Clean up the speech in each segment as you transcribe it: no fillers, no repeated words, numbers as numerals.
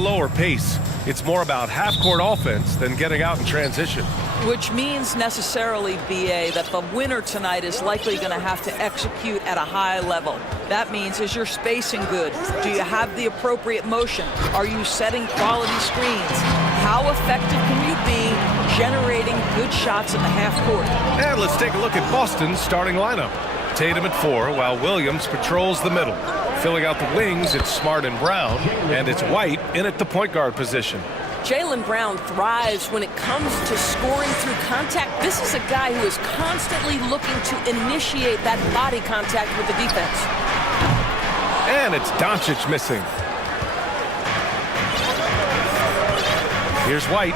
slower pace. It's more about half-court offense than getting out in transition. Which means necessarily, BA, that the winner tonight is likely going to have to execute at a high level. That means, is your spacing good? Do you have the appropriate motion? Are you setting quality screens? How effective can you be generating good shots in the half court? And let's take a look at Boston's starting lineup. Tatum at 4, while Williams patrols the middle. Filling out the wings, it's Smart and Brown, and it's White in at the point guard position. Jaylen Brown thrives when it comes to scoring through contact. This is a guy who is constantly looking to initiate that body contact with the defense. And it's Doncic missing. Here's White.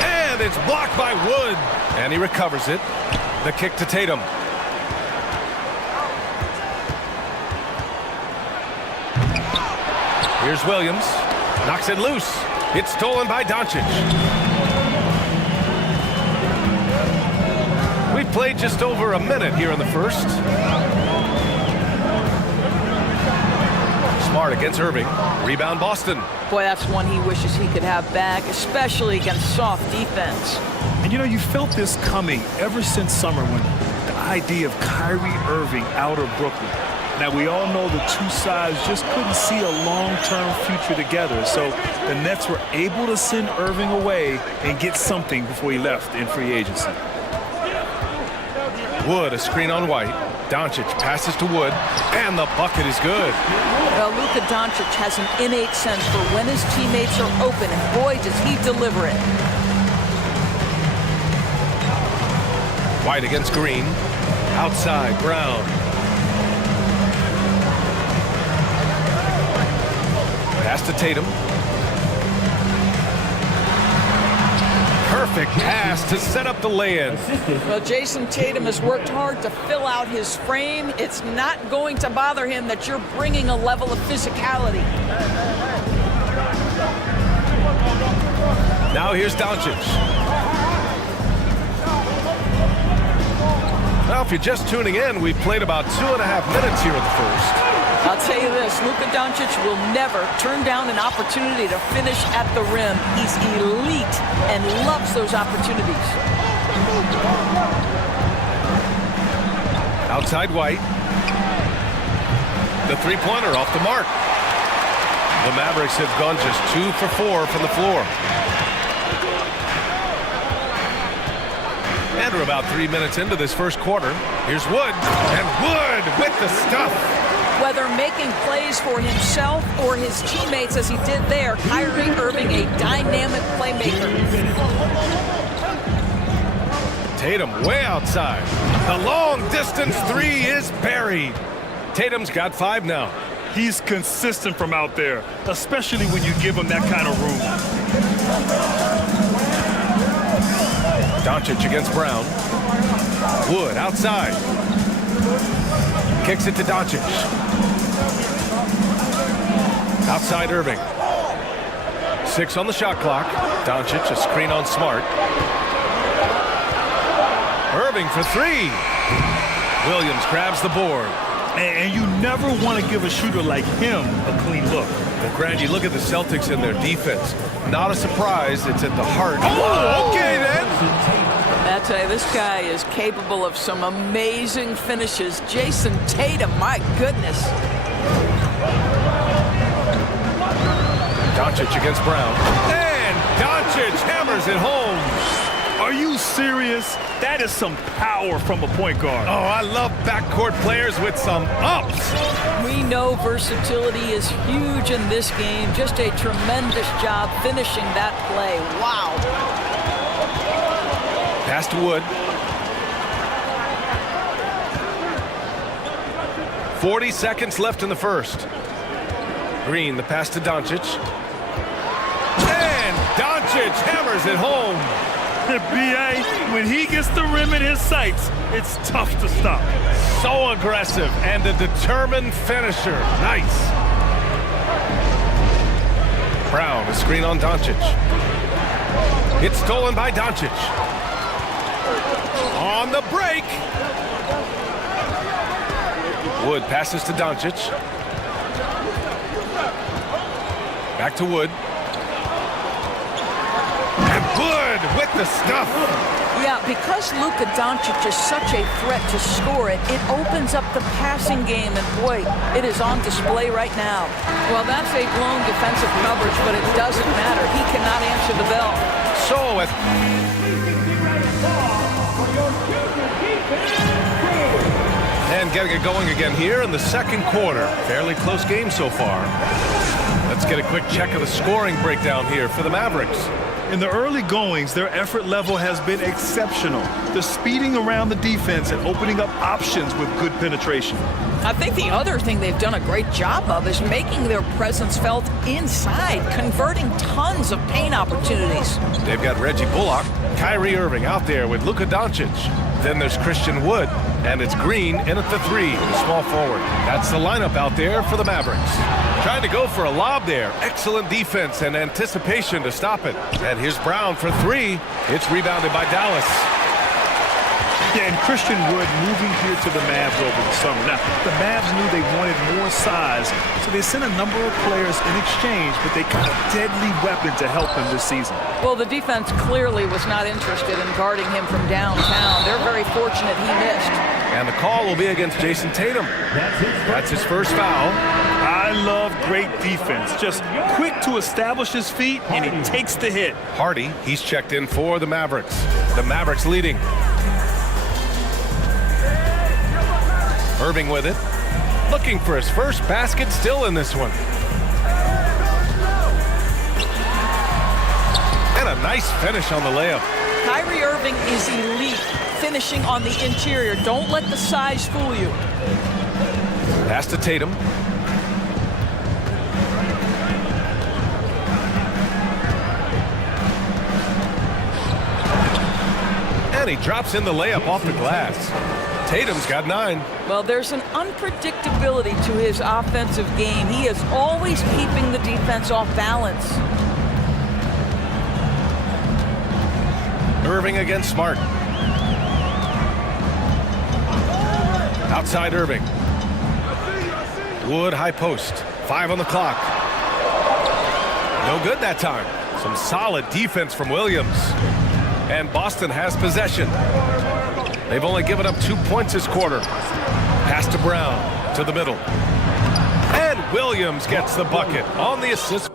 And it's blocked by Wood. And he recovers it. The kick to Tatum. Here's Williams. Knocks it loose. It's stolen by Doncic. We've played just over a minute here in the first. Smart against Irving. Rebound Boston. Boy, that's one he wishes he could have back, especially against soft defense. And you know, you felt this coming ever since summer when the idea of Kyrie Irving out of Brooklyn. Now, we all know the two sides just couldn't see a long-term future together. So the Nets were able to send Irving away and get something before he left in free agency. Wood, a screen on White. Doncic passes to Wood, and the bucket is good. Well, Luka Doncic has an innate sense for when his teammates are open, and boy, does he deliver it. White against Green. Outside, Brown. Pass to Tatum. Perfect pass to set up the lay-in. Well, Jason Tatum has worked hard to fill out his frame. It's not going to bother him that you're bringing a level of physicality. Now here's Doncic. Well, if you're just tuning in, we've played about 2.5 minutes here in the first. I'll tell you this, Luka Doncic will never turn down an opportunity to finish at the rim. He's elite and loves those opportunities. Outside White. The three-pointer off the mark. The Mavericks have gone just 2 for 4 from the floor. And we're about 3 minutes into this first quarter. Here's Wood, and Wood with the stuff. Whether making plays for himself or his teammates as he did there, Kyrie Irving, a dynamic playmaker. Tatum way outside. The long-distance three is buried. Tatum's got 5 now. He's consistent from out there, especially when you give him that kind of room. Doncic against Brown. Wood outside. Kicks it to Doncic. Outside Irving. 6 on the shot clock. Doncic, a screen on Smart. Irving for 3. Williams grabs the board. And you never want to give a shooter like him a clean look. Well, Grant, you look at the Celtics and their defense. Not a surprise, it's at the heart. Oh, okay then. I tell you, this guy is capable of some amazing finishes. Jason Tatum, my goodness. Doncic against Brown. And Doncic hammers it home. Are you serious? That is some power from a point guard. Oh, I love backcourt players with some ups. We know versatility is huge in this game. Just a tremendous job finishing that play. Wow. Pass to Wood. 40 seconds left in the first. Green, the pass to Doncic. And Doncic hammers it home. B.A., when he gets the rim in his sights, it's tough to stop. So aggressive and a determined finisher. Nice. Brown, a screen on Doncic. It's stolen by Doncic. On the break. Wood passes to Doncic. Back to Wood. And Wood with the stuff. Yeah, because Luka Doncic is such a threat to score it, it opens up the passing game, and boy, it is on display right now. Well, that's a blown defensive coverage, but it doesn't matter. He cannot answer the bell. So at and getting it going again here in the second quarter. Fairly close game so far. Let's get a quick check of the scoring breakdown here for the Mavericks. In the early goings, their effort level has been exceptional. The speeding around the defense and opening up options with good penetration. I think the other thing they've done a great job of is making their presence felt inside, converting tons of paint opportunities. They've got Reggie Bullock, Kyrie Irving out there with Luka Doncic. Then there's Christian Wood, and it's Green in at the 3, the small forward. That's the lineup out there for the Mavericks. Trying to go for a lob there. Excellent defense and anticipation to stop it. And here's Brown for 3. It's rebounded by Dallas. Yeah, and Christian Wood moving here to the Mavs over the summer. Now, the Mavs knew they wanted more size, so they sent a number of players in exchange, but they got a deadly weapon to help him this season. Well, the defense clearly was not interested in guarding him from downtown. They're very fortunate he missed. And the call will be against Jason Tatum. That's his first foul. I love great defense. Just quick to establish his feet, and he takes the hit. Hardy, he's checked in for the Mavericks. The Mavericks leading. Irving with it. Looking for his first basket still in this one. And a nice finish on the layup. Kyrie Irving is elite, finishing on the interior. Don't let the size fool you. Pass to Tatum. And he drops in the layup off the glass. Tatum's got 9. Well, there's an unpredictability to his offensive game. He is always keeping the defense off balance. Irving against Smart. Outside Irving. Wood high post. 5 on the clock. No good that time. Some solid defense from Williams. And Boston has possession. They've only given up 2 points this quarter. Pass to Brown, to the middle. And Williams gets the bucket on the assist.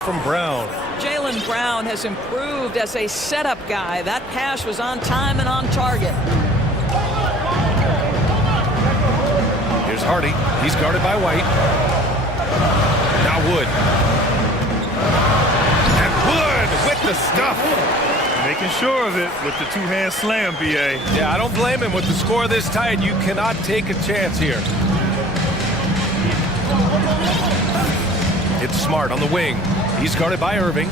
From Brown. Jaylen Brown has improved as a setup guy. That pass was on time and on target. Here's Hardy. He's guarded by White. Now Wood. And Wood with the stuff. Making sure of it with the two-hand slam, B.A. Yeah, I don't blame him with the score this tight. You cannot take a chance here. It's Smart on the wing. He's guarded by Irving.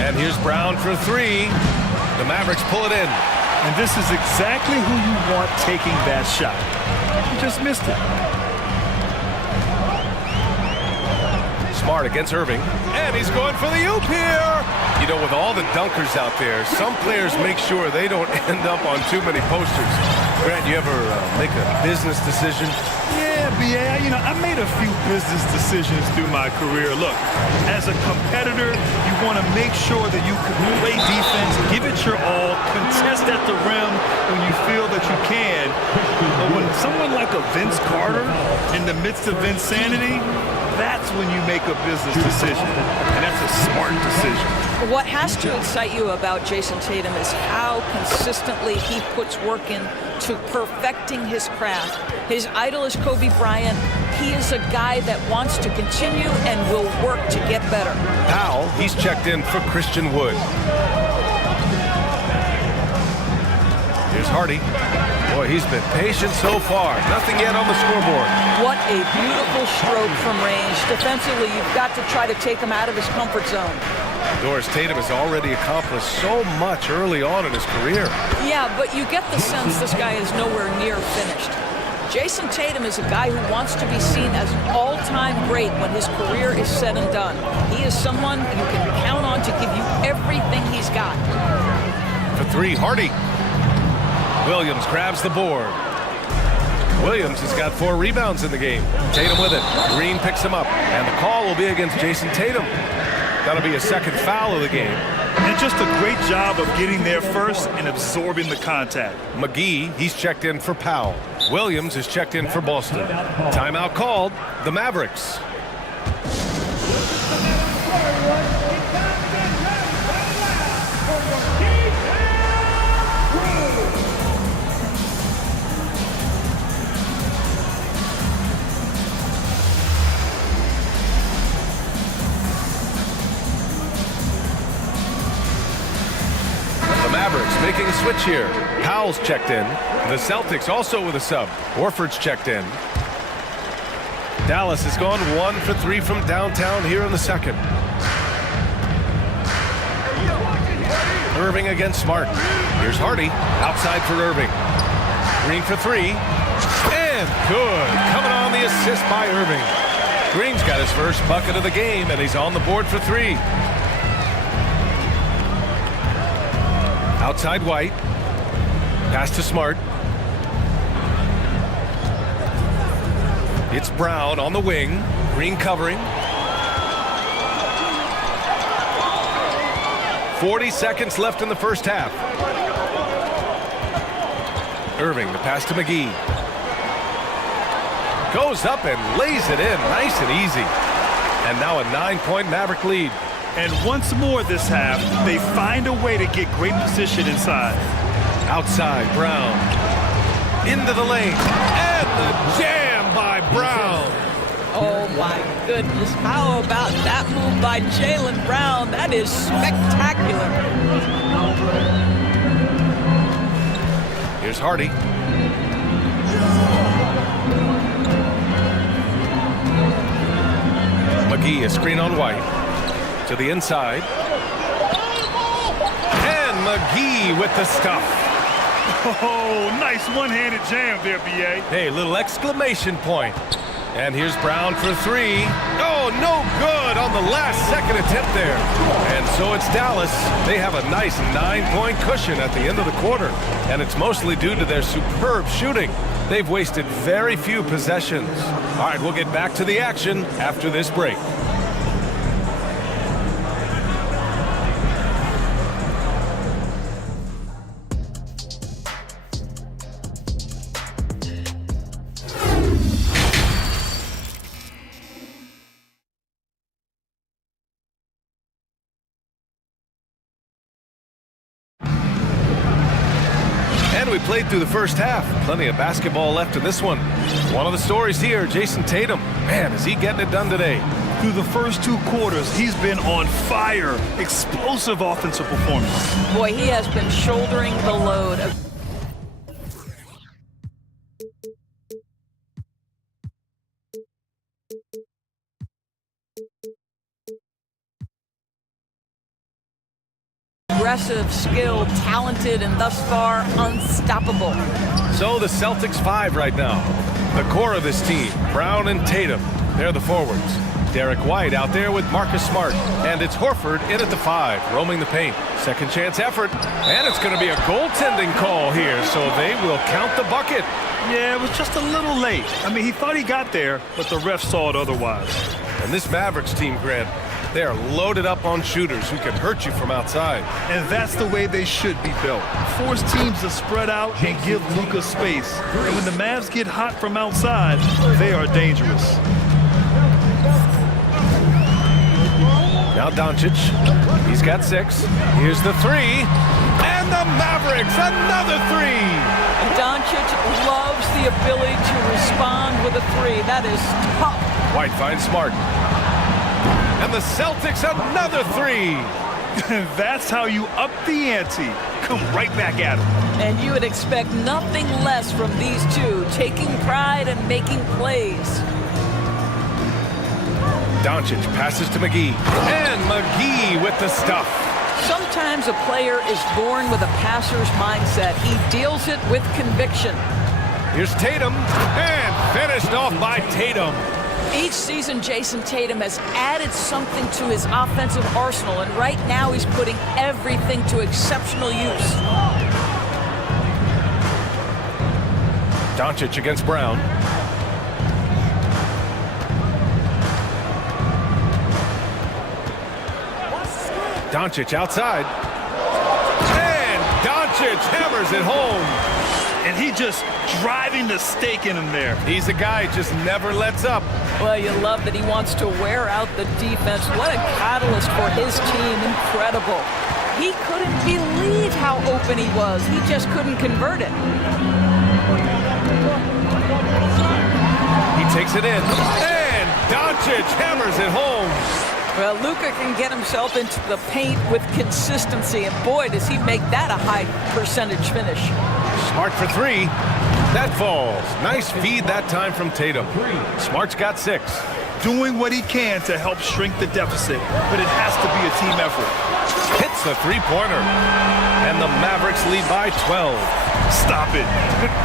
And here's Brown for 3. The Mavericks pull it in. And this is exactly who you want taking that shot. He just missed it. Smart against Irving. And he's going for the oop here. You know, with all the dunkers out there, some players make sure they don't end up on too many posters. Grant, you ever make a business decision? Yeah, B.A., I made a few business decisions through my career. Look, as a competitor, you want to make sure that you can play defense, give it your all, contest at the rim when you feel that you can. But when someone like a Vince Carter in the midst of insanity, that's when you make a business decision, and that's a smart decision. What has to excite you about Jason Tatum is how consistently he puts work in to perfecting his craft. His idol is Kobe Bryant. He is a guy that wants to continue and will work to get better. Powell, he's checked in for Christian Wood. Here's Hardy. Boy, he's been patient so far. Nothing yet on the scoreboard. What a beautiful stroke from range. Defensively, you've got to try to take him out of his comfort zone. Doris Tatum has already accomplished so much early on in his career. Yeah, but you get the sense this guy is nowhere near finished. Jason Tatum is a guy who wants to be seen as an all-time great when his career is said and done. He is someone you can count on to give you everything he's got. For three, Hardy. Williams grabs the board. Williams has got 4 rebounds in the game. Tatum with it. Green picks him up. And the call will be against Jason Tatum. That'll be a second foul of the game. And just a great job of getting there first and absorbing the contact. McGee, he's checked in for Powell. Williams is checked in for Boston. Timeout called, the Mavericks. Mavericks making a switch here. Powell's checked in. The Celtics also with a sub. Horford's checked in. Dallas has gone 1 for 3 from downtown here in the second. Irving against Smart. Here's Hardy. Outside for Irving. Green for 3. And good. Coming on the assist by Irving. Green's got his first bucket of the game, and he's on the board for 3. Outside White. Pass to Smart. It's Brown on the wing. Green covering. 40 seconds left in the first half. Irving, the pass to McGee. Goes up and lays it in nice and easy. And now a 9-point Maverick lead. And once more this half, they find a way to get great position inside. Outside, Brown. Into the lane. And the jam by Brown. Oh, my goodness. How about that move by Jaylen Brown? That is spectacular. Here's Hardy. McGee, a screen on White. To the inside. And McGee with the stuff. Oh, nice one-handed jam there, B.A. Hey, little exclamation point. And here's Brown for 3. Oh, no good on the last second attempt there. And so it's Dallas. They have a nice 9-point cushion at the end of the quarter. And it's mostly due to their superb shooting. They've wasted very few possessions. All right, we'll get back to the action after this break. We played through the first half. Plenty of basketball left in this one. One of the stories here, Jason Tatum. Man, is he getting it done today. Through the first 2 quarters, he's been on fire. Explosive offensive performance. Boy, he has been shouldering the load of aggressive, skilled, talented, and thus far unstoppable. So the Celtics 5 right now. The core of this team, Brown and Tatum, they're the forwards. Derek White out there with Marcus Smart. And it's Horford in at the 5, roaming the paint. Second chance effort. And it's going to be a goaltending call here, so they will count the bucket. Yeah, it was just a little late. I mean, he thought he got there, but the ref saw it otherwise. And this Mavericks team, Grant, they are loaded up on shooters who can hurt you from outside. And that's the way they should be built. Force teams to spread out and give Luka space. And when the Mavs get hot from outside, they are dangerous. Now Doncic, he's got 6. Here's the 3. And the Mavericks, another 3. Doncic loves the ability to respond with a 3. That is tough. White finds Smart. And the Celtics, another 3. That's how you up the ante. Come right back at them. And you would expect nothing less from these two, taking pride and making plays. Doncic passes to McGee. And McGee with the stuff. Sometimes a player is born with a passer's mindset. He deals it with conviction. Here's Tatum, and finished off by Tatum. Each season, Jason Tatum has added something to his offensive arsenal, and right now he's putting everything to exceptional use. Doncic against Brown. Doncic outside. And Doncic hammers it home. And he just driving the stake in him there. He's a guy who just never lets up. Well, you love that he wants to wear out the defense. What a catalyst for his team. Incredible. He couldn't believe how open he was. He just couldn't convert it. He takes it in. And Doncic hammers it home. Well, Luka can get himself into the paint with consistency, and boy, does he make that a high percentage finish. Smart for three. That falls. Nice feed that time from Tatum. Smart's got 6. Doing what he can to help shrink the deficit, but it has to be a team effort. Hits the three-pointer. And the Mavericks lead by 12. Stop it.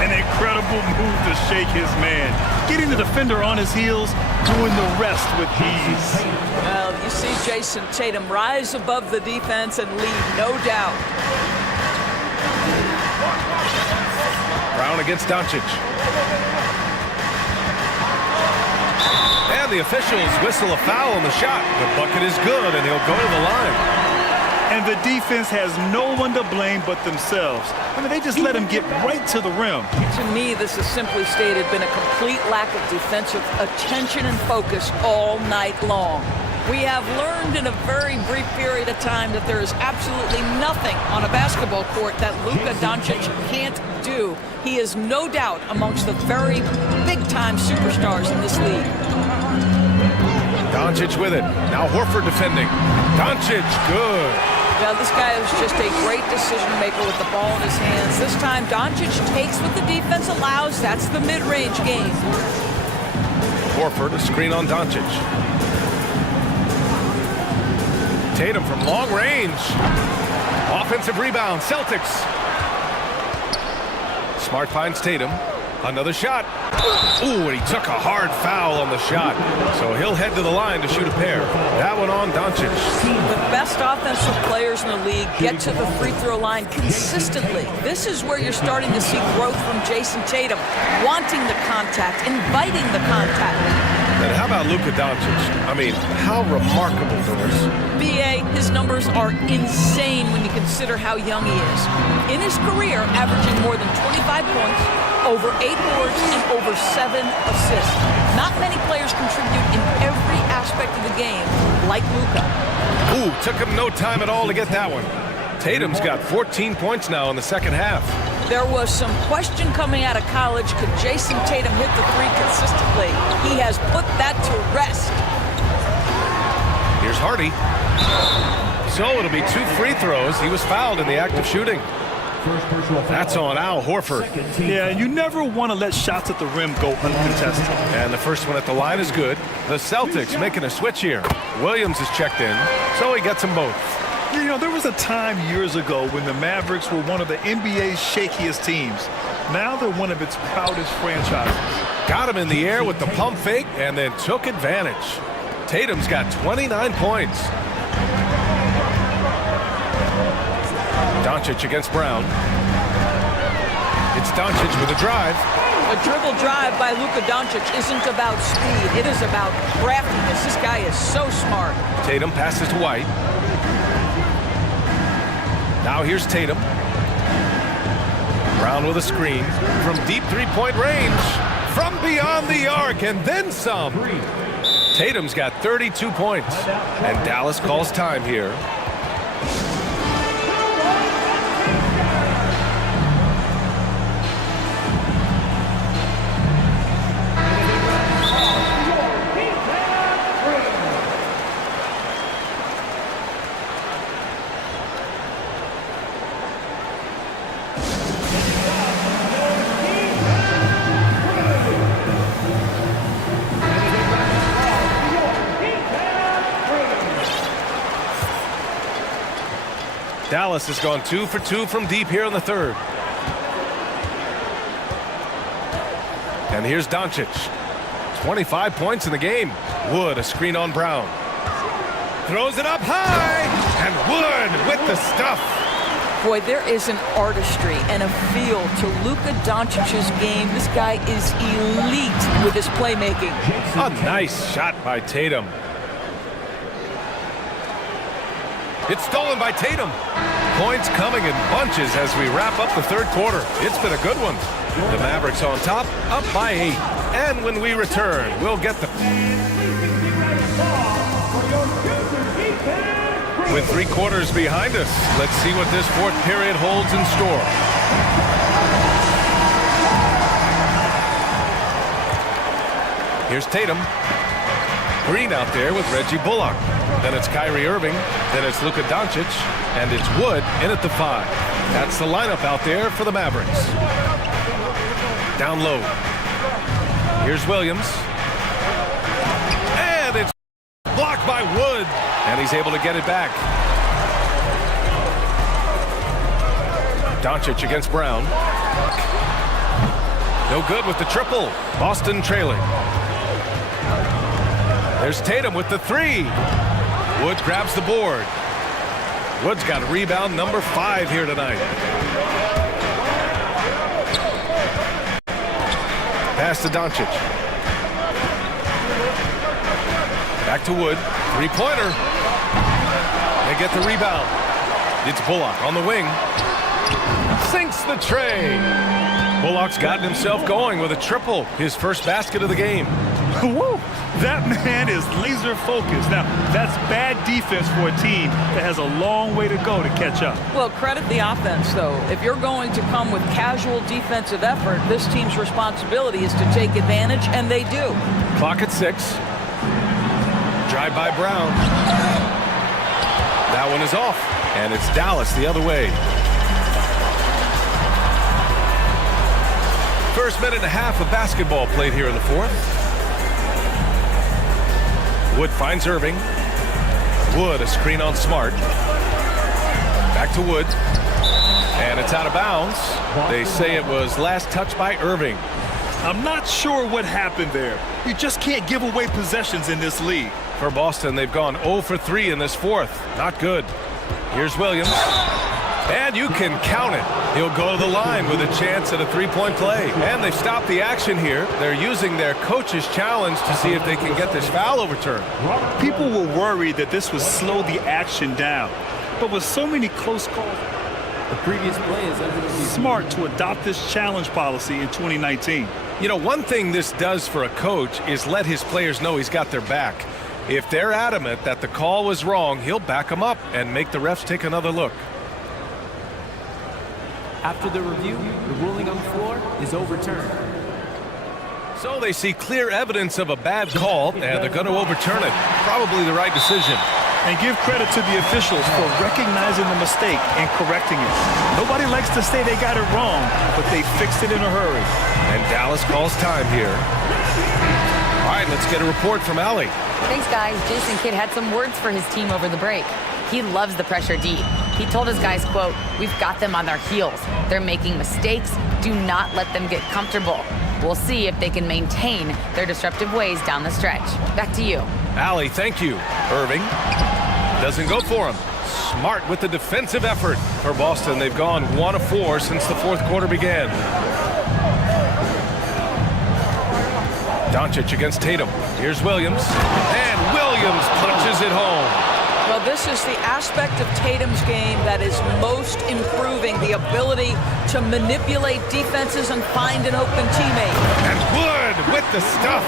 An incredible move to shake his man. Getting the defender on his heels, doing the rest with ease. Well, you see Jason Tatum rise above the defense and lead, no doubt. Brown against Doncic. And the officials whistle a foul on the shot. The bucket is good, and he'll go to the line. And the defense has no one to blame but themselves. I mean, they just let him get right to the rim. To me, this has simply stated been a complete lack of defensive attention and focus all night long. We have learned in a very brief period of time that there is absolutely nothing on a basketball court that Luka Doncic can't do. He is no doubt amongst the very big-time superstars in this league. Doncic with it. Now Horford defending. Doncic, good. Now, this guy is just a great decision maker with the ball in his hands. This time, Doncic takes what the defense allows. That's the mid-range game. Horford, a screen on Doncic. Tatum from long range. Offensive rebound, Celtics. Smart finds Tatum. Another shot. Ooh, and he took a hard foul on the shot. So he'll head to the line to shoot a pair. That one on Doncic. The best offensive players in the league get to the free throw line consistently. This is where you're starting to see growth from Jason Tatum. Wanting the contact, inviting the contact. And how about Luka Doncic? I mean, how remarkable, Doris. BA, his numbers are insane when you consider how young he is. In his career, averaging more than 25 points, over 8 boards, and over 7 assists. Not many players contribute in every aspect of the game like Luka. Ooh, took him no time at all to get that one. Tatum's got 14 points now in the second half. There was some question coming out of college. Could Jason Tatum hit the three consistently? He has put that to rest. Here's Hardy. So it'll be 2 free throws. He was fouled in the act of shooting. That's on Al Horford. Yeah, you never want to let shots at the rim go uncontested. And the first one at the line is good. The Celtics making a switch here. Williams is checked in, so he gets them both. You know, there was a time years ago when the Mavericks were one of the NBA's shakiest teams. Now they're one of its proudest franchises. Got him in the air with the pump fake and then took advantage. Tatum's got 29 points. Doncic against Brown. It's Doncic with a drive. A dribble drive by Luka Doncic isn't about speed. It is about craftiness. This guy is so smart. Tatum passes to White. Now here's Tatum. Brown with a screen from deep three-point range. From beyond the arc and then some. Tatum's got 32 points. And Dallas calls time here. Dallas has gone 2 for 2 from deep here in the third. And here's Doncic. 25 points in the game. Wood, a screen on Brown. Throws it up high. And Wood with the stuff. Boy, there is an artistry and a feel to Luka Doncic's game. This guy is elite with his playmaking. A nice shot by Tatum. It's stolen by Tatum. Points coming in bunches as we wrap up the third quarter. It's been a good one. The Mavericks on top, up by 8. And when we return, we'll get the... With 3 quarters behind us, let's see what this fourth period holds in store. Here's Tatum. Green out there with Reggie Bullock. Then it's Kyrie Irving. Then it's Luka Doncic. And it's Wood in at the 5. That's the lineup out there for the Mavericks. Down low. Here's Williams. And it's blocked by Wood. And he's able to get it back. Doncic against Brown. No good with the triple. Boston trailing. There's Tatum with the 3. Wood grabs the board. Wood's got a rebound number 5 here tonight. Pass to Doncic. Back to Wood. 3-pointer. They get the rebound. It's Bullock on the wing. Sinks the tray. Bullock's gotten himself going with a triple. His first basket of the game. Woo! That man is laser focused. Now, that's bad defense for a team that has a long way to go to catch up. Well, credit the offense, though. If you're going to come with casual defensive effort, this team's responsibility is to take advantage, and they do. Clock at 6. Drive by Brown. That one is off, and it's Dallas the other way. First minute and a half of basketball played here in the fourth. Wood finds Irving. Wood, a screen on Smart. Back to Wood. And it's out of bounds. They say it was last touched by Irving. I'm not sure what happened there. You just can't give away possessions in this league. For Boston, they've gone 0 for 3 in this fourth. Not good. Here's Williams. And you can count it. He'll go to the line with a chance at a 3-point play. And they've stopped the action here. They're using their coach's challenge to see if they can get this foul overturned. People were worried that this would slow the action down. But with so many close calls, the previous play is smart to adopt this challenge policy in 2019. You know, one thing this does for a coach is let his players know he's got their back. If they're adamant that the call was wrong, he'll back them up and make the refs take another look. After the review, the ruling on the floor is overturned. So they see clear evidence of a bad call, and they're going to overturn it. Probably the right decision. And give credit to the officials for recognizing the mistake and correcting it. Nobody likes to say they got it wrong, but they fixed it in a hurry. And Dallas calls time here. All right, let's get a report from Allie. Thanks, guys. Jason Kidd had some words for his team over the break. He loves the pressure deep. He told his guys, quote, "We've got them on their heels. They're making mistakes. Do not let them get comfortable. We'll see if they can maintain their disruptive ways down the stretch." Back to you. Allie, thank you. Irving doesn't go for him. Smart with the defensive effort for Boston. They've gone 1 of 4 since the fourth quarter began. Doncic against Tatum. Here's Williams. And Williams punches it home. Well, this is the aspect of Tatum's game that is most improving, the ability to manipulate defenses and find an open teammate. And Wood with the stuff.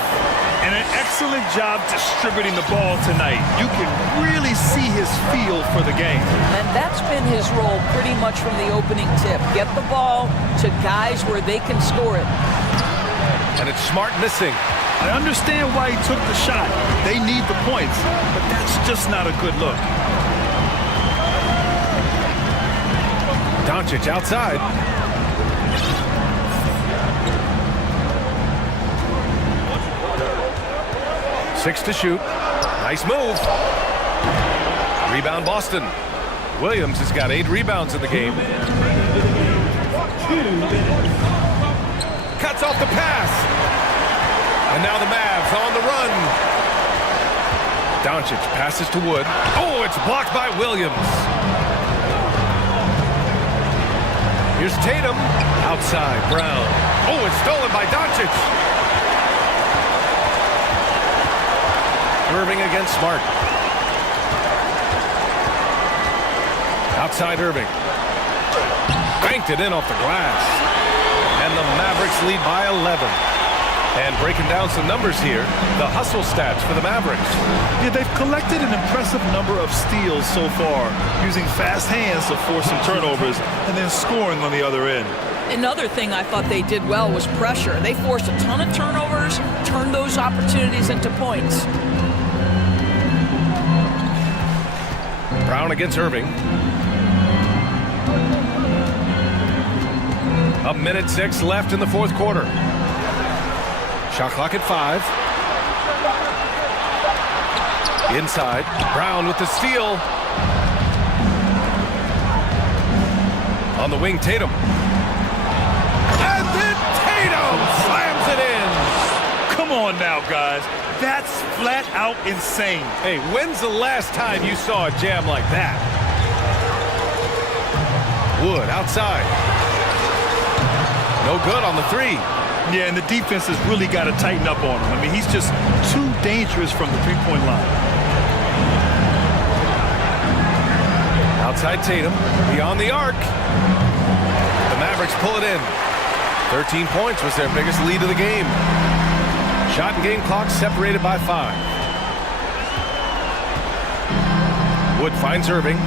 And an excellent job distributing the ball tonight. You can really see his feel for the game. And that's been his role pretty much from the opening tip. Get the ball to guys where they can score it. And it's Smart missing. I understand why he took the shot. They need the points, but that's just not a good look. Doncic outside. Six to shoot. Nice move. Rebound Boston. Williams has got 8 rebounds in the game. Cuts off the pass. And now the Mavs on the run. Doncic passes to Wood. Oh, it's blocked by Williams. Here's Tatum. Outside, Brown. Oh, it's stolen by Doncic. Irving against Smart. Outside Irving. Banked it in off the glass. And the Mavericks lead by 11. And breaking down some numbers here, the hustle stats for the Mavericks. Yeah, they've collected an impressive number of steals so far, using fast hands to force some turnovers and then scoring on the other end. Another thing I thought they did well was pressure. They forced a ton of turnovers, turned those opportunities into points. Brown against Irving. A minute 6 left in the fourth quarter. Shot clock at 5. Inside. Brown with the steal. On the wing, Tatum. And then Tatum slams it in. Come on now, guys. That's flat out insane. Hey, when's the last time you saw a jam like that? Wood outside. No good on the 3. Yeah, and the defense has really got to tighten up on him. I mean, he's just too dangerous from the three-point line. Outside Tatum, beyond the arc. The Mavericks pull it in. 13 points was their biggest lead of the game. Shot and game clock separated by 5. Wood finds Irving.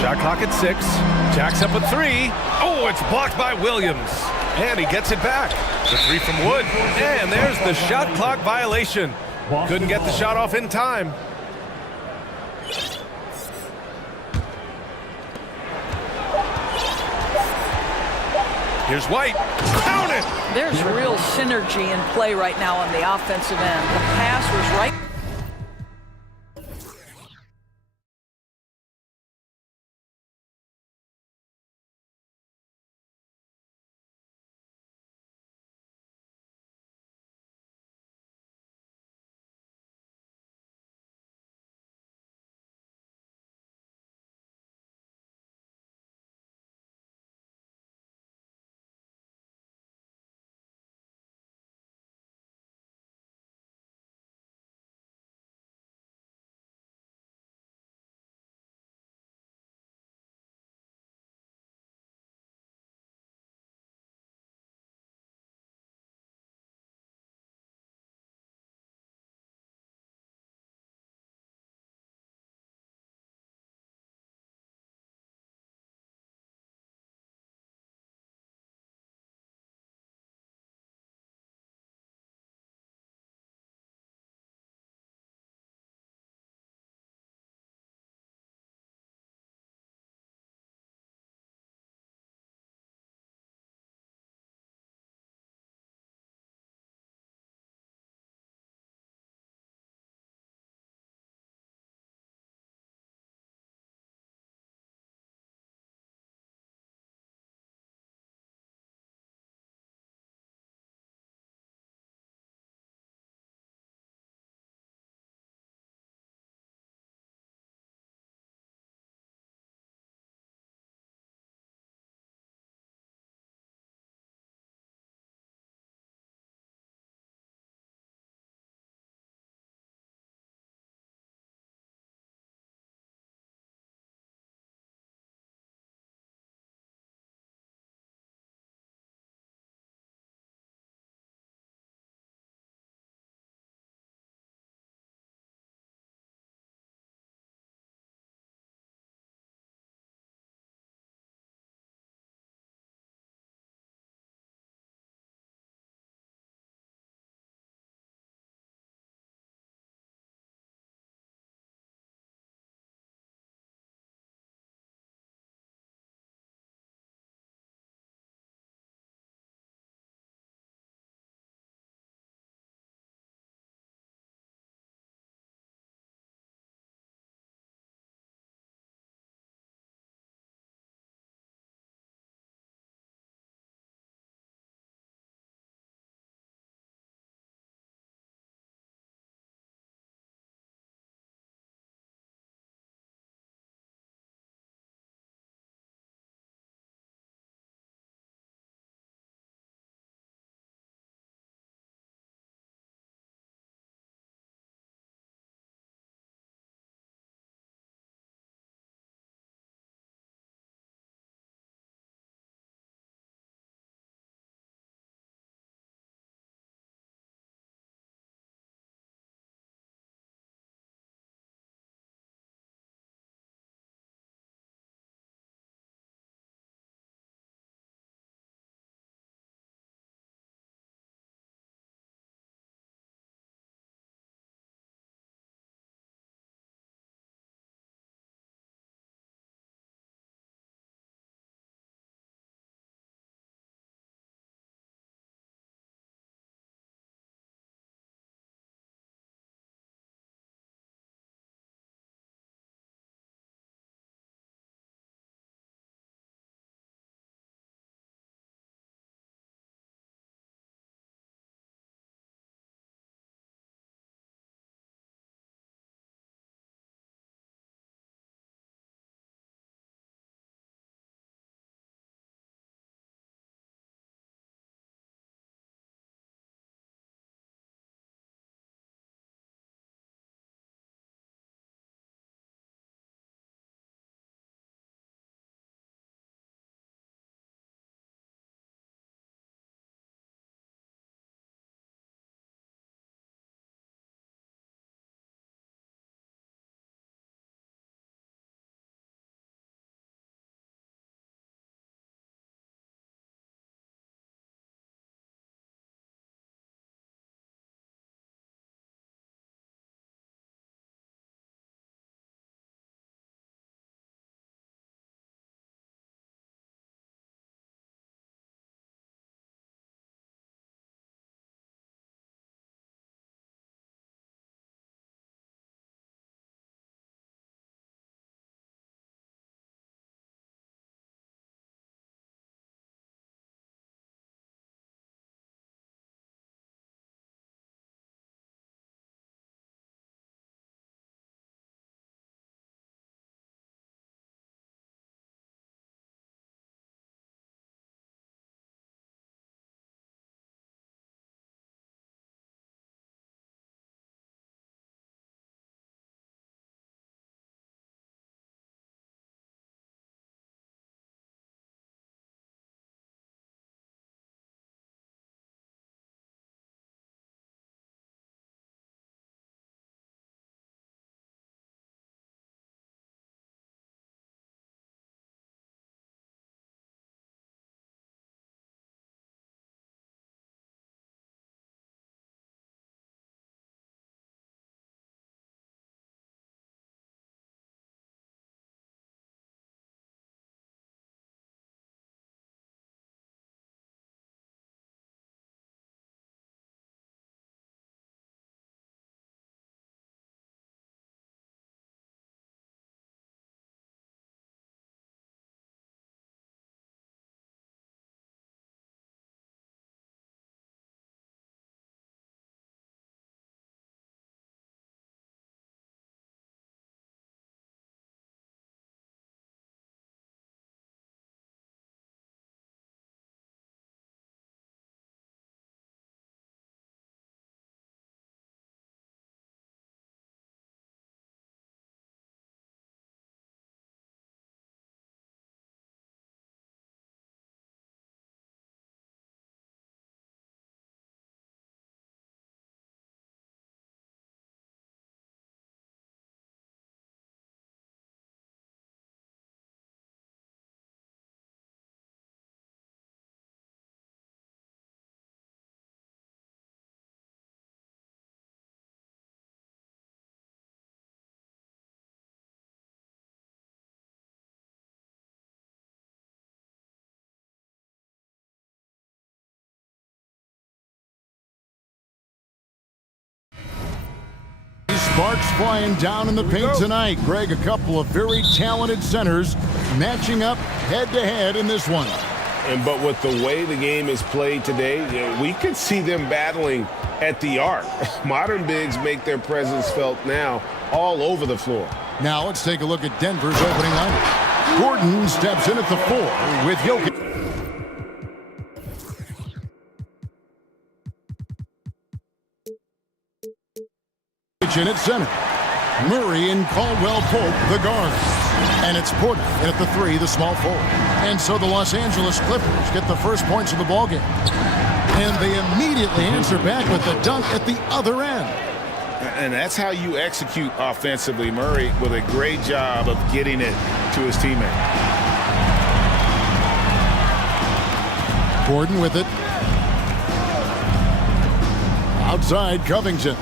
Shot clock at 6. Jacks up a 3. Oh, it's blocked by Williams. And he gets it back. The 3 from Wood. And there's the shot clock violation. Couldn't get the shot off in time. Here's White. Count it! There's real synergy in play right now on the offensive end. The pass was right Sparks flying down in the paint tonight. Greg, a couple of very talented centers matching up head-to-head in this one. But with the way the game is played today, we could see them battling at the arc. Modern bigs make their presence felt now all over the floor. Now let's take a look at Denver's opening lineup. Gordon steps in at the 4 with Jokic. In at center. Murray and Caldwell Pope, the guards. And it's Porter in at the 3, the small forward. And so the Los Angeles Clippers get the first points of the ballgame. And they immediately answer back with the dunk at the other end. And that's how you execute offensively. Murray with a great job of getting it to his teammate. Gordon with it. Outside, Covington.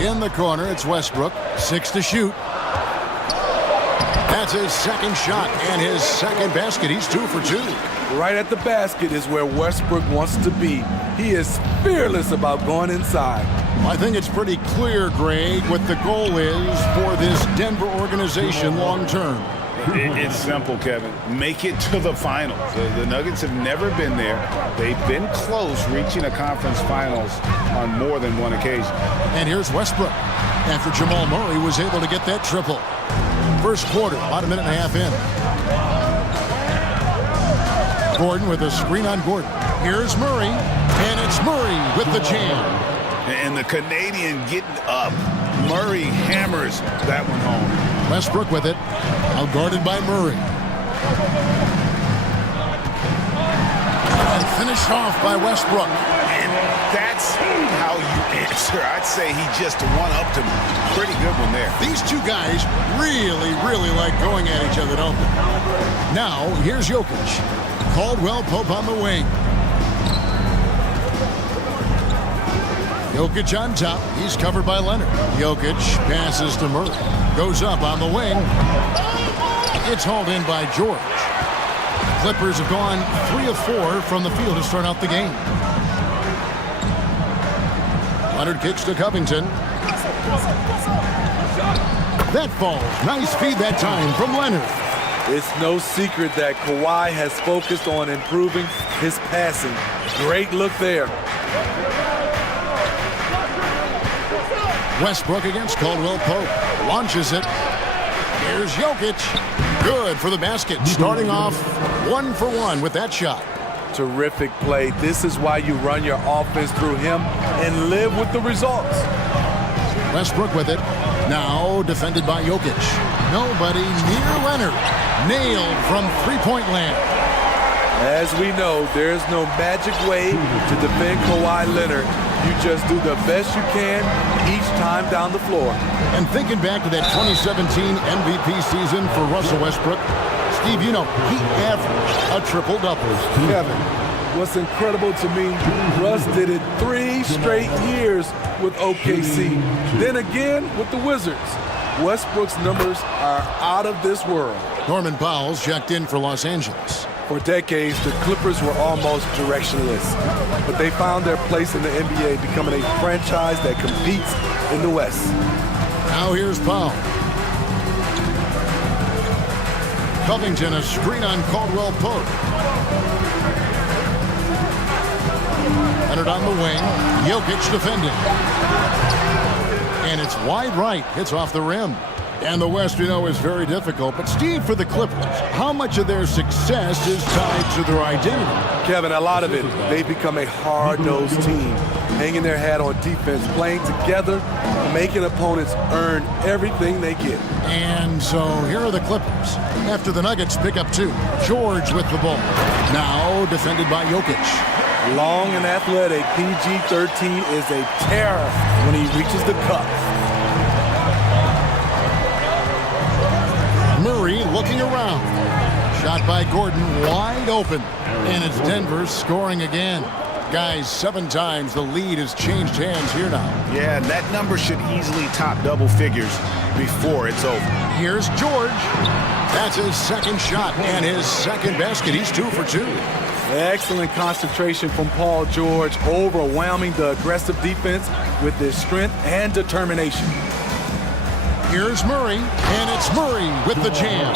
In the corner, it's Westbrook. 6 to shoot. That's his second shot and his second basket. He's 2 for 2. Right at the basket is where Westbrook wants to be. He is fearless about going inside. I think it's pretty clear, Greg, what the goal is for this Denver organization long term. It's simple, Kevin. Make it to the finals. The Nuggets have never been there. They've been close reaching a conference finals on more than one occasion. And here's Westbrook after Jamal Murray was able to get that triple. First quarter, about a minute and a half in. Gordon with a screen on Gordon. Here's Murray, and it's Murray with the jam. And the Canadian getting up. Murray hammers that one home. Westbrook with it, outguarded by Murray. And finished off by Westbrook. And that's how you answer. I'd say he just one-upped him. Pretty good one there. These two guys really, really like going at each other, don't they? Now, here's Jokic. Caldwell Pope on the wing. Jokic on top. He's covered by Leonard. Jokic passes to Murray. Goes up on the wing. It's hauled in by George. The Clippers have gone 3 of 4 from the field to start out the game. Leonard kicks to Covington. That falls. Nice feed that time from Leonard. It's no secret that Kawhi has focused on improving his passing. Great look there. Westbrook against Caldwell Pope. Launches it. Here's Jokic. Good for the basket. Starting off 1 for 1 with that shot. Terrific play. This is why you run your offense through him and live with the results. Westbrook with it. Now defended by Jokic. Nobody near Leonard. Nailed from three-point land. As we know, there's no magic way to defend Kawhi Leonard. You just do the best you can each time down the floor. And thinking back to that 2017 MVP season for Russell Westbrook, Steve, you know, he averaged a triple-double. Kevin, what's incredible to me, Russ did it 3 straight years with OKC. Then again with the Wizards. Westbrook's numbers are out of this world. Norman Powell's checked in for Los Angeles. For decades, the Clippers were almost directionless, but they found their place in the NBA, becoming a franchise that competes in the West. Now here's Powell. Covington, a screen on Caldwell Pope. Leonard on the wing. Jokic defending. And it's wide right. Hits off the rim. And the West, we know, is very difficult. But, Steve, for the Clippers, how much of their success is tied to their identity? Kevin, a lot of it. They've become a hard-nosed team, hanging their hat on defense, playing together, making opponents earn everything they get. And so here are the Clippers. After the Nuggets pick up 2. George with the ball. Now defended by Jokic. Long and athletic, PG-13 is a terror when he reaches the cup. Murray looking around. Shot by Gordon, wide open. And it's Denver scoring again. Guys, 7 times the lead has changed hands here now. Yeah, and that number should easily top double figures before it's over. Here's George. That's his second shot and his second basket. He's 2 for 2. Excellent concentration from Paul George, overwhelming the aggressive defense with his strength and determination. Here's Murray, and it's Murray with the jam.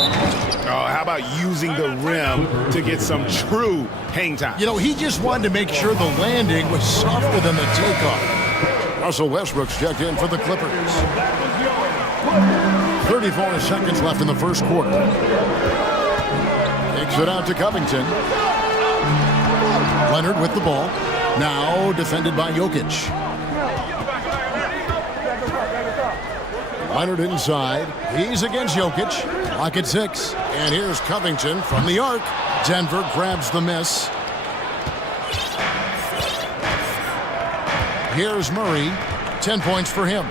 Oh, how about using the rim to get some true hang time? You know, he just wanted to make sure the landing was softer than the takeoff. Russell Westbrook's checked in for the Clippers. 34 seconds left in the first quarter. Takes it out to Covington. Leonard with the ball. Now defended by Jokic. Leonard inside. He's against Jokic. Clock at 6. And here's Covington from the arc. Denver grabs the miss. Here's Murray. 10 points for him.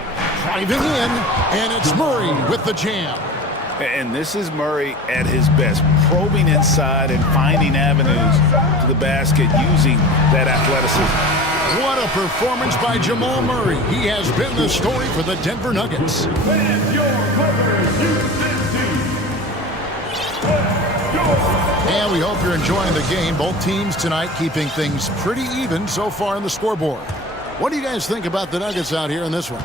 Driving in. And it's Murray with the jam. And this is Murray at his best, probing inside and finding avenues to the basket using that athleticism. What a performance by Jamal Murray. He has been the story for the Denver Nuggets. And we hope you're enjoying the game. Both teams tonight keeping things pretty even so far on the scoreboard. What do you guys think about the Nuggets out here in this one?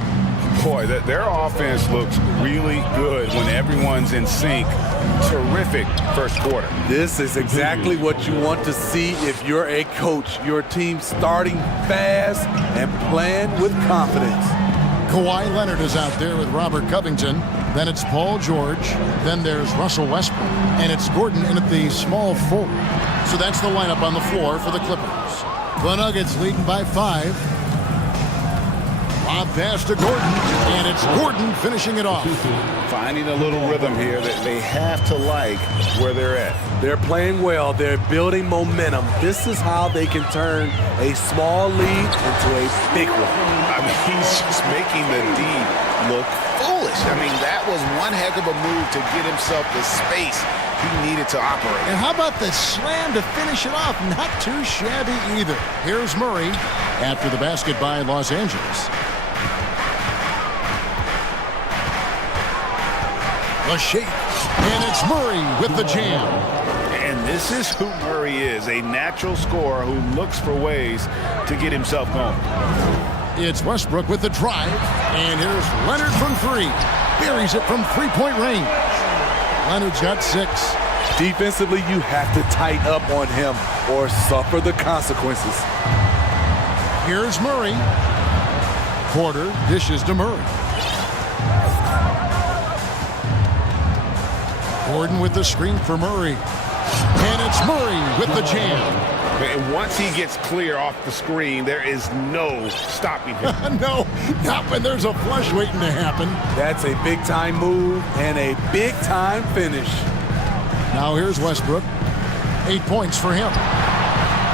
Boy, their offense looks really good when everyone's in sync. Terrific first quarter. This is exactly what you want to see if you're a coach. Your team starting fast and playing with confidence. Kawhi Leonard is out there with Robert Covington. Then it's Paul George. Then there's Russell Westbrook. And it's Gordon in at the small forward. So that's the lineup on the floor for the Clippers. The Nuggets leading by 5. Lob pass to Gordon, and it's Gordon finishing it off. Finding a little rhythm here that they have to like where they're at. They're playing well. They're building momentum. This is how they can turn a small lead into a big one. I mean, he's just making the D look foolish. I mean, that was one heck of a move to get himself the space he needed to operate. And how about the slam to finish it off? Not too shabby either. Here's Murray after the basket by Los Angeles. The shake, and it's Murray with the jam. And this is who Murray is, a natural scorer who looks for ways to get himself going. It's Westbrook with the drive, and here's Leonard from 3. Buries it from three-point range. Leonard's got 6. Defensively, you have to tighten up on him or suffer the consequences. Here's Murray. Porter dishes to Murray. Gordon with the screen for Murray. And it's Murray with the jam. And once he gets clear off the screen, there is no stopping him. No, not when there's a flush waiting to happen. That's a big-time move and a big-time finish. Now here's Westbrook. 8 points for him.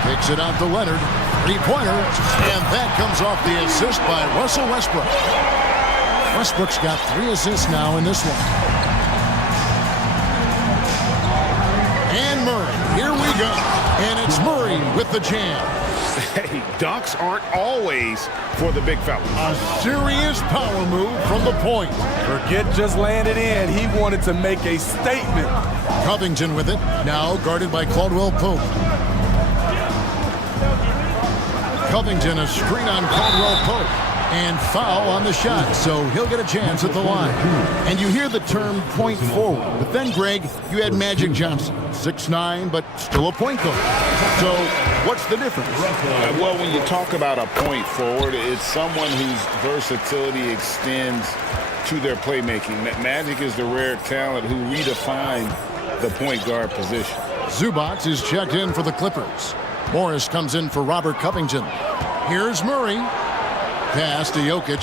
Takes it out to Leonard. Three-pointer. And that comes off the assist by Russell Westbrook. Westbrook's got 3 assists now in this one. And Murray, here we go. And it's Murray with the jam. Hey, dunks aren't always for the big fella. A serious power move from the point. Forget just landing in. He wanted to make a statement. Covington with it, now guarded by Caldwell Pope. Covington, a screen on Caldwell Pope. And foul on the shot, so he'll get a chance at the line. And you hear the term point forward. But then, Greg, you had Magic Johnson, 6'9", but still a point guard. So what's the difference? Well, when you talk about a point forward, it's someone whose versatility extends to their playmaking. Magic is the rare talent who redefined the point guard position. Zubac is checked in for the Clippers. Morris comes in for Robert Covington. Here's Murray. Pass to Jokic.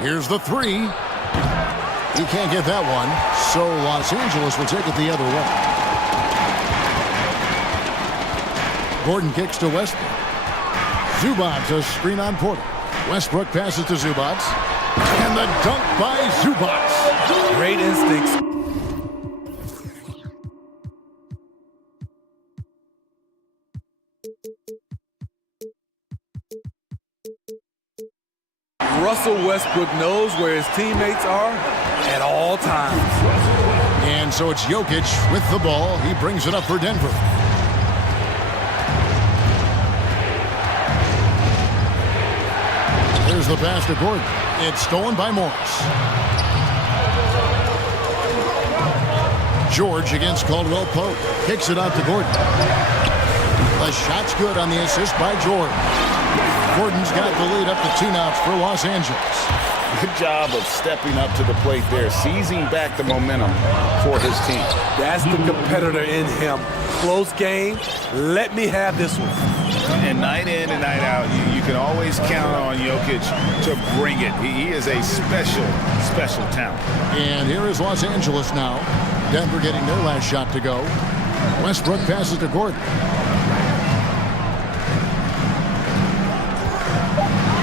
Here's the 3. He can't get that one, so Los Angeles will take it the other way. Gordon kicks to Westbrook. Zubac, a screen on Porter. Westbrook passes to Zubac. And the dunk by Zubac. Great instincts. Russell Westbrook knows where his teammates are at all times. And so it's Jokic with the ball. He brings it up for Denver. the pass to Gordon. It's stolen by Morris. George against Caldwell Pope. Kicks it out to Gordon. The shot's good on the assist by George. Gordon's got the lead up to 2 now for Los Angeles. Good job of stepping up to the plate there, seizing back the momentum for his team. That's the competitor in him. Close game. Let me have this one. And night in and night out, you can always count on Jokic to bring it. He is a special, special talent. And here is Los Angeles now. Denver getting their last shot to go. Westbrook passes to Gordon.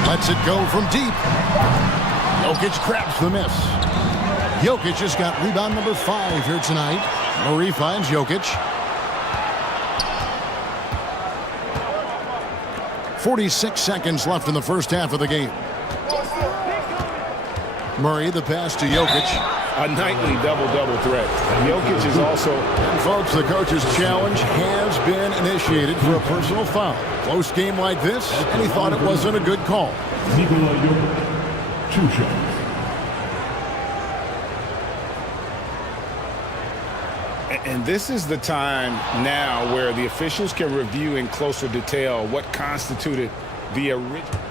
Lets it go from deep. Jokic grabs the miss. Jokic has got rebound number 5 here tonight. Murray finds Jokic. 46 seconds left in the first half of the game. Murray, the pass to Jokic. A nightly double-double threat. Jokic is also... And folks, the coach's challenge has been initiated for a personal foul. Close game like this, and he thought it wasn't a good call. Nikola Jokic, 2 shots. And this is the time now where the officials can review in closer detail what constituted the original.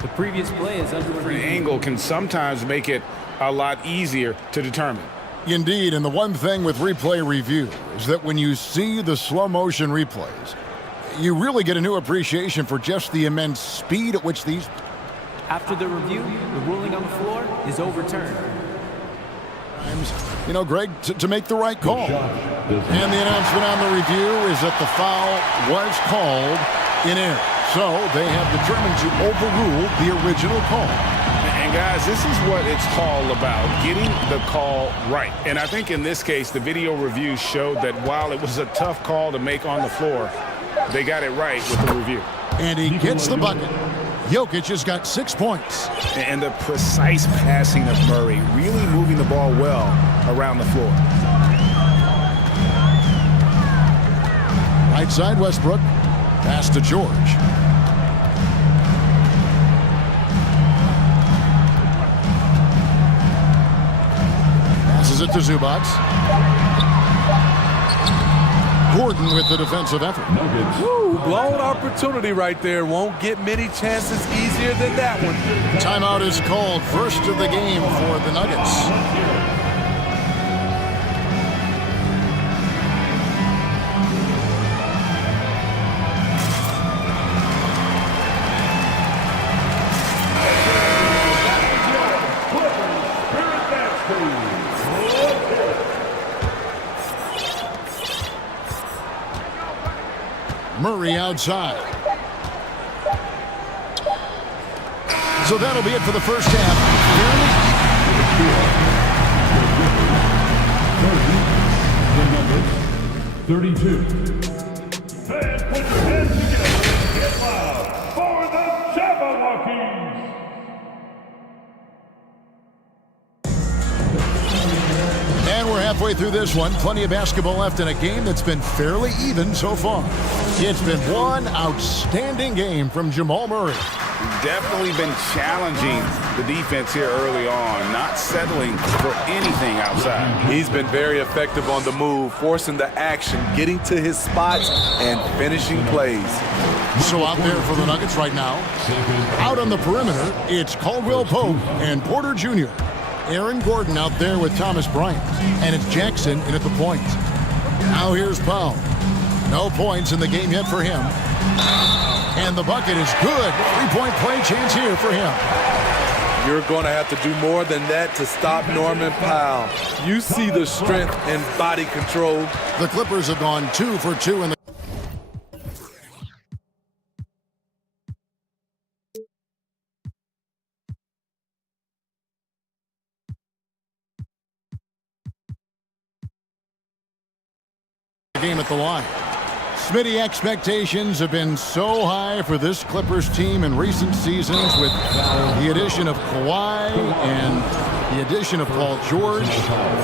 The previous play is under review. Angle can sometimes make it a lot easier to determine. Indeed, and the one thing with replay review is that when you see the slow motion replays, you really get a new appreciation for just the immense speed at which these... After the review, the ruling on the floor is overturned. You know, Greg, to make the right call. And the announcement on the review is that the foul was called in error. So they have determined to overrule the original call. And guys, this is what it's all about, getting the call right. And I think in this case, the video review showed that while it was a tough call to make on the floor, they got it right with the review. And he gets the bucket. Jokic has got 6 points. And the precise passing of Murray, really moving the ball well around the floor. Right side, Westbrook. Pass to George. Passes it to Zubac. Gordon with the defensive effort. Woo, blown opportunity right there. Won't get many chances easier than that one. Timeout is called. First of the game for the Nuggets. Murray outside. So that'll be it for the first half. 32. Fans, put your hands together. Get loud for the Jabberwockies. And we're halfway through this one. Plenty of basketball left in a game that's been fairly even so far. It's been one outstanding game from Jamal Murray. Definitely been challenging the defense here early on, not settling for anything outside. He's been very effective on the move, forcing the action, getting to his spots, and finishing plays. So out there for the Nuggets right now, out on the perimeter, it's Caldwell Pope and Porter Jr. Aaron Gordon out there with Thomas Bryant, and it's Jackson in at the point. Now here's Powell. No points in the game yet for him. And the bucket is good. 3-point play chance here for him. You're going to have to do more than that to stop Norman Powell. You see the strength and body control. The Clippers have gone 2 for 2 in the game at the line. Smitty, expectations have been so high for this Clippers team in recent seasons with the addition of Kawhi and the addition of Paul George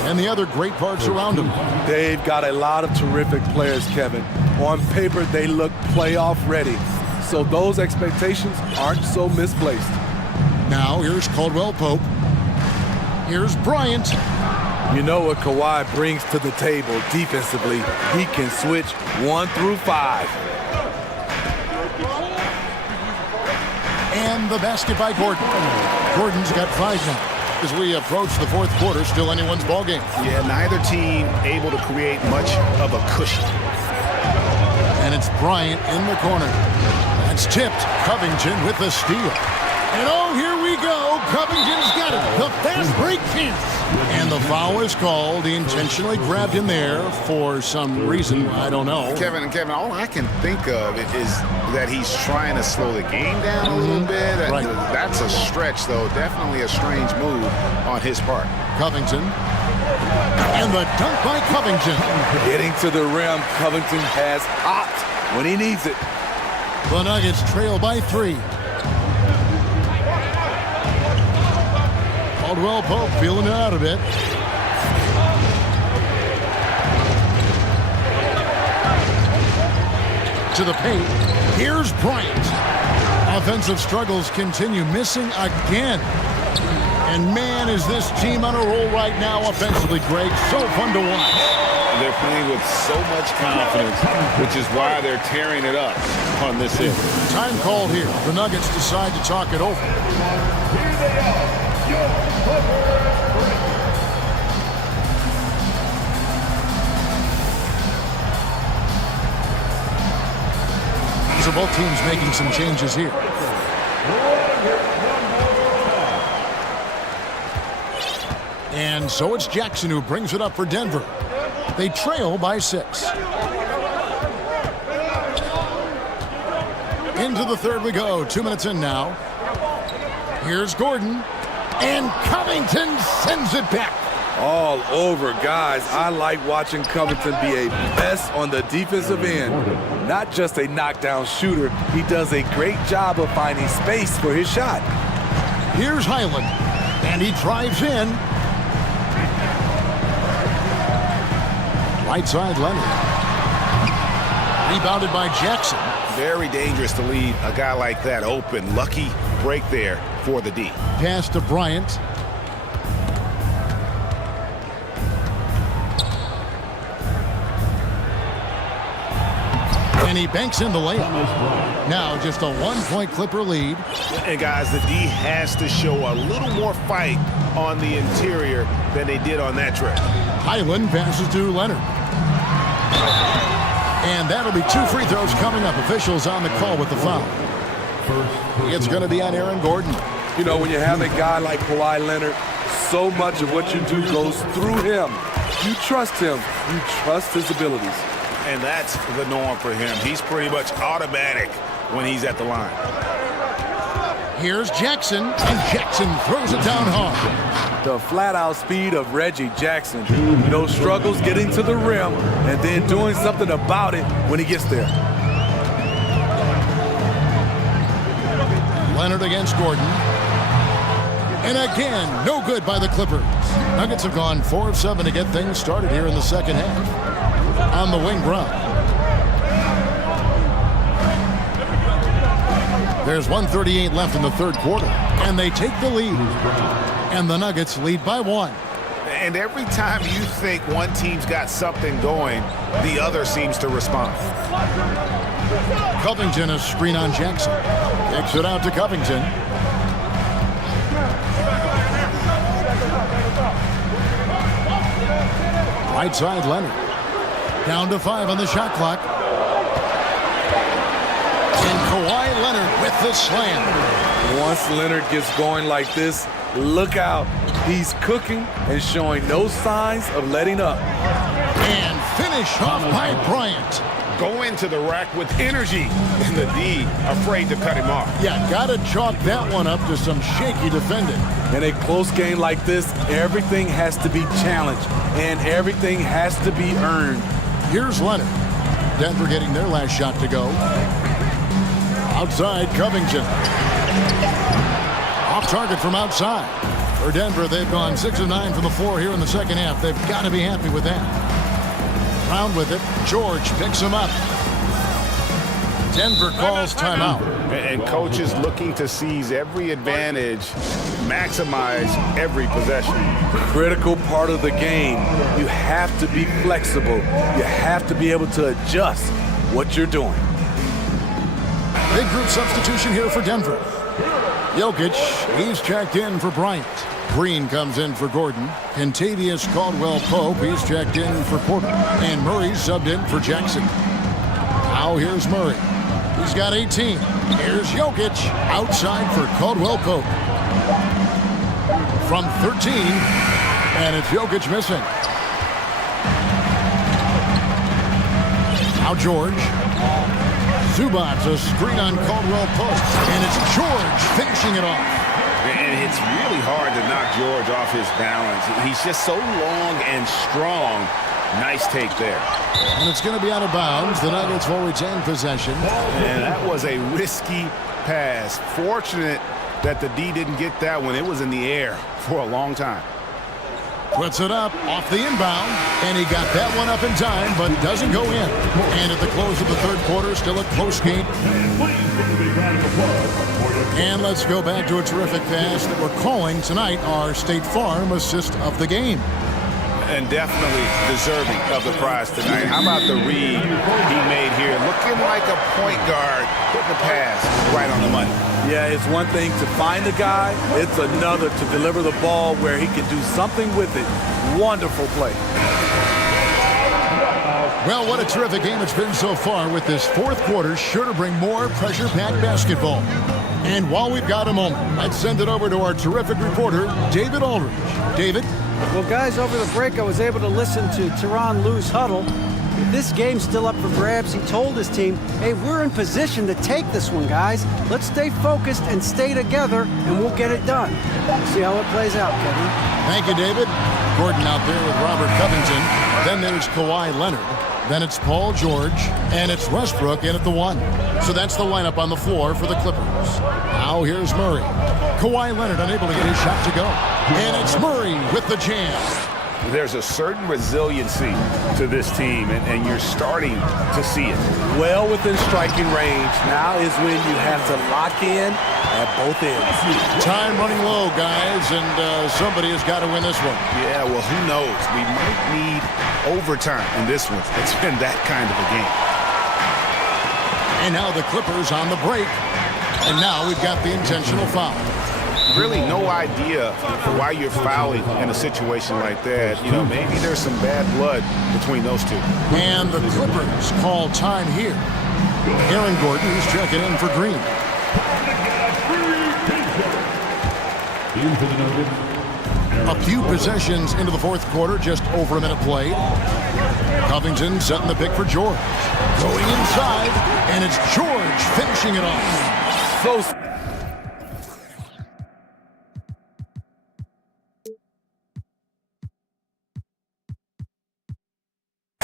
and the other great parts around them. They've got a lot of terrific players, Kevin. On paper, they look playoff ready. So those expectations aren't so misplaced. Now here's Caldwell Pope. Here's Bryant. You know what Kawhi brings to the table defensively. He can switch 1 through 5. And the basket by Gordon. Gordon's got 5 now. As we approach the fourth quarter, still anyone's ball game. Yeah, neither team able to create much of a cushion. And it's Bryant in the corner. That's tipped. Covington with the steal. And oh, here we go. Covington's got it. The fast break chance. And the foul is called. He intentionally grabbed him there for some reason. I don't know. Kevin, all I can think of is that he's trying to slow the game down a little bit. Right. That's a stretch, though. Definitely a strange move on his part. Covington. And the dunk by Covington. Getting to the rim, Covington has hopped when he needs it. The Nuggets trail by 3. Caldwell Pope feeling it out a bit. To the paint. Here's Bryant. Offensive struggles continue, missing again. And man, is this team on a roll right now offensively, Greg. So fun to watch. They're playing with so much confidence, which is why they're tearing it up on this end. Time called here. The Nuggets decide to talk it over. Here they are, your So both teams making some changes here. And so it's Jackson who brings it up for Denver. They trail by 6. Into the third we go. 2 minutes in now. Here's Gordon. And Covington sends it back. All over, guys. I like watching Covington be a mess on the defensive end. Not just a knockdown shooter, he does a great job of finding space for his shot. Here's Highland. And he drives in. Right side, Leonard. Rebounded by Jackson. Very dangerous to leave a guy like that open. Lucky break there for the D. Pass to Bryant. And he banks in the layup. Now just a 1-point Clipper lead. And guys, the D has to show a little more fight on the interior than they did on that trip. Highland passes to Leonard. And that'll be 2 free throws coming up. Officials on the call with the foul. It's going to be on Aaron Gordon. You know, when you have a guy like Kawhi Leonard, so much of what you do goes through him. You trust him. You trust his abilities. And that's the norm for him. He's pretty much automatic when he's at the line. Here's Jackson, and Jackson throws it down hard. The flat-out speed of Reggie Jackson. No struggles getting to the rim and then doing something about it when he gets there. Leonard against Gordon. And again, no good by the Clippers. Nuggets have gone 4 of 7 to get things started here in the second half. On the wing run. There's 1:38 left in the third quarter, and they take the lead. And the Nuggets lead by 1. And every time you think one team's got something going, the other seems to respond. Covington, a screen on Jackson. Kicks it out to Covington. Right side, Leonard. Down to 5 on the shot clock. And Kawhi Leonard with the slam. Once Leonard gets going like this, look out. He's cooking and showing no signs of letting up. And finish off by Bryant. Go into the rack with energy. And the D afraid to cut him off. Yeah, gotta chalk that one up to some shaky defending. In a close game like this, everything has to be challenged and everything has to be earned. Here's Leonard. Denver getting their last shot to go. Outside, Covington. Off target from outside. For Denver, they've gone 6 of 9 from the floor here in the second half. They've got to be happy with that. Round with it. George picks him up. Denver calls timeout. And coaches looking to seize every advantage, maximize every possession. Critical part of the game. You have to be flexible. You have to be able to adjust what you're doing. Big group substitution here for Denver. Jokic, he's checked in for Bryant. Green comes in for Gordon. Kentavious Caldwell-Pope, he's checked in for Porter. And Murray's subbed in for Jackson. Now here's Murray. He's got 18. Here's Jokic outside for Caldwell-Pope. From 13, and it's Jokic missing. Now George. Zubac's a screen on Caldwell-Pope. And it's George finishing it off. And it's really hard to knock George off his balance. He's just so long and strong. Nice take there. And it's going to be out of bounds. The Nuggets will retain possession. And that was a risky pass. Fortunate that the D didn't get that one. It was in the air for a long time. Puts it up off the inbound, and he got that one up in time, but doesn't go in. And at the close of the third quarter, still a close game. And let's go back to a terrific pass that we're calling tonight our State Farm assist of the game. And definitely deserving of the prize tonight. How about the read he made here? Looking like a point guard, putting the pass right on the money. Yeah, it's one thing to find a guy. It's another to deliver the ball where he can do something with it. Wonderful play. Well, what a terrific game it's been so far, with this fourth quarter sure to bring more pressure-packed basketball. And while we've got a moment, let's send it over to our terrific reporter, David Aldridge. David? Well, guys, over the break, I was able to listen to Tyronn Lue's huddle. With this game still up for grabs, he told his team, hey, we're in position to take this one, guys. Let's stay focused and stay together, and we'll get it done. We'll see how it plays out, Kevin. Thank you, David. Gordon out there with Robert Covington. Then there's Kawhi Leonard. Then it's Paul George. And it's Westbrook in at the 1. So that's the lineup on the floor for the Clippers. Now here's Murray. Kawhi Leonard unable to get his shot to go. And it's Murray with the jam. There's a certain resiliency to this team, and you're starting to see it. Well within striking range. Now is when you have to lock in at both ends. Time running low, guys, and somebody has got to win this one. Yeah, well, who knows? We might need overtime in this one. It's been that kind of a game. And now the Clippers on the break. And now we've got the intentional foul. Really no idea why you're fouling in a situation like that. You know, maybe there's some bad blood between those two. And the Clippers call time here. Aaron Gordon is checking in for Green. A few possessions into the fourth quarter, just over a minute played. Covington setting the pick for George. Going inside, and it's George finishing it off. So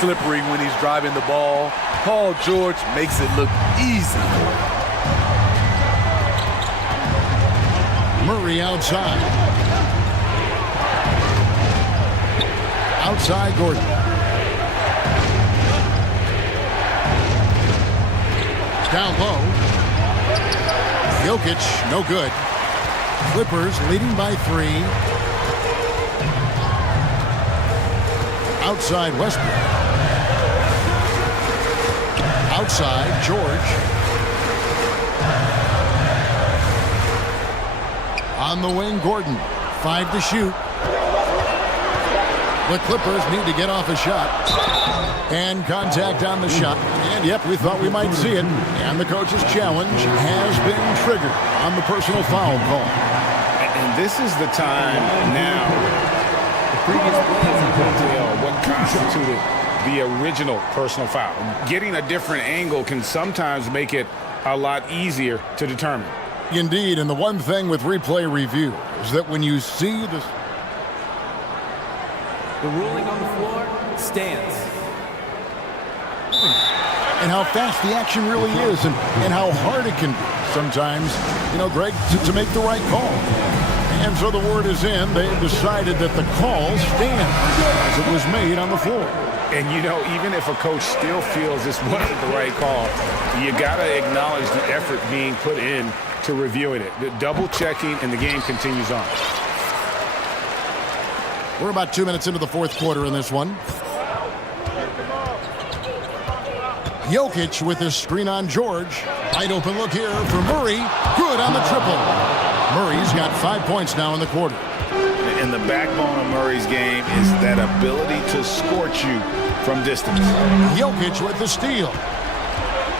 slippery when he's driving the ball. Paul George makes it look easy. Murray outside. Outside Gordon. Down low. Jokic, no good. Clippers leading by 3. Outside Westbrook. Outside George. On the wing, Gordon. 5 to shoot. The Clippers need to get off a shot. And contact on the shot. And yep, we thought we might see it. And the coach's challenge has been triggered on the personal foul call. And this is the time now. The previous play, what constituted the original personal foul. Getting a different angle can sometimes make it a lot easier to determine. Indeed, and the one thing with replay review is that when you see this... The ruling on the floor stands. And how fast the action really is, and how hard it can be sometimes, you know, Greg, to make the right call. And so the word is in. They've decided that the call stands as it was made on the floor. And, you know, even if a coach still feels this wasn't the right call, you got to acknowledge the effort being put in to reviewing it. The double checking, and the game continues on. We're about 2 minutes into the fourth quarter in this one. Jokic with his screen on George. Wide open look here for Murray. Good on the triple. Murray's got 5 points now in the quarter. And the backbone of Murray's game is that ability to scorch you from distance. Jokic with the steal.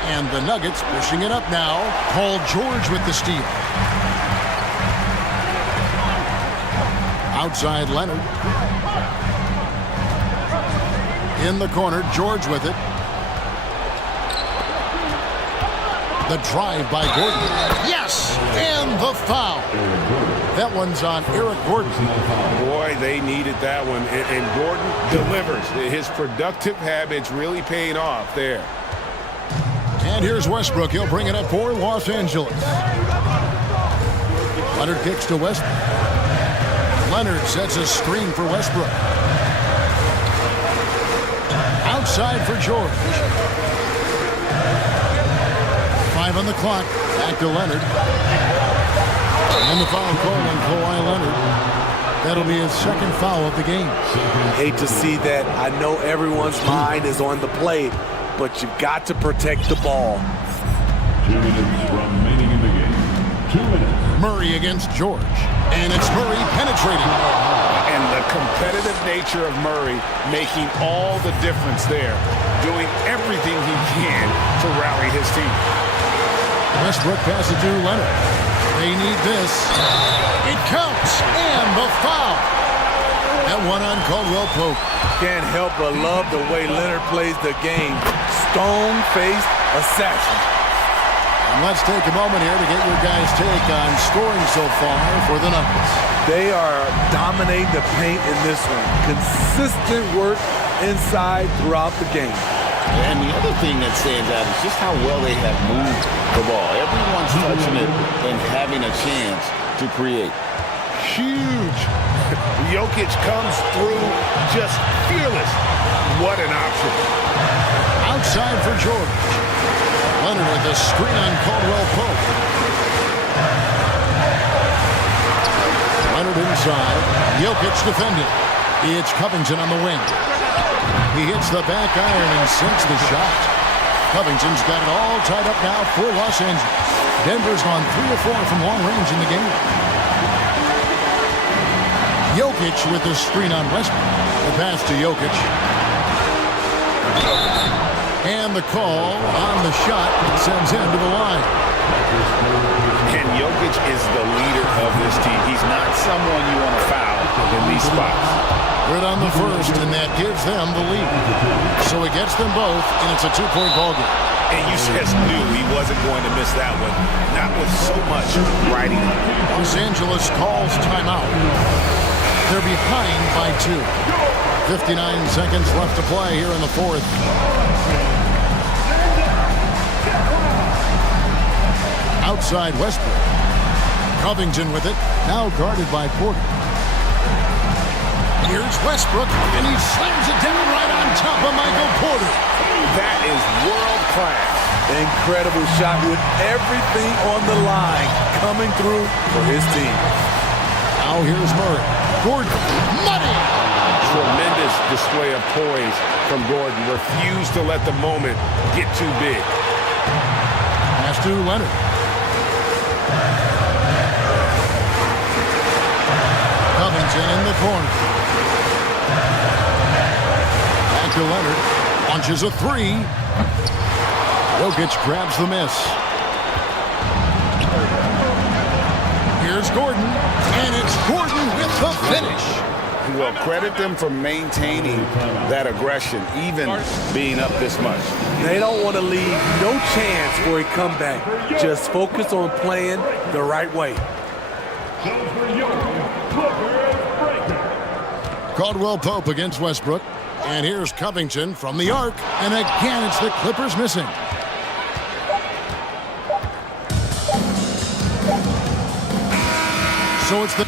And the Nuggets pushing it up now. Paul George with the steal. Outside Leonard. In the corner, George with it. The drive by Gordon. Yes! And the foul. That one's on Eric Gordon. Boy, they needed that one. And Gordon delivers. His productive habits really paid off there. And here's Westbrook. He'll bring it up for Los Angeles. Leonard kicks to Westbrook. Leonard sets a screen for Westbrook. Outside for George. 5 on the clock. Back to Leonard. And the foul call on Kawhi Leonard. That'll be his second foul of the game. Hate to see that. I know everyone's mind is on the play, but you've got to protect the ball. 2 minutes remaining in the game. 2 minutes. Murray against George. And it's Murray penetrating. And the competitive nature of Murray making all the difference there. Doing everything he can to rally his team. Westbrook passes to Leonard. They need this. It counts. And the foul. That one on Caldwell Pope. Can't help but love the way Leonard plays the game. Stone-faced assassin. And let's take a moment here to get your guys' take on scoring so far for the Nuggets. They are dominating the paint in this one. Consistent work inside throughout the game. And the other thing that stands out is just how well they have moved the ball. Everyone's touching it and having a chance to create. Huge. Jokic comes through just fearless. What an option. Outside for George. Leonard with a screen on Caldwell Pope. Leonard inside. Jokic defended. It's Covington on the wing. He hits the back iron and sinks the shot. Covington's got it all tied up now for Los Angeles. Denver's gone 3 of 4 from long range in the game. Jokic with the screen on Westbrook. The pass to Jokic. And the call on the shot that sends him to the line. And Jokic is the leader of this team. He's not someone you want to foul in these spots. Good on the first, and that gives them the lead. So it gets them both, and it's a 2-point ball game. And you just knew he wasn't going to miss that one. Not with so much riding on it. Los Angeles calls timeout. They're behind by 2. 59 seconds left to play here in the fourth. Outside Westbrook. Covington with it, now guarded by Porter. Here's Westbrook, and he slams it down right on top of Michael Porter. That is world class. Incredible shot with everything on the line coming through for his team. Now here's Murray. Gordon, money! Tremendous display of poise from Gordon. Refused to let the moment get too big. Pass to Leonard. Covington in the corner. Back to Leonard. Launches a 3. Jokic grabs the miss. Here's Gordon. And it's Gordon with the finish. Well, credit them for maintaining that aggression, even being up this much. They don't want to leave no chance for a comeback. Just focus on playing the right way. Caldwell Pope against Westbrook. And here's Covington from the arc. And again, it's the Clippers missing. So it's the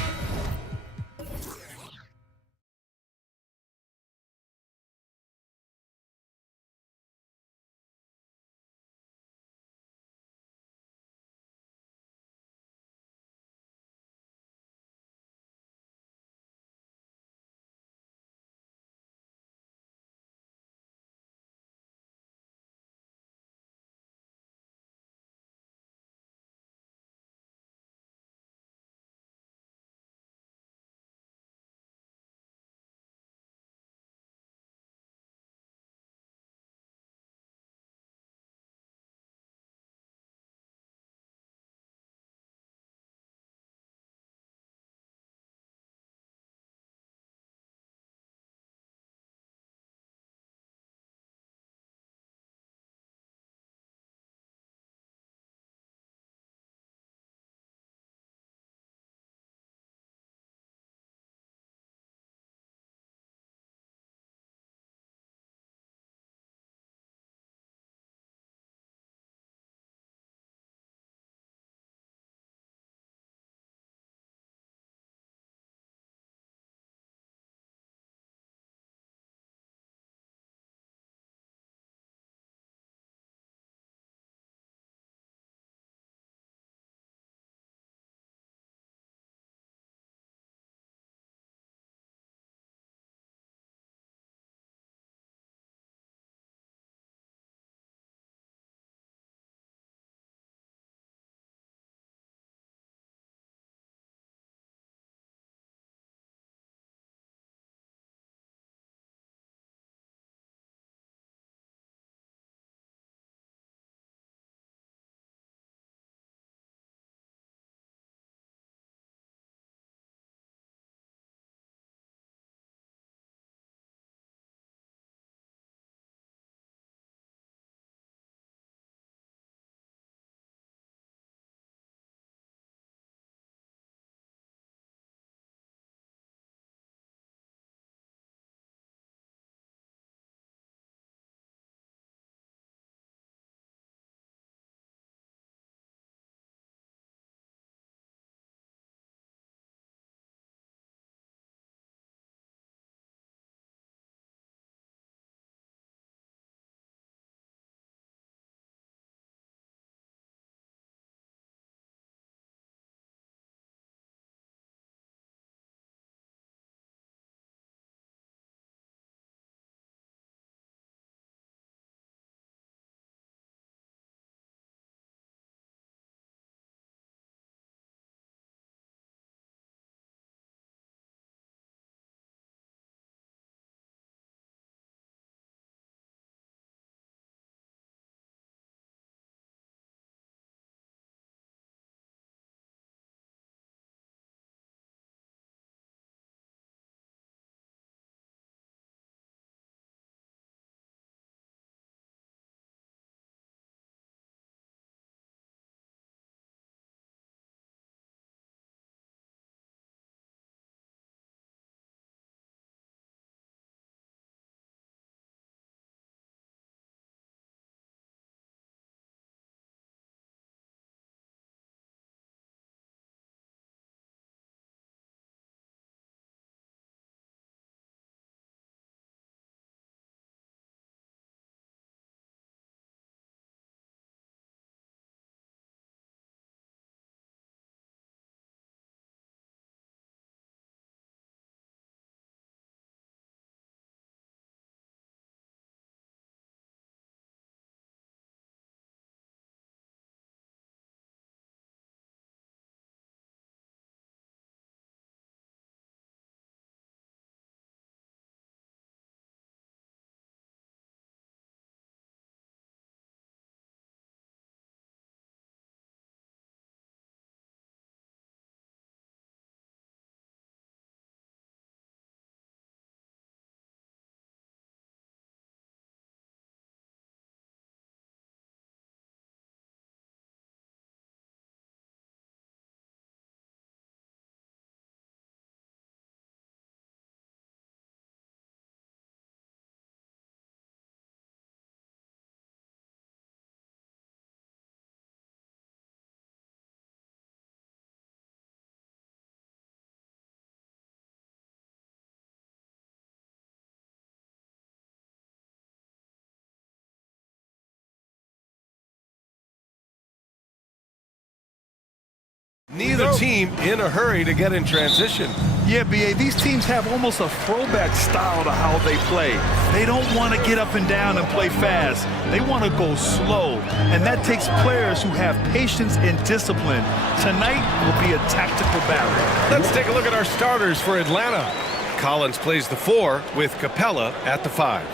Neither team in a hurry to get in transition. Yeah, B.A., these teams have almost a throwback style to how they play. They don't want to get up and down and play fast. They want to go slow, and that takes players who have patience and discipline. Tonight will be a tactical battle. Let's take a look at our starters for Atlanta. Collins plays the 4 with Capella at the 5.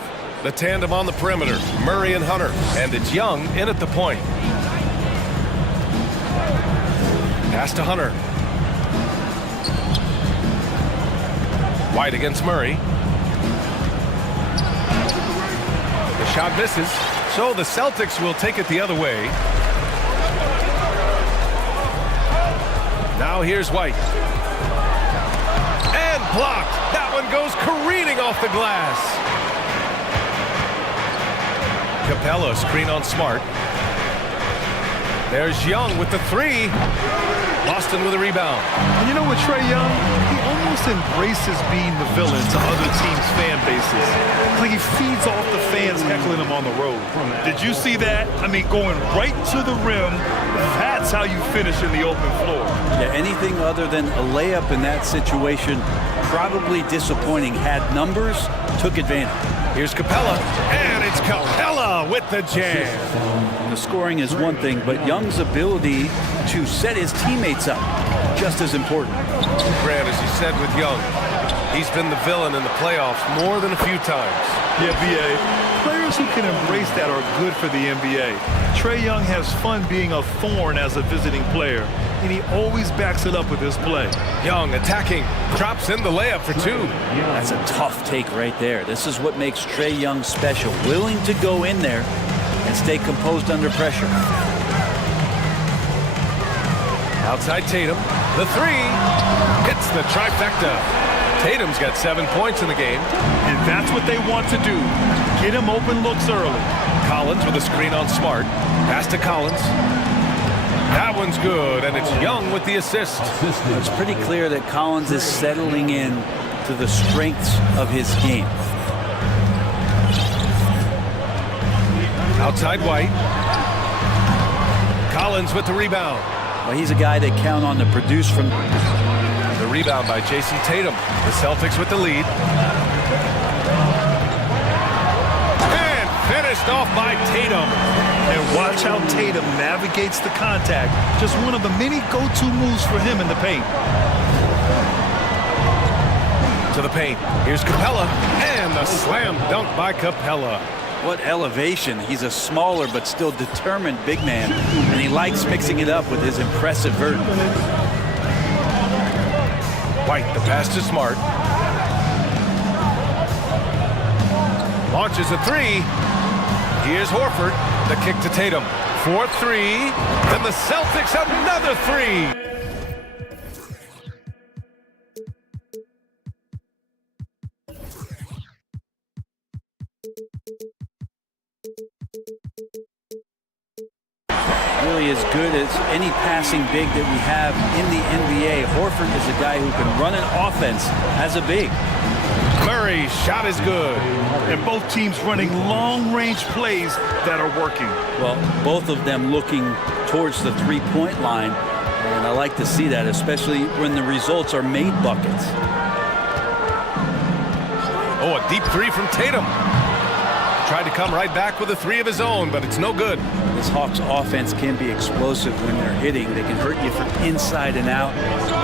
The tandem on the perimeter, Murray and Hunter, and it's Young in at the point. Pass to Hunter. White against Murray. The shot misses, so the Celtics will take it the other way. Now here's White. And blocked. That one goes careening off the glass. Capella screen on Smart. There's Young with the 3. Boston with a rebound. And you know what, Trae Young? He almost embraces being the villain to other teams' fan bases. It's like he feeds off the fans heckling him on the road. Did you see that? I mean, going right to the rim, that's how you finish in the open floor. Yeah, anything other than a layup in that situation, probably disappointing. Had numbers, took advantage. Here's Capella, and it's Capella with the jam. The scoring is one thing, but Young's ability to set his teammates up, just as important. Grant, as you said with Young, he's been the villain in the playoffs more than a few times. Yeah, B.A., players who can embrace that are good for the NBA. Trae Young has fun being a thorn as a visiting player, and he always backs it up with his play. Young attacking, drops in the layup for 2. That's a tough take right there. This is what makes Trae Young special, willing to go in there and stay composed under pressure. Outside Tatum, the 3 hits the trifecta. Tatum's got 7 points in the game. And that's what they want to do. Get him open looks early. Collins with a screen on Smart. Pass to Collins. That one's good, and it's Young with the assist. It's pretty clear that Collins is settling in to the strengths of his game. Outside White. Collins with the rebound. Well, he's a guy they count on to produce from. The rebound by Jason Tatum. The Celtics with the lead. And finished off by Tatum. And watch how Tatum navigates the contact. Just one of the many go-to moves for him in the paint. To the paint. Here's Capella. And the slam dunk by Capella. What elevation. He's a smaller but still determined big man, and he likes mixing it up with his impressive vert. White, the pass to Smart. Launches a 3. Here's Horford. The kick to Tatum. 4-3. Then the Celtics another 3. Really as good as any passing big that we have in the NBA. Horford is a guy who can run an offense as a big. Murray's shot is good. And both teams running long-range plays that are working. Well, both of them looking towards the three-point line. And I like to see that, especially when the results are made buckets. Oh, a deep 3 from Tatum. Tried to come right back with a 3 of his own, but it's no good. This Hawks offense can be explosive when they're hitting. They can hurt you from inside and out.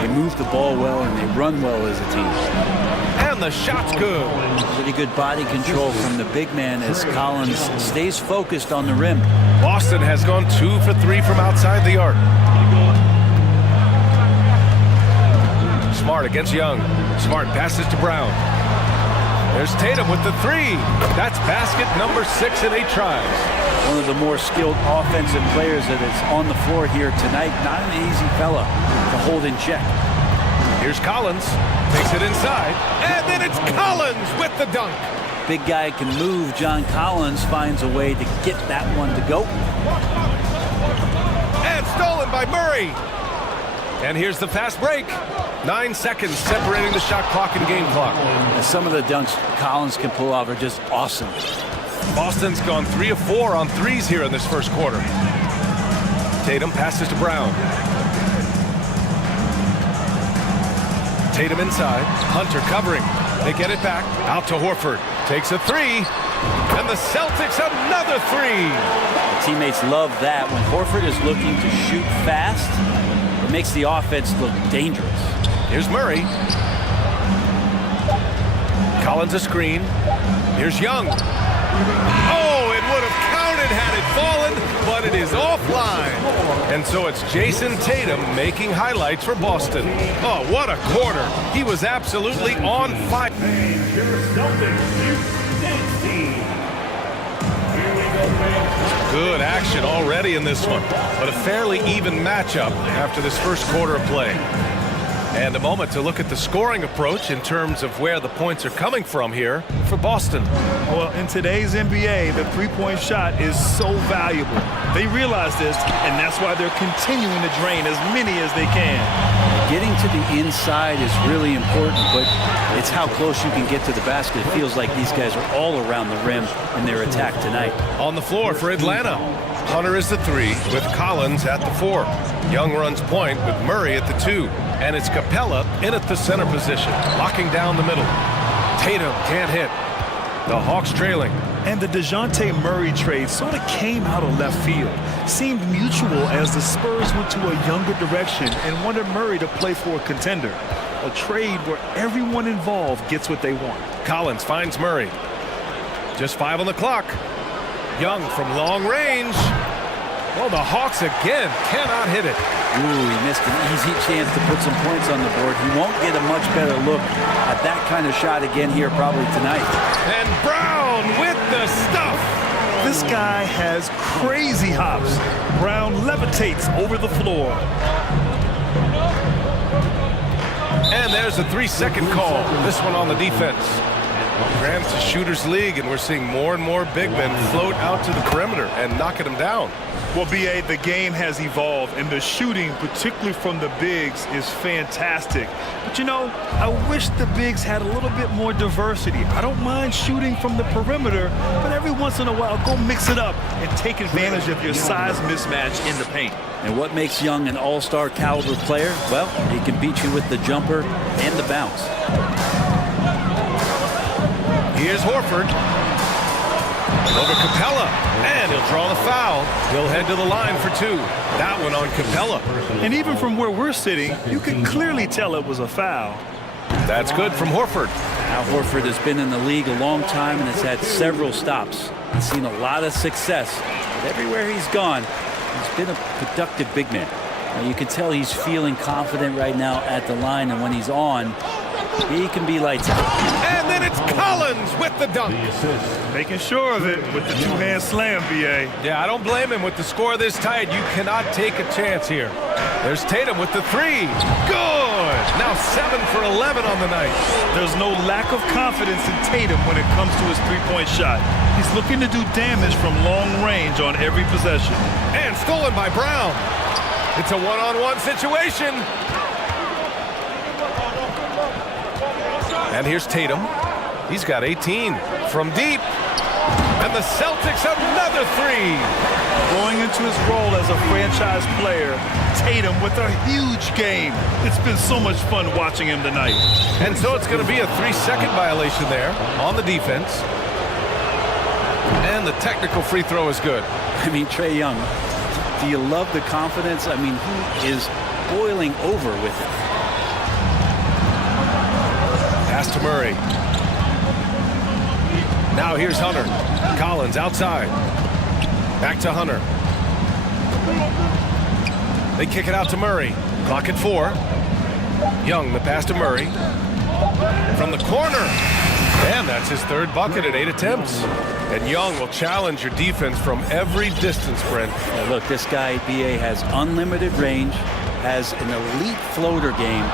They move the ball well, and they run well as a team. And the shot's good. Pretty good body control from the big man as Collins stays focused on the rim. Boston has gone 2 for 3 from outside the arc. Smart against Young. Smart passes to Brown. There's Tatum with the 3. That's basket number 6 in 8 tries. One of the more skilled offensive players that is on the floor here tonight. Not an easy fella to hold in check. Here's Collins. Takes it inside. And then it's Collins with the dunk. Big guy can move. John Collins finds a way to get that one to go. And stolen by Murray. And here's the fast break. 9 seconds separating the shot clock and game clock. And some of the dunks Collins can pull off are just awesome. Boston's gone 3 of 4 on 3s here in this first quarter. Tatum passes to Brown. Tatum inside. Hunter covering. They get it back. Out to Horford. Takes a three. And the Celtics another three. The teammates love that. When Horford is looking to shoot fast, it makes the offense look dangerous. Here's Murray. Collins a screen. Here's Young. Oh, it would have counted had it fallen, but it is offline. And so it's Jason Tatum making highlights for Boston. Oh, what a quarter. He was absolutely on fire. Good action already in this one, but a fairly even matchup after this first quarter of play. And a moment to look at the scoring approach in terms of where the points are coming from here for Boston. Well, in today's NBA, the three-point shot is so valuable. They realize this, and that's why they're continuing to drain as many as they can. Getting to the inside is really important, but it's how close you can get to the basket. It feels like these guys are all around the rim in their attack tonight. On the floor for Atlanta, Hunter is the three with Collins at the four. Young runs point with Murray at the two. And it's Capella in at the center position, locking down the middle. Tatum can't hit. The Hawks trailing. And the DeJounte Murray trade sort of came out of left field. Seemed mutual as the Spurs went to a younger direction and wanted Murray to play for a contender. A trade where everyone involved gets what they want. Collins finds Murray. Just 5 on the clock. Young from long range. Well, the Hawks again cannot hit it. Ooh, he missed an easy chance to put some points on the board. He won't get a much better look at that kind of shot again here probably tonight. And Brown with the stuff. This guy has crazy hops. Brown levitates over the floor. And there's a 3-second call. This one on the defense. Grants to Shooters League, and we're seeing more and more big men float out to the perimeter and knocking them down. Well, B.A., the game has evolved, and the shooting, particularly from the bigs, is fantastic. But, you know, I wish the bigs had a little bit more diversity. I don't mind shooting from the perimeter, but every once in a while, go mix it up and take advantage of your size mismatch in the paint. And what makes Young an all-star caliber player? Well, he can beat you with the jumper and the bounce. Here's Horford. Over Capella, and he'll draw the foul. He'll head to the line for two. That one on Capella. And even from where we're sitting, you can clearly tell it was a foul. That's good from Horford. Now Horford has been in the league a long time and has had several stops. He's seen a lot of success, but everywhere he's gone, he's been a productive big man. Now you can tell he's feeling confident right now at the line, and when he's on, he can be lights out. And then it's Collins with the dunk. Making sure of it with the two-hand slam, B.A. Yeah, I don't blame him. With the score this tight, you cannot take a chance here. There's Tatum with the three. Good! Now 7 for 11 on the night. There's no lack of confidence in Tatum when it comes to his three-point shot. He's looking to do damage from long range on every possession. And stolen by Brown. It's a one-on-one situation. And here's Tatum. He's got 18 from deep. And the Celtics another three. Going into his role as a franchise player, Tatum with a huge game. It's been so much fun watching him tonight. And so it's going to be a 3-second violation there on the defense. And the technical free throw is good. I mean, Trae Young, do you love the confidence? I mean, he is boiling over with it. Pass to Murray. Now here's Hunter. Collins outside. Back to Hunter. They kick it out to Murray. Clock at 4. Young, the pass to Murray. From the corner. And that's his third bucket at 8 attempts. And Young will challenge your defense from every distance, Brent. Now look, this guy, B.A., has unlimited range, has an elite floater game,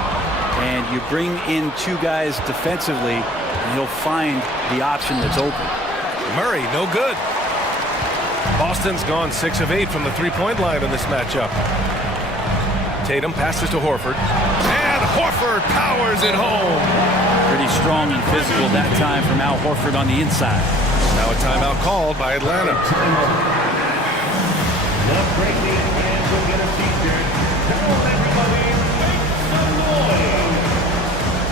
and you bring in two guys defensively, and he'll find the option that's open. Murray, no good. Boston's gone 6 of 8 from the three-point line in this matchup. Tatum passes to Horford. And Horford powers it home. Pretty strong and physical that time from Al Horford on the inside. Now a timeout called by Atlanta. The breaking fans will get a feature. Come on, everybody, make some noise.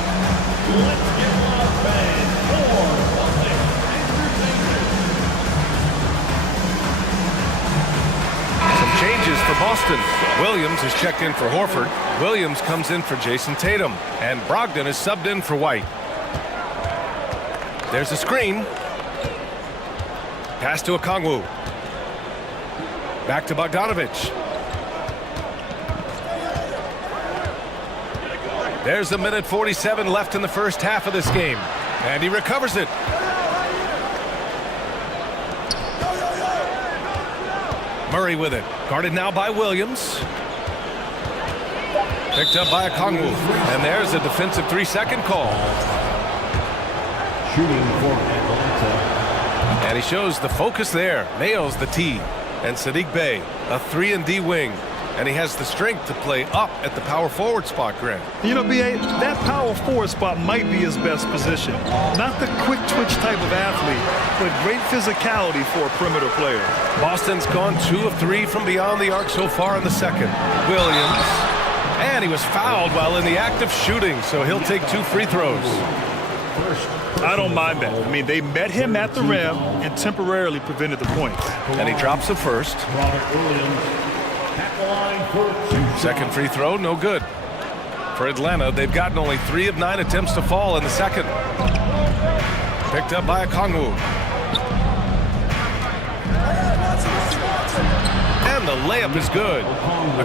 Changes for Boston. Williams is checked in for Horford. Williams comes in for Jason Tatum. And Brogdon is subbed in for White. There's a screen. Pass to Okongwu. Back to Bogdanovic. There's a minute 47 left in the first half of this game. And he recovers it. Murray with it. Guarded now by Williams. Picked up by Okongwu. And there's a defensive 3-second call. Shooting for Atlanta. And he shows the focus there. Nails the tee. And Sadiq Bey, a 3-and-D wing. And he has the strength to play up at the power forward spot, Grant. You know, B.A., that power forward spot might be his best position. Not the quick twitch type of athlete, but great physicality for a perimeter player. Boston's gone 2 of 3 from beyond the arc so far in the second. Williams. And he was fouled while in the act of shooting, so he'll take 2 free throws. I don't mind that. I mean, they met him at the rim and temporarily prevented the points. And he drops the first. Second free throw, no good. For Atlanta, they've gotten only 3 of 9 attempts to fall in the second. Picked up by Okongwu. And the layup is good.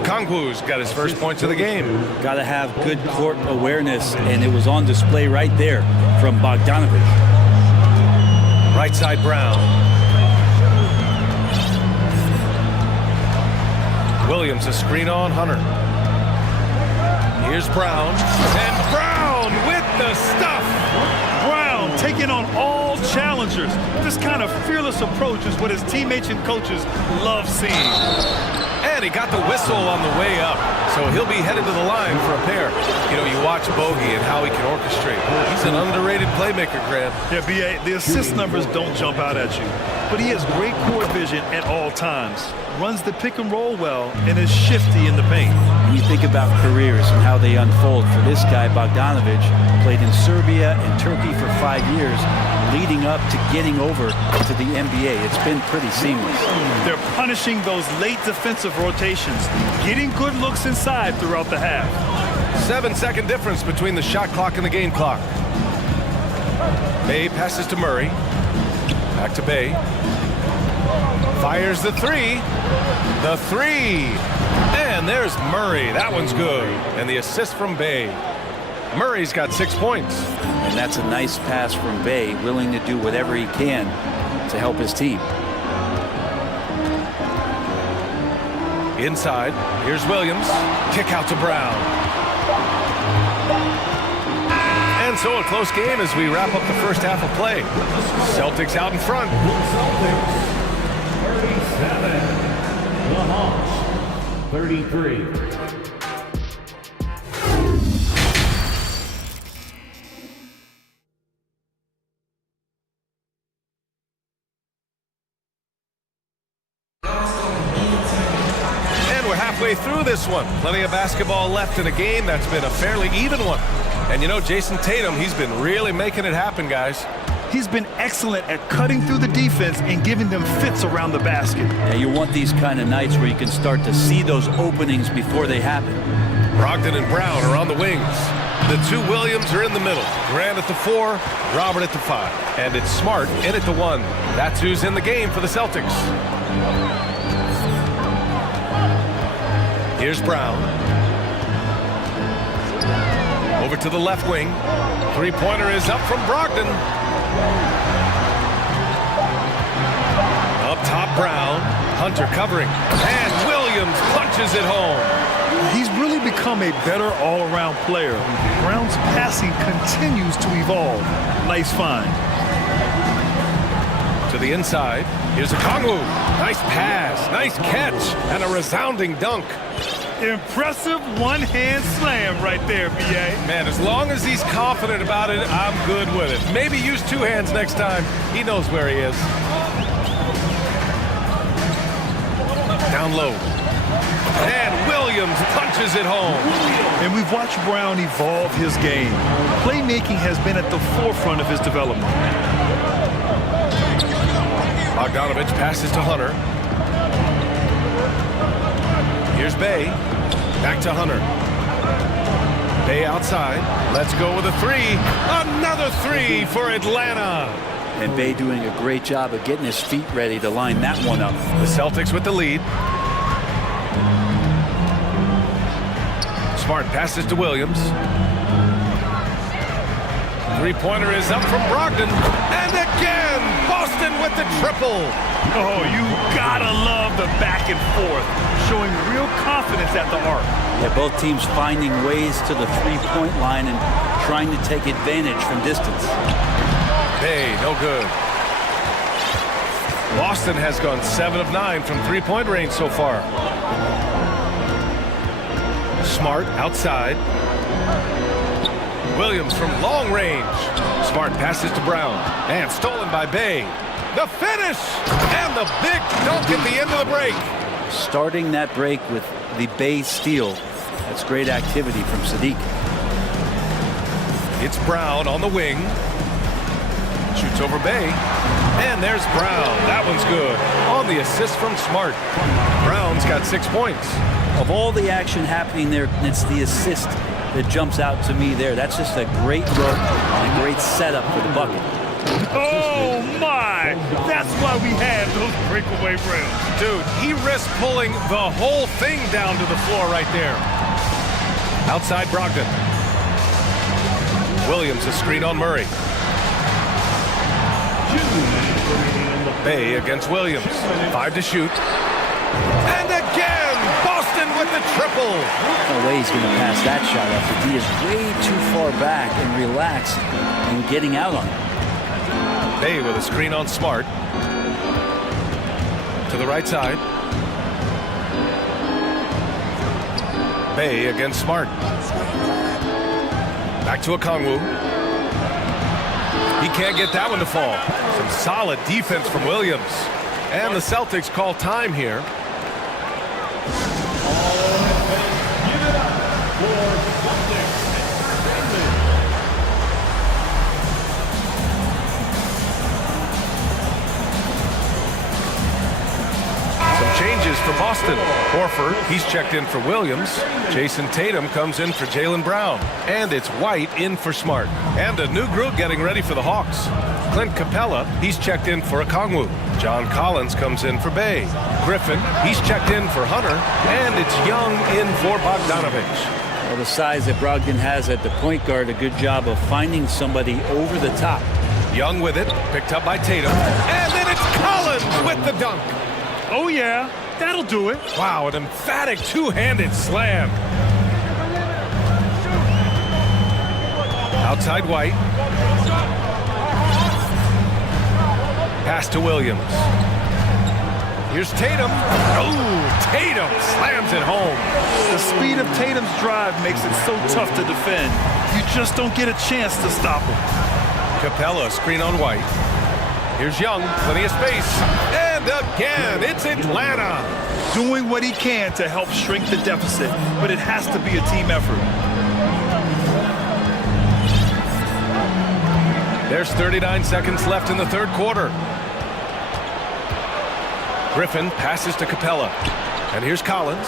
Okongwu's got his first points of the game. Got to have good court awareness, and it was on display right there from Bogdanovic. Right side Brown. Williams a screen on Hunter. Here's Brown. And Brown with the stuff. Brown taking on all challengers. This kind of fearless approach is what his teammates and coaches love seeing. And he got the whistle on the way up. So he'll be headed to the line for a pair. You know, you watch Bogey and how he can orchestrate. He's an underrated playmaker, Grant. Yeah, B.A., the assist numbers don't jump out at you. But he has great court vision at all times. Runs the pick and roll well and is shifty in the paint. When you think about careers and how they unfold, for this guy, Bogdanovic, played in Serbia and Turkey for 5 years, leading up to getting over to the NBA. It's been pretty seamless. They're punishing those late defensive rotations, getting good looks inside throughout the half. 7-second difference between the shot clock and the game clock. Bey passes to Murray. Back to Bey. Fires the 3. The 3. And there's Murray. That one's good. And the assist from Bey. Murray's got 6 points. And that's a nice pass from Bey, willing to do whatever he can to help his team. Inside, here's Williams. Kick out to Brown. And so a close game as we wrap up the first half of play. Celtics out in front. 37. The Hawks, 33. Through this one. Plenty of basketball left in a game that's been a fairly even one. And you know, Jason Tatum, he's been really making it happen, guys. He's been excellent at cutting through the defense and giving them fits around the basket. Yeah, you want these kind of nights where you can start to see those openings before they happen. Brogdon and Brown are on the wings. The 2 Williams are in the middle. Grant at the 4, Robert at the 5. And it's Smart in at the 1. That's who's in the game for the Celtics. Here's Brown. Over to the left wing. 3-pointer is up from Brogdon. Up top, Brown. Hunter covering. And Williams punches it home. He's really become a better all-around player. Brown's passing continues to evolve. Nice find. To the inside. Here's Okongwu. Nice pass. Nice catch. And a resounding dunk. Impressive one-hand slam right there, B.A. Man, as long as he's confident about it, I'm good with it. Maybe use 2 hands next time. He knows where he is. Down low. And Williams punches it home. And we've watched Brown evolve his game. Playmaking has been at the forefront of his development. Bogdanovich passes to Hunter. Here's Bay. Back to Hunter. Bay outside. Let's go with a three. Another three for Atlanta. And Bay doing a great job of getting his feet ready to line that one up. The Celtics with the lead. Smart passes to Williams. Three-pointer is up from Brogdon. And again, Boston with the triple. Oh, you gotta love the back and forth, showing real confidence at the arc. Yeah, both teams finding ways to the three-point line and trying to take advantage from distance. Hey, no good. Boston has gone 7 of 9 from three-point range so far. Smart outside. Williams from long range. Smart passes to Brown. And stolen by Bay. The finish! And the big dunk at the end of the break. Starting that break with the Bay steal. That's great activity from Sadiq. It's Brown on the wing. Shoots over Bay. And there's Brown. That one's good. On the assist from Smart. Brown's got 6 points. Of all the action happening there, it's the assist that jumps out to me there. That's just a great look and a great setup for the bucket. Oh, my! That's why we have those breakaway rims. Dude, he risked pulling the whole thing down to the floor right there. Outside Brogdon. Williams a screen on Murray. Bay against Williams. 5 to shoot. And again, Boston with the triple. No way he's going to pass that shot after he is way too far back and relaxed and getting out on it. Bay with a screen on Smart. To the right side. Bay against Smart. Back to Okongwu. He can't get that one to fall. Some solid defense from Williams. And the Celtics call time here. Changes for Boston. Horford, he's checked in for Williams. Jason Tatum comes in for Jaylen Brown. And it's White in for Smart. And a new group getting ready for the Hawks. Clint Capella, he's checked in for Okongwu. John Collins comes in for Bay. Griffin, he's checked in for Hunter. And it's Young in for Bogdanovich. Well, the size that Brogdon has at the point guard, a good job of finding somebody over the top. Young with it, picked up by Tatum. And then it's Collins with the dunk. Oh, yeah, that'll do it. Wow, an emphatic two-handed slam. Outside White. Pass to Williams. Here's Tatum. Oh, Tatum slams it home. The speed of Tatum's drive makes it so tough to defend. You just don't get a chance to stop him. Capella, screen on White. Here's Young, plenty of space. And again, it's Atlanta. Doing what he can to help shrink the deficit, but it has to be a team effort. There's 39 seconds left in the third quarter. Griffin passes to Capella. And here's Collins.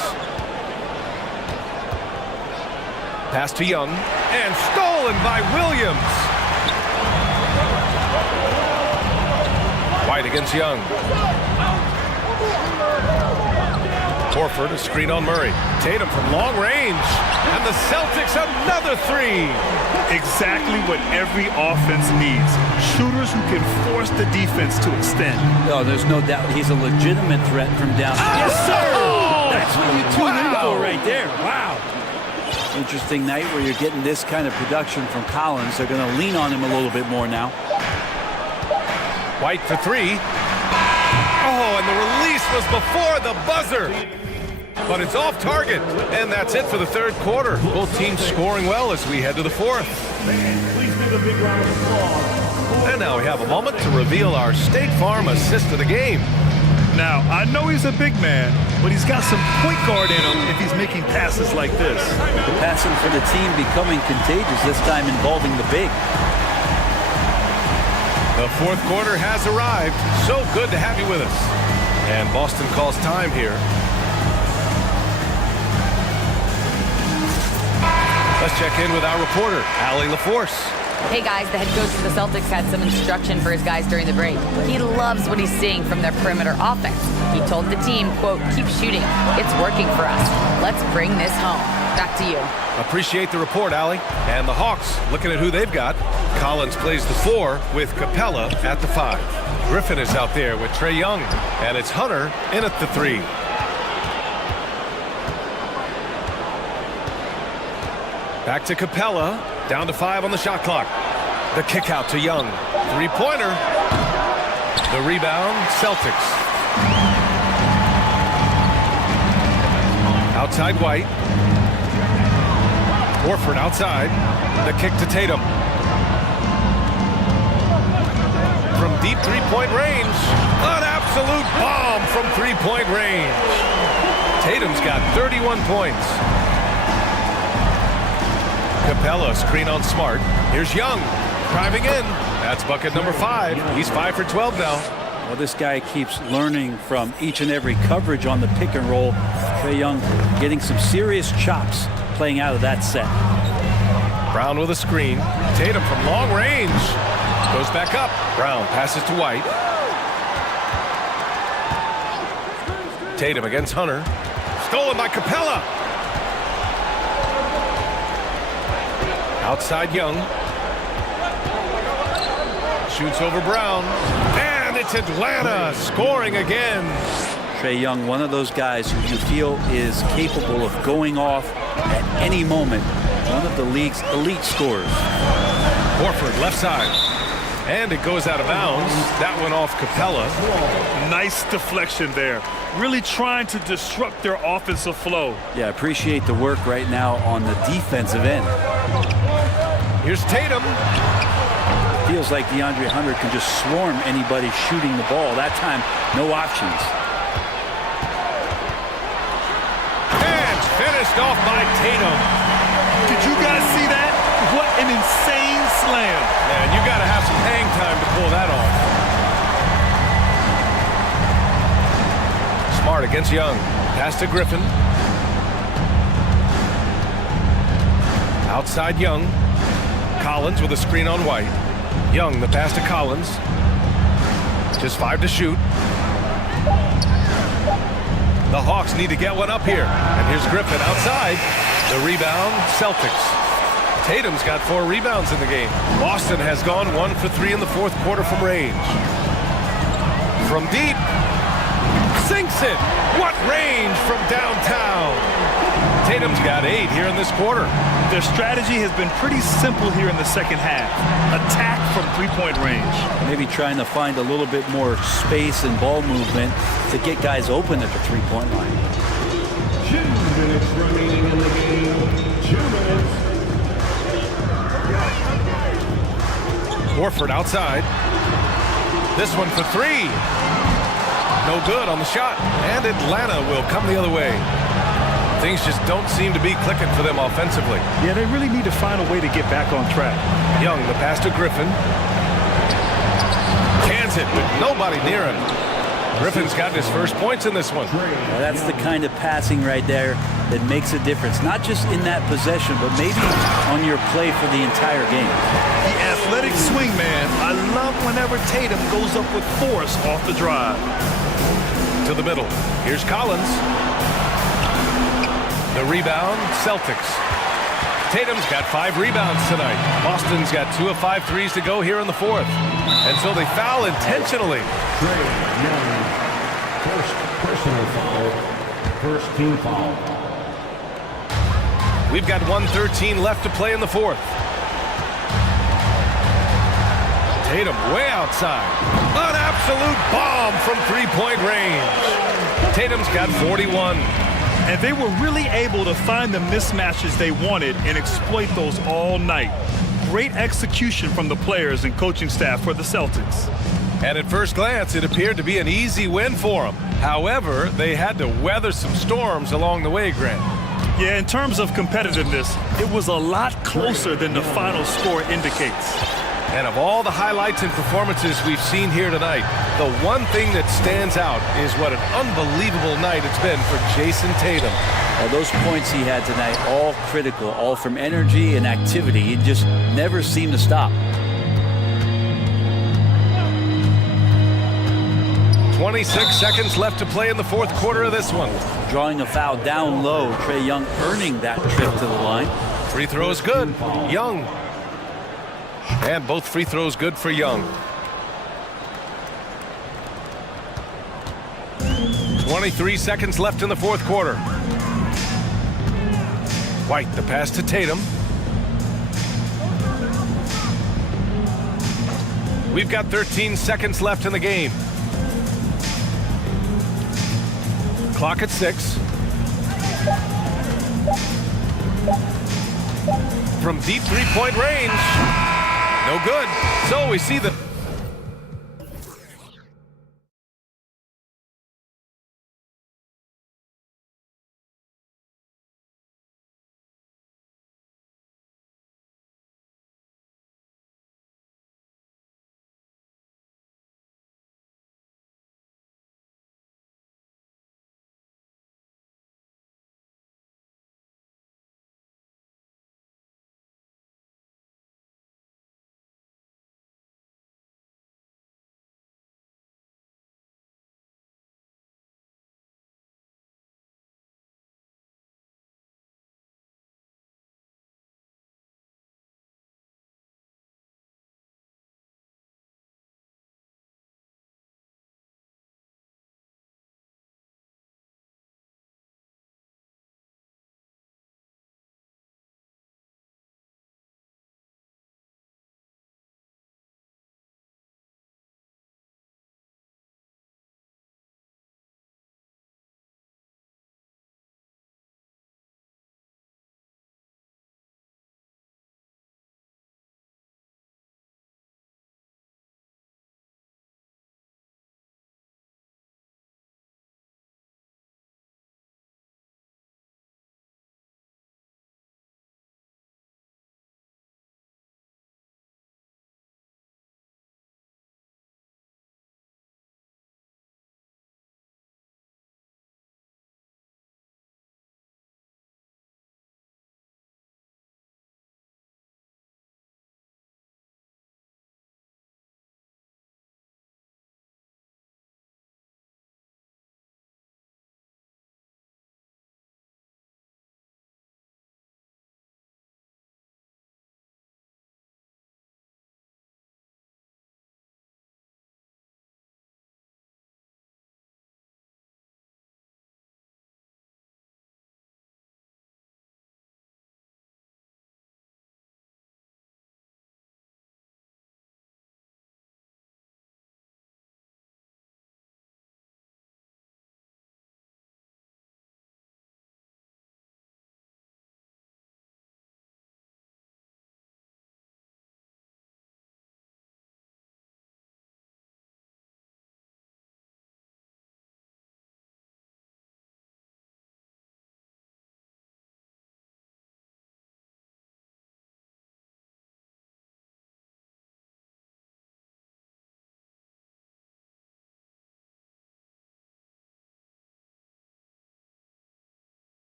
Pass to Young. And stolen by Williams. White against Young. Horford, a screen on Murray. Tatum from long range. And the Celtics another three. Exactly what every offense needs. Shooters who can force the defense to extend. Oh, there's no doubt he's a legitimate threat from down. Yes, sir! That's what you tune in for right there. Wow. Interesting night where you're getting this kind of production from Collins. They're going to lean on him a little bit more now. White for three. Oh, and the release was before the buzzer. But it's off target. And that's it for the third quarter. Both teams scoring well as we head to the fourth. And now we have a moment to reveal our State Farm assist of the game. Now, I know he's a big man, but he's got some point guard in him if he's making passes like this. The passing for the team becoming contagious, this time involving the big. The fourth quarter has arrived. So good to have you with us. And Boston calls time here. Let's check in with our reporter, Allie LaForce. Hey guys, the head coach of the Celtics had some instruction for his guys during the break. He loves what he's seeing from their perimeter offense. He told the team, quote, keep shooting. It's working for us. Let's bring this home. Back to you. Appreciate the report, Allie. And the Hawks, looking at who they've got. Collins plays the 4 with Capella at the 5. Griffin is out there with Trae Young. And it's Hunter in at the 3. Back to Capella. Down to 5 on the shot clock. The kick out to Young. Three-pointer. The rebound, Celtics. Outside White. Horford outside. The kick to Tatum. From deep three-point range. An absolute bomb from three-point range. Tatum's got 31 points. Capella screen on Smart. Here's Young driving in. That's bucket number 5. He's 5 for 12 now. Well, this guy keeps learning from each and every coverage on the pick and roll. Trae Young getting some serious chops playing out of that set. Brown with a screen. Tatum from long range. Goes back up. Brown passes to White. Tatum against Hunter. Stolen by Capella. Outside Young. Shoots over Brown. And it's Atlanta scoring again. Trae Young, one of those guys who you feel is capable of going off at any moment. One of the league's elite scorers. Horford left side. And it goes out of bounds. That went off Capella. Nice deflection there. Really trying to disrupt their offensive flow. Yeah, appreciate the work right now on the defensive end. Here's Tatum. Feels like DeAndre Hunter can just swarm anybody shooting the ball. That time, no options. And finished off by Tatum. Did you guys see that? What an insane slam. Man, you got to have some hang time to pull that off. Smart against Young. Pass to Griffin. Outside Young. Collins with a screen on White. Young, the pass to Collins. Just 5 to shoot. The Hawks need to get one up here. And here's Griffin outside. The rebound, Celtics. Tatum's got 4 rebounds in the game. Boston has gone 1 for 3 in the fourth quarter from range. From deep. Sinks it. What range from downtown. Tatum's got 8 here in this quarter. Their strategy has been pretty simple here in the second half. Attack from three-point range. Maybe trying to find a little bit more space and ball movement to get guys open at the three-point line. 2 minutes remaining in the game. 2 minutes. Horford outside. This one for 3. No good on the shot. And Atlanta will come the other way. Things just don't seem to be clicking for them offensively. Yeah, they really need to find a way to get back on track. Young, the pass to Griffin. Cans it, but nobody near him. Griffin's got his first points in this one. Well, that's the kind of passing right there that makes a difference. Not just in that possession, but maybe on your play for the entire game. The athletic swing man. I love whenever Tatum goes up with force off the drive. To the middle. Here's Collins. The rebound, Celtics. Tatum's got 5 rebounds tonight. Boston's got 2 of 5 threes to go here in the fourth. And so they foul intentionally. Trae Young, first personal foul, first team foul. We've got 1:13 left to play in the fourth. Tatum way outside. An absolute bomb from three-point range. Tatum's got 41. And they were really able to find the mismatches they wanted and exploit those all night. Great execution from the players and coaching staff for the Celtics. And at first glance, it appeared to be an easy win for them. However, they had to weather some storms along the way, Grant. Yeah, in terms of competitiveness, it was a lot closer than the final score indicates. And of all the highlights and performances we've seen here tonight, the one thing that stands out is what an unbelievable night it's been for Jason Tatum. Well, those points he had tonight, all critical, all from energy and activity. He just never seemed to stop. 26 seconds left to play in the fourth quarter of this one. Drawing a foul down low, Trae Young earning that trip to the line. Free throw is good. Young. And both free throws good for Young. 23 seconds left in the fourth quarter. White, the pass to Tatum. We've got 13 seconds left in the game. Clock at 6. From deep three-point range. No good. So we see the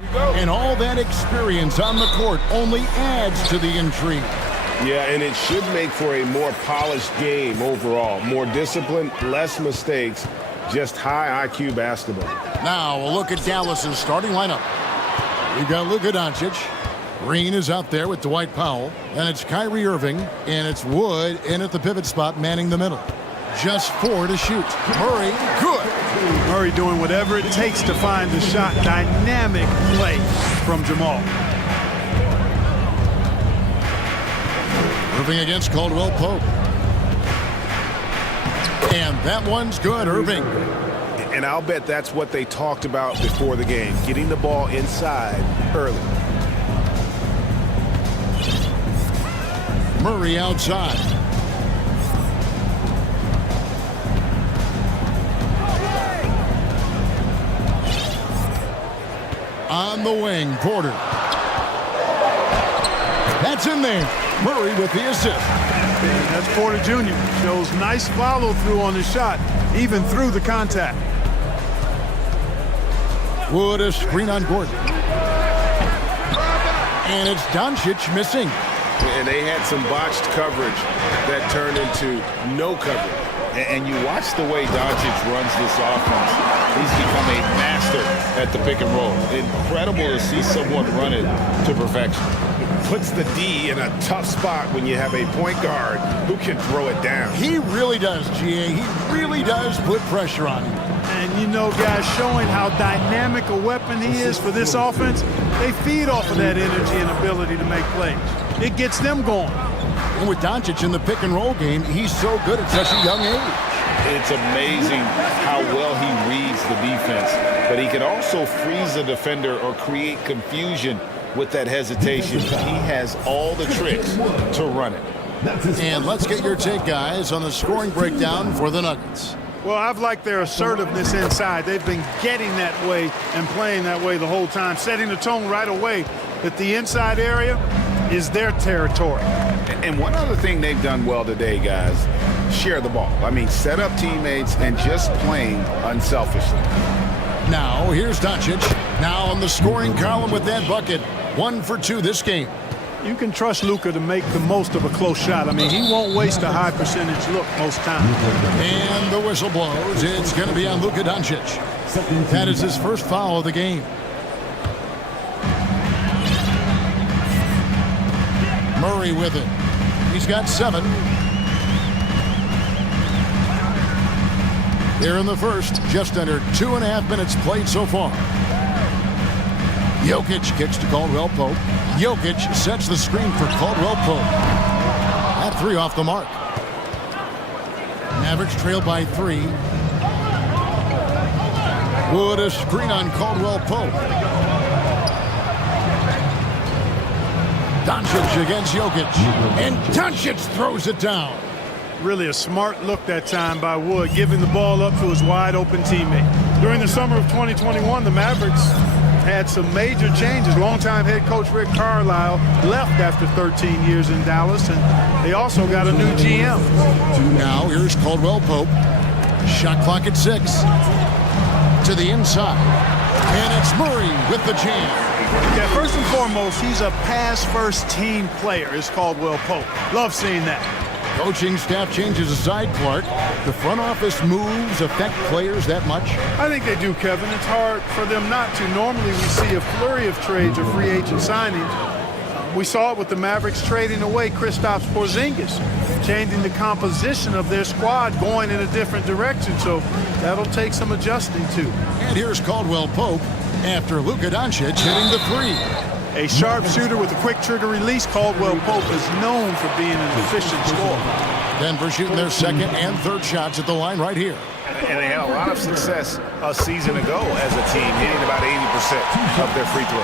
And all that experience on the court only adds to the intrigue. Yeah, and it should make for a more polished game overall. More discipline, less mistakes, just high IQ basketball. Now a look at Dallas's starting lineup. We've got Luka Doncic. Green is out there with Dwight Powell. And it's Kyrie Irving. And it's Wood in at the pivot spot, manning the middle. Just 4 to shoot. Murray, good. Murray doing whatever it takes to find the shot. Dynamic play from Jamal. Irving against Caldwell Pope. And that one's good, Irving. And I'll bet that's what they talked about before the game, getting the ball inside early. Murray outside. On the wing, Porter. That's in there. Murray with the assist. And that's Porter Jr. Shows nice follow-through on the shot, even through the contact. Wood a screen on Gordon. And it's Doncic missing. And they had some botched coverage that turned into no coverage. And you watch the way Doncic runs this offense. He's become a master at the pick and roll. Incredible to see someone run it to perfection. Puts the D in a tough spot when you have a point guard who can throw it down. He really does, GA. He really does put pressure on him. And you know, guys, showing how dynamic a weapon he is for this offense, they feed off of that energy and ability to make plays. It gets them going. And with Doncic in the pick and roll game, he's so good at such a young age. It's amazing how well he reads the defense, but he can also freeze a defender or create confusion with that hesitation. He has all the tricks to run it. And let's get your take, guys, on the scoring breakdown for the Nuggets. Well, I've liked their assertiveness inside. They've been getting that way and playing that way the whole time, setting the tone right away that the inside area is their territory. And one other thing they've done well today, guys, share the ball. I mean, set up teammates and just playing unselfishly. Now, here's Doncic. Now on the scoring column with that bucket. 1 for 2 this game. You can trust Luka to make the most of a close shot. I mean, he won't waste a high percentage look most times. And the whistle blows. It's going to be on Luka Doncic. That is his first foul of the game. Murray with it. He's got 7. Here in the first, just under 2.5 minutes played so far. Jokic kicks to Caldwell Pope. Jokic sets the screen for Caldwell Pope. That 3 off the mark. Mavericks trail by 3. Wood a screen on Caldwell Pope. Doncic against Jokic. And Doncic throws it down. Really a smart look that time by Wood, giving the ball up to his wide-open teammate. During the summer of 2021, the Mavericks had some major changes. Longtime head coach Rick Carlisle left after 13 years in Dallas, and they also got a new GM. Now here's Caldwell Pope. Shot clock at 6. To the inside. And it's Murray with the jam. Yeah, first and foremost, he's a pass-first team player, is Caldwell Pope. Love seeing that. Coaching staff changes aside, Clark. The front office moves affect players that much? I think they do, Kevin. It's hard for them not to. Normally we see a flurry of trades or free agent signings. We saw it with the Mavericks trading away Kristaps Porzingis, changing the composition of their squad, going in a different direction. So that'll take some adjusting to. And here's Caldwell Pope after Luka Doncic hitting the 3. A sharp shooter with a quick trigger release, Caldwell Pope is known for being an efficient scorer. Denver shooting their second and third shots at the line right here. And they had a lot of success a season ago as a team, hitting about 80% of their free throws.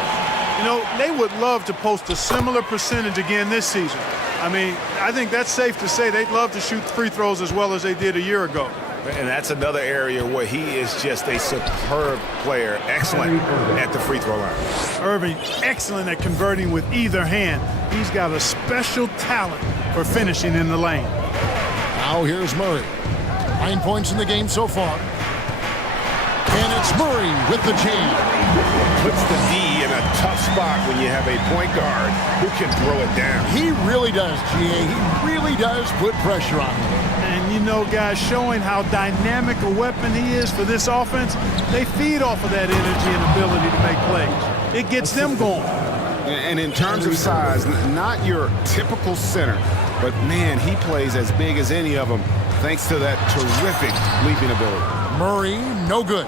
You know, they would love to post a similar percentage again this season. I mean, I think that's safe to say they'd love to shoot free throws as well as they did a year ago. And that's another area where he is just a superb player, excellent at the free throw line. Irving, excellent at converting with either hand. He's got a special talent for finishing in the lane. Now here's Murray. 9 points in the game so far. And it's Murray with the jam. Puts the D in a tough spot when you have a point guard who can throw it down. He really does, GA. He really does put pressure on him. And, you know, guys, showing how dynamic a weapon he is for this offense, they feed off of that energy and ability to make plays. It gets them going. And in terms of size, not your typical center, but, man, he plays as big as any of them thanks to that terrific leaping ability. Murray, no good.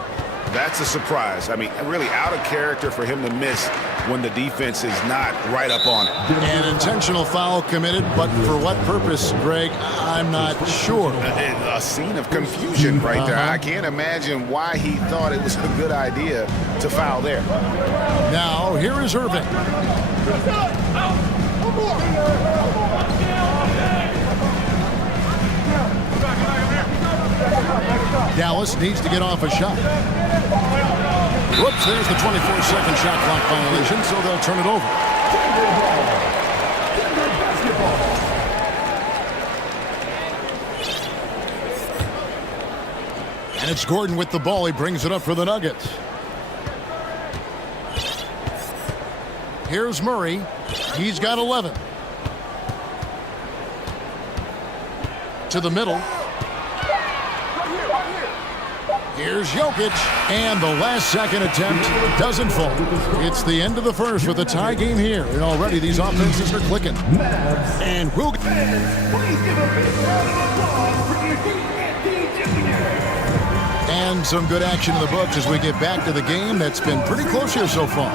That's a surprise. I mean, really out of character for him to miss when the defense is not right up on it. An intentional foul committed, but for what purpose, Greg, I'm not sure. A scene of confusion right there. I can't imagine why he thought it was a good idea to foul there. Now, here is Irving. Dallas needs to get off a shot. Whoops, there's the 24-second shot clock violation, so they'll turn it over. And it's Gordon with the ball. He brings it up for the Nuggets. Here's Murray. He's got 11. To the middle. Here's Jokic, and the last second attempt doesn't fall. It's the end of the first with a tie game here, and already these offenses are clicking. And we'll... And some good action in the books as we get back to the game that's been pretty close here so far.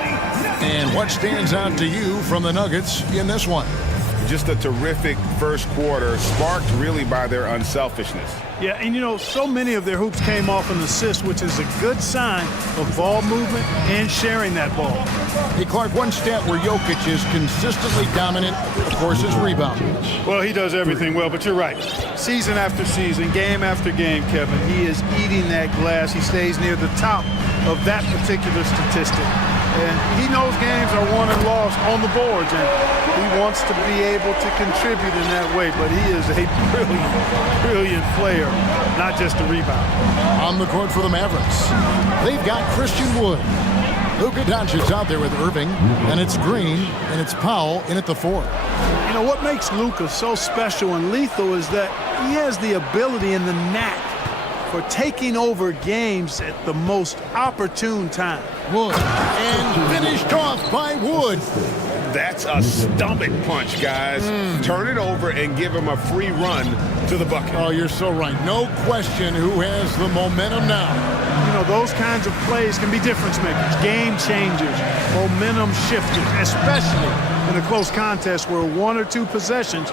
And what stands out to you from the Nuggets in this one? Just a terrific first quarter, sparked really by their unselfishness. Yeah, and you know, so many of their hoops came off an assist, which is a good sign of ball movement and sharing that ball. Hey, Clark, one stat where Jokic is consistently dominant, of course, is rebounding. Well, he does everything well, but you're right. Season after season, game after game, Kevin, he is eating that glass. He stays near the top of that particular statistic. And he knows games are won and lost on the boards, and he wants to be able to contribute in that way. But he is a brilliant player, not just a rebounder. On the court for the Mavericks, they've got Christian Wood. Luka Doncic's out there with Irving, and it's Green, and it's Powell in at the 4. You know, what makes Luka so special and lethal is that he has the ability and the knack for taking over games at the most opportune time. Wood, and finished off by Wood. That's a stomach punch, guys. Turn it over and give him a free run to the bucket. Oh, you're so right. No question who has the momentum now. You know, those kinds of plays can be difference makers, game changers, momentum shifters, especially in a close contest where 1 or 2 possessions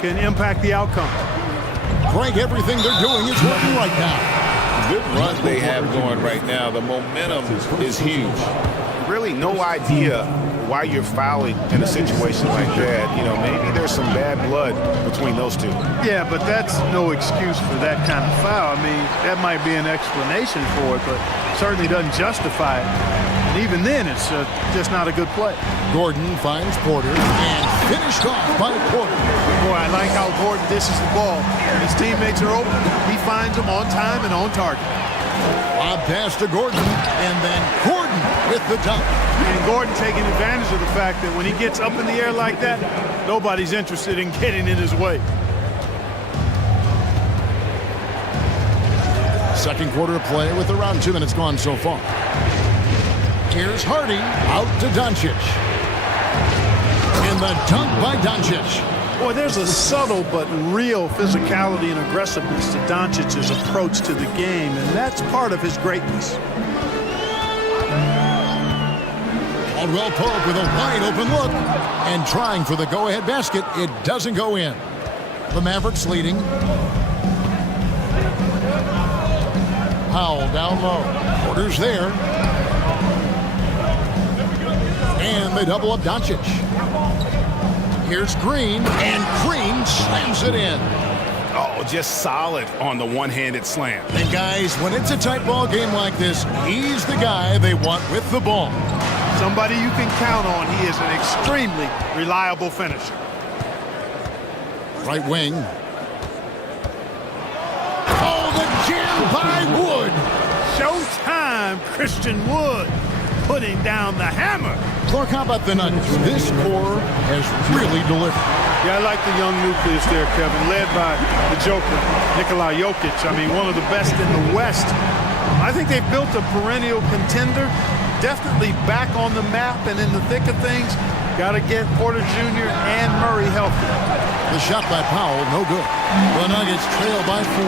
can impact the outcome. Greg, everything they're doing is working right now. Good run they have going right now. The momentum is huge. Really no idea why you're fouling in a situation like that. You know, maybe there's some bad blood between those two. Yeah, but that's no excuse for that kind of foul. I mean, that might be an explanation for it, but certainly doesn't justify it. And even then, it's just not a good play. Gordon finds Porter and finished off by Porter. Boy, I like how Gordon dishes the ball. When his teammates are open, he finds them on time and on target. Lob pass to Gordon, and then Gordon with the dunk. And Gordon taking advantage of the fact that when he gets up in the air like that, nobody's interested in getting in his way. Second quarter of play with around 2 minutes gone so far. Here's Hardy out to Doncic. And the dunk by Doncic. Boy, there's a subtle but real physicality and aggressiveness to Doncic's approach to the game, and that's part of his greatness. Caldwell Pope with a wide open look and trying for the go-ahead basket. It doesn't go in. The Mavericks leading. Powell down low. Porter's there. And they double up Doncic. Here's Green, and Green slams it in. Oh, just solid on the one-handed slam. And guys, when it's a tight ball game like this, he's the guy they want with the ball. Somebody you can count on. He is an extremely reliable finisher. Right wing. Oh, the jam by Wood. Showtime, Christian Wood. putting down the hammer. Clark, how about the Nuggets? This core has really delivered. Yeah, I like the young nucleus there, Kevin, led by the Joker, Nikola Jokic. I mean, one of the best in the West. I think they've built a perennial contender, definitely back on the map and in the thick of things. Got to get Porter Jr. and Murray healthy. The shot by Powell, no good. The Nuggets trail by 4.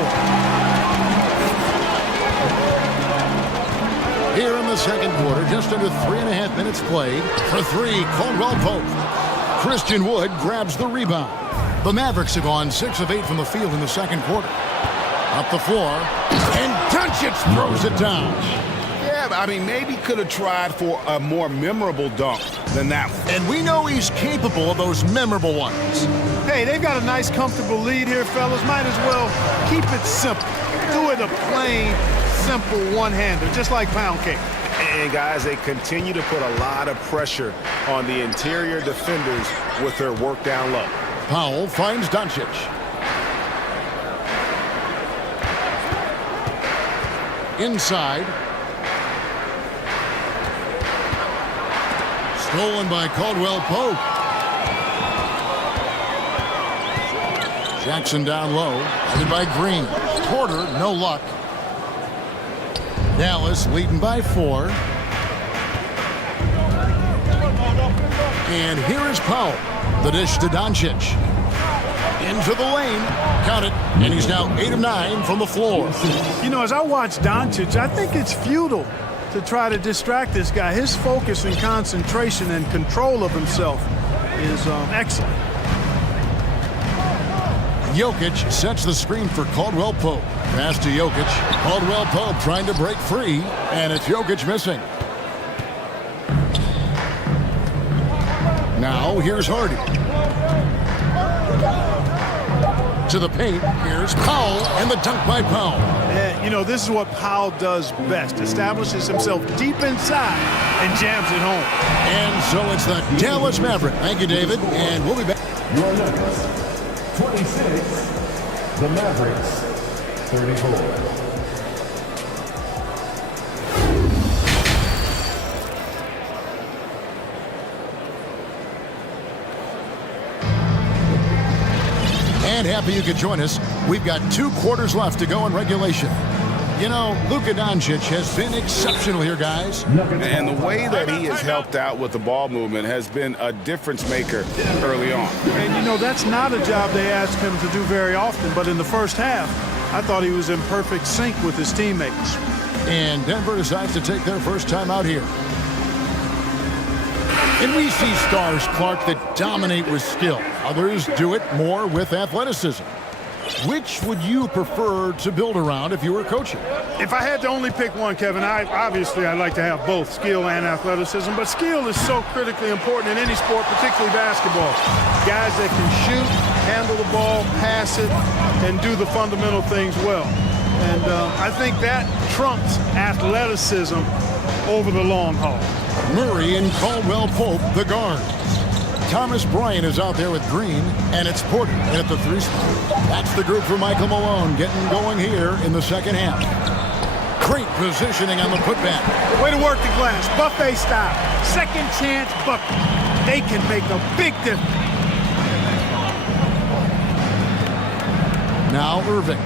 Here in the second quarter, just under 3.5 minutes played. For three, Caldwell Pope. Christian Wood grabs the rebound. The Mavericks have gone 6 of 8 from the field in the second quarter. Up the floor, and Doncic throws it down. Yeah, I mean, maybe could have tried for a more memorable dunk than that one. And we know he's capable of those memorable ones. Hey, they've got a nice, comfortable lead here, fellas. Might as well keep it simple. Do it a plain, simple one-hander, just like pound cake. And guys, they continue to put a lot of pressure on the interior defenders with their work down low. Powell finds Doncic. Inside. Stolen by Caldwell Pope. Jackson down low. Headed by Green. Porter, no luck. Dallas leading by 4. And here is Powell. The dish to Doncic. Into the lane. Count it. And he's now 8 of 9 from the floor. You know, as I watch Doncic, I think it's futile to try to distract this guy. His focus and concentration and control of himself is excellent. Jokic sets the screen for Caldwell Pope. Pass to Jokic. Caldwell Pope trying to break free, and it's Jokic missing. Now here's Hardy. To the paint, here's Powell, and the dunk by Powell. Yeah, you know, this is what Powell does best. Establishes himself deep inside and jams it home. And so it's the Dallas Maverick. Thank you, David, and we'll be back. Your Nuggets, 26. The Mavericks, 34. And happy you could join us. We've got 2 quarters left to go in regulation. You know, Luka Doncic has been exceptional here, guys. And the way that he has helped out with the ball movement has been a difference maker early on. And, you know, that's not a job they ask him to do very often. But in the first half, I thought he was in perfect sync with his teammates. And Denver decides to take their first time out here. And we see stars, Clark, that dominate with skill. Others do it more with athleticism. Which would you prefer to build around if you were coaching? If I had to only pick one, Kevin, I'd like to have both skill and athleticism. But skill is so critically important in any sport, particularly basketball. Guys that can shoot, handle the ball, pass it, and do the fundamental things well. And I think that trumps athleticism over the long haul. Murray and Caldwell Pope, the guard. Thomas Bryant is out there with Green, and it's Porter at the 3 spot. That's the group for Michael Malone getting going here in the second half. Great positioning on the putback. Way to work the glass, buffet style. Second chance bucket. They can make a big difference. Now Irving.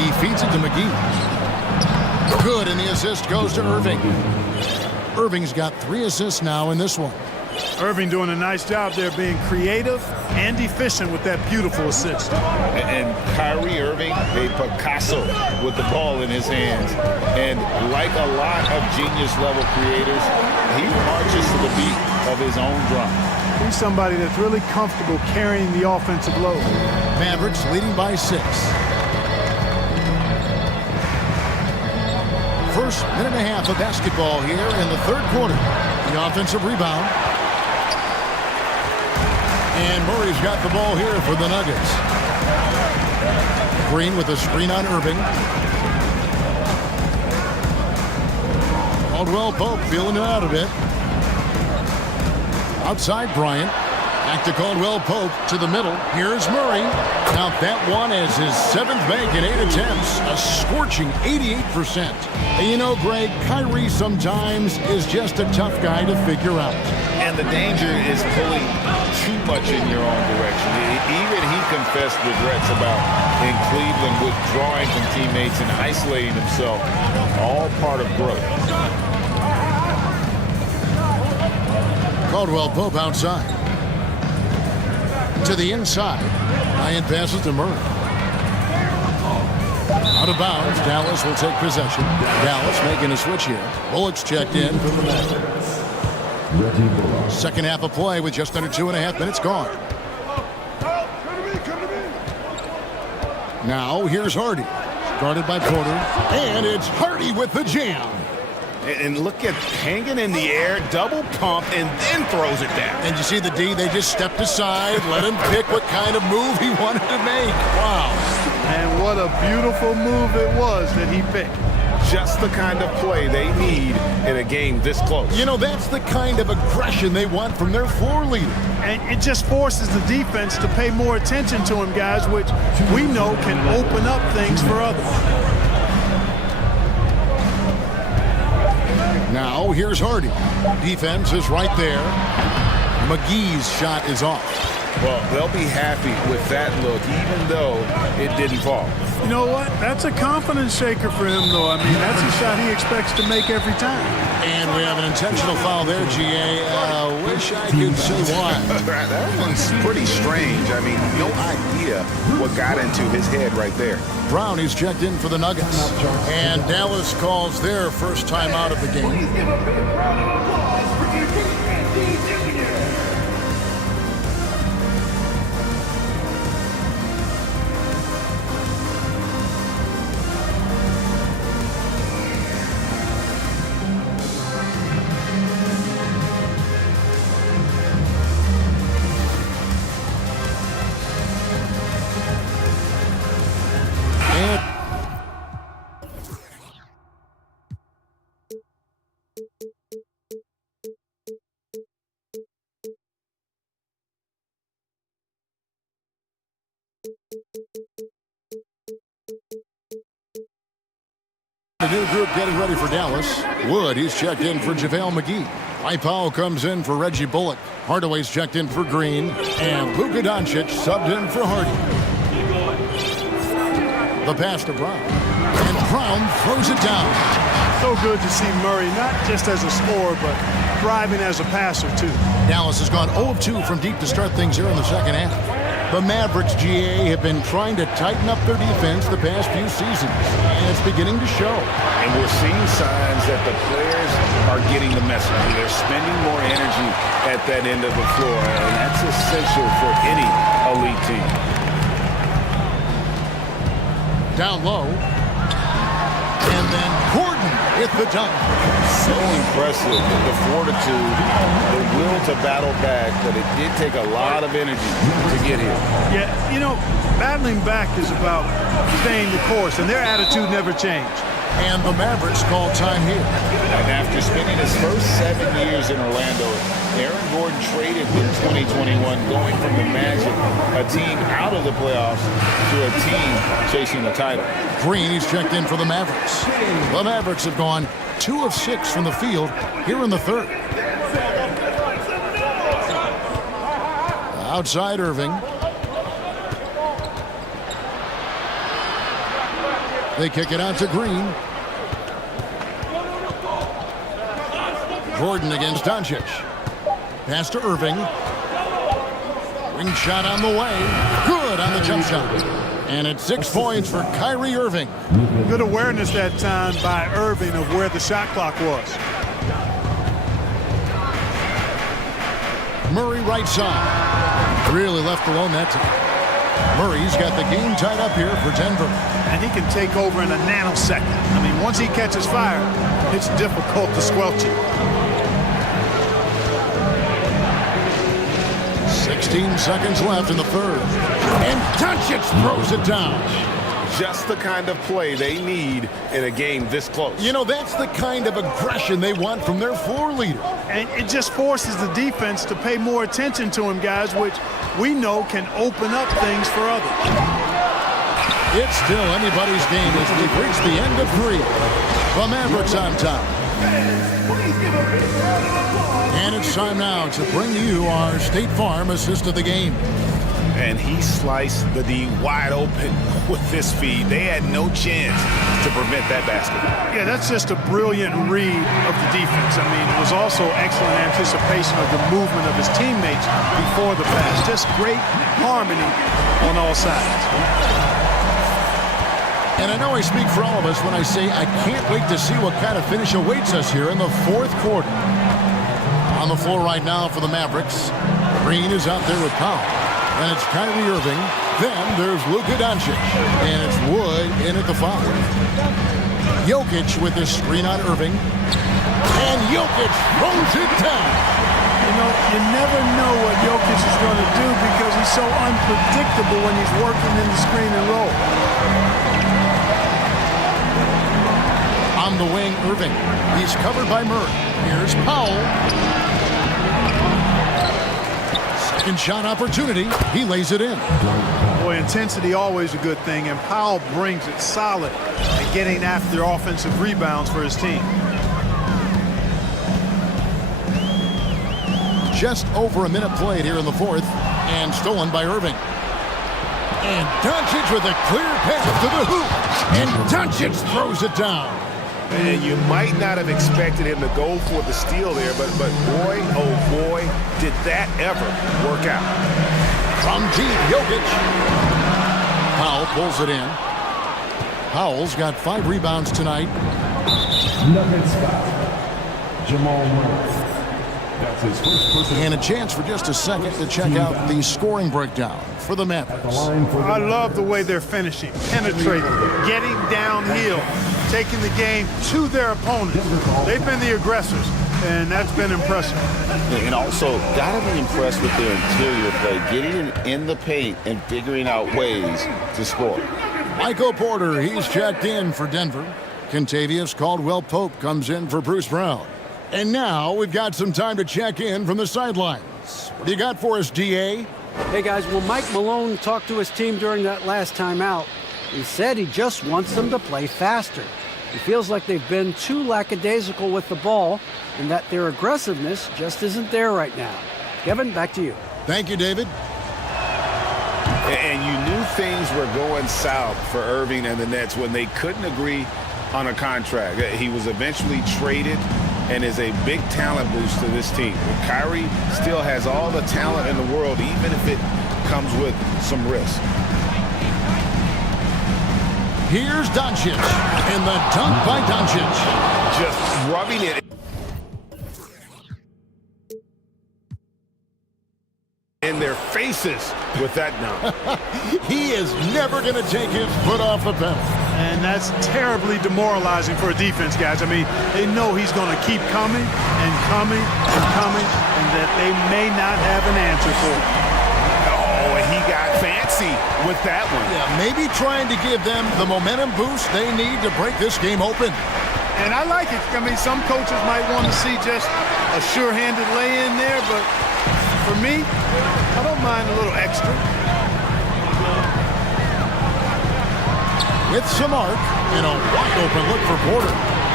He feeds it to McGee. Good, and the assist goes to Irving. Irving's got 3 assists now in this one. Irving doing a nice job there, being creative and efficient with that beautiful assist. And Kyrie Irving, a Picasso with the ball in his hands. And like a lot of genius-level creators, he marches to the beat of his own drum. He's somebody that's really comfortable carrying the offensive load. Mavericks leading by 6. First minute and a half of basketball here in the third quarter. The offensive rebound. And Murray's got the ball here for the Nuggets. Green with a screen on Irving. Caldwell Pope feeling it out a bit. Outside Bryant. Back to Caldwell Pope to the middle. Here's Murray. Now that one as his 7th bank in 8 attempts. A scorching 88%. And you know, Greg, Kyrie sometimes is just a tough guy to figure out. And the danger is pulling too much in your own direction. Even he confessed regrets about in Cleveland withdrawing from teammates and isolating himself. All part of growth. Caldwell Pope outside. To the inside. Ryan passes to Murray. Out of bounds. Dallas will take possession. Dallas making a switch here. Bullock's checked in for the Mavericks. Second half of play with just under 2.5 minutes gone. Now here's Hardy. Guarded by Porter. And it's Hardy with the jam. And look at hanging in the air, double pump, and then throws it down. And you see the D, they just stepped aside, let him pick what kind of move he wanted to make. Wow. And what a beautiful move it was that he picked. Just the kind of play they need in a game this close. You know, that's the kind of aggression they want from their floor leader. And it just forces the defense to pay more attention to him, guys, which we know can open up things for others. Now here's Hardy. Defense is right there. McGee's shot is off. Well, they'll be happy with that look, even though it didn't fall. You know what? That's a confidence shaker for him, though. I mean, that's a shot he expects to make every time. And we have an intentional foul there, GA. Wish I could say why. That one's pretty strange. I mean, no idea what got into his head right there. Brown is checked in for the Nuggets. And Dallas calls their first time out of the game. The new group getting ready for Dallas. Wood, he's checked in for JaVale McGee. Powell comes in for Reggie Bullock. Hardaway's checked in for Green. And Luka Doncic subbed in for Hardy. The pass to Brown. And Brown throws it down. So good to see Murray, not just as a scorer, but thriving as a passer, too. Dallas has gone 0 of 2 from deep to start things here in the second half. The Mavericks, GA, have been trying to tighten up their defense the past few seasons, and it's beginning to show. And we're seeing signs that the players are getting the message. They're spending more energy at that end of the floor, and that's essential for any elite team. Down low. And then Gordon hit the dunk. So impressive, the fortitude, the will to battle back, but it did take a lot of energy to get here. Yeah, you know, battling back is about staying the course, and their attitude never changed. And the Mavericks call time here. And after spending his first 7 years in Orlando, Aaron Gordon traded in 2021, going from the Magic, a team out of the playoffs, to a team chasing the title. Green, he's checked in for the Mavericks. The Mavericks have gone 2 of 6 from the field here in the third. Outside Irving. They kick it out to Green. Gordon against Doncic. Pass to Irving. Ring shot on the way. Good on the jump shot. And it's 6 points for Kyrie Irving. Good awareness that time by Irving of where the shot clock was. Murray right side. Really left alone that time. Murray's got the game tied up here for Denver. And he can take over in a nanosecond. I mean, once he catches fire, it's difficult to squelch it. 16 seconds left in the third. And Doncic throws it down. just the kind of play they need in a game this close. You know, that's the kind of aggression they want from their floor leader. And it just forces the defense to pay more attention to him, guys, which we know can open up things for others. It's still anybody's game as we've reached the end of 3. The Mavericks on top. And it's time now to bring you our State Farm assist of the game. And he sliced the D wide open with this feed. They had no chance to prevent that basket. Yeah, that's just a brilliant read of the defense. I mean, it was also excellent anticipation of the movement of his teammates before the pass. Just great harmony on all sides. And I know I speak for all of us when I say I can't wait to see what kind of finish awaits us here in the 4th quarter. On the floor right now for the Mavericks, Green is out there with Powell. And it's Kyrie Irving. Then there's Luka Doncic. And it's Wood in at the foul. Jokic with this screen on Irving. And Jokic throws it down. You know, you never know what Jokic is going to do because he's so unpredictable when he's working in the screen and roll. On the wing, Irving. He's covered by Murray. Here's Powell. Second shot opportunity. He lays it in. Boy, intensity always a good thing, and Powell brings it solid and getting after offensive rebounds for his team. Just over a minute played here in the 4th, and stolen by Irving. And Doncic with a clear pass to the hoop, and Doncic throws it down. And you might not have expected him to go for the steal there, but boy, oh boy, did that ever work out. From deep, Jokic. Powell pulls it in. Powell's got 5 rebounds tonight. Nuggets foul. Jamal Murray. That's his first person. And a chance for just a second to check out the scoring breakdown for the Mavericks. I love the way they're finishing, penetrating, getting downhill, taking the game to their opponents. They've been the aggressors, and that's been impressive. And also, got to be impressed with their interior play, getting in the paint and figuring out ways to score. Michael Porter, he's checked in for Denver. Kentavious Caldwell-Pope comes in for Bruce Brown. And now we've got some time to check in from the sidelines. What do you got for us, DA? Hey, guys, well, Mike Malone talked to his team during that last timeout. He said he just wants them to play faster. He feels like they've been too lackadaisical with the ball and that their aggressiveness just isn't there right now. Kevin, back to you. Thank you, David. And you knew things were going south for Irving and the Nets when they couldn't agree on a contract. He was eventually traded and is a big talent boost to this team. Kyrie still has all the talent in the world, even if it comes with some risk. Here's Doncic, and the dunk by Doncic. Just rubbing it in their faces with that dunk. He is never going to take his foot off the pedal. And that's terribly demoralizing for a defense, guys. I mean, they know he's going to keep coming and coming and coming, and that they may not have an answer for it. Oh, and he got fancy with that one. Yeah, maybe trying to give them the momentum boost they need to break this game open. And I like it. I mean, some coaches might want to see just a sure-handed lay-in there, but for me, I don't mind a little extra. With some arc and a wide-open look for Porter.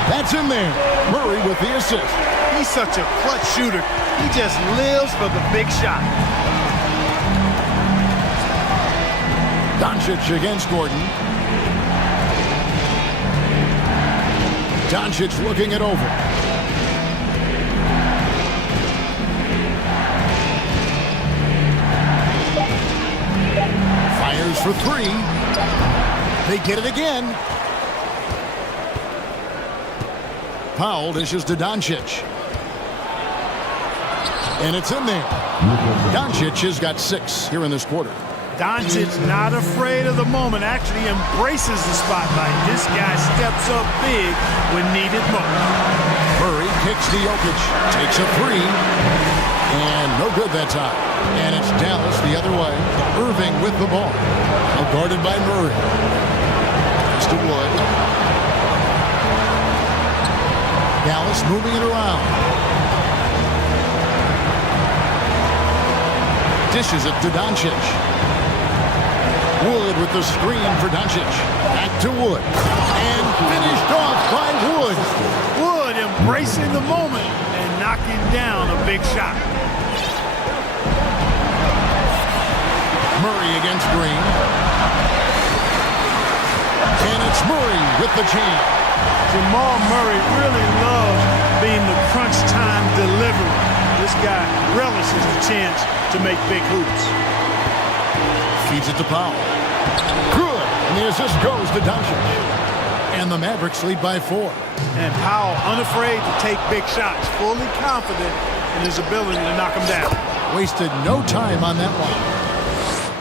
That's in there. Murray with the assist. He's such a clutch shooter. He just lives for the big shot. Doncic against Gordon. Doncic looking it over. Fires for 3. They get it again. Powell dishes to Doncic. And it's in there. Doncic has got 6 here in this quarter. Doncic not afraid of the moment, actually embraces the spotlight. This guy steps up big when needed most. Murray kicks to Jokic, takes a 3, and no good that time. And it's Dallas the other way. Irving with the ball, guarded by Murray. to Wood. Dallas moving it around. Dishes it to Doncic. Wood with the screen for Doncic. Back to Wood. And finished off by Wood. Wood embracing the moment and knocking down a big shot. Murray against Green. And it's Murray with the jam. Jamal Murray really loves being the crunch time deliverer. This guy relishes the chance to make big hoops. Feeds it to Powell. Good. And the assist goes to Doncic. And the Mavericks lead by 4. And Powell unafraid to take big shots, fully confident in his ability to knock them down. Wasted no time on that one.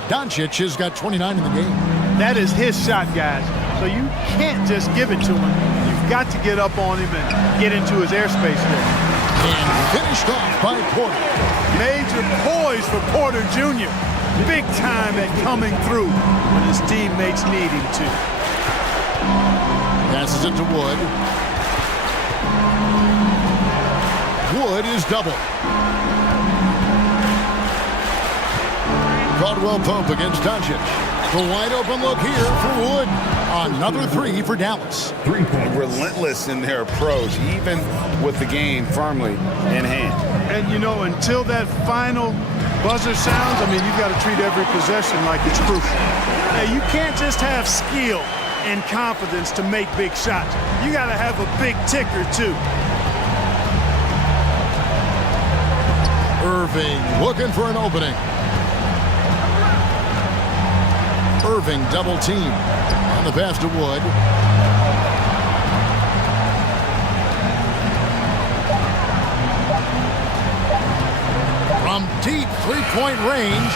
Doncic has got 29 in the game. That is his shot, guys. So you can't just give it to him. You've got to get up on him and get into his airspace there. And finished off by Porter. Major poise for Porter Jr. Big time at coming through when his teammates need him to. Passes it to Wood. Wood is double. Caldwell Pope against Doncic. The wide open look here for Wood. Another 3 for Dallas. Relentless in their approach, even with the game firmly in hand. And you know, until that final buzzer sounds, I mean, you've got to treat every possession like it's crucial. Now, you can't just have skill and confidence to make big shots. You got to have a big ticker, too. Irving looking for an opening. Irving double team on the pass to Wood. From deep three-point range,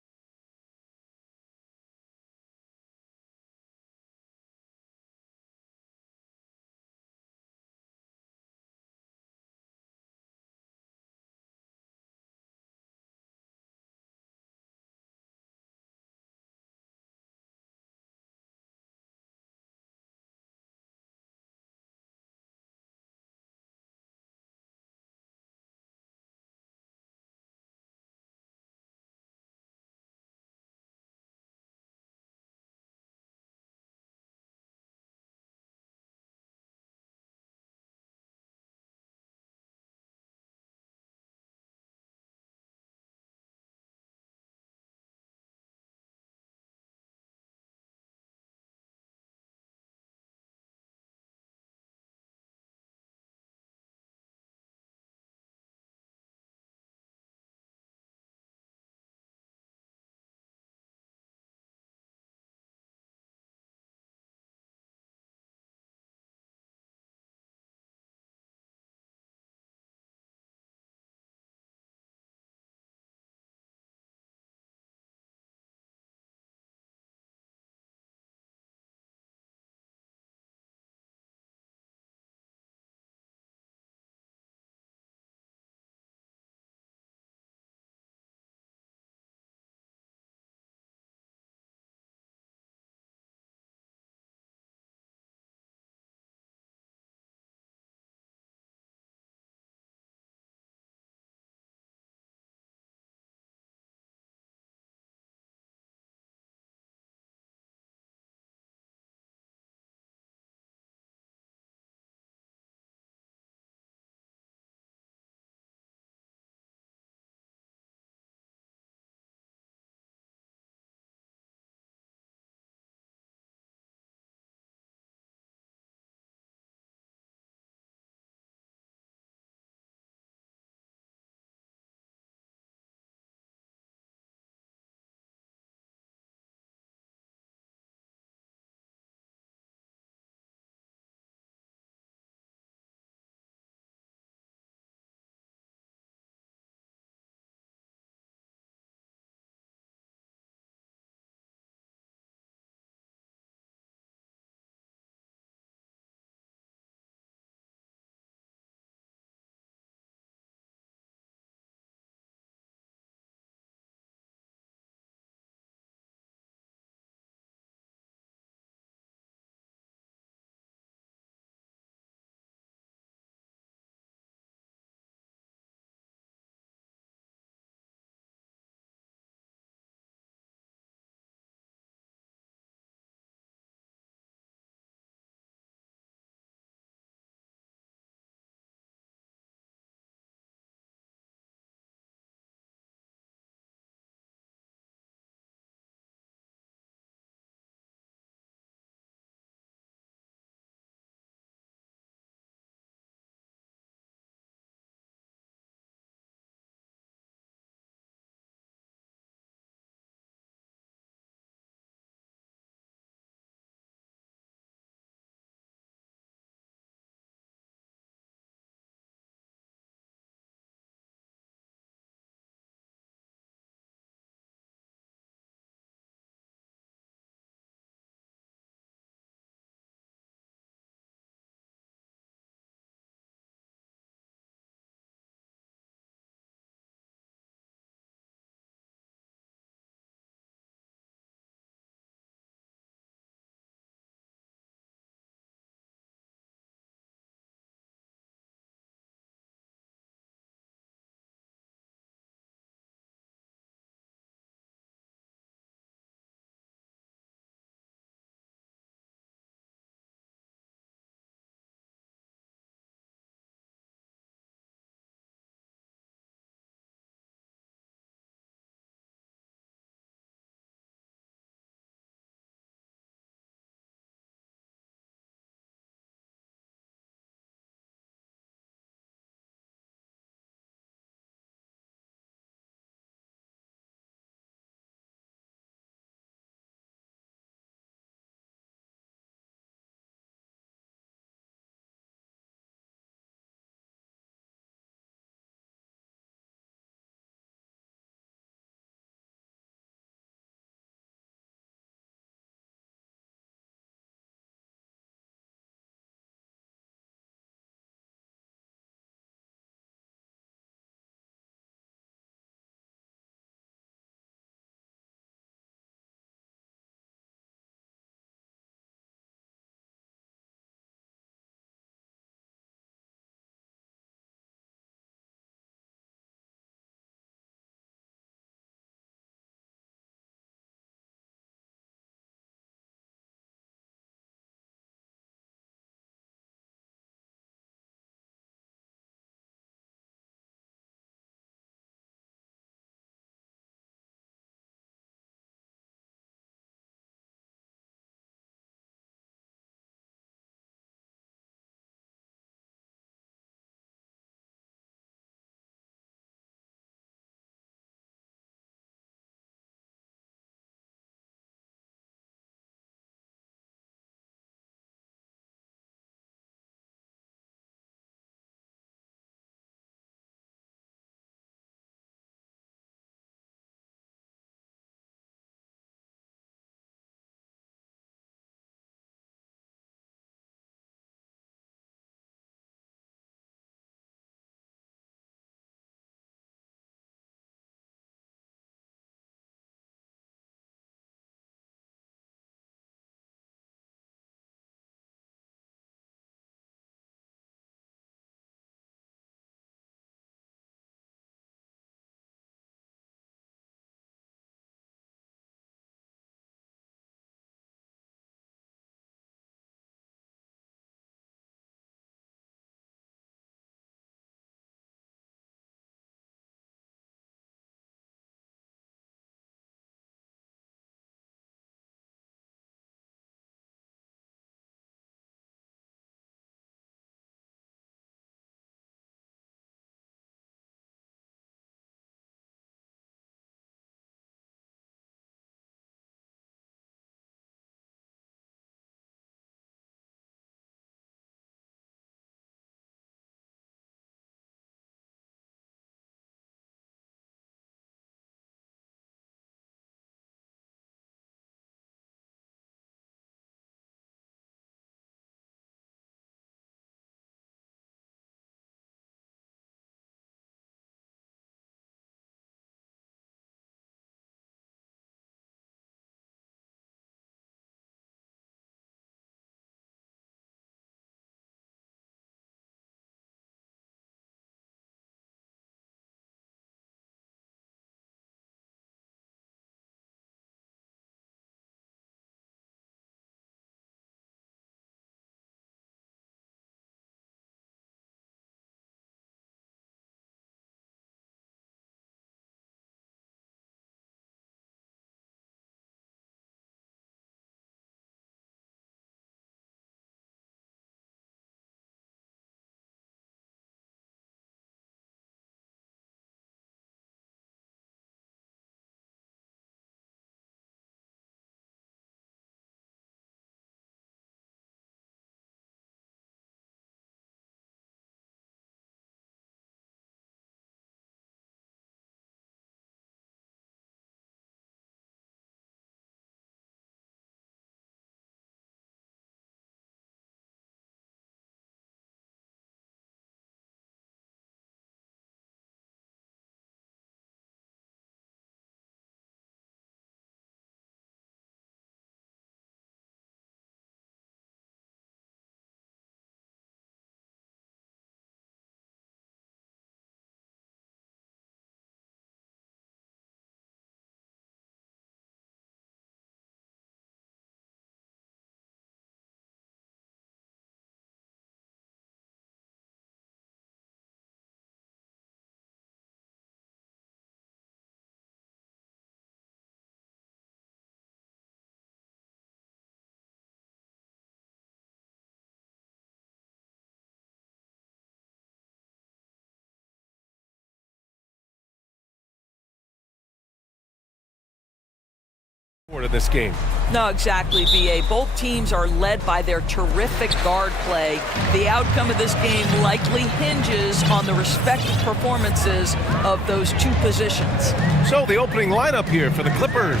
in this game. No, exactly, B.A. Both teams are led by their terrific guard play. The outcome of this game likely hinges on the respective performances of those two positions. So the opening lineup here for the Clippers.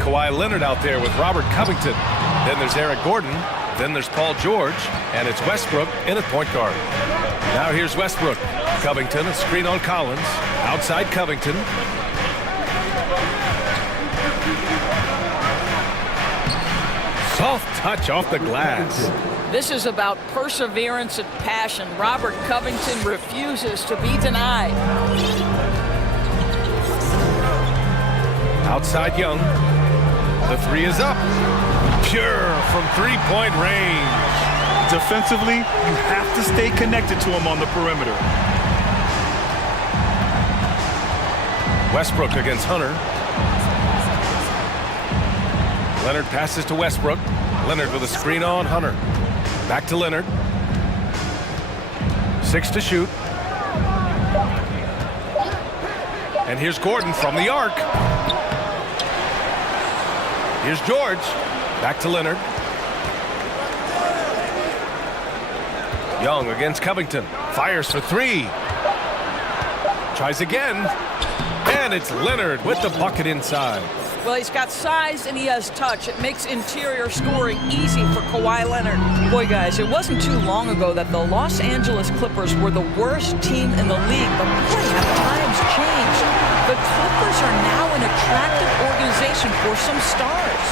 Kawhi Leonard out there with Robert Covington. Then there's Eric Gordon. Then there's Paul George. And it's Westbrook in at point guard. Now here's Westbrook. Covington, a screen on Collins. Outside Covington. Soft touch off the glass. This is about perseverance and passion. Robert Covington refuses to be denied. Outside Young. The three is up. Pure from three-point range. Defensively, you have to stay connected to him on the perimeter. Westbrook against Hunter. Leonard passes to Westbrook. Leonard with a screen on Hunter. Back to Leonard. 6 to shoot. And here's Gordon from the arc. Here's George. Back to Leonard. Young against Covington. Fires for three. Tries again. And it's Leonard with the bucket inside. Well, he's got size and he has touch. It makes interior scoring easy for Kawhi Leonard. Boy, guys, it wasn't too long ago that the Los Angeles Clippers were the worst team in the league, but boy, have times changed. The Clippers are now an attractive organization for some stars.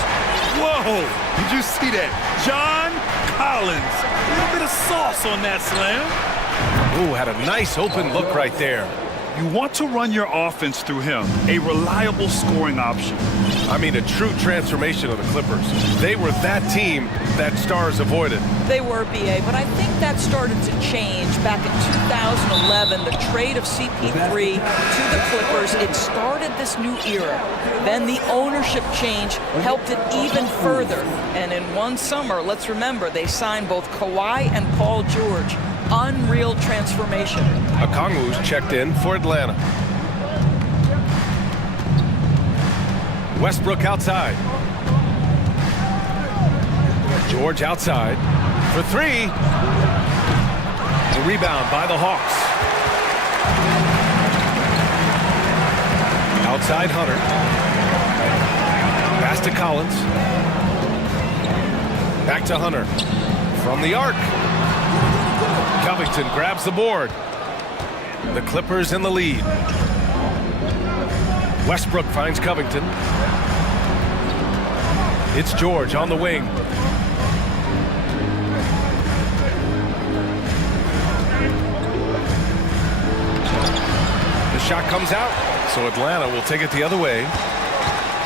Whoa! Did you see that? John Collins. A little bit of sauce on that slam. Ooh, had a nice open look right there. You want to run your offense through him, a reliable scoring option. I mean, a true transformation of the Clippers. They were that team that stars avoided. They were, B.A., but I think that started to change back in 2011, the trade of CP3 to the Clippers. It started this new era. Then the ownership change helped it even further. And in one summer, let's remember, they signed both Kawhi and Paul George. Unreal transformation. Okongwu's checked in for Atlanta. Westbrook outside. George outside for three. The rebound by the Hawks. Outside Hunter. Pass to Collins. Back to Hunter. From the arc. Covington grabs the board. The Clippers in the lead. Westbrook finds Covington. It's George on the wing. The shot comes out, so Atlanta will take it the other way.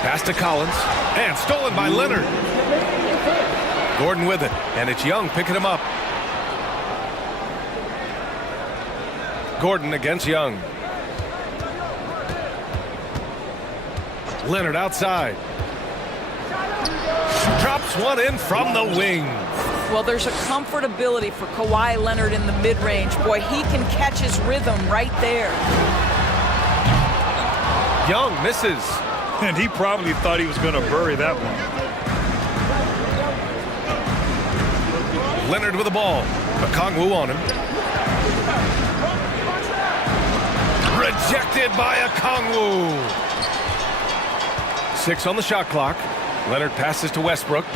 Pass to Collins, and stolen by Leonard. Gordon with it, and it's Young picking him up. Gordon against Young. Leonard outside. Drops one in from the wing. Well, there's a comfortability for Kawhi Leonard in the mid-range. Boy, he can catch his rhythm right there. Young misses. And he probably thought he was going to bury that one. Leonard with the ball. Okongwu on him. Rejected by Okongwu. 6 on the shot clock. Leonard passes to Westbrook.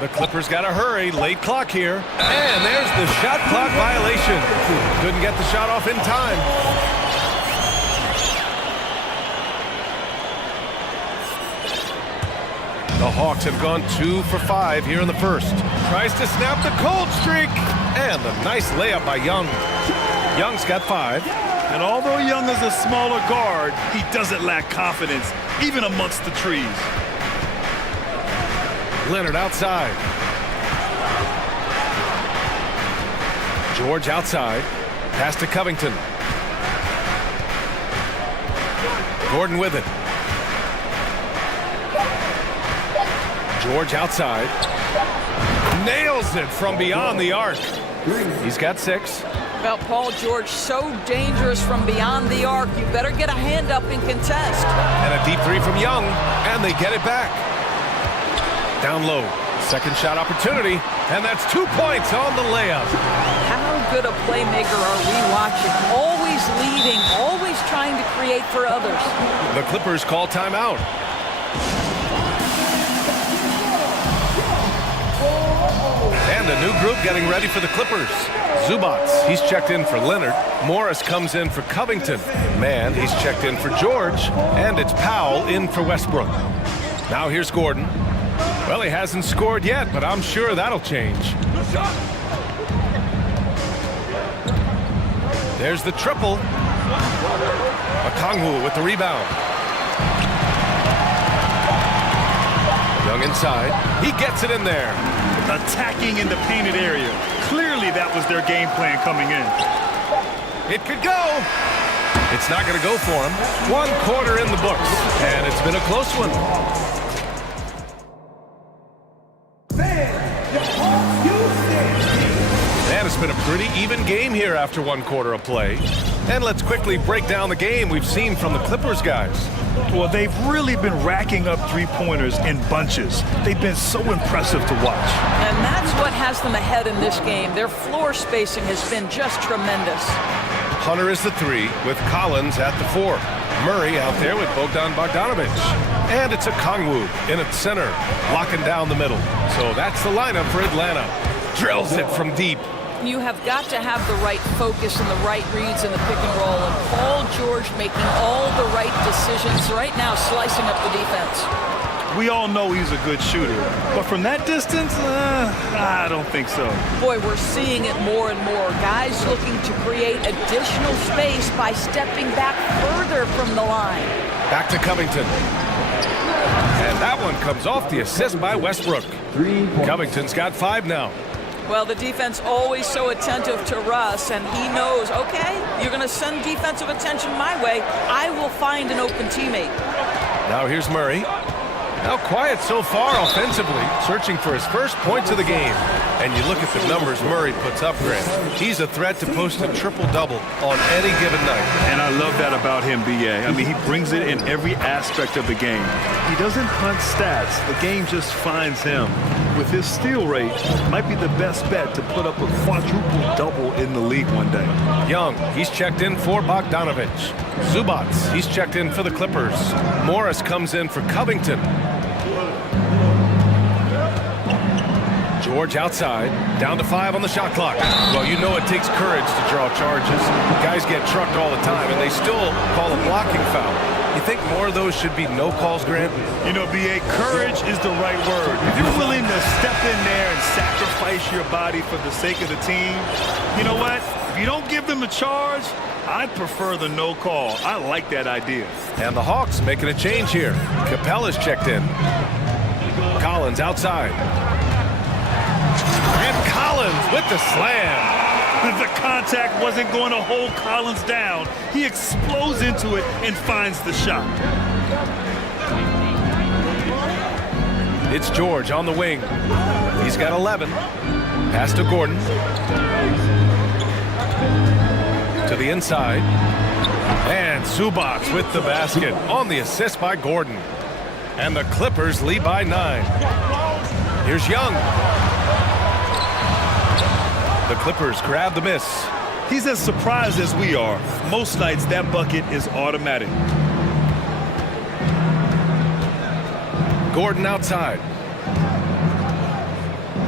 The Clippers got to hurry. Late clock here. And there's the shot clock violation. Couldn't get the shot off in time. The Hawks have gone 2 for 5 here in the first. Tries to snap the cold streak. And a nice layup by Young. Young's got 5. And although Young is a smaller guard, he doesn't lack confidence, even amongst the trees. Leonard outside. George outside. Pass to Covington. Gordon with it. George outside. Nails it from beyond the arc. He's got 6. Well, Paul George, so dangerous from beyond the arc. You better get a hand up and contest. And a Deep three from Young, and they get it back. Down low. Second shot opportunity, and that's 2 points on the layup. How good a playmaker are we watching? Always leading, always trying to create for others. The Clippers call timeout. And a new group getting ready for the Clippers. Zubats, he's checked in for Leonard. Morris comes in for Covington. Mann, he's checked in for George. And it's Powell in for Westbrook. Now here's Gordon. Well, he hasn't scored yet, but I'm sure that'll change. There's the triple. Okongwu with the rebound. Young inside. He gets it in there. Attacking in the painted area. Clearly that was their game plan coming in. It could go. It's not going to go for him. 1 quarter in the books, and it's been a close one. And it's been a pretty even game here after 1 quarter of play. And let's quickly break down the game we've seen from the Clippers guys. Well, they've really been racking up three-pointers in bunches. They've been so impressive to watch. And that's what has them ahead in this game. Their floor spacing has been just tremendous. Hunter is the 3 with Collins at the 4. Murray out there with Bogdan Bogdanovic. And it's Okongwu in at center, locking down the middle. So that's the lineup for Atlanta. Drills it from deep. You have got to have the right focus and the right reads in the pick and roll. And Paul George making all the right decisions right now, slicing up the defense. We all know he's a good shooter, but from that distance, I don't think so. Boy, we're seeing it more and more. Guys looking to create additional space by stepping back further from the line. Back to Covington. And that one comes off the assist by Westbrook. Covington's got 5 now. Well, the defense always so attentive to Russ, and he knows, okay, you're going to send defensive attention my way. I will find an open teammate. Now here's Murray. Now quiet so far offensively, searching for his first points of the game. And you look at the numbers Murray puts up, Grant. He's a threat to post a triple-double on any given night. And I love that about him, B.A. I mean, he brings it in every aspect of the game. He doesn't hunt stats. The game just finds him. With his steal rate, might be the best bet to put up a quadruple-double in the league one day. Young, he's checked in for Bogdanovic. Zubats, he's checked in for the Clippers. Morris comes in for Covington. George outside, down to 5 on the shot clock. Well, you know it takes courage to draw charges. Guys get trucked all the time, and they still call a blocking foul. You think more of those should be no calls, Grant? You know, B.A., courage is the right word. If you're willing to step in there and sacrifice your body for the sake of the team, you know what? If you don't give them the charge, I'd prefer the no call. I like that idea. And the Hawks making a change here. Capella's checked in. Collins outside. And Collins with the slam. The contact wasn't going to hold Collins down. He explodes into it and finds the shot. It's George on the wing. He's got 11. Pass to Gordon. To the inside. And Zubats with the basket on the assist by Gordon. And the Clippers lead by 9. Here's Young. The Clippers grab the miss. He's as surprised as we are. Most nights that bucket is automatic. Gordon outside.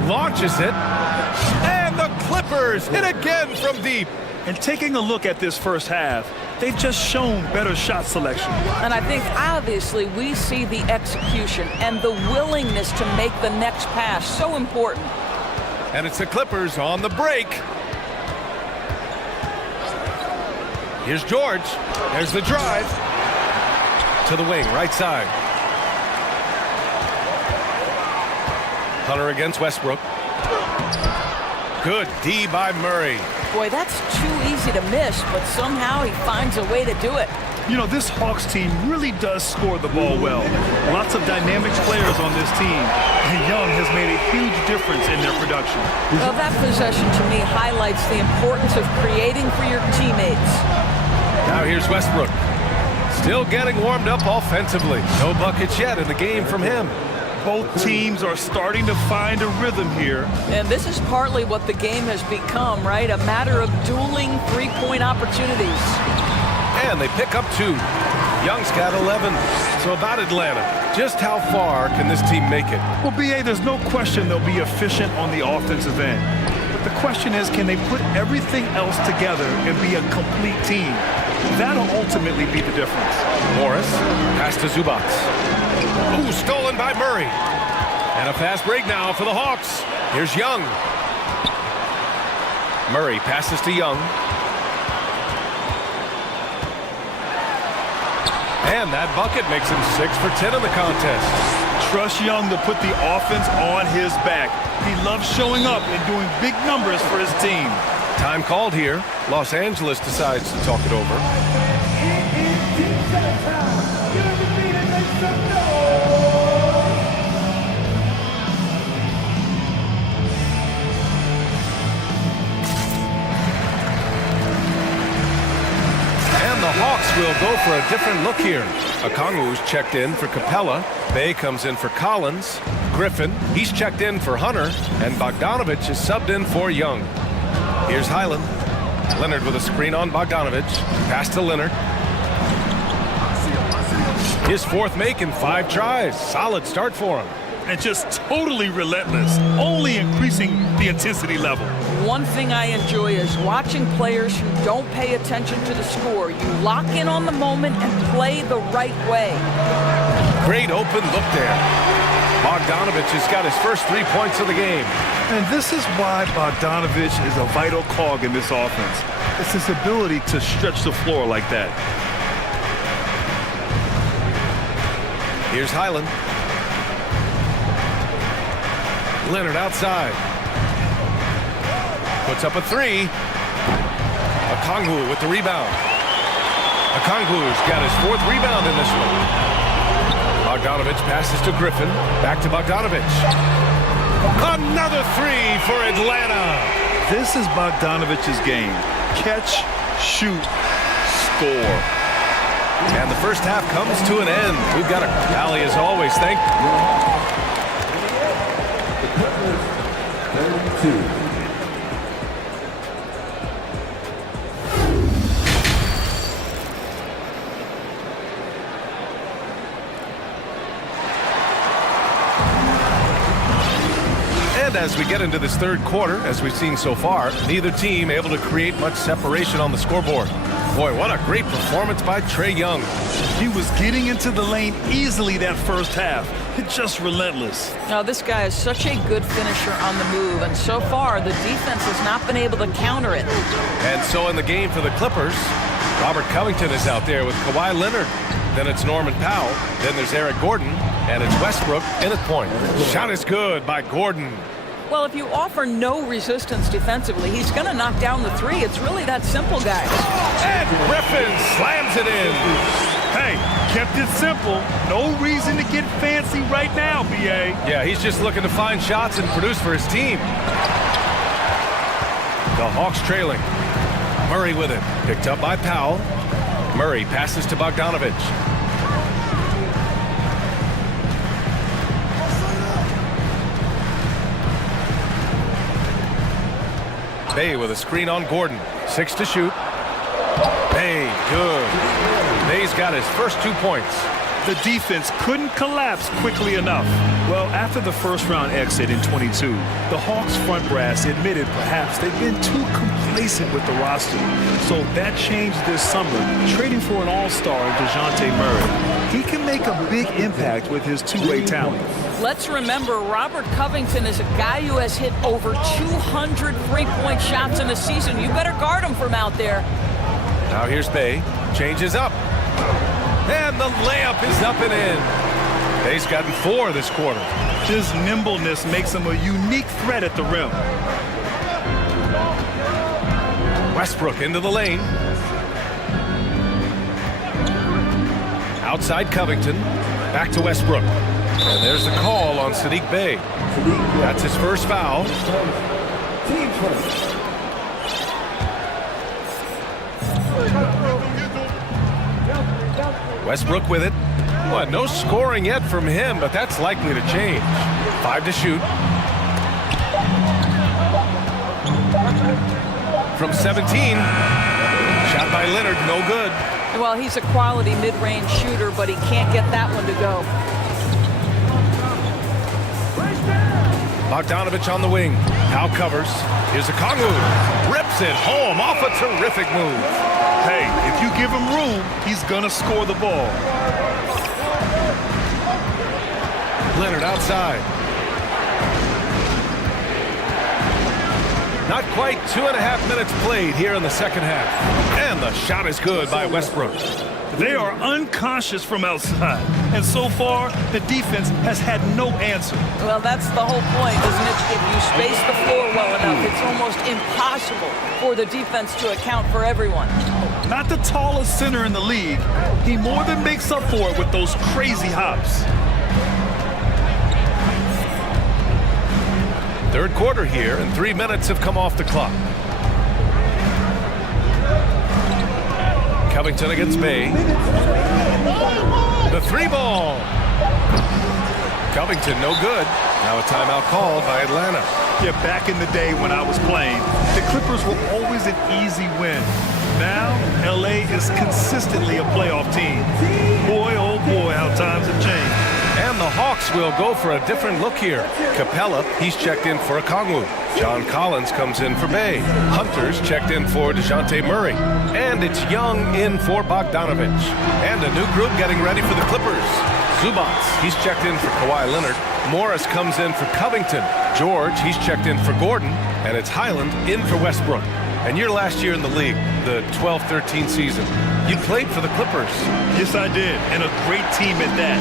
Launches it. And the Clippers hit again from deep. And taking a look at this first half, they've just shown better shot selection. And I think obviously we see the execution and the willingness to make the next pass so important. And it's the Clippers on the break. Here's George. There's the drive. To the wing, right side. Hunter against Westbrook. Good D by Murray. Boy, that's too easy to miss, but somehow he finds a way to do it. You know, this Hawks team really does score the ball well. Lots of dynamic players on this team, and Young has made a huge difference in their production. Well, that possession to me highlights the importance of creating for your teammates. Now here's Westbrook. Still getting warmed up offensively. No buckets yet in the game from him. Both teams are starting to find a rhythm here. And this is partly what the game has become, right? A matter of dueling three-point opportunities. And they pick up 2. Young's got 11. So about Atlanta, just how far can this team make it? Well, B.A., there's no question they'll be efficient on the offensive end. But the question is, can they put everything else together and be a complete team? That'll ultimately be the difference. Morris, pass to Zubac. Ooh, stolen by Murray. And a fast break now for the Hawks. Here's Young. Murray passes to Young. And that bucket makes him 6 for 10 in the contest. Trust Young to put the offense on his back. He loves showing up and doing big numbers for his team. Time called here. Los Angeles decides to talk it over. The Hawks will go for a different look here. Okongwu's checked in for Capella. Bay comes in for Collins. Griffin, he's checked in for Hunter. And Bogdanovich is subbed in for Young. Here's Highland. Leonard with a screen on Bogdanovich. Pass to Leonard. His 4th make in 5 tries. Solid start for him. And just totally relentless, only increasing the intensity level. One thing I enjoy is watching players who don't pay attention to the score. You lock in on the moment and play the right way. Great open look there. Bogdanovich has got his first 3 points of the game. And this is why Bogdanovich is a vital cog in this offense. It's his ability to stretch the floor like that. Here's Highland. Leonard outside. Puts up a 3. Okongwu with the rebound. Okongwu's got his 4th rebound in this one. Bogdanovich passes to Griffin. Back to Bogdanovich. Another 3 for Atlanta. This is Bogdanovich's game. Catch, shoot, score. And the first half comes to an end. We've got a rally as always. Thank you. 32. And as we get into this 3rd quarter, as we've seen so far, neither team able to create much separation on the scoreboard. Boy, what a great performance by Trae Young. He was getting into the lane easily that first half. It's just relentless. Now, this guy is such a good finisher on the move, and so far, the defense has not been able to counter it. And so in the game for the Clippers, Robert Covington is out there with Kawhi Leonard. Then it's Norman Powell. Then there's Eric Gordon. And it's Westbrook in at point. Shot is good by Gordon. Well, if you offer no resistance defensively, he's going to knock down the 3. It's really that simple, guys. And Griffin slams it in. Hey, kept it simple. No reason to get fancy right now, B.A. Yeah, he's just looking to find shots and produce for his team. The Hawks trailing. Murray with it. Picked up by Powell. Murray passes to Bogdanovich. Bay with a screen on Gordon. 6 to shoot. Bay, good. Bay's got his first 2 points. The defense couldn't collapse quickly enough. Well, after the first-round exit in 22, the Hawks front brass admitted perhaps they've been too complacent with the roster. So that changed this summer, trading for an all-star DeJounte Murray. He can make a big impact with his two-way talent. Let's remember, Robert Covington is a guy who has hit over 200 three-point shots in a season. You better guard him from out there. Now here's Bay. Changes up. And the layup is up and in. Bay's gotten 4 this quarter. His nimbleness makes him a unique threat at the rim. Westbrook into the lane. Outside Covington. Back to Westbrook. And there's the call on Saddiq Bey. That's his first foul. Team first. Westbrook with it. Well, no scoring yet from him, but that's likely to change. 5 to shoot. From 17. Shot by Leonard, no good. Well, he's a quality mid-range shooter, but he can't get that one to go. Bogdanovich on the wing. Now covers. Here's a Kongu. Rips it home off a terrific move. Hey, if you give him room, he's gonna score the ball. Leonard outside. Not quite 2.5 minutes played here in the second half. And the shot is good by Westbrook. They are unconscious from outside. And so far, the defense has had no answer. Well, that's the whole point, isn't it? If you space the floor well enough, it's almost impossible for the defense to account for everyone. Not the tallest center in the league. He more than makes up for it with those crazy hops. Third quarter here, and 3 minutes have come off the clock. Covington against Bay. The 3-ball. Covington, no good. Now a timeout called by Atlanta. Yeah, back in the day when I was playing, the Clippers were always an easy win. Now, LA is consistently a playoff team. Boy, oh boy, how times have changed. And the Hawks will go for a different look here. Capella, he's checked in for Okongwu. John Collins comes in for Bay. Hunter's checked in for DeJounte Murray. And it's Young in for Bogdanovich. And a new group getting ready for the Clippers. Zubats, he's checked in for Kawhi Leonard. Morris comes in for Covington. George, he's checked in for Gordon. And it's Highland in for Westbrook. And your last year in the league, the 12-13 season, you played for the Clippers. Yes, I did. And a great team at that.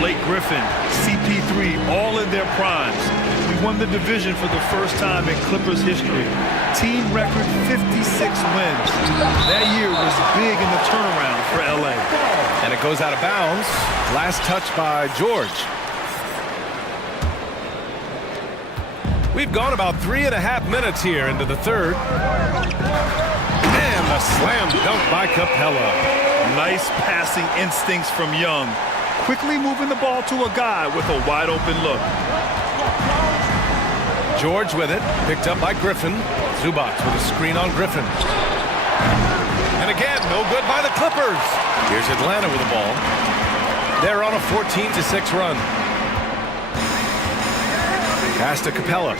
Blake Griffin, CP3, all in their primes. We won the division for the first time in Clippers history. Team record 56 wins. That year was big in the turnaround for LA. And it goes out of bounds. Last touch by George. We've gone about 3.5 minutes here into the third. And a slam dunk by Capella. Nice passing instincts from Young. Quickly moving the ball to a guy with a wide open look. George with it, picked up by Griffin. Zubats with a screen on Griffin. And again, no good by the Clippers. Here's Atlanta with the ball. They're on a 14-6 run. Pass to Capella.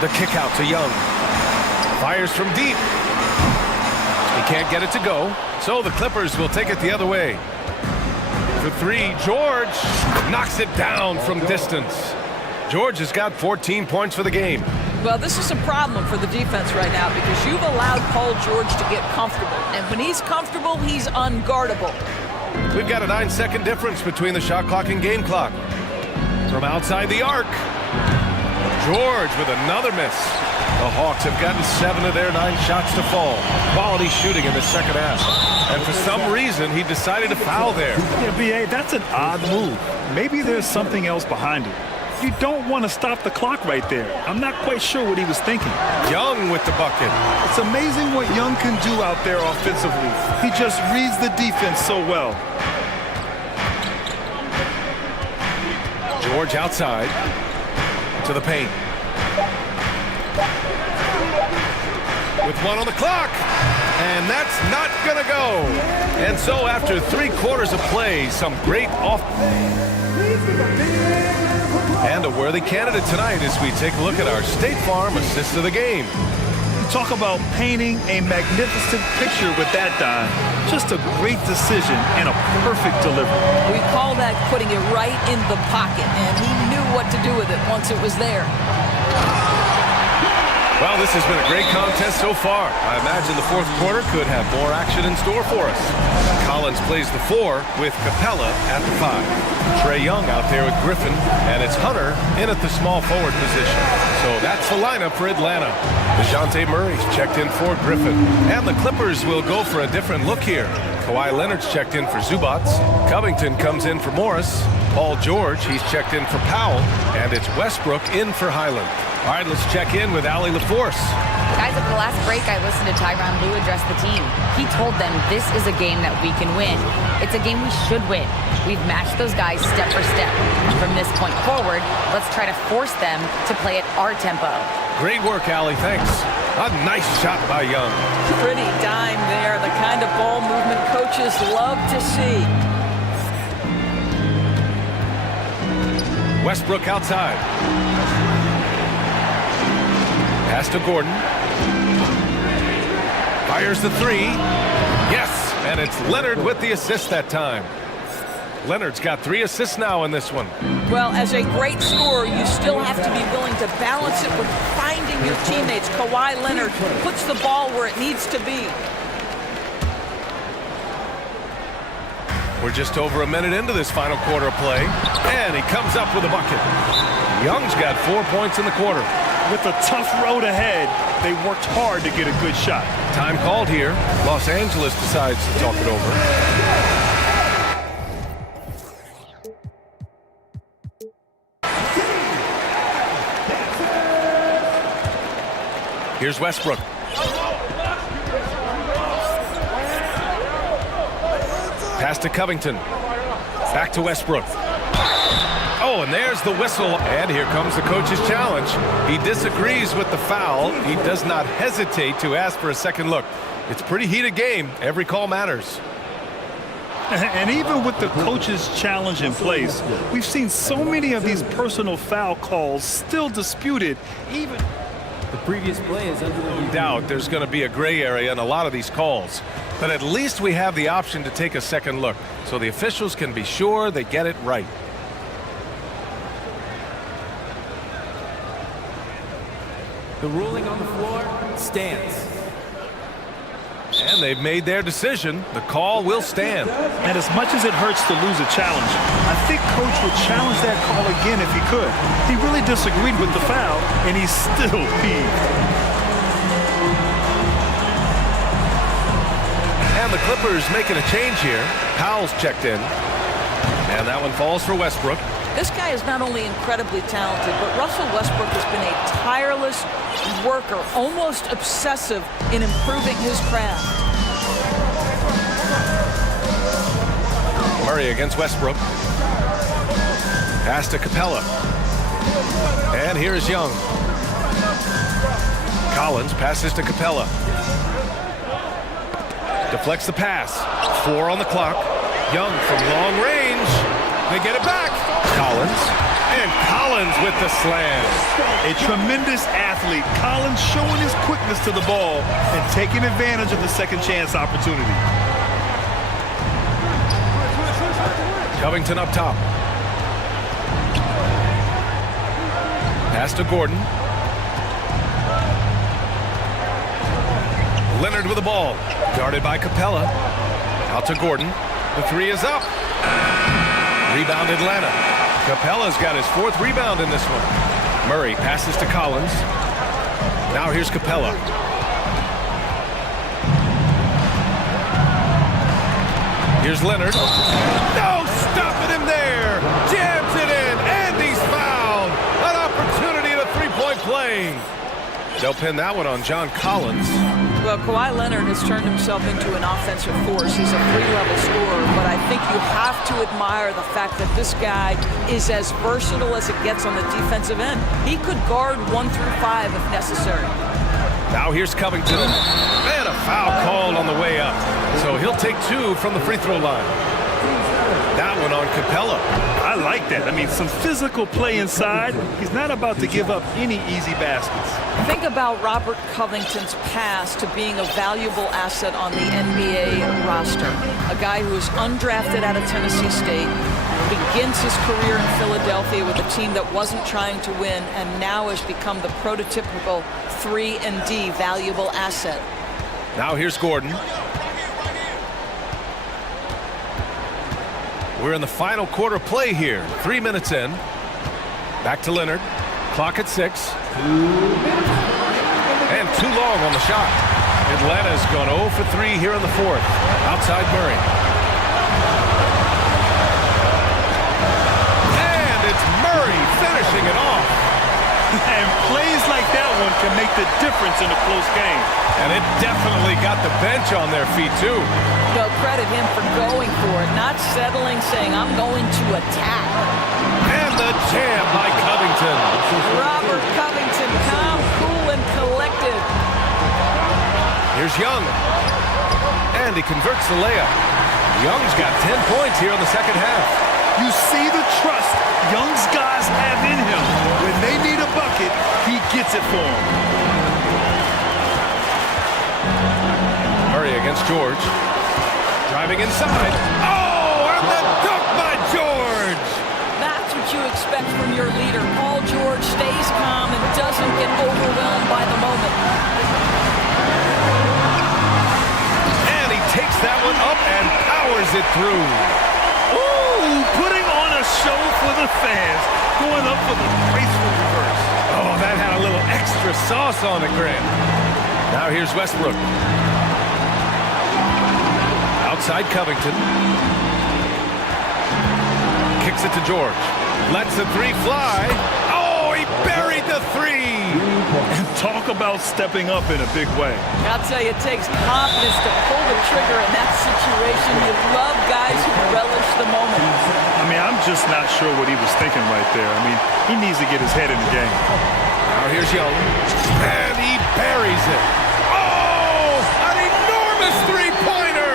The kick out to Young. Fires from deep. He can't get it to go, so the Clippers will take it the other way. For 3, George knocks it down from distance. George has got 14 points for the game. Well, this is a problem for the defense right now because you've allowed Paul George to get comfortable. And when he's comfortable, he's unguardable. We've got a 9-second difference between the shot clock and game clock. From outside the arc, George with another miss. The Hawks have gotten 7 of their 9 shots to fall. Quality shooting in the second half. And for some reason, he decided to foul there. Yeah, B.A., that's an odd move. Maybe there's something else behind it. You don't want to stop the clock right there. I'm not quite sure what he was thinking. Young with the bucket. It's amazing what Young can do out there offensively. He just reads the defense so well. George outside to the paint. With 1 on the clock. And that's not going to go. And so after 3 quarters of play, some great off... And a worthy candidate tonight as we take a look at our State Farm assist of the game. You talk about painting a magnificent picture with that dime. Just a great decision and a perfect delivery. We call that putting it right in the pocket, and he knew what to do with it once it was there. Well, this has been a great contest so far. I imagine the fourth quarter could have more action in store for us. Collins plays the 4 with Capella at the 5. Trae Young out there with Griffin, and it's Hunter in at the small forward position. So that's the lineup for Atlanta. DeJounte Murray's checked in for Griffin. And the Clippers will go for a different look here. Kawhi Leonard's checked in for Zubats. Covington comes in for Morris. Paul George, he's checked in for Powell. And it's Westbrook in for Highland. All right, let's check in with Allie LaForce. Guys, at the last break, I listened to Tyronn Lue address the team. He told them this is a game that we can win. It's a game we should win. We've matched those guys step for step. From this point forward, let's try to force them to play at our tempo. Great work, Allie. Thanks. A nice shot by Young. Pretty dime there, the kind of ball movement coaches love to see. Westbrook outside. Pass to Gordon. Fires the three. Yes, and it's Leonard with the assist that time. Leonard's got 3 assists now in this one. Well, as a great scorer, you still have to be willing to balance it with finding your teammates. Kawhi Leonard puts the ball where it needs to be. We're just over a minute into this final quarter of play, and he comes up with a bucket. Young's got 4 points in the quarter. With a tough road ahead, they worked hard to get a good shot. Time called here. Los Angeles decides to talk it over. Here's Westbrook. Pass to Covington. Back to Westbrook. Oh, and there's the whistle. And here comes the coach's challenge. He disagrees with the foul. He does not hesitate to ask for a second look. It's a pretty heated game. Every call matters. And even with the coach's challenge in place, we've seen so many of these personal foul calls still disputed. Even the previous play is under no doubt there's going to be a gray area in a lot of these calls. But at least we have the option to take a second look, so the officials can be sure they get it right. The ruling on the floor stands. And they've made their decision. The call will stand. And as much as it hurts to lose a challenge, I think Coach would challenge that call again if he could. He really disagreed with the foul, and he's still peeved. And the Clippers making a change here. Powell's checked in. And that one falls for Westbrook. This guy is not only incredibly talented, but Russell Westbrook has been a tireless worker, almost obsessive in improving his craft. Murray against Westbrook. Pass to Capella. And here's Young. Collins passes to Capella. Deflects the pass. 4 on the clock. Young from long range. They get it back. Collins. And Collins with the slam. A tremendous athlete. Collins showing his quickness to the ball and taking advantage of the second chance opportunity. Covington up top. Pass to Gordon. Leonard with the ball. Guarded by Capella. Out to Gordon. The 3 is up. Rebound Atlanta. Capella's got his 4th rebound in this one. Murray passes to Collins. Now here's Capella. Here's Leonard. No stopping him there. Jams it in, and he's fouled. An opportunity at a 3-point play. They'll pin that one on John Collins. Well, Kawhi Leonard has turned himself into an offensive force. He's a 3-level scorer, but I think you have to admire the fact that this guy is as versatile as it gets on the defensive end. He could guard 1 through 5 if necessary. Now here's Covington. And a foul called on the way up. So he'll take 2 from the free throw line. That one on Capella. I like that. I mean, some physical play inside. He's not about to give up any easy baskets. Think about Robert Covington's pass to being a valuable asset on the NBA roster. A guy who is undrafted out of Tennessee State, begins his career in Philadelphia with a team that wasn't trying to win, and now has become the prototypical 3-and-D valuable asset. Now here's Gordon. We're in the final quarter play here. 3 minutes in. Back to Leonard. Clock at 6. And too long on the shot. Atlanta's gone 0 for 3 here in the 4th. Outside Murray. And it's Murray finishing it off. And plays the difference in a close game. And it definitely got the bench on their feet, too. Well, credit him for going for it, not settling, saying, I'm going to attack. And the jam by Covington. Robert Covington, calm, cool, and collected. Here's Young. And he converts the layup. Young's got 10 points here in the second half. You see the trust Young's guys have in him. When they need a bucket, he gets it for them. Murray against George. Driving inside. Oh, and the dunk by George! That's what you expect from your leader. Paul George stays calm and doesn't get overwhelmed by the moment. And he takes that one up and powers it through. Ooh, putting on a show for the fans. Going up for the graceful reverse. Oh, that had a little extra sauce on it, Grant. Now here's Westbrook. Outside Covington. Kicks it to George. Lets the three fly. Oh, he buried the three. And talk about stepping up in a big way. I'll tell you, it takes confidence to pull the trigger in that situation. You love guys who relish the moment. I mean, I'm just not sure what he was thinking right there. I mean, he needs to get his head in the game. Now here's Young. And he buries it. Oh, an enormous three-pointer.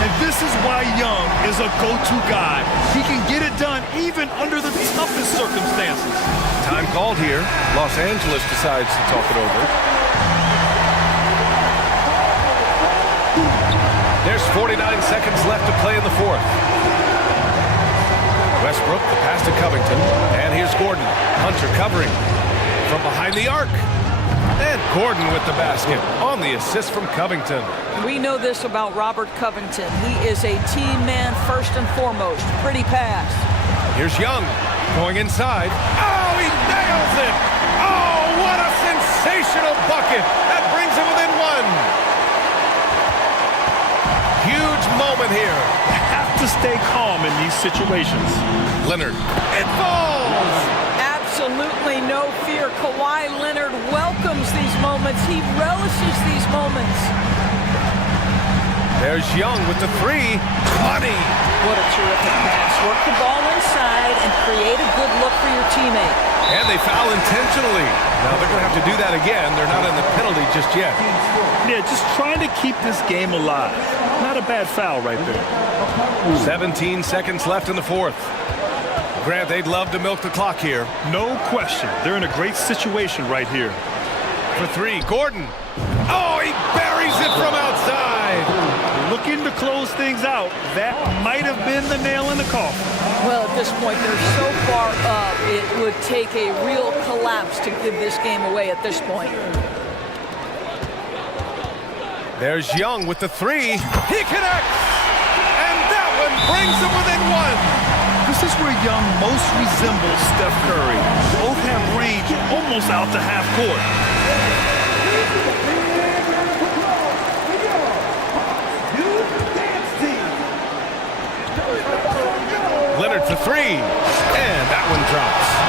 And this is why Young is a go-to guy. He can get it done even under the toughest circumstances. Time called here. Los Angeles decides to talk it over. There's 49 seconds left to play in the fourth. Westbrook, the pass to Covington. And here's Gordon. Hunter covering from behind the arc. And Gordon with the basket on the assist from Covington. We know this about Robert Covington. He is a team man first and foremost. Pretty pass. Here's Young going inside. Oh, he nails it! Oh, what a sensational bucket! That brings him within one. Huge moment here. You have to stay calm in these situations. Leonard. It falls! Absolutely no fear. Kawhi Leonard welcomes these moments. He relishes these moments. There's Young with the three. Money. What a terrific pass. Work the ball inside and create a good look for your teammate. And they foul intentionally. Now they're going to have to do that again. They're not in the penalty just yet. Yeah, just trying to keep this game alive. Not a bad foul right there. 17 seconds left in the fourth. Grant, they'd love to milk the clock here. No question. They're in a great situation right here. For three, Gordon. Oh, he buries it from outside. Looking to close things out. That might have been the nail in the coffin. Well, at this point, they're so far up, it would take a real collapse to give this game away at this point. There's Young with the three. He connects! And that one brings him within one. This is where Young most resembles Steph Curry. Both have range almost out to half court. Leonard for three. And that one drops.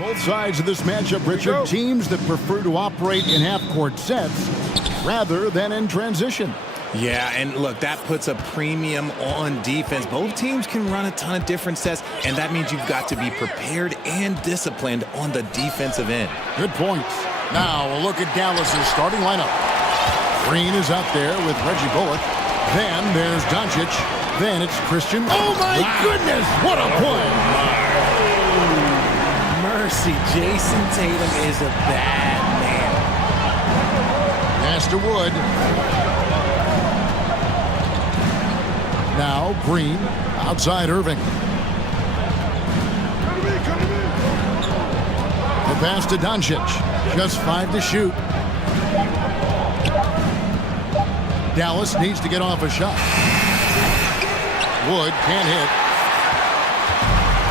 Both sides of this matchup, Richard, teams that prefer to operate in half-court sets rather than in transition. Yeah, and look, that puts a premium on defense. Both teams can run a ton of different sets, and that means you've got to be prepared and disciplined on the defensive end. Good points. Now a look at Dallas's starting lineup. Green is out there with Reggie Bullock. Then there's Doncic. Then it's Christian. Oh, my goodness! What a play! Mercy, Jason Tatum is a bad man. Pass to Wood. Now Green outside Irving. The pass to Doncic. Just 5 to shoot. Dallas needs to get off a shot. Wood can't hit.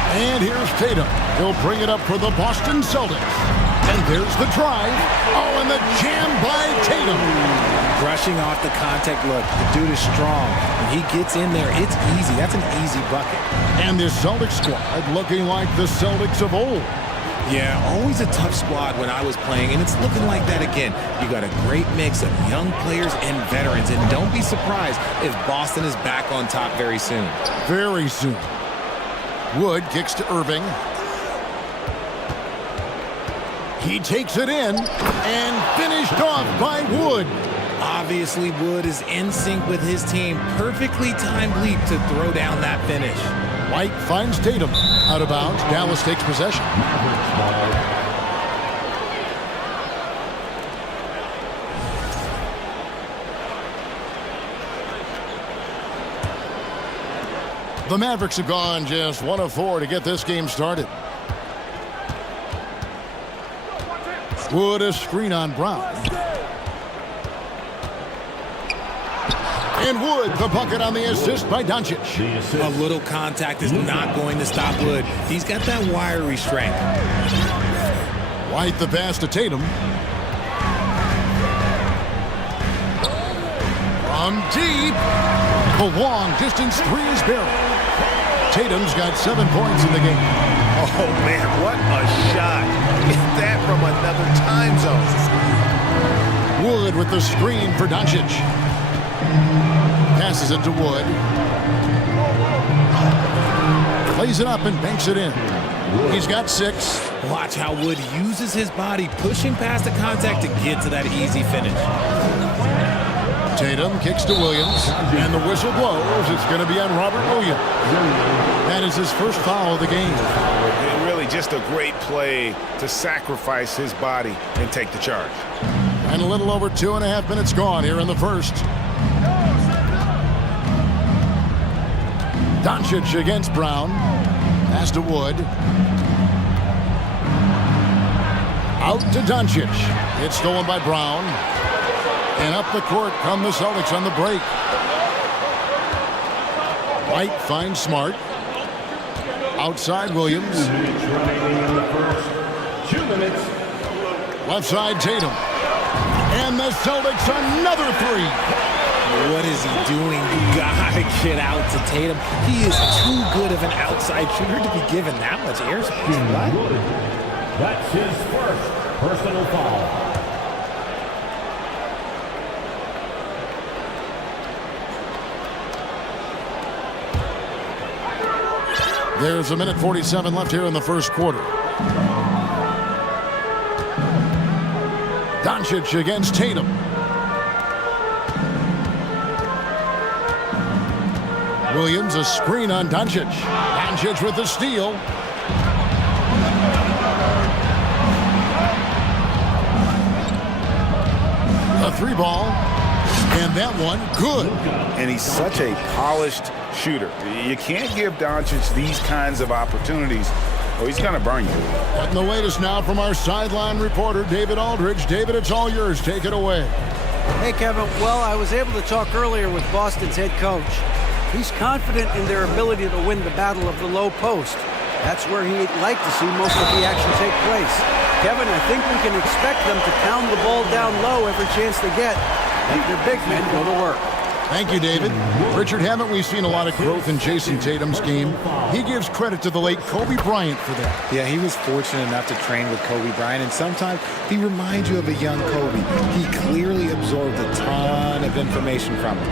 And here's Tatum. He'll bring it up for the Boston Celtics. And there's the drive. Oh, and the jam by Tatum. Brushing off the contact. Look, the dude is strong. When he gets in there, it's easy. That's an easy bucket. And this Celtics squad looking like the Celtics of old. Yeah, always a tough squad when I was playing, and it's looking like that again. You got a great mix of young players and veterans, and don't be surprised if Boston is back on top very soon. Very soon. Wood kicks to Irving. He takes it in and finished off by Wood. Obviously, Wood is in sync with his team. Perfectly timed leap to throw down that finish. White finds Tatum. Out of bounds. Dallas takes possession. The Mavericks have gone just 1 of 4 to get this game started. Wood a screen on Brown. And Wood, the bucket on the assist by Doncic. A little contact is not going to stop Wood. He's got that wiry strength. White the pass to Tatum. From deep. The long distance three is buried. Tatum's got 7 points in the game. Oh, man, what a shot. Get that from another time zone. Wood with the screen for Doncic. Passes it to Wood. Plays it up and banks it in. He's got 6. Watch how Wood uses his body, pushing past the contact to get to that easy finish. Tatum kicks to Williams, and the whistle blows. It's going to be on Robert Williams. That is his first foul of the game. And really just a great play to sacrifice his body and take the charge. And a little over 2.5 minutes gone here in the first. Doncic against Brown. Pass to Wood. Out to Doncic. It's stolen by Brown. And up the court come the Celtics on the break. White finds Smart. Outside Williams. 2 minutes remaining in the first. 2 minutes. Left side Tatum. And the Celtics another 3. What is he doing? You gotta get out to Tatum. He is too good of an outside shooter to be given that much airspace. What? That's his first personal foul. There's 1:47 left here in the first quarter. Doncic against Tatum. Williams a screen on Doncic. Doncic with the steal. A 3 ball. And that one good. And he's such a polished shooter. You can't give Doncic these kinds of opportunities or he's going to burn you. And the latest now from our sideline reporter, David Aldridge. David, it's all yours. Take it away. Hey, Kevin. Well, I was able to talk earlier with Boston's head coach. He's confident in their ability to win the battle of the low post. That's where he'd like to see most of the action take place. Kevin, I think we can expect them to pound the ball down low every chance they get. Let their big men go to work. Thank you, David. Richard, haven't we seen a lot of growth in Jason Tatum's game? He gives credit to the late Kobe Bryant for that. Yeah, he was fortunate enough to train with Kobe Bryant, and sometimes he reminds you of a young Kobe. He clearly absorbed a ton of information from him.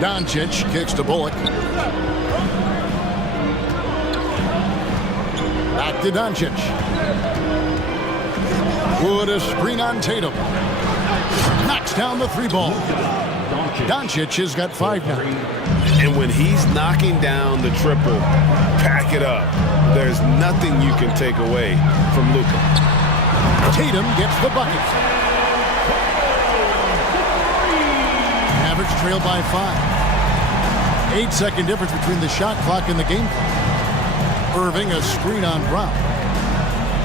Doncic kicks to Bullock. Back to Doncic. Wood a screen on Tatum. Knocks down the three ball. Doncic has got 5 now. And when he's knocking down the triple, pack it up. There's nothing you can take away from Luka. Tatum gets the bucket. Mavericks trail by 5. 8-second difference between the shot clock and the game clock. Irving a screen on Brown.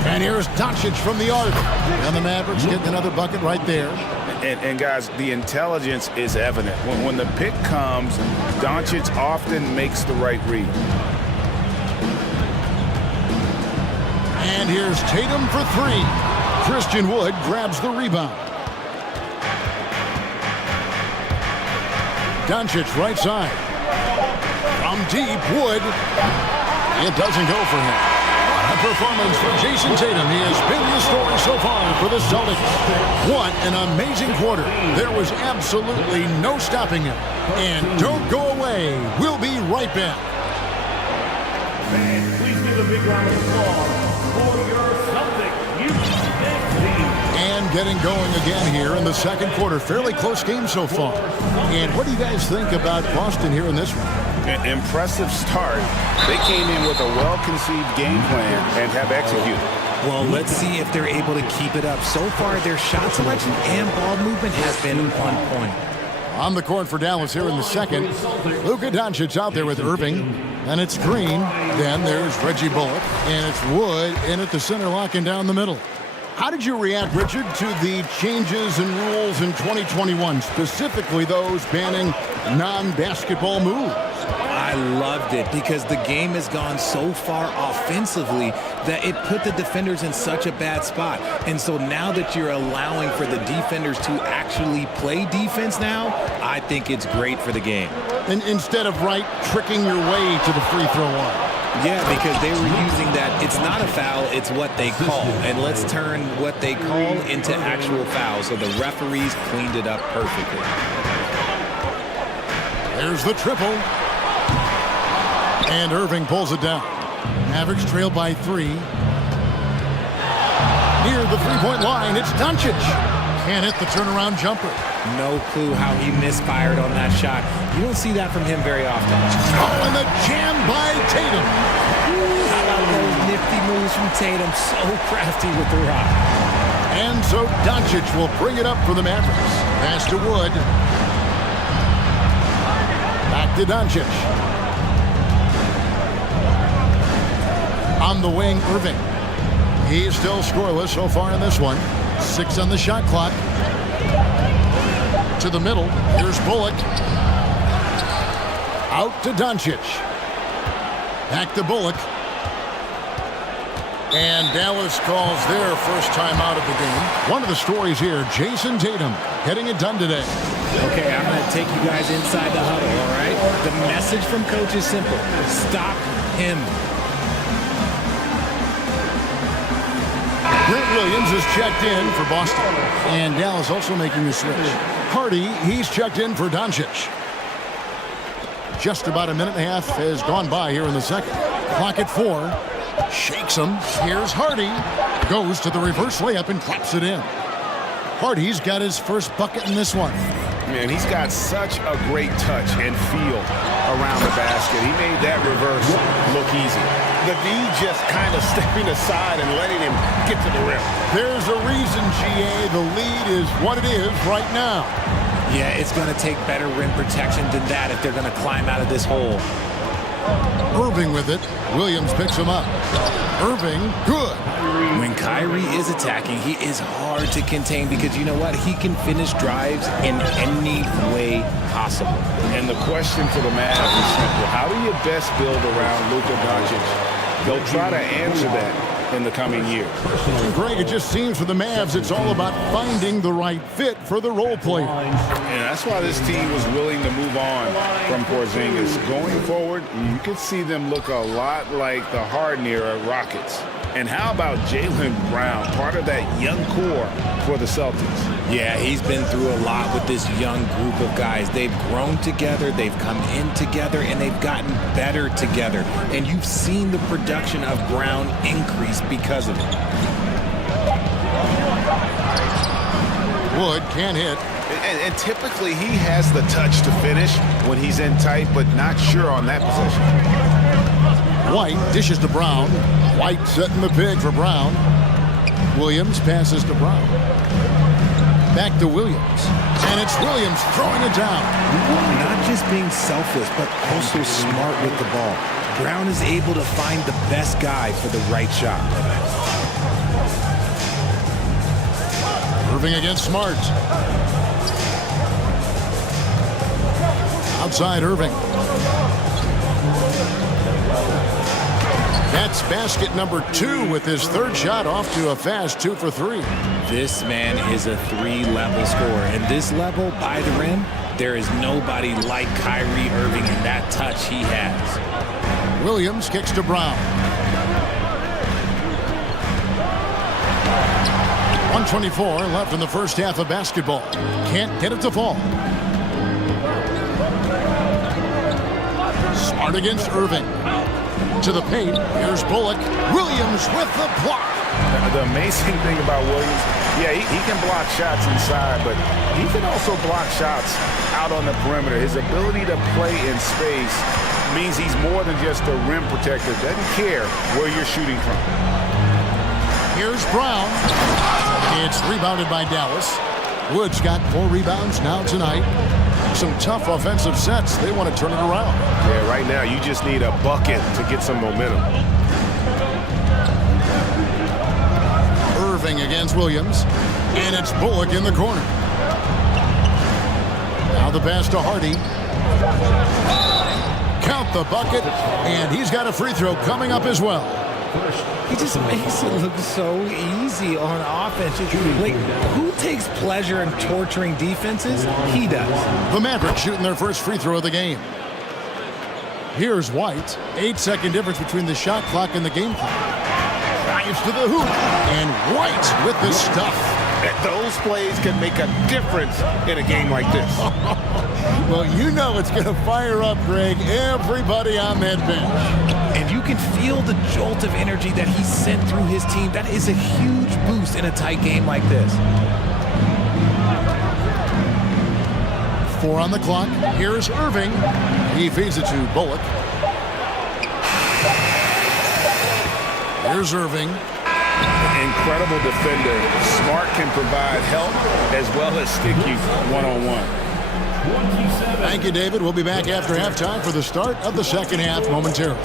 And here's Doncic from the arc. And the Mavericks getting another bucket right there. And guys, the intelligence is evident. When the pick comes, Doncic often makes the right read. And here's Tatum for 3. Christian Wood grabs the rebound. Doncic right side. From deep, Wood. It doesn't go for him. A performance for Jason Tatum. He has been the story so far for the Celtics. What an amazing quarter. There was absolutely no stopping him. And don't go away. We'll be right back. Fans, please give a big round of applause for your Celtics. And getting going again here in the second quarter. Fairly close game so far. And what do you guys think about Boston here in this one? An impressive start. They came in with a well-conceived game plan and have executed. Well, let's see if they're able to keep it up. So far, their shot selection and ball movement has been on point. On the court for Dallas here in the second. Luka Doncic out there with Irving. And it's Green. Then there's Reggie Bullock. And it's Wood in at the center, locking down the middle. How did you react, Richard, to the changes in rules in 2021, specifically those banning non-basketball moves? I loved it because the game has gone so far offensively that it put the defenders in such a bad spot. And so now that you're allowing for the defenders to actually play defense now, I think it's great for the game. And instead of tricking your way to the free throw line. Yeah, because they were using that. It's not a foul, it's what they call. And let's turn what they call into actual fouls. So the referees cleaned it up perfectly. There's the triple. And Irving pulls it down. Mavericks trail by 3. Near the three-point line, it's Doncic. Can't hit the turnaround jumper. No clue how he misfired on that shot. You don't see that from him very often. Oh, and the jam by Tatum. How about those nifty moves from Tatum? So crafty with the rock. And so Doncic will bring it up for the Mavericks. Pass to Wood. Back to Doncic. On the wing, Irving. He's still scoreless so far in this one. 6 on the shot clock. To the middle. Here's Bullock. Out to Doncic. Back to Bullock. And Dallas calls their first time out of the game. One of the stories here, Jason Tatum getting it done today. Okay, I'm going to take you guys inside the huddle, all right? The message from coach is simple. Stop him. Grant Williams is checked in for Boston. And Dallas also making the switch. Hardy, he's checked in for Doncic. Just about a minute and a half has gone by here in the second. Clock at 4. Shakes him. Here's Hardy. Goes to the reverse layup and claps it in. Hardy's got his first bucket in this one. Man, he's got such a great touch and feel around the basket. He made that reverse look easy. The D just kind of stepping aside and letting him get to the rim. There's a reason, GA, the lead is what it is right now. Yeah, it's going to take better rim protection than that if they're going to climb out of this hole. Irving with it. Williams picks him up. Irving, good. When Kyrie is attacking, he is hard to contain because you know what? He can finish drives in any way possible. And the question for the Mavs is simple. How do you best build around Luka Doncic? They'll try to answer that in the coming year. Greg, it just seems for the Mavs, it's all about finding the right fit for the role player. And that's why this team was willing to move on from Porzingis. Going forward, you could see them look a lot like the Harden era Rockets. And how about Jaylen Brown, part of that young core for the Celtics? Yeah, he's been through a lot with this young group of guys. They've grown together, they've come in together, and they've gotten better together. And you've seen the production of Brown increase because of it. Wood can't hit. And typically he has the touch to finish when he's in tight, but not sure on that possession. White dishes to Brown. White setting the pig for Brown. Williams passes to Brown. Back to Williams. And it's Williams throwing it down. Not just being selfless, but also smart with the ball. Brown is able to find the best guy for the right shot. Irving against Smart. Outside Irving. That's basket number 2 with his third shot off to a fast 2 for 3. This man is a 3-level scorer. And this level by the rim, there is nobody like Kyrie Irving in that touch he has. Williams kicks to Brown. 1:24 left in the first half of basketball. Can't get it to fall. Smart against Irving. To the paint. Here's Bullock. Williams with the block. The amazing thing about Williams, yeah, he can block shots inside, but he can also block shots out on the perimeter. His ability to play in space means he's more than just a rim protector. Doesn't care where you're shooting from. Here's Brown. It's rebounded by Dallas. Wood's got 4 rebounds now tonight. Some tough offensive sets. They want to turn it around. Yeah, right now you just need a bucket to get some momentum. Irving against Williams. And it's Bullock in the corner. Now the pass to Hardy. Count the bucket. And he's got a free throw coming up as well. He just makes it look so easy on offense. Like, who takes pleasure in torturing defenses? He does. The Mavericks shooting their first free throw of the game. Here's White. 8-second difference between the shot clock and the game clock. Drives to the hoop. And White with the stuff. Those plays can make a difference in a game like this. Well, you know it's going to fire up, Greg, everybody on that bench. And you can feel the jolt of energy that he sent through his team. That is a huge boost in a tight game like this. 4 on the clock. Here's Irving. He feeds it to Bullock. Here's Irving. Incredible defender. Smart can provide help as well as stick you one-on-one. Thank you, David. We'll be back after halftime for the start of the second half momentarily.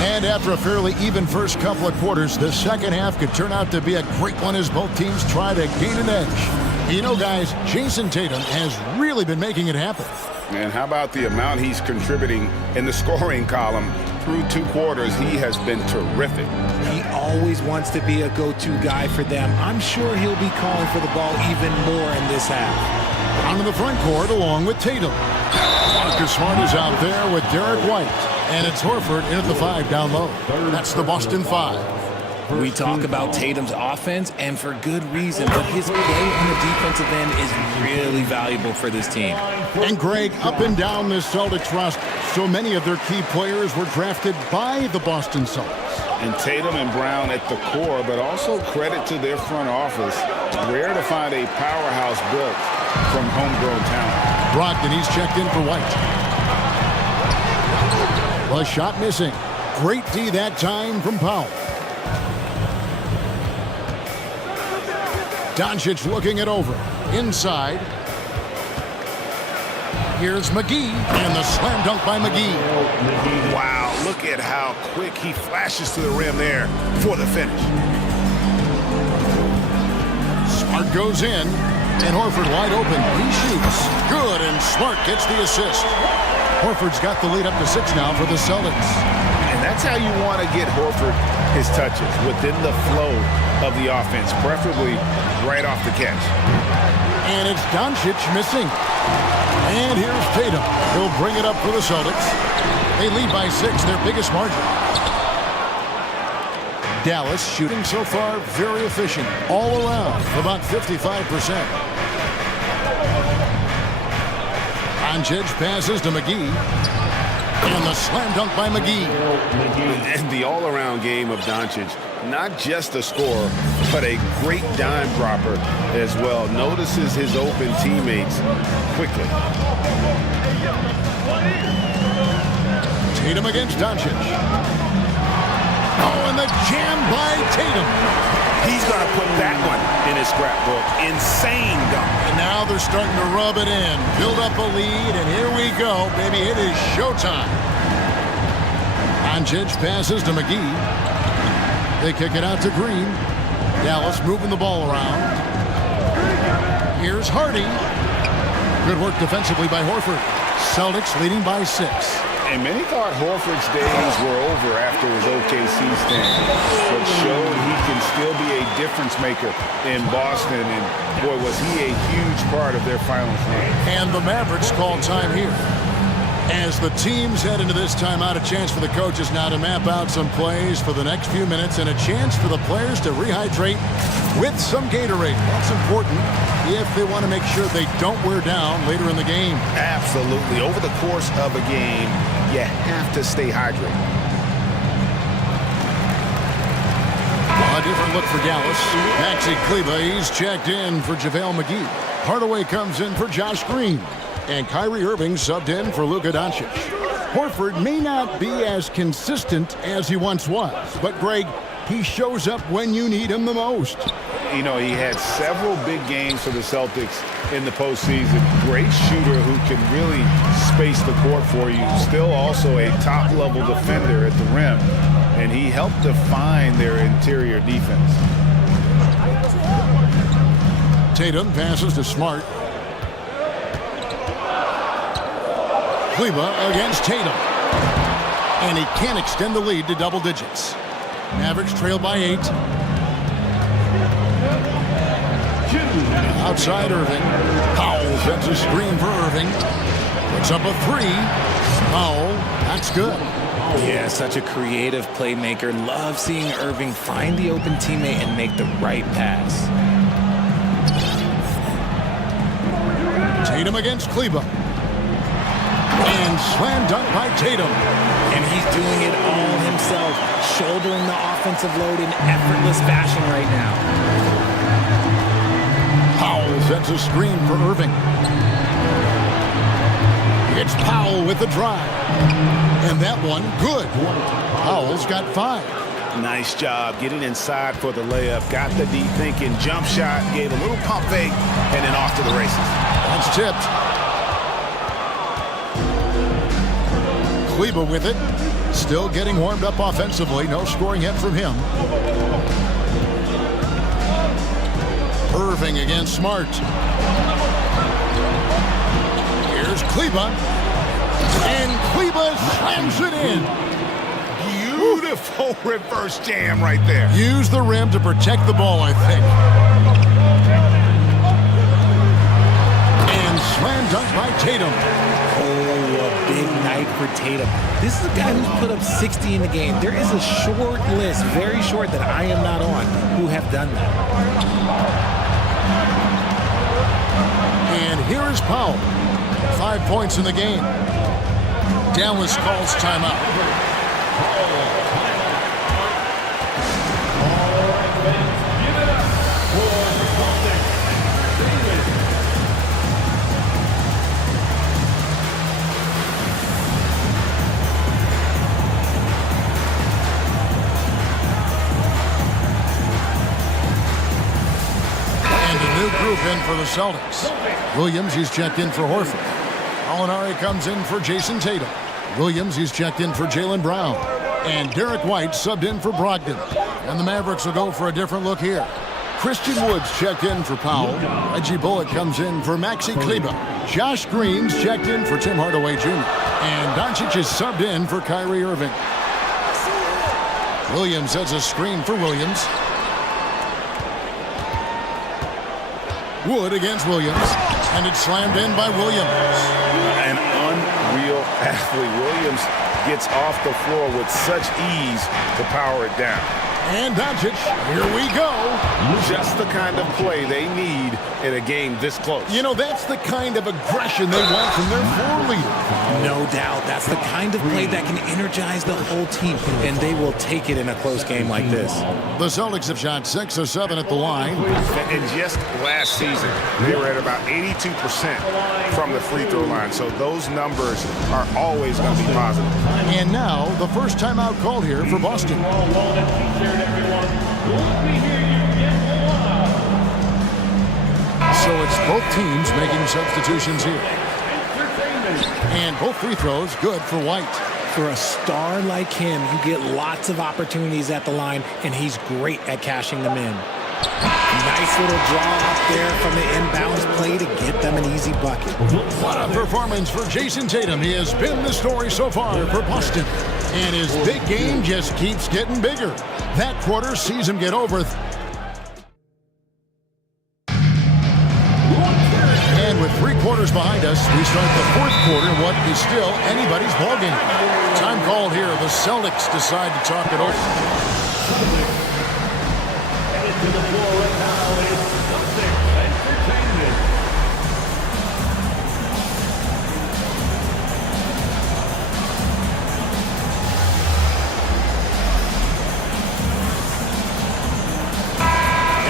And after a fairly even first couple of quarters, the second half could turn out to be a great one as both teams try to gain an edge. You know, guys, Jason Tatum has really been making it happen. And how about the amount he's contributing in the scoring column? Through 2 quarters, he has been terrific. He always wants to be a go-to guy for them. I'm sure he'll be calling for the ball even more in this half. Onto the front court along with Tatum. Marcus Smart is out there with Derek White. And it's Horford in at the 5 down low. That's the Boston 5. We talk about Tatum's offense, and for good reason, but his play on the defensive end is really valuable for this team. And Greg, up and down this Celtics roster, so many of their key players were drafted by the Boston Celtics. And Tatum and Brown at the core, but also credit to their front office. Rare to find a powerhouse built from homegrown talent. Brogdon, he's checked in for White. The shot missing. Great D that time from Powell. Doncic looking it over. Inside. Here's McGee, and the slam dunk by McGee. Wow, look at how quick he flashes to the rim there for the finish. Smart goes in, and Horford wide open. He shoots. Good, and Smart gets the assist. Horford's got the lead up to 6 now for the Celtics. And that's how you want to get Horford his touches, within the flow of the offense, preferably right off the catch. And it's Doncic missing. And here's Tatum. He'll bring it up for the Celtics. They lead by 6, their biggest margin. Dallas shooting so far very efficient. All around, about 55%. Doncic passes to McGee. And the slam dunk by McGee. And the all-around game of Doncic, not just a scorer, but a great dime dropper as well. Notices his open teammates quickly. Tatum against Doncic. Oh, and the jam by Tatum. He's going to put that one in his scrapbook. Insane dunk. And now they're starting to rub it in. Build up a lead, and here we go, baby. It is showtime. Doncic passes to McGee. They kick it out to Green. Dallas moving the ball around. Here's Hardy. Good work defensively by Horford. Celtics leading by 6. And many thought Horford's days were over after his OKC stint, but showed he can still be a difference maker in Boston. And boy, was he a huge part of their finals run. And the Mavericks call time here. As the teams head into this timeout, a chance for the coaches now to map out some plays for the next few minutes and a chance for the players to rehydrate with some Gatorade. That's important if they want to make sure they don't wear down later in the game. Absolutely. Over the course of a game, you have to stay hydrated. A different look for Dallas. Maxi Kleber, he's checked in for JaVale McGee. Hardaway comes in for Josh Green. And Kyrie Irving subbed in for Luka Doncic. Horford may not be as consistent as he once was, but Greg, he shows up when you need him the most. You know, he had several big games for the Celtics in the postseason. Great shooter who can really space the court for you. Still also a top-level defender at the rim. And he helped define their interior defense. Tatum passes to Smart. Kleber against Tatum. And he can't extend the lead to double digits. Mavericks trail by 8. Outside Irving. Powell sets a screen for Irving. Puts up a 3. Powell, that's good. Yeah, such a creative playmaker. Love seeing Irving find the open teammate and make the right pass. Tatum against Kleber. And slam dunk by Tatum. And he's doing it all himself, shouldering the offensive load in effortless fashion right now. Powell sets a screen for Irving. It's Powell with the drive. And that one, good. Powell's got 5. Nice job getting inside for the layup. Got the deep thinking jump shot, gave a little pump fake, and then off to the races. That's tipped. Kleber with it. Still getting warmed up offensively. No scoring yet from him. Irving against Smart. Here's Kleber. And Kleber slams it in. Beautiful reverse jam right there. Use the rim to protect the ball, I think. And slam dunk by Tatum. Big night for Tatum. This is a guy who's put up 60 in the game. There is a short list, very short, that I am not on, who have done that. And here is Powell. 5 points in the game. Dallas calls timeout. Group in for the Celtics. Williams, he's checked in for Horford. Molinari comes in for Jason Tatum. Williams, he's checked in for Jaylen Brown. And Derek White subbed in for Brogdon. And the Mavericks will go for a different look here. Christian Woods checked in for Powell. Reggie Bullock comes in for Maxi Kleber. Josh Green's checked in for Tim Hardaway Jr. And Doncic is subbed in for Kyrie Irving. Williams has a screen for Williams. Wood against Williams. And it's slammed in by Williams. An unreal athlete. Williams gets off the floor with such ease to power it down. And Doncic, here we go. Just the kind of play they need in a game this close. You know, that's the kind of aggression they want from their floor leader. No doubt. That's the kind of play that can energize the whole team, and they will take it in a close game like this. The Celtics have shot 6 of 7 at the line. And just last season, they were at about 82% from the free throw line. So those numbers are always going to be positive. And now, the first timeout called here for Boston. So it's both teams making substitutions here. And both free throws good for White. For a star like him, you get lots of opportunities at the line, and he's great at cashing them in. Nice little draw up there from the inbounds play to get them an easy bucket. What a performance for Jason Tatum. He has been the story so far for Boston. And his big game just keeps getting bigger. That quarter sees him get over. And with 3 quarters behind us, we start the 4th quarter in what is still anybody's ballgame. Time called here. The Celtics decide to talk it over. Headed to the floor right now is Celtics Entertainment.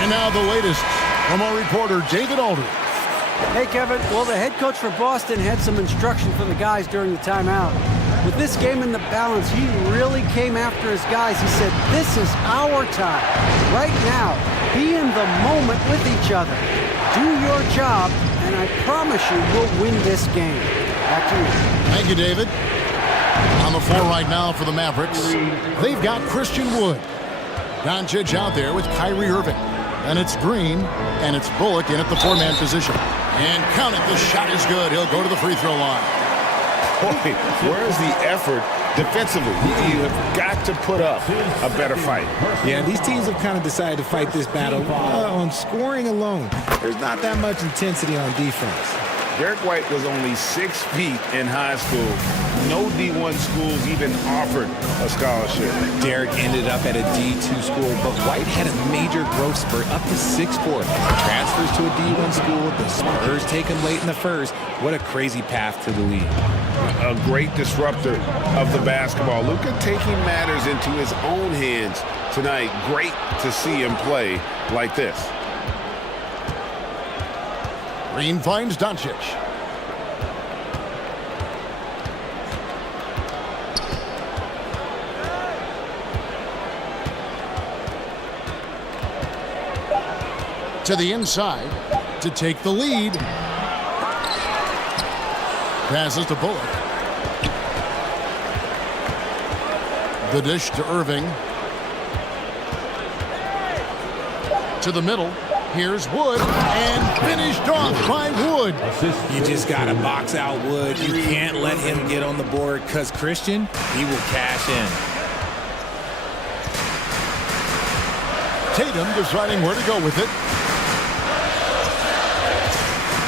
And now the latest from our reporter, David Aldridge. Hey, Kevin. Well, the head coach for Boston had some instruction for the guys during the timeout. With this game in the balance, he really came after his guys. He said, this is our time. Right now, be in the moment with each other. Do your job, and I promise you we'll win this game. Back to you. Thank you, David. On the floor right now for the Mavericks, they've got Christian Wood. Doncic out there with Kyrie Irving. And it's Green, and it's Bullock in at the 4-man position. And count it, the shot is good. He'll go to the free throw line. Boy, where's the effort defensively? You have got to put up a better fight. Yeah, these teams have kind of decided to fight this battle on scoring alone. There's not that much intensity on defense. Derek White was only 6 feet in high school. No D1 schools even offered a scholarship. Derek ended up at a D2 school, but White had a major growth spurt up to 6'4". Transfers to a D1 school. The Spurs take him late in the first. What a crazy path to the league. A great disruptor of the basketball. Luka taking matters into his own hands tonight. Great to see him play like this. Green finds Doncic. To the inside to take the lead. Passes to Bullock. The dish to Irving. To the middle. Here's Wood, and finished off by Wood. You just got to box out Wood. You can't let him get on the board because Christian, he will cash in. Tatum deciding where to go with it.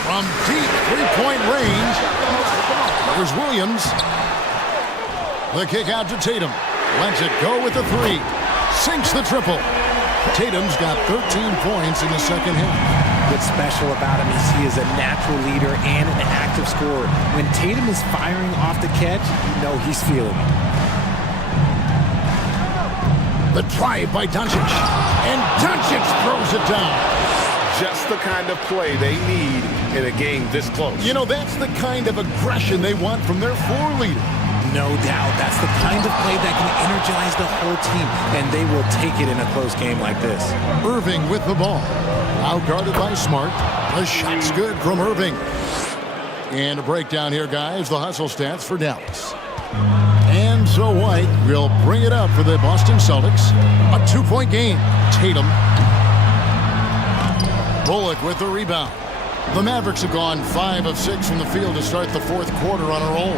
From deep three-point range, there's Williams. The kick out to Tatum. Lets it go with the 3. Sinks the triple. Tatum's got 13 points in the second half. What's special about him is he is a natural leader and an active scorer. When Tatum is firing off the catch, you know he's feeling it. The drive by Doncic. And Doncic throws it down. Just the kind of play they need in a game this close. You know, that's the kind of aggression they want from their floor leader. No doubt. That's the kind of play that can energize the whole team, and they will take it in a close game like this. Irving with the ball. Outguarded by Smart. The shot's good from Irving. And a breakdown here, guys. The hustle stats for Dallas. And so White will bring it up for the Boston Celtics. A 2-point game. Tatum. Bullock with the rebound. The Mavericks have gone 5 of 6 from the field to start the fourth quarter on a roll.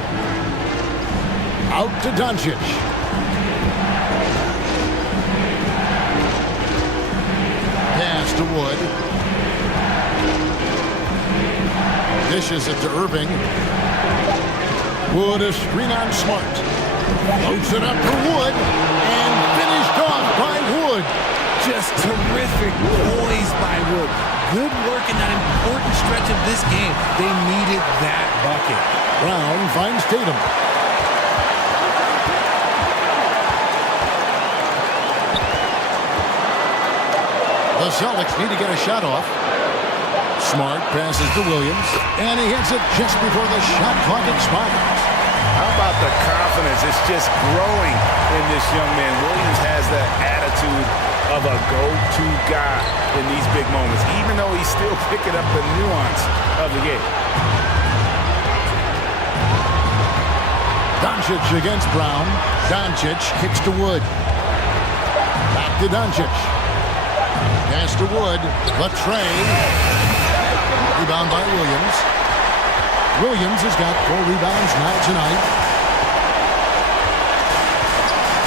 Out to Doncic. Pass to Wood. Dishes it to Irving. Wood a screen on Smart. Loads it up for Wood. And finished off by Wood. Just terrific poise by Wood. Good work in that important stretch of this game. They needed that bucket. Brown finds Tatum. The Celtics need to get a shot off. Smart passes to Williams, and he hits it just before the shot clock expires. How about the confidence? It's just growing in this young man. Williams has that attitude of a go-to guy in these big moments, even though he's still picking up the nuance of the game. Doncic against Brown. Doncic kicks to Wood. Back to Doncic. Pass to Wood. Latray. Rebound by Williams. Williams has got 4 rebounds now tonight.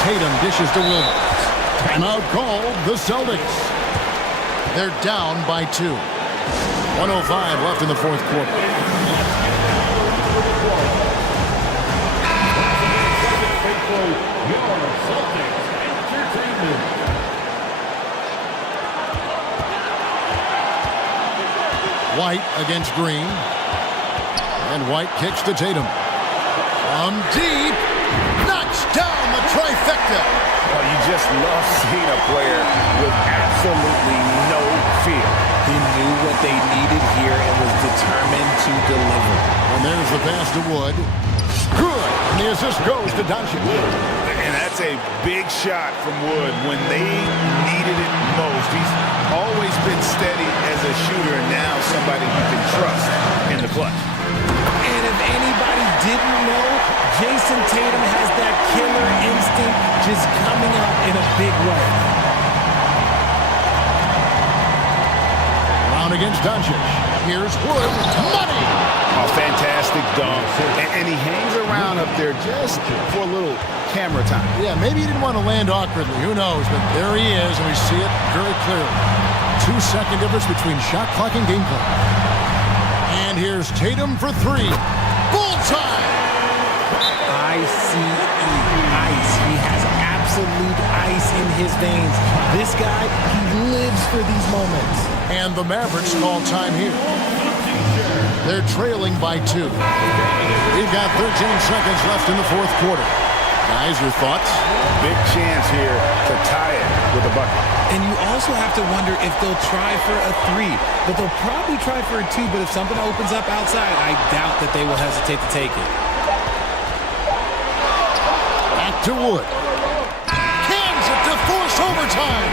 Tatum dishes to Williams. Timeout called the Celtics. They're down by 2. 1:05 left in the fourth quarter. White against Green. And White kicks to Tatum. From deep. Knocks down the trifecta. Well, you just love seeing a player with absolutely no fear. He knew what they needed here and was determined to deliver. And there's the pass to Wood. Good. And the assist goes to Doncic. And that's a big shot from Wood when they needed it most. He's always been steady as a shooter, and now somebody you can trust in the clutch. And if anybody didn't know, Jason Tatum has that killer instinct just coming out in a big way. Brown against Doncic. Here's Wood. Money! A fantastic dunk. And he hangs around up there just for a little camera time. Yeah, maybe he didn't want to land awkwardly. Who knows? But there he is, and we see it very clearly. 2-second difference between shot clock and game clock. And here's Tatum for 3. Bullseye! ICE. Ice. He has absolute ice in his veins. This guy, he lives for these moments. And the Mavericks call time here. They're trailing by 2. We've got 13 seconds left in the fourth quarter. Guys, your thoughts? Big chance here to tie it with a bucket. And you also have to wonder if they'll try for a 3. But they'll probably try for a 2. But if something opens up outside, I doubt that they will hesitate to take it. Back to Wood. Cans it to force overtime.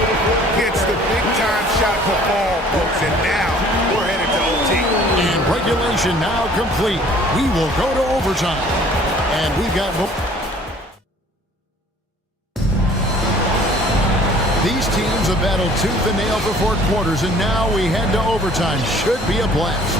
Gets the big-time shot performed, folks. And now we're headed to OT. And regulation now complete. We will go to overtime. And we've got... These teams have battled tooth and nail for 4 quarters, and now we head to overtime. Should be a blast.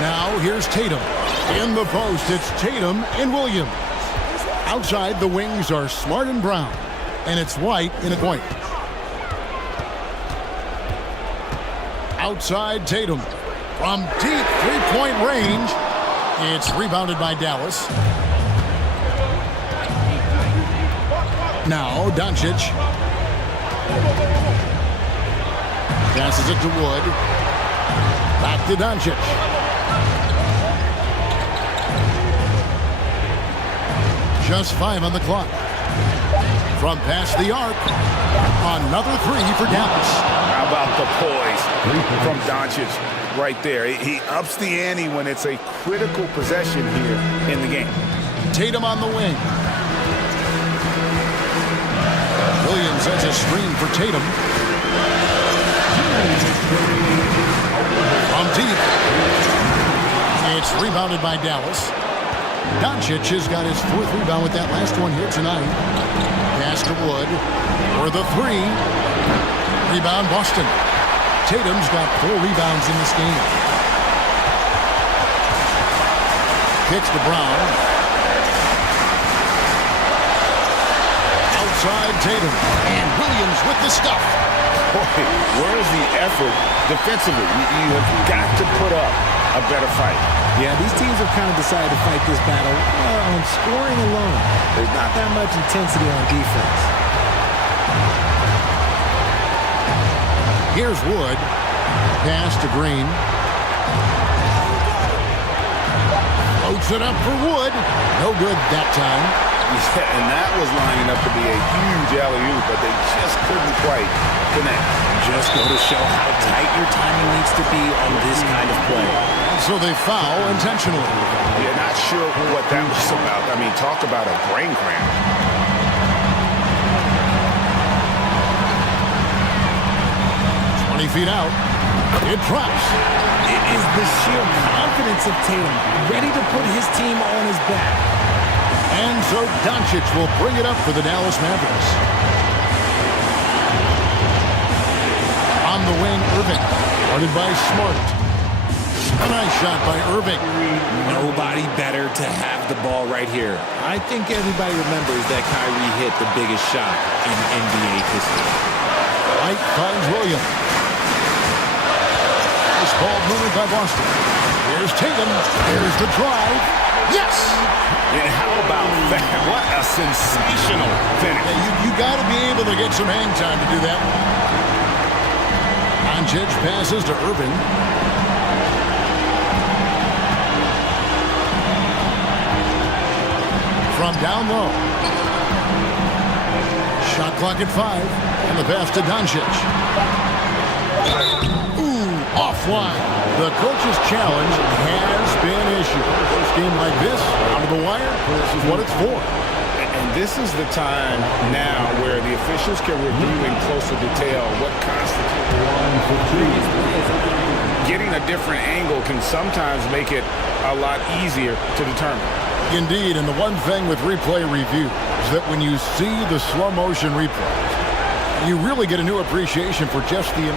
Now here's Tatum. In the post, it's Tatum and Williams. Outside, the wings are Smart and Brown. And it's White in a point. Outside Tatum. From deep three-point range. It's rebounded by Dallas. Now Doncic. Passes it to Wood. Back to Doncic. Just 5 on the clock. From past the arc. Another 3 for Dallas. How about the poise from Doncic right there? He ups the ante when it's a critical possession here in the game. Tatum on the wing. sends a screen for Tatum. From deep. It's rebounded by Dallas. Doncic has got his 4th rebound with that last one here tonight. Pass to Wood for the 3. Rebound Boston. Tatum's got 4 rebounds in this game. Kicks to Brown. Outside Tatum. And Williams with the stuff. Boy, where's the effort defensively? You have got to put up a better fight. Yeah, these teams have kind of decided to fight this battle on scoring alone. There's not that much intensity on defense. Here's Wood. Pass to Green. Floats it up for Wood. No good that time. Yeah, and that was lining up to be a huge alley-oop, but they just couldn't quite connect. Just go to show how tight your timing needs to be on this kind of play. So they foul intentionally. Yeah, not sure what that was about. I mean, talk about a brain cramp. 20 feet out. It drops. It is the sheer confidence of Tatum, ready to put his team on his back. And so Doncic will bring it up for the Dallas Mavericks. On the wing, Irving. Guarded by Smart. A nice shot by Irving. Nobody better to have the ball right here. I think everybody remembers that Kyrie hit the biggest shot in NBA history. White finds Williams. This ball moved by Boston. Here's Tatum. Here's the drive. Yes! And how about that? What a sensational finish. Yeah, you got to be able to get some hang time to do that. Doncic passes to Irving. From down low. Shot clock at 5. And the pass to Doncic. Ooh, offline. The coach's challenge has been issued. First game like this, out of the wire, this is what it's for. And this is the time now where the officials can review in closer detail what constitutes. Getting a different angle can sometimes make it a lot easier to determine. Indeed, and the one thing with replay review is that when you see the slow motion replays, you really get a new appreciation for just the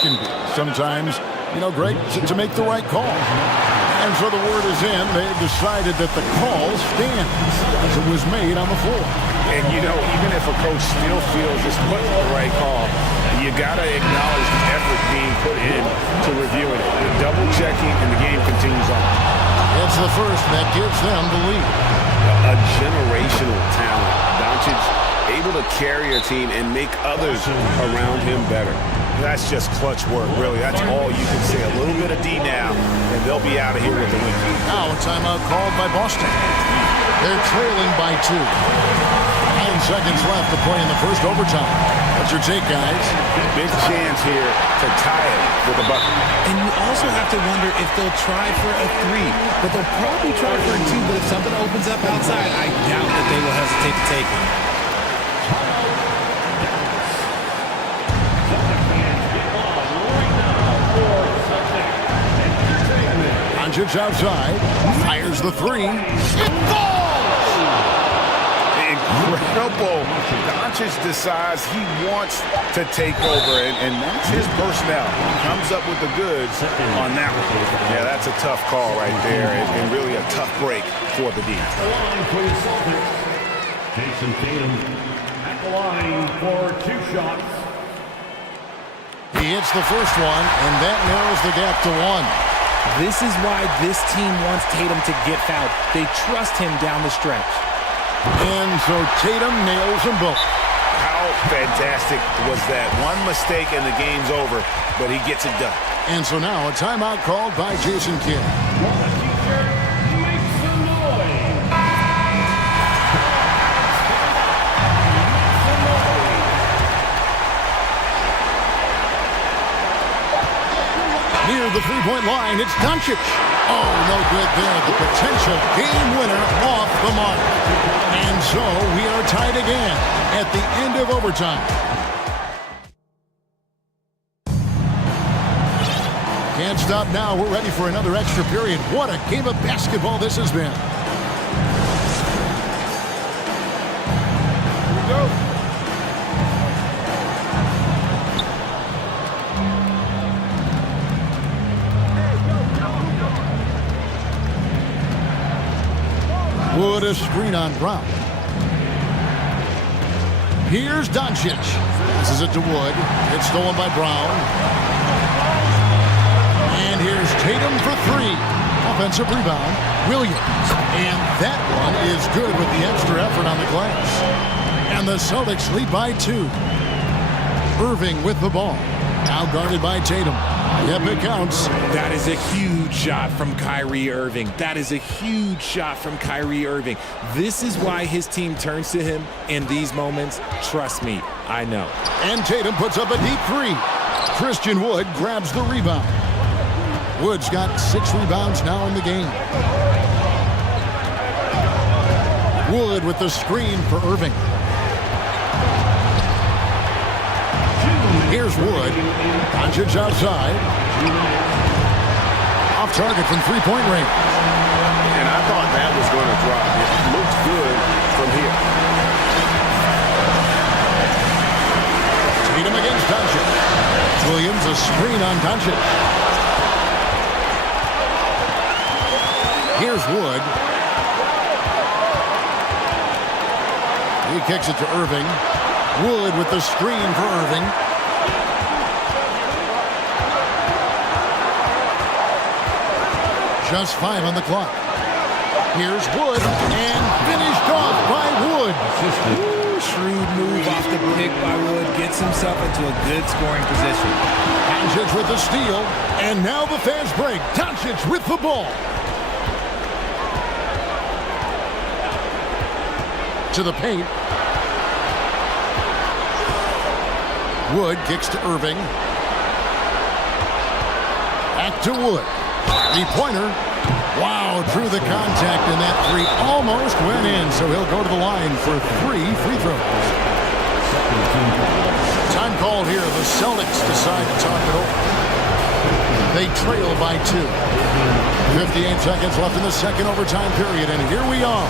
can be sometimes, great to make the right call. And so the word is in. They've decided that the call stands as it was made on the floor. And, even if a coach still feels this wasn't the right call, you got to acknowledge the effort being put in to reviewing it. The double checking, and the game continues on. It's the first that gives them the lead. A generational talent. Doncic able to carry a team and make others around him better. That's just clutch work, really. That's all you can say. A little bit of D now, and they'll be out of here with the win. Now a timeout called by Boston. They're trailing by 2. 9 seconds left to play in the first overtime. What's your take, guys? Big chance here to tie it with a bucket. And you also have to wonder if they'll try for a 3. But they'll probably try for a 2. But if something opens up outside, I doubt that they will hesitate to take it. Doncic outside, fires the 3. It falls! Incredible. Doncic decides he wants to take over, and that's his personnel. Comes up with the goods on that one. Yeah, that's a tough call right there, and really a tough break for the defense. Jason Tatum at the line for 2 shots. He hits the first one, and that narrows the gap to 1. This is why this team wants Tatum to get fouled. They trust him down the stretch. And so Tatum nails them both. How fantastic was that? One mistake and the game's over, but he gets it done. And so now a timeout called by Jason Kidd. Near the 3-point line, it's Doncic. Oh, no good there. The potential game winner off the mark. And so we are tied again at the end of overtime. Can't stop now. We're ready for another extra period. What a game of basketball this has been. Here we go. Wood a screen on Brown. Here's Doncic. This is it to Wood. It's stolen by Brown. And here's Tatum for three. Offensive rebound. Williams. And that one is good with the extra effort on the glass. And the Celtics lead by 2. Irving with the ball. Now guarded by Tatum. Yep, it counts. That is a huge shot from Kyrie Irving. That is a huge shot from Kyrie Irving. This is why his team turns to him in these moments. Trust me, I know. And Tatum puts up a deep three. Christian Wood grabs the rebound. Wood's got 6 rebounds now in the game. Wood with the screen for Irving. Here's Wood. Doncic outside. Off target from three-point range. And I thought that was going to drop. It looked good from here. Tatum against Doncic. Williams a screen on Doncic. Here's Wood. He kicks it to Irving. Wood with the screen for Irving. Just 5 on the clock. Here's Wood, and finished off by Wood. Ooh, shrewd move off the pick by Wood. Gets himself into a good scoring position. Doncic with the steal, and now the fans break. Doncic with the ball. To the paint. Wood kicks to Irving. Back to Wood. Three-pointer. Wow, drew the contact, and that three almost went in, so he'll go to the line for 3 free throws. Time called here. The Celtics decide to talk it over. They trail by 2. 58 seconds left in the second overtime period, and here we are.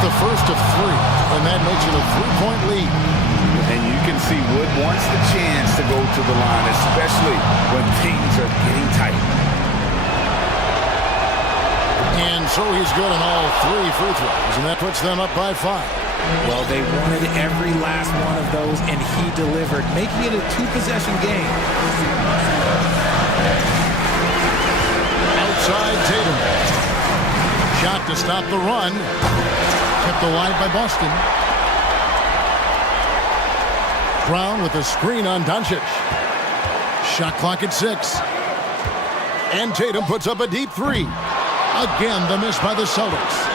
The first of 3, and that makes it a 3-point lead. And you can see Wood wants the chance to go to the line, especially when things are getting tight. And so he's good on all 3 free throws, and that puts them up by 5. Well, they wanted every last one of those, and he delivered, making it a 2-possession game. Outside Tatum. Shot to stop the run. Kept alive by Boston. Brown with a screen on Doncic. Shot clock at 6. And Tatum puts up a deep 3. Again, the miss by the Celtics.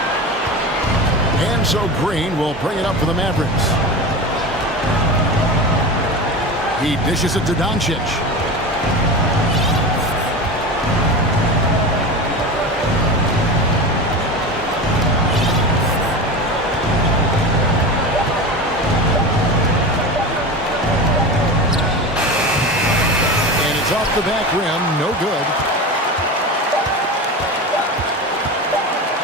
And so Green will bring it up for the Mavericks. He dishes it to Doncic. Off the back rim, no good.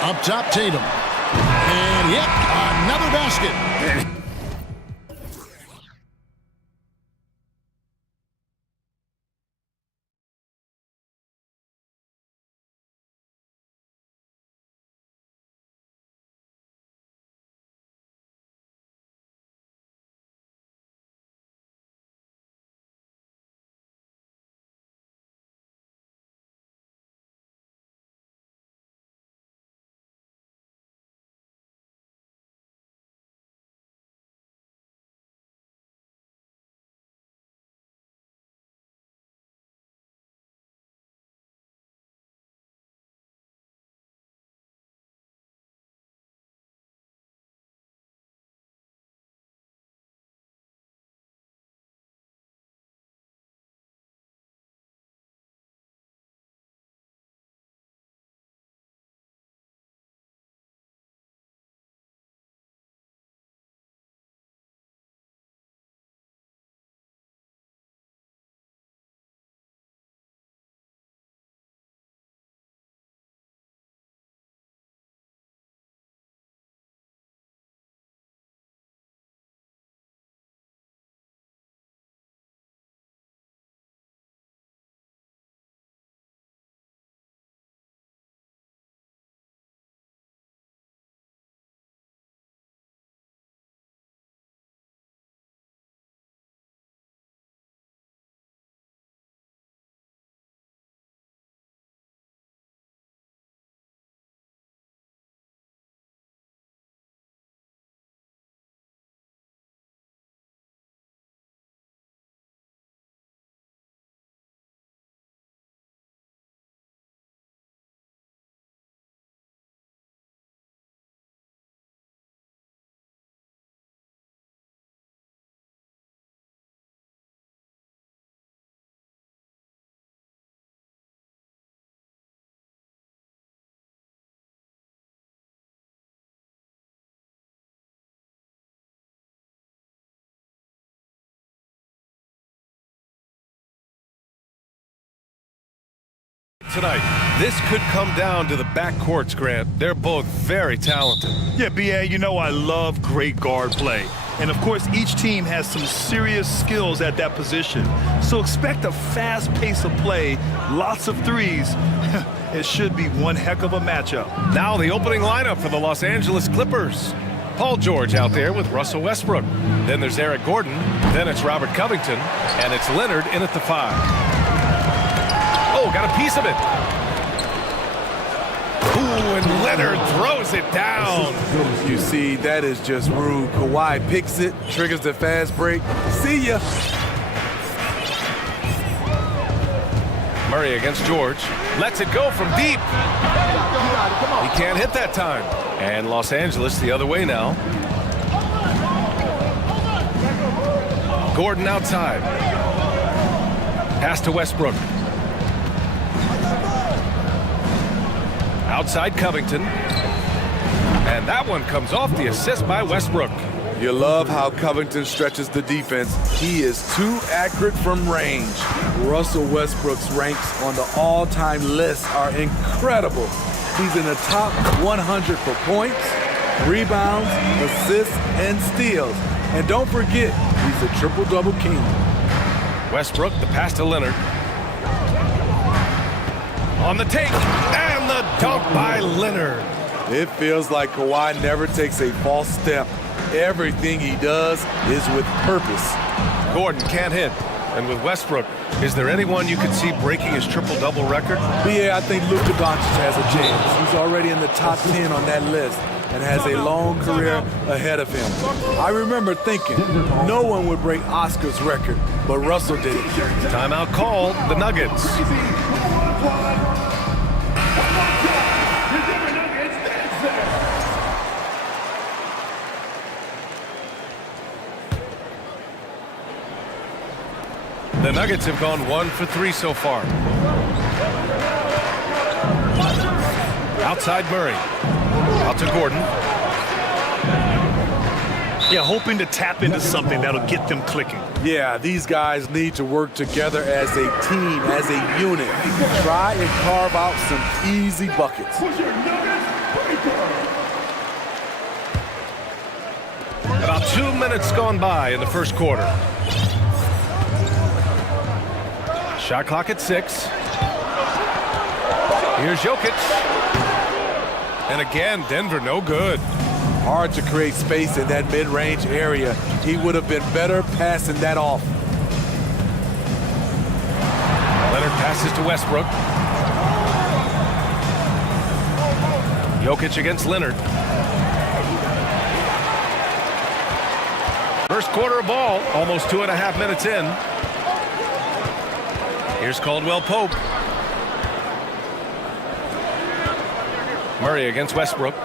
Up top, Tatum. And yep, another basket. tonight. This could come down to the backcourts, Grant. They're both very talented. Yeah, B.A., you know I love great guard play. And, of course, each team has some serious skills at that position. So expect a fast pace of play, lots of threes. It should be one heck of a matchup. Now the opening lineup for the Los Angeles Clippers. Paul George out there with Russell Westbrook. Then there's Eric Gordon. Then it's Robert Covington. And it's Leonard in at the 5. Oh, got a piece of it. Ooh, and Leonard throws it down. You see, that is just rude. Kawhi picks it, triggers the fast break. See ya. Murray against George. Lets it go from deep. He can't hit that time. And Los Angeles the other way now. Gordon outside. Pass to Westbrook. Outside Covington. And that one comes off the assist by Westbrook. You love how Covington stretches the defense. He is too accurate from range. Russell Westbrook's ranks on the all-time list are incredible. He's in the top 100 for points, rebounds, assists, and steals. And don't forget, he's a triple-double king. Westbrook, the pass to Leonard. On the take, and the dunk by Leonard. It feels like Kawhi never takes a false step. Everything he does is with purpose. Gordon can't hit. And with Westbrook, is there anyone you could see breaking his triple-double record? Yeah, I think Luka Doncic has a chance. He's already in the top 10 on that list and has a long career ahead of him. I remember thinking no one would break Oscar's record, but Russell did it. Timeout called, the Nuggets. The Nuggets have gone 1 for 3 so far. Outside Murray. Out to Gordon. Yeah, hoping to tap into something that'll get them clicking. Yeah, these guys need to work together as a team, as a unit. Try and carve out some easy buckets. About 2 minutes gone by in the first quarter. Shot clock at 6. Here's Jokic. And again, Denver no good. Hard to create space in that mid-range area. He would have been better passing that off. Leonard passes to Westbrook. Jokic against Leonard. First quarter of ball, almost 2.5 minutes in. Here's Caldwell Pope. Murray against Westbrook.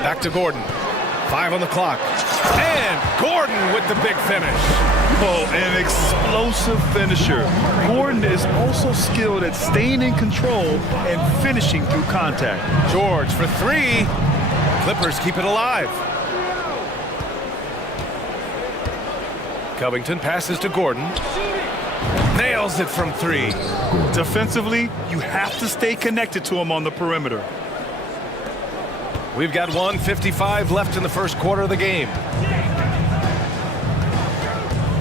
Back to Gordon. 5 on the clock. And Gordon with the big finish. Oh, an explosive finisher. Gordon is also skilled at staying in control and finishing through contact. George for 3. Clippers keep it alive. Covington passes to Gordon. Nails it from 3. Defensively, you have to stay connected to him on the perimeter. We've got 1:55 left in the first quarter of the game.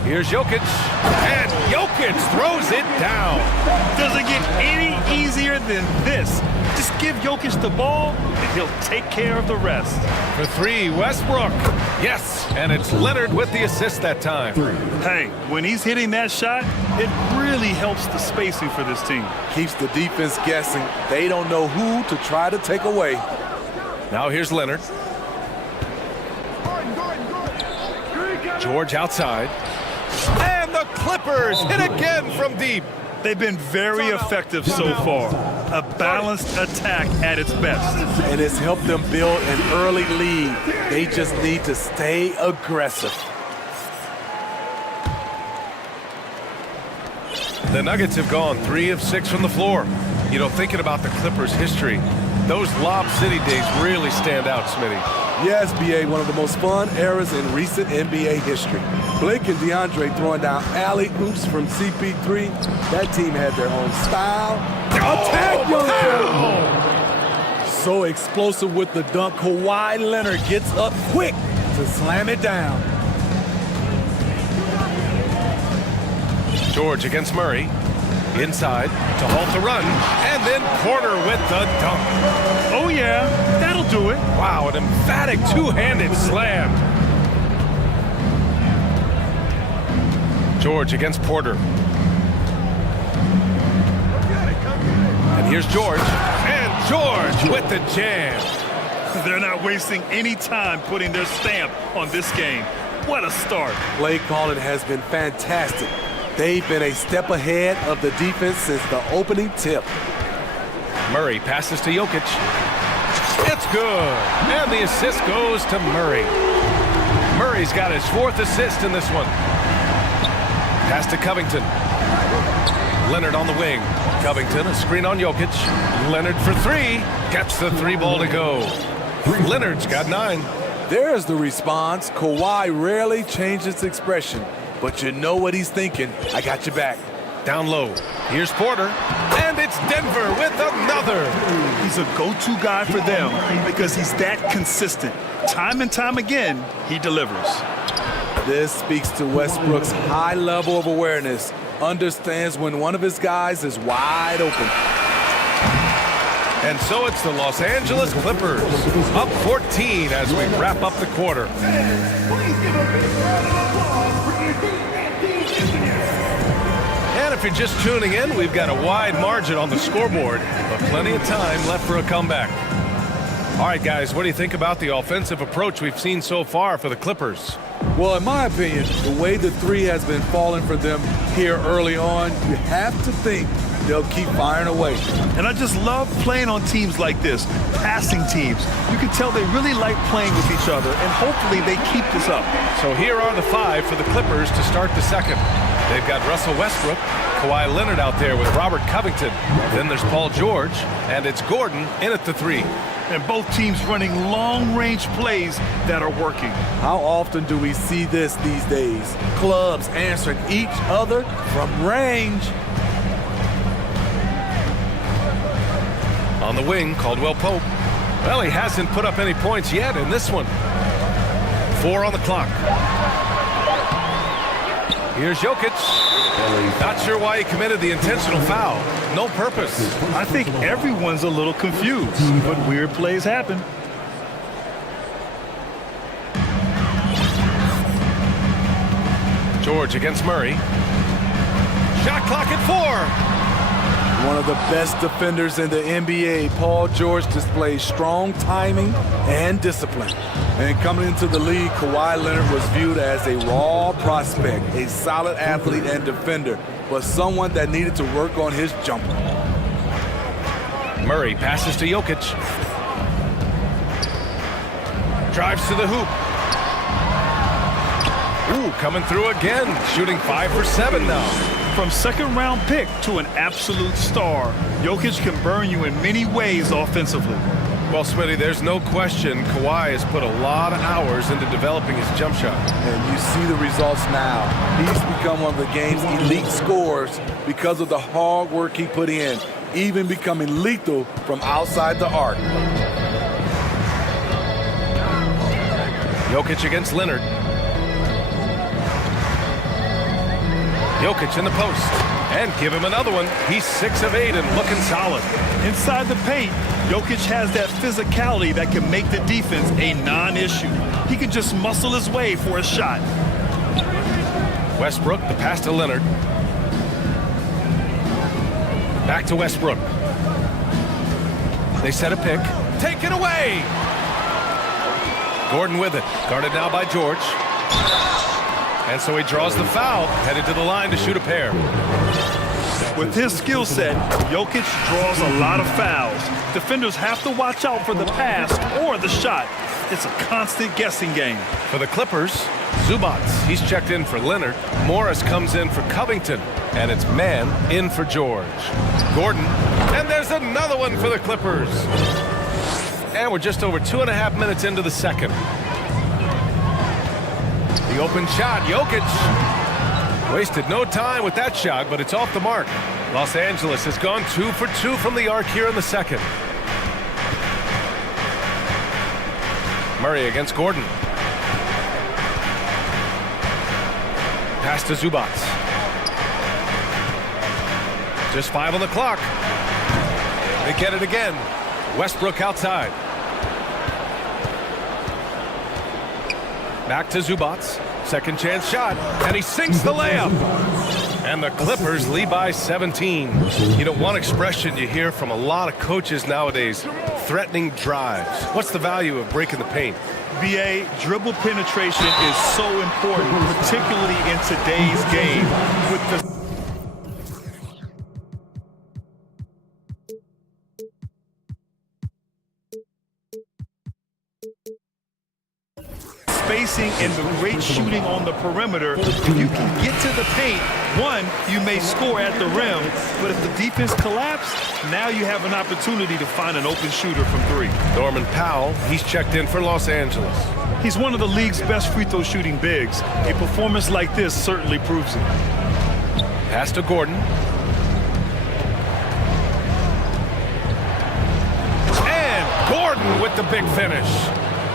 Here's Jokic. And Jokic throws it down. Doesn't get any easier than this. Just give Jokic the ball, and he'll take care of the rest. For 3, Westbrook. Yes, and it's Leonard with the assist that time. Hey, when he's hitting that shot, it really helps the spacing for this team. Keeps the defense guessing. They don't know who to try to take away. Now here's Leonard. George outside. And the Clippers hit again from deep. They've been very effective so far. A balanced attack at its best. And it's helped them build an early lead. They just need to stay aggressive. The Nuggets have gone 3 of 6 from the floor. You know, thinking about the Clippers' history, those Lob City days really stand out, Smitty. Yes, BA, one of the most fun eras in recent NBA history. Blake and DeAndre throwing down alley-oops from CP3. That team had their own style. Attack, young So explosive with the dunk. Kawhi Leonard gets up quick to slam it down. George against Murray. Inside to halt the run, and then Porter with the dunk. Oh, yeah, that'll do it. Wow, an emphatic two-handed slam. George against Porter. And here's George. And George with the jam. They're not wasting any time putting their stamp on this game. What a start. Play calling has been fantastic. They've been a step ahead of the defense since the opening tip. Murray passes to Jokic. It's good. And the assist goes to Murray. Murray's got his 4th assist in this one. Pass to Covington. Leonard on the wing. Covington, a screen on Jokic. Leonard for 3. Gets the 3 ball to go. Leonard's got 9. There's the response. Kawhi rarely changes expression. But you know what he's thinking. I got your back. Down low. Here's Porter. And it's Denver with another. He's a go-to guy for them because he's that consistent. Time and time again, he delivers. This speaks to Westbrook's high level of awareness. Understands when one of his guys is wide open. And so it's the Los Angeles Clippers. Up 14 as we wrap up the quarter. And if you're just tuning in, we've got a wide margin on the scoreboard, but plenty of time left for a comeback. All right, guys, what do you think about the offensive approach we've seen so far for the Clippers? Well, in my opinion, the way the 3 has been falling for them here early on, you have to think they'll keep firing away. And I just love playing on teams like this, passing teams. You can tell they really like playing with each other, and hopefully they keep this up. So here are the 5 for the Clippers to start the second. They've got Russell Westbrook, Kawhi Leonard out there with Robert Covington. Then there's Paul George, and it's Gordon in at the 3. And both teams running long-range plays that are working. How often do we see this these days? Clubs answering each other from range. On the wing, Caldwell Pope. Well, he hasn't put up any points yet in this one. 4 on the clock. Here's Jokic. Not sure why he committed the intentional foul. No purpose. I think everyone's a little confused, but weird plays happen. George against Murray. Shot clock at 4. One of the best defenders in the NBA, Paul George displays strong timing and discipline. And coming into the league, Kawhi Leonard was viewed as a raw prospect, a solid athlete and defender, but someone that needed to work on his jumper. Murray passes to Jokic. Drives to the hoop. Ooh, coming through again, shooting 5 for 7 now. From second-round pick to an absolute star, Jokic can burn you in many ways offensively. Well, Smitty, there's no question Kawhi has put a lot of hours into developing his jump shot. And you see the results now. He's become one of the game's elite scorers because of the hard work he put in, even becoming lethal from outside the arc. Jokic against Leonard. Jokic in the post. And give him another one. He's 6 of 8 and looking solid. Inside the paint, Jokic has that physicality that can make the defense a non-issue. He can just muscle his way for a shot. Westbrook, the pass to Leonard. Back to Westbrook. They set a pick. Take it away! Gordon with it. Guarded now by George. And so he draws the foul, headed to the line to shoot a pair. With his skill set, Jokic draws a lot of fouls. Defenders have to watch out for the pass or the shot. It's a constant guessing game. For the Clippers, Zubac, he's checked in for Leonard. Morris comes in for Covington. And it's man in for George. Gordon, and there's another one for the Clippers. And we're just over 2.5 minutes into the second. The open shot, Jokic. Wasted no time with that shot, but it's off the mark. Los Angeles has gone 2 for 2 from the arc here in the second. Murray against Gordon. Pass to Zubac. Just 5 on the clock. They get it again. Westbrook outside. Back to Zubac. Second chance shot. And he sinks the layup. And the Clippers lead by 17. You know, one expression you hear from a lot of coaches nowadays, threatening drives. What's the value of breaking the paint? BA, dribble penetration is so important, particularly in today's game with the spacing and the great shooting on the perimeter. If you can get to the paint, one, you may score at the rim, but if the defense collapses, now you have an opportunity to find an open shooter from 3. Norman Powell, he's checked in for Los Angeles. He's one of the league's best free throw shooting bigs. A performance like this certainly proves it. Pass to Gordon. And Gordon with the big finish.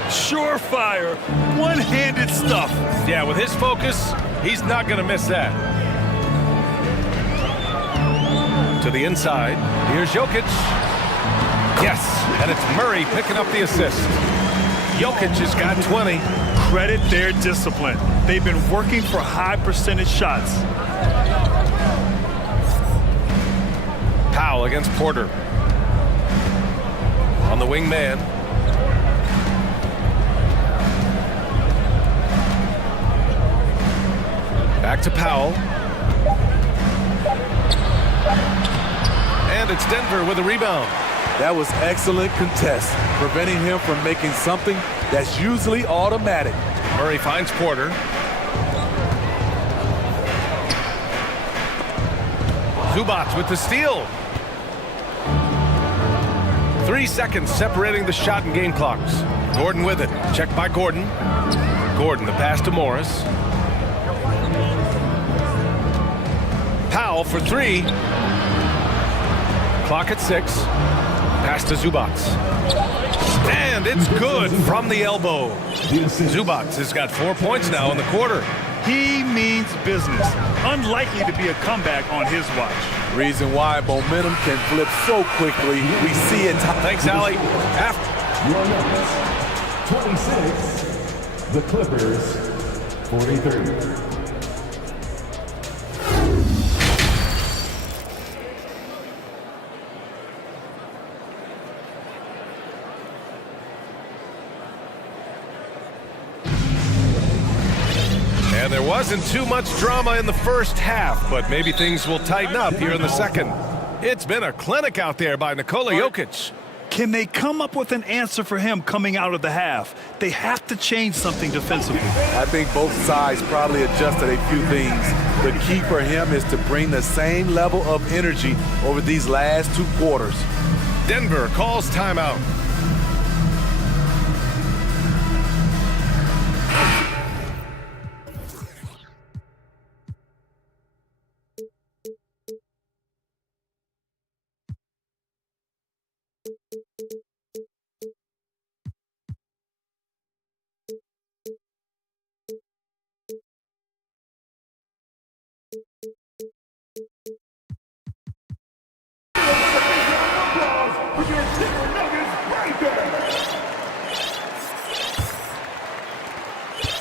Surefire, one-handed stuff. Yeah, with his focus, he's not going to miss that. To the inside, here's Jokic. Yes, and it's Murray picking up the assist. Jokic has got 20. Credit their discipline. They've been working for high percentage shots. Powell against Porter. On the wing man. Back to Powell. And it's Denver with a rebound. That was excellent contest, preventing him from making something that's usually automatic. Murray finds Porter. Zubac with the steal. 3 seconds separating the shot and game clocks. Gordon with it. Checked by Gordon. Gordon, the pass to Morris. Powell for 3. Clock at 6. Pass to Zubac. And it's good from the elbow. Zubac has got 4 points now in the quarter. He means business. Unlikely to be a comeback on his watch. Reason why momentum can flip so quickly. We see it. Thanks, Allie. Your numbers, 26, the Clippers, 43. And there wasn't too much drama in the first half, but maybe things will tighten up here in the second. It's been a clinic out there by Nikola Jokic. Can they come up with an answer for him coming out of the half? They have to change something defensively. I think both sides probably adjusted a few things. The key for him is to bring the same level of energy over these last 2 quarters. Denver calls timeout.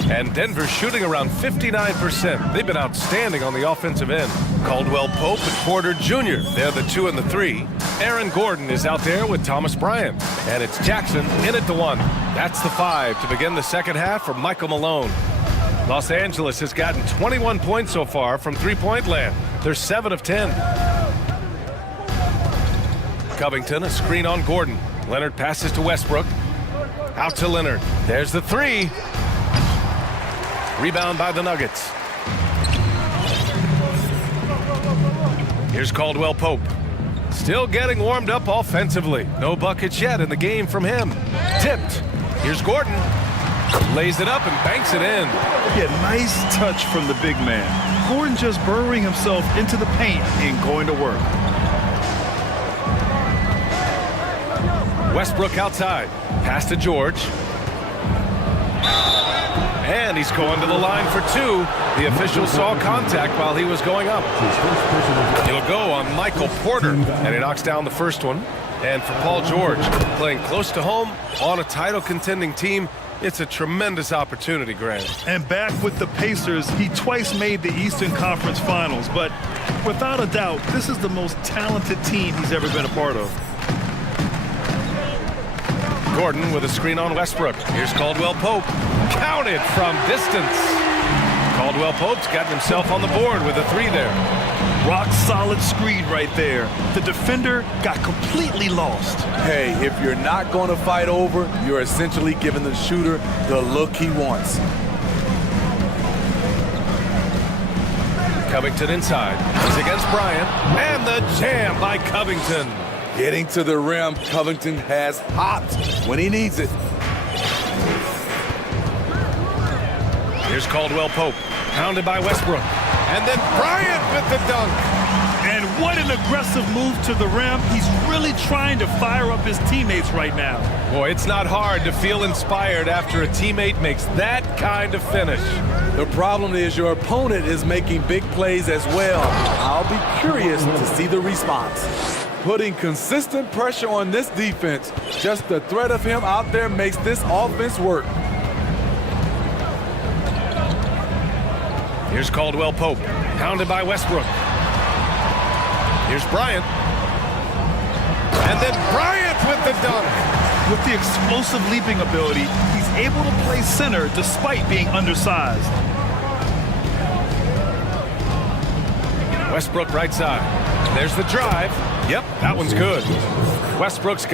And Denver's shooting around 59%. They've been outstanding on the offensive end. Caldwell Pope and Porter Jr., they're the 2 and the 3. Aaron Gordon is out there with Thomas Bryant. And it's Jackson in at the 1. That's the 5 to begin the second half for Michael Malone. Los Angeles has gotten 21 points so far from three-point land. They're 7 of 10. Covington, a screen on Gordon. Leonard passes to Westbrook. Out to Leonard. There's the 3. Rebound by the Nuggets. Here's Caldwell Pope. Still getting warmed up offensively. No buckets yet in the game from him. Tipped. Here's Gordon. Lays it up and banks it in. Yeah, nice touch from the big man. Gordon just burrowing himself into the paint and going to work. Westbrook outside. Pass to George. And he's going to the line for two. The official saw contact while he was going up. He'll go on Michael Porter, and he knocks down the first one. And for Paul George, playing close to home on a title contending team, it's a tremendous opportunity, Grant. And back with the Pacers, he twice made the Eastern Conference Finals, but without a doubt, this is the most talented team he's ever been a part of. Gordon with a screen on Westbrook. Here's Caldwell Pope. Counted from distance. Caldwell Pope's gotten himself on the board with a three there. Rock solid screen right there. The defender got completely lost. Hey, if you're not going to fight over, you're essentially giving the shooter the look he wants. Covington inside. He's against Bryant. And the jam by Covington. Getting to the rim, Covington has hopped when he needs it. Here's Caldwell Pope, pounded by Westbrook. And then Bryant with the dunk. And what an aggressive move to the rim. He's really trying to fire up his teammates right now. Boy, it's not hard to feel inspired after a teammate makes that kind of finish. The problem is your opponent is making big plays as well. I'll be curious to see the response. Putting consistent pressure on this defense. Just the threat of him out there makes this offense work. Here's Caldwell Pope, pounded by Westbrook. Here's Bryant. And then Bryant with the dunk. With the explosive leaping ability, he's able to play center despite being undersized. Westbrook right side. There's the drive. Yep, that one's good. Westbrook's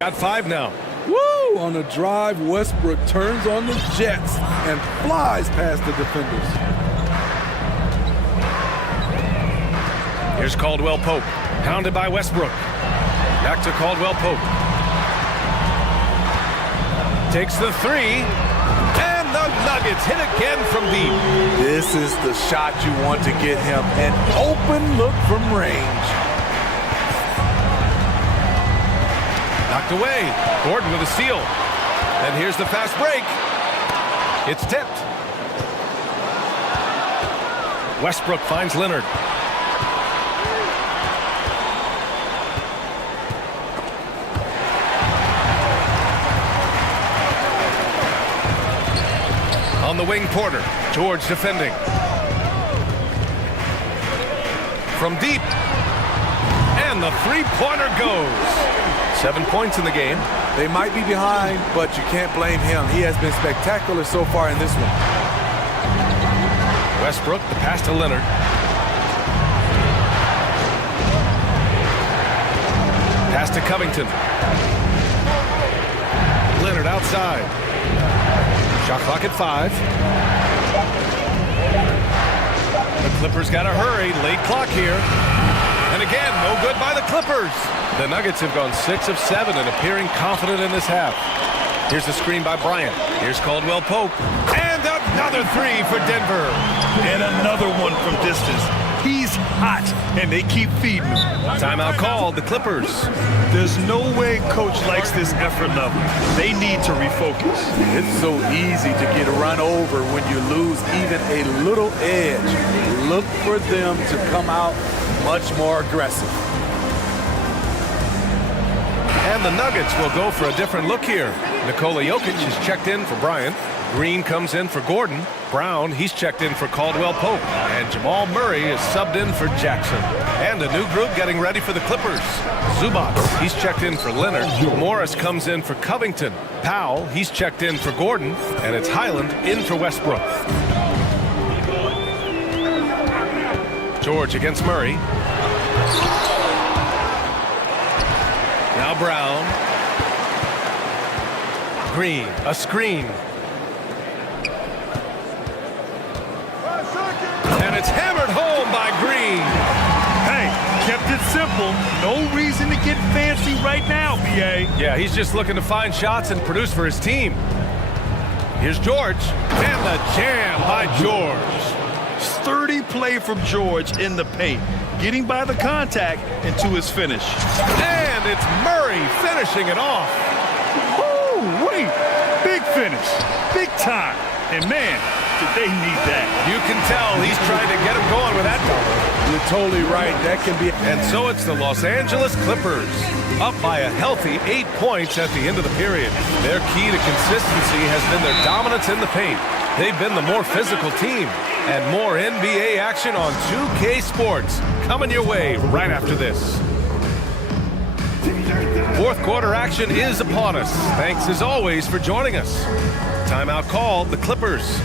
got five now. Woo! On the drive, Westbrook turns on the Jets and flies past the defenders. Here's Caldwell Pope, pounded by Westbrook. Back to Caldwell Pope. Takes the three. And the Nuggets hit again from deep. This is the shot you want to get him. An open look from range. Knocked away. Gordon with a steal. And here's the fast break. It's tipped. Westbrook finds Leonard. On the wing, Porter. George defending. From deep. And the three-pointer goes. 7 points in the game. They might be behind, but you can't blame him. He has been spectacular so far in this one. Westbrook, the pass to Leonard. Pass to Covington. Leonard outside. Shot clock at 5. The Clippers got to hurry. Late clock here. And again, no good by the Clippers. The Nuggets have gone 6 of 7 and appearing confident in this half. Here's the screen by Bryant. Here's Caldwell Pope. And another three for Denver. And another one from distance. He's hot, and they keep feeding him. Timeout called, the Clippers. There's no way coach likes this effort level. They need to refocus. It's so easy to get run over when you lose even a little edge. Look for them to come out much more aggressive. And the Nuggets will go for a different look here. Nikola Jokic is checked in for Bryant. Green comes in for Gordon. Brown, he's checked in for Caldwell Pope. And Jamal Murray is subbed in for Jackson. And a new group getting ready for the Clippers. Zubac, he's checked in for Leonard. Morris comes in for Covington. Powell, he's checked in for Gordon. And it's Highland in for Westbrook. George against Murray. Now Brown. Green, a screen. And it's hammered home by Green. simple. No reason to get fancy right now, B.A. Yeah, he's just looking to find shots and produce for his team. Here's George, and the jam by George. Sturdy play from George in the paint, getting by the contact and to his finish. And it's Murray finishing it off. Woo, wait, big finish, big time. And man, did they need that. You can tell he's trying to get him going with that double. You're totally right. That can be. And so it's the Los Angeles Clippers, up by a healthy 8 points at the end of the period. Their key to consistency has been their dominance in the paint. They've been the more physical team. And more NBA action on 2K Sports coming your way right after this. Fourth quarter action is upon us. Thanks as always for joining us. Timeout called the Clippers.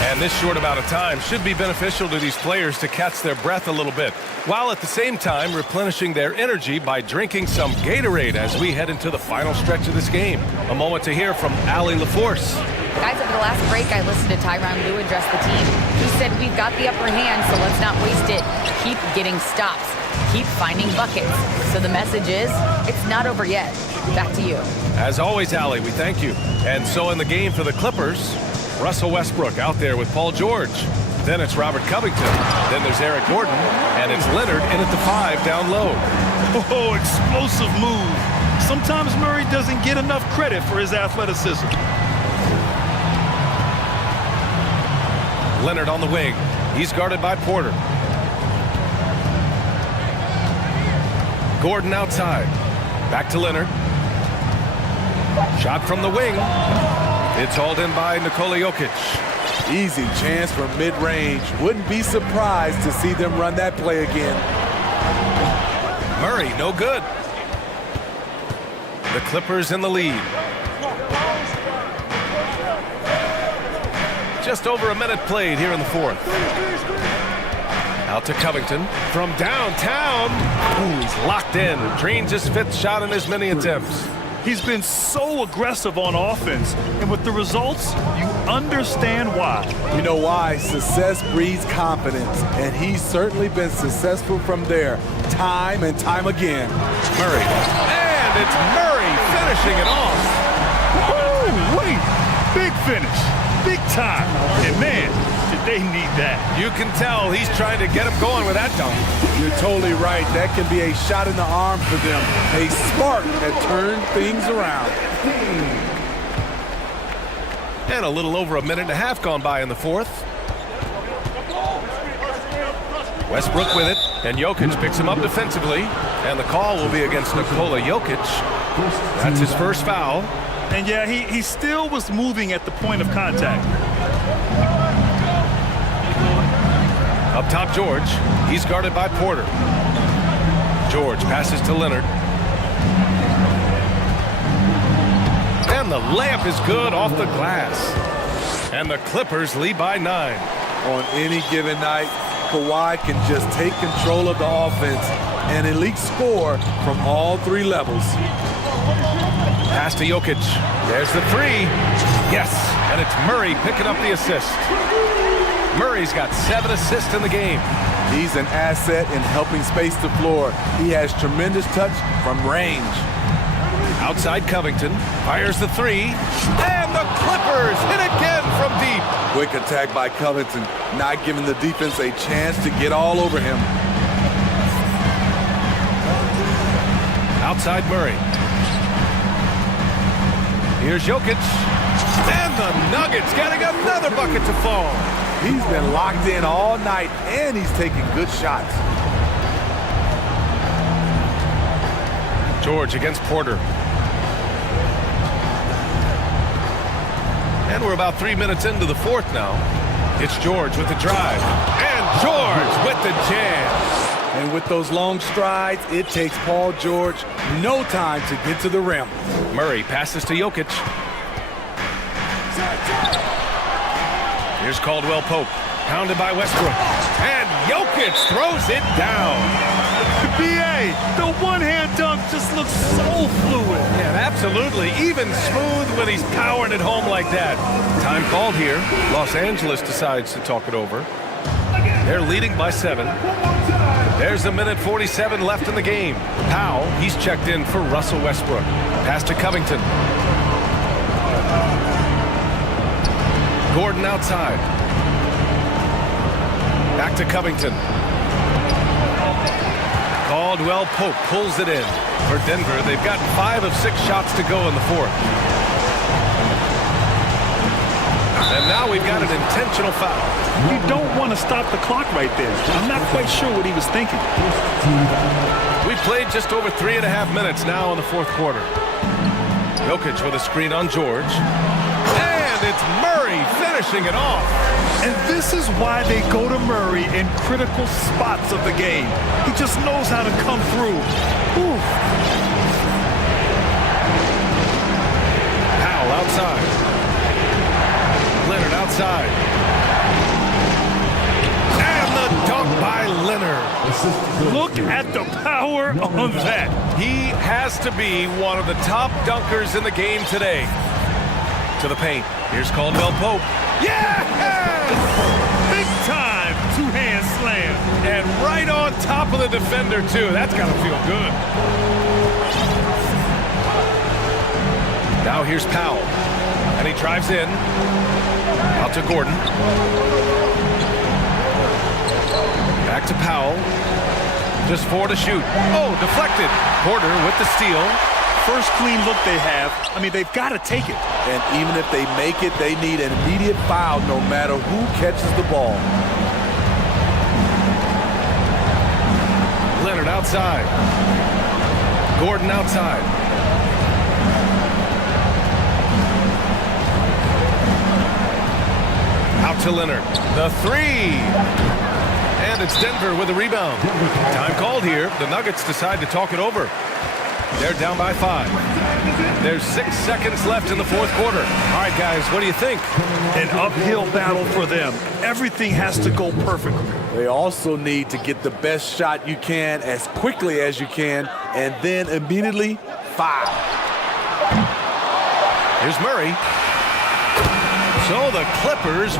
And this short amount of time should be beneficial to these players to catch their breath a little bit, while at the same time replenishing their energy by drinking some Gatorade as we head into the final stretch of this game. A moment to hear from Allie LaForce. Guys, over the last break, I listened to Tyronn Lue address the team. He said, we've got the upper hand, so let's not waste it. Keep getting stops. Keep finding buckets. So the message is, it's not over yet. Back to you. As always, Allie, we thank you. And so in the game for the Clippers, Russell Westbrook out there with Paul George. Then it's Robert Covington. Then there's Eric Gordon. And it's Leonard in at the 5 down low. Oh, explosive move. Sometimes Murray doesn't get enough credit for his athleticism. Leonard on the wing. He's guarded by Porter. Gordon outside. Back to Leonard. Shot from the wing. It's hauled in by Nikola Jokic. Easy chance from mid-range. Wouldn't be surprised to see them run that play again. Murray, no good. The Clippers in the lead. Just over a minute played here in the fourth. Out to Covington from downtown. Ooh, he's locked in. Drains his 5th shot in as many attempts. He's been so aggressive on offense, and with the results, you understand why. You know why? Success breeds confidence, and he's certainly been successful from there, time and time again. Murray, and it's Murray finishing it off. Woo, wait, big finish, big time, and man, did they need that. You can tell he's trying to get him going with that dunk. You're totally right. That can be a shot in the arm for them. A spark that turned things around. And a little over a minute and a half gone by in the fourth. Westbrook with it, and Jokic picks him up defensively. And the call will be against Nikola Jokic. That's his first foul. And yeah, he still was moving at the point of contact. Up top, George. He's guarded by Porter. George passes to Leonard. And the layup is good off the glass. And the Clippers lead by 9. On any given night, Kawhi can just take control of the offense and elite score from all 3 levels. Pass to Jokic. There's the 3. Yes, and it's Murray picking up the assist. Murray's got 7 assists in the game. He's an asset in helping space the floor. He has tremendous touch from range. Outside Covington, fires the 3, and the Clippers hit again from deep. Quick attack by Covington, not giving the defense a chance to get all over him. Outside Murray. Here's Jokic, and the Nuggets getting another bucket to fall. He's been locked in all night, and he's taking good shots. George against Porter. And we're about 3 minutes into the fourth now. It's George with the drive. And George with the jam. And with those long strides, it takes Paul George no time to get to the rim. Murray passes to Jokic. Here's Caldwell Pope, pounded by Westbrook. And Jokic throws it down. B.A., the one-hand dunk just looks so fluid. Yeah, absolutely. Even smooth when he's powering it home like that. Time called here. Los Angeles decides to talk it over. They're leading by 7. There's a minute 47 left in the game. Powell, he's checked in for Russell Westbrook. Pass to Covington. Gordon outside. Back to Covington. Caldwell Pope pulls it in for Denver. They've got 5 of 6 shots to go in the fourth. And now we've got an intentional foul. You don't want to stop the clock right there. I'm not quite sure what he was thinking. We've played just over 3.5 minutes now in the fourth quarter. Jokic with a screen on George. And it's Murray finishing it off. And this is why they go to Murray in critical spots of the game. He just knows how to come through. Whew. Powell outside. Leonard outside. And the dunk by Leonard. Look at the power on that. He has to be one of the top dunkers in the game today. To the paint. Here's Caldwell Pope. Yes! Big time two-hand slam. And right on top of the defender, too. That's got to feel good. Now here's Powell. And he drives in. Out to Gordon. Back to Powell. Just 4 to shoot. Oh, deflected. Porter with the steal. First clean look they have. I mean, they've got to take it. And even if they make it, they need an immediate foul no matter who catches the ball. Leonard outside. Gordon outside. Out to Leonard. The three. And it's Denver with a rebound. Time called here. The Nuggets decide to talk it over. They're down by 5. There's 6 seconds left in the fourth quarter. All right, guys, what do you think? An uphill battle for them. Everything has to go perfectly. They also need to get the best shot you can as quickly as you can, and then immediately foul. Here's Murray. So the Clippers...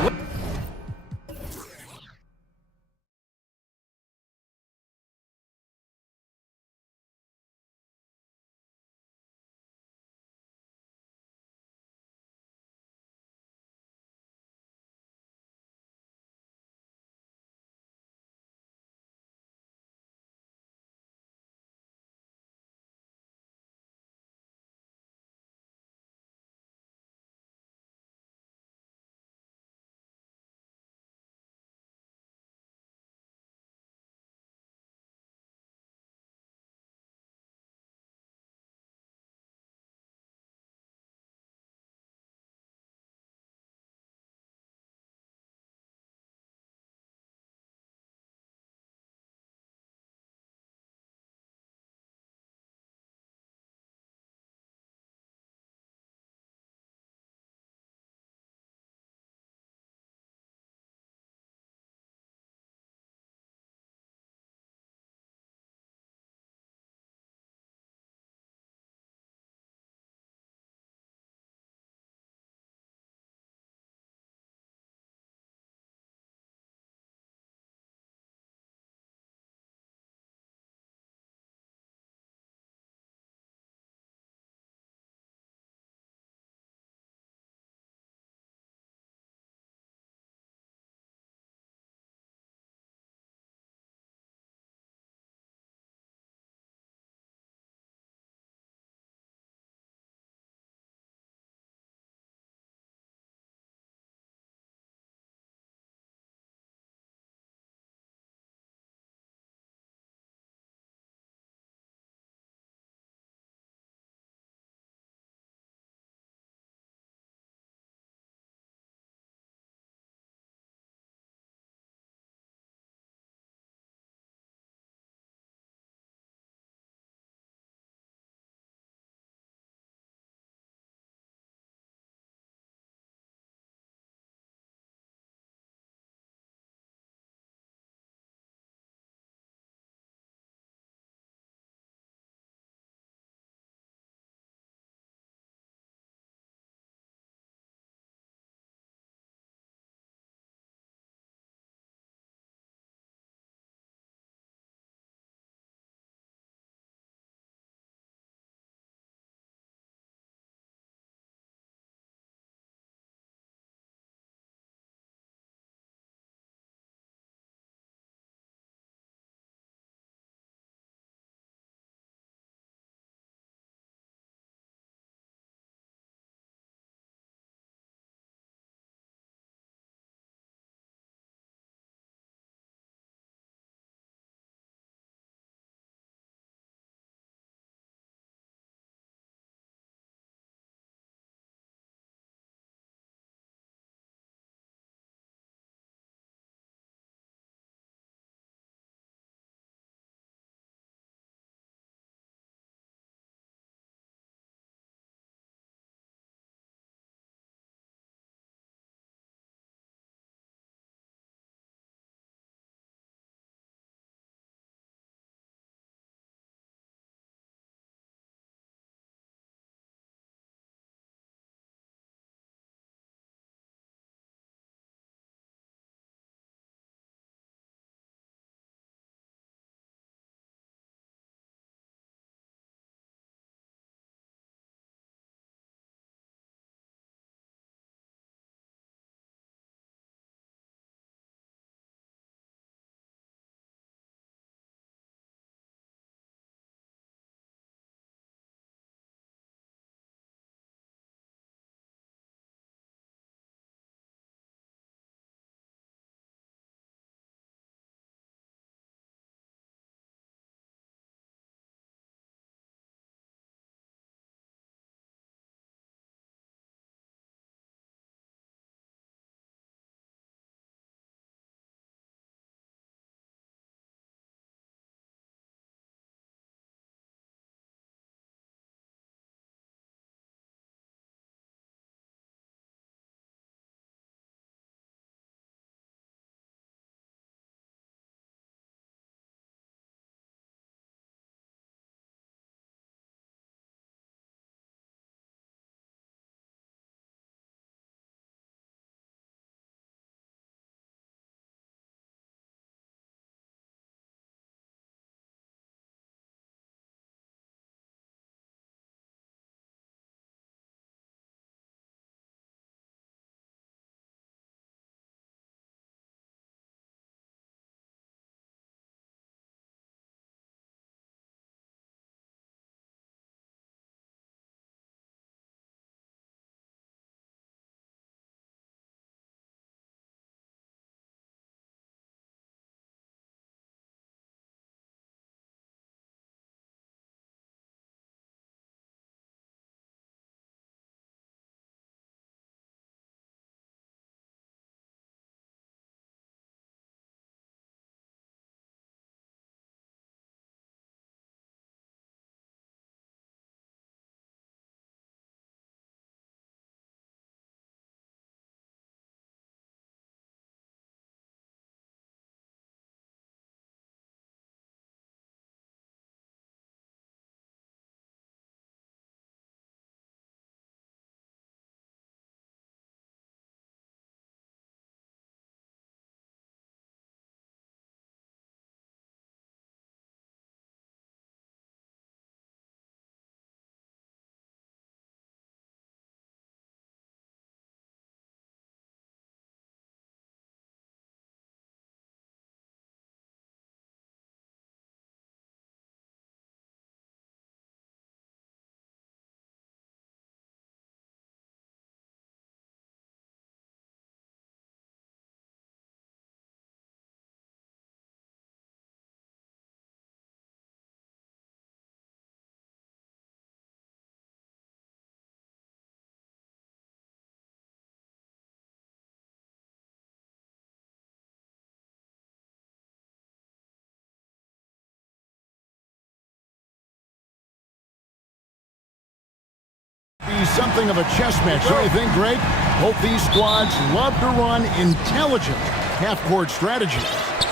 be something of a chess match, don't you think, Greg? Both these squads love to run intelligent half-court strategies.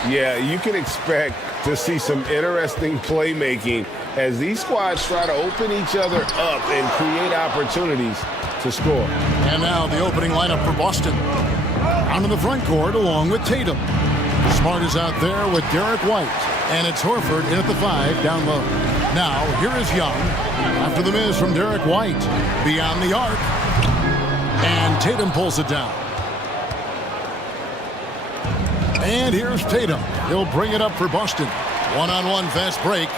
Yeah, you can expect to see some interesting playmaking as these squads try to open each other up and create opportunities to score. And now the opening lineup for Boston. Onto the front court along with Tatum. Smart is out there with Derek White. And it's Horford in at the 5 down low. Now, here is Young. After the miss from Derek White. Beyond the arc. And Tatum pulls it down. And here's Tatum. He'll bring it up for Boston. One-on-one fast break.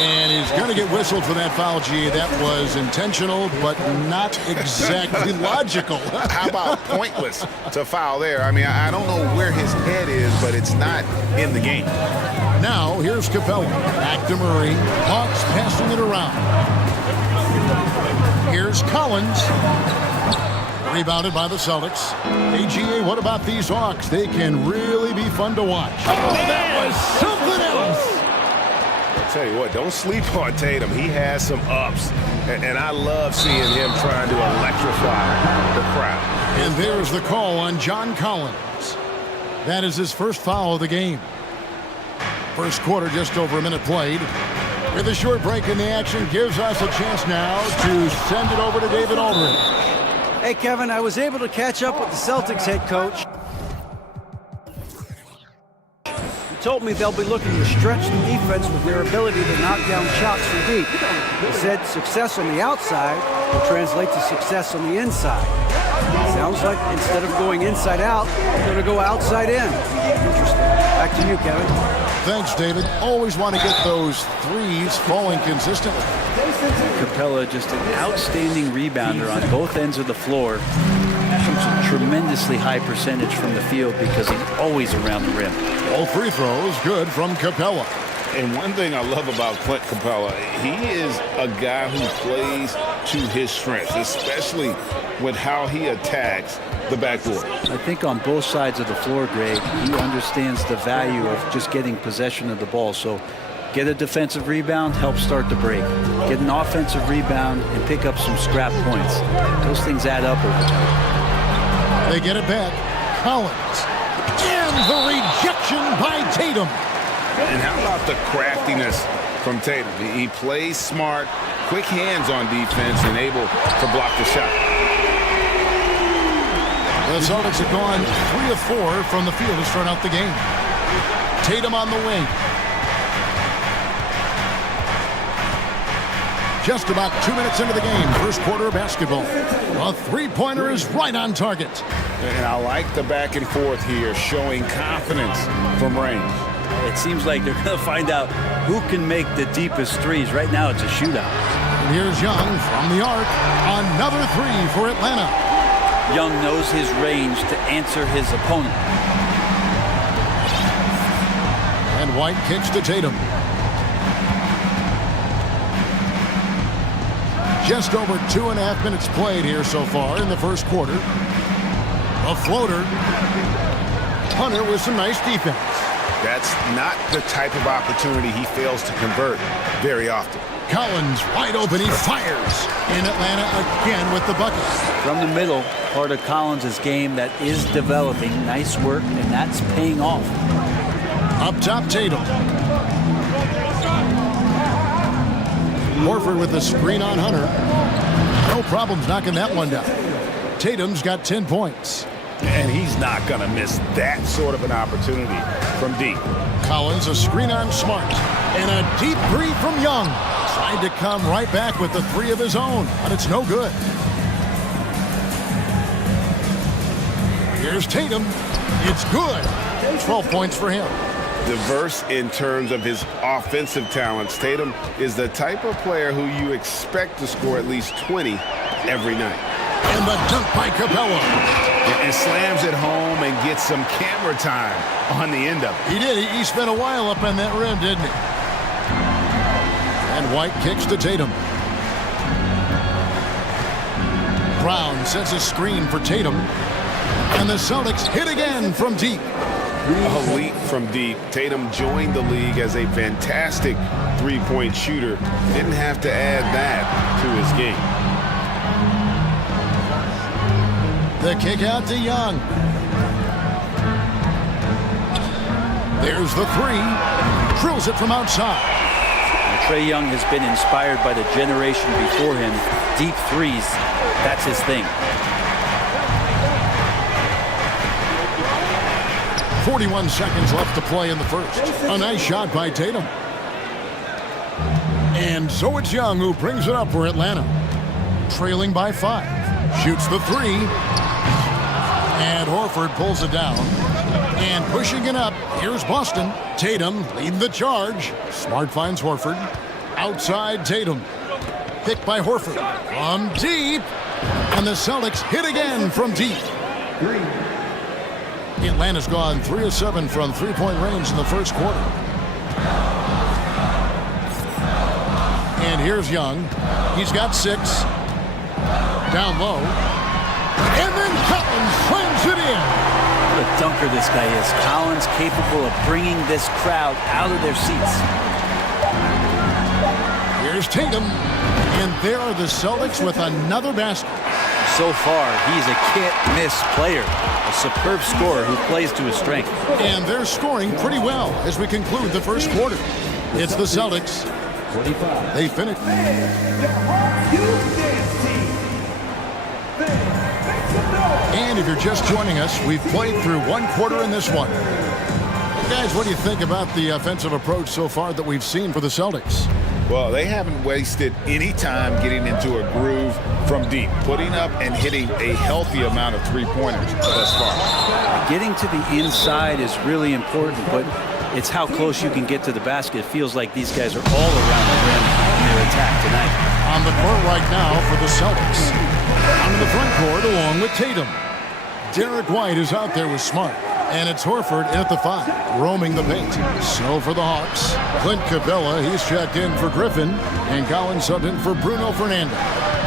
And he's going to get whistled for that foul, G. That was intentional, but not exactly logical. How about pointless to foul there? I mean, I don't know where his head is, but it's not in the game. Now, here's Capella. Back to Murray. Hawks passing it around. Here's Collins. Rebounded by the Celtics. AGA, what about these Hawks? They can really be fun to watch. Oh, that was something else. I'll tell you what, don't sleep on Tatum. He has some ups, and I love seeing him trying to electrify the crowd. And there's the call on John Collins. That is his first foul of the game. First quarter, just over a minute played. With a short break in the action, gives us a chance now to send it over to David Aldridge. Hey, Kevin, I was able to catch up with the Celtics head coach. He told me they'll be looking to stretch the defense with their ability to knock down shots from deep. He said success on the outside will translate to success on the inside. Sounds like instead of going inside out, they're going to go outside in. Interesting. Back to you, Kevin. Thanks, David. Always want to get those threes falling consistently. Capella, just an outstanding rebounder on both ends of the floor. Shoots a tremendously high percentage from the field because he's always around the rim. All free throws good from Capella. And one thing I love about Clint Capella, he is a guy who plays to his strengths, especially with how he attacks the backboard. I think on both sides of the floor, Greg, he understands the value of just getting possession of the ball. So get a defensive rebound, help start the break. Get an offensive rebound and pick up some scrap points. Those things add up over time. They get it back. Collins. And the rejection by Tatum. And how about the craftiness from Tatum? He plays smart, quick hands on defense, and able to block the shot. The Celtics have gone 3 of 4 from the field to start out the game. Tatum on the wing. Just about 2 minutes into the game, first quarter of basketball. A three-pointer is right on target. And I like the back and forth here, showing confidence from range. It seems like they're going to find out who can make the deepest threes. Right now, it's a shootout. And here's Young from the arc. Another three for Atlanta. Young knows his range to answer his opponent. And White kicks to Tatum. Just over 2.5 minutes played here so far in the first quarter. A floater. Hunter with some nice defense. That's not the type of opportunity he fails to convert very often. Collins wide open, he fires. In Atlanta again with the bucket. From the middle, part of Collins' game that is developing. Nice work, and that's paying off. Up top, Tatum. Horford with the screen on Hunter. No problems knocking that one down. Tatum's got 10 points. And he's not going to miss that sort of an opportunity from deep. Collins, a screen on Smart. And a deep three from Young. Tried to come right back with the three of his own, but it's no good. Here's Tatum. It's good. 12 points for him. Diverse in terms of his offensive talents. Tatum is the type of player who you expect to score at least 20 every night. And the dunk by Capella. And slams it home and gets some camera time on the end of it. He did. He spent a while up on that rim, didn't he? And White kicks to Tatum. Brown sets a screen for Tatum. And the Celtics hit again from deep. A leap from deep. Tatum joined the league as a fantastic three-point shooter. Didn't have to add that to his game. The kick out to Young. There's the three. Drills it from outside. Trae Young has been inspired by the generation before him. Deep threes, that's his thing. 41 seconds left to play in the first. A nice shot by Tatum. And so it's Young who brings it up for Atlanta. Trailing by 5. Shoots the three. And Horford pulls it down. And pushing it up, here's Boston. Tatum lead the charge. Smart finds Horford. Outside Tatum. Picked by Horford. From deep. And the Celtics hit again from deep. Atlanta's gone 3 of 7 from three-point range in the first quarter. And here's Young. He's got 6. Down low. And then Collins slams it in. What a dunker this guy is. Collins capable of bringing this crowd out of their seats. Here's Tatum. And there are the Celtics with another basket. So far, he's a can't-miss player. A superb scorer who plays to his strength. And they're scoring pretty well as we conclude the first quarter. It's the Celtics. 45. They finish. And if you're just joining us, we've played through one quarter in this one. Guys, what do you think about the offensive approach so far that we've seen for the Celtics? Well, they haven't wasted any time getting into a groove from deep, putting up and hitting a healthy amount of three-pointers thus far. Getting to the inside is really important, but it's how close you can get to the basket. It feels like these guys are all around the rim in their attack tonight. On the court right now for the Celtics. On the front court along with Tatum. Derek White is out there with Smart. And it's Horford at the 5, roaming the paint. So for the Hawks, Clint Capella, he's checked in for Griffin, and Collins subbed in for Bruno Fernando.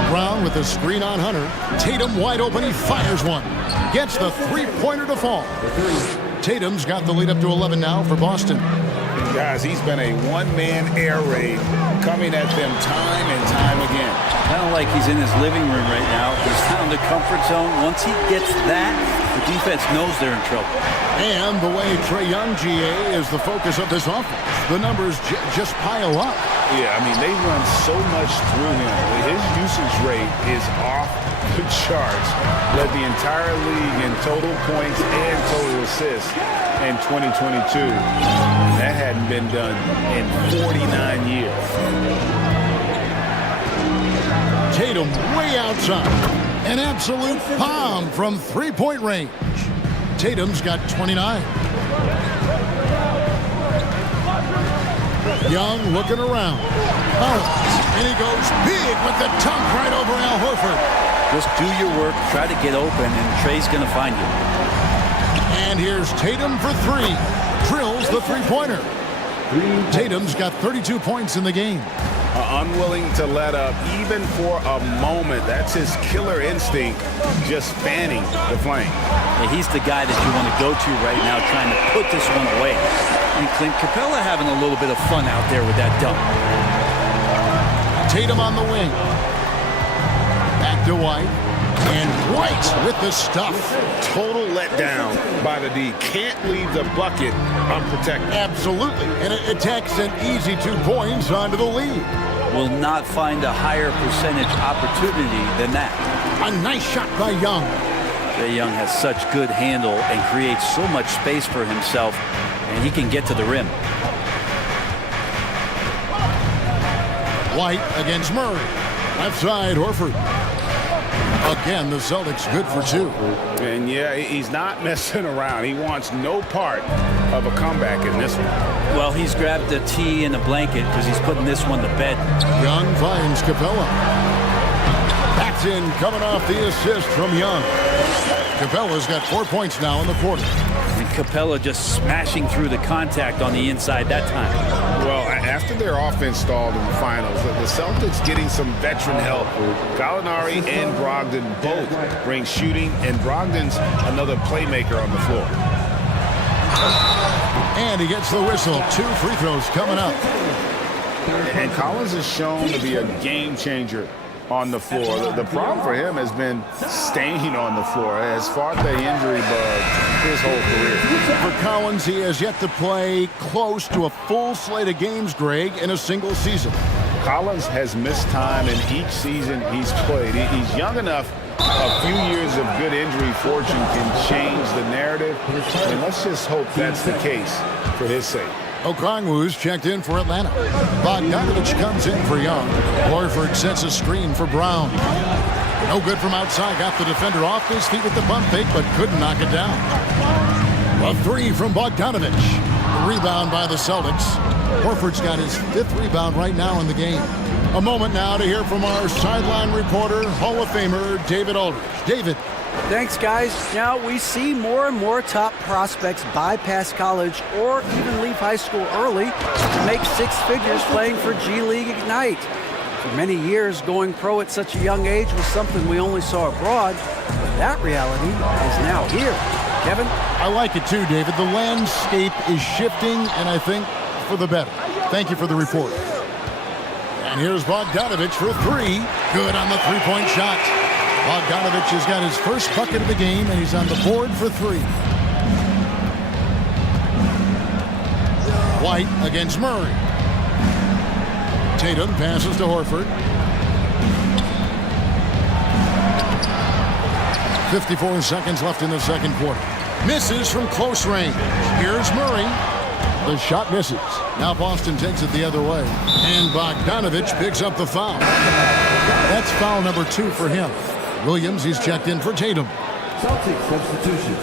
Brown with a screen on Hunter. Tatum wide open, he fires one. Gets the three-pointer to fall. Tatum's got the lead up to 11 now for Boston. Guys, he's been a one-man air raid coming at them time and time again. Kind of like he's in his living room right now. He's found the comfort zone. Once he gets that, the defense knows they're in trouble. And the way Trae Young, GA, is the focus of this offense. The numbers just pile up. Yeah, I mean, they run so much through him. His usage rate is off the charts. Led the entire league in total points and total assists in 2022. That hadn't been done in 49 years. Tatum way outside. An absolute bomb from three-point range. Tatum's got 29. Young looking around. And he goes big with the dunk right over Al Horford. Just do your work, try to get open, and Trae's going to find you. And here's Tatum for 3. Drills the three-pointer. Tatum's got 32 points in the game. Unwilling to let up even for a moment. That's his killer instinct, just fanning the flame. Yeah, he's the guy that you want to go to right now, trying to put this one away. And Clint Capella having a little bit of fun out there with that dunk. Tatum on the wing. Back to White. And White with the stuff. Total letdown by the D. Can't leave the bucket unprotected. Absolutely. And it takes an easy 2 points onto the lead. Will not find a higher percentage opportunity than that. A nice shot by Young. Trae Young has such good handle and creates so much space for himself, and he can get to the rim. White against Murray. Left side, Horford. Again, the Celtics good for 2. And yeah, he's not messing around. He wants no part of a comeback in this one. Well, he's grabbed a tee and a blanket because he's putting this one to bed. Young finds Capella. That's in, coming off the assist from Young. Capella's got 4 points now in the quarter. And Capella just smashing through the contact on the inside that time. Well, after their offense stalled in the finals, the Celtics getting some veteran help. Gallinari and Brogdon both bring shooting, and Brogdon's another playmaker on the floor. And he gets the whistle. 2 free throws coming up. And Collins is shown to be a game changer on the floor. The problem for him has been staying on the floor. He has fought the injury bug his whole career. For Collins, he has yet to play close to a full slate of games, Greg, in a single season. Collins has missed time in each season he's played. He's young enough. A few years of good injury fortune can change the narrative. And let's just hope that's the case for his sake. Okongwu's checked in for Atlanta. Bogdanovich comes in for Young. Horford sets a screen for Brown. No good from outside. Got the defender off his feet with the bump fake, but couldn't knock it down. A three from Bogdanovich. The rebound by the Celtics. Horford's got his 5th rebound right now in the game. A moment now to hear from our sideline reporter, Hall of Famer David Aldridge. David. Thanks, guys. Now, we see more and more top prospects bypass college or even leave high school early to make 6 figures playing for G League Ignite. For many years, going pro at such a young age was something we only saw abroad, but that reality is now here. Kevin? I like it too, David. The landscape is shifting, and I think for the better. Thank you for the report. And here's Bogdanovich for 3. Good on the three-point shot. Bogdanovich has got his first bucket of the game, and he's on the board for 3. White against Murray. Tatum passes to Horford. 54 seconds left in the second quarter. Misses from close range. Here's Murray. The shot misses. Now Boston takes it the other way. And Bogdanovich picks up the foul. That's foul number 2 for him. Williams, he's checked in for Tatum. Celtics substitution.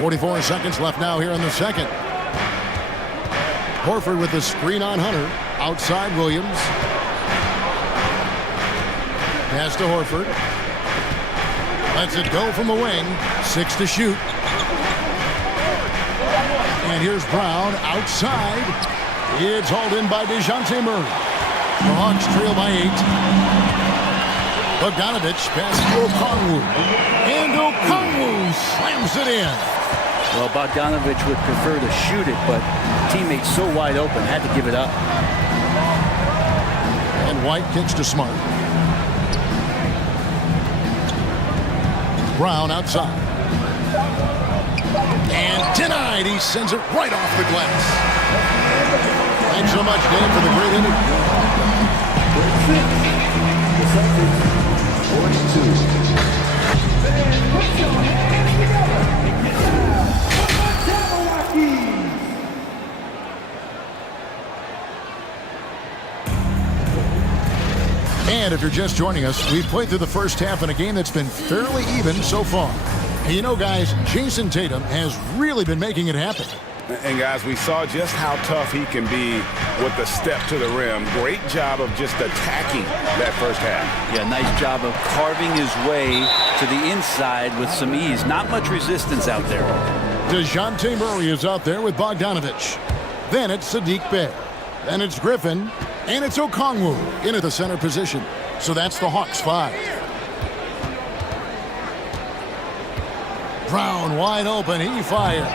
44 seconds left now here in the second. Horford with the screen on Hunter. Outside Williams. Pass to Horford. Lets it go from the wing. 6 to shoot. And here's Brown outside. It's hauled in by DeJounte Murray. The Hawks trail by 8. Bogdanovich passes to Okongwu. And Okongwu slams it in. Well, Bogdanovich would prefer to shoot it, but teammates so wide open, had to give it up. And White kicks to Smart. Brown outside. And denied. He sends it right off the glass. Thanks so much, Dan, for the great And if you're just joining us, we've played through the first half in a game that's been fairly even so far. And you know, guys, Jason Tatum has really been making it happen. And, guys, we saw just how tough he can be with the step to the rim. Great job of just attacking that first half. Yeah, nice job of carving his way to the inside with some ease. Not much resistance out there. DeJounte Murray is out there with Bogdanovich. Then it's Sadiq Bey. Then it's Griffin. And it's Okongwu into the center position. So that's the Hawks 5. Brown wide open. He fires.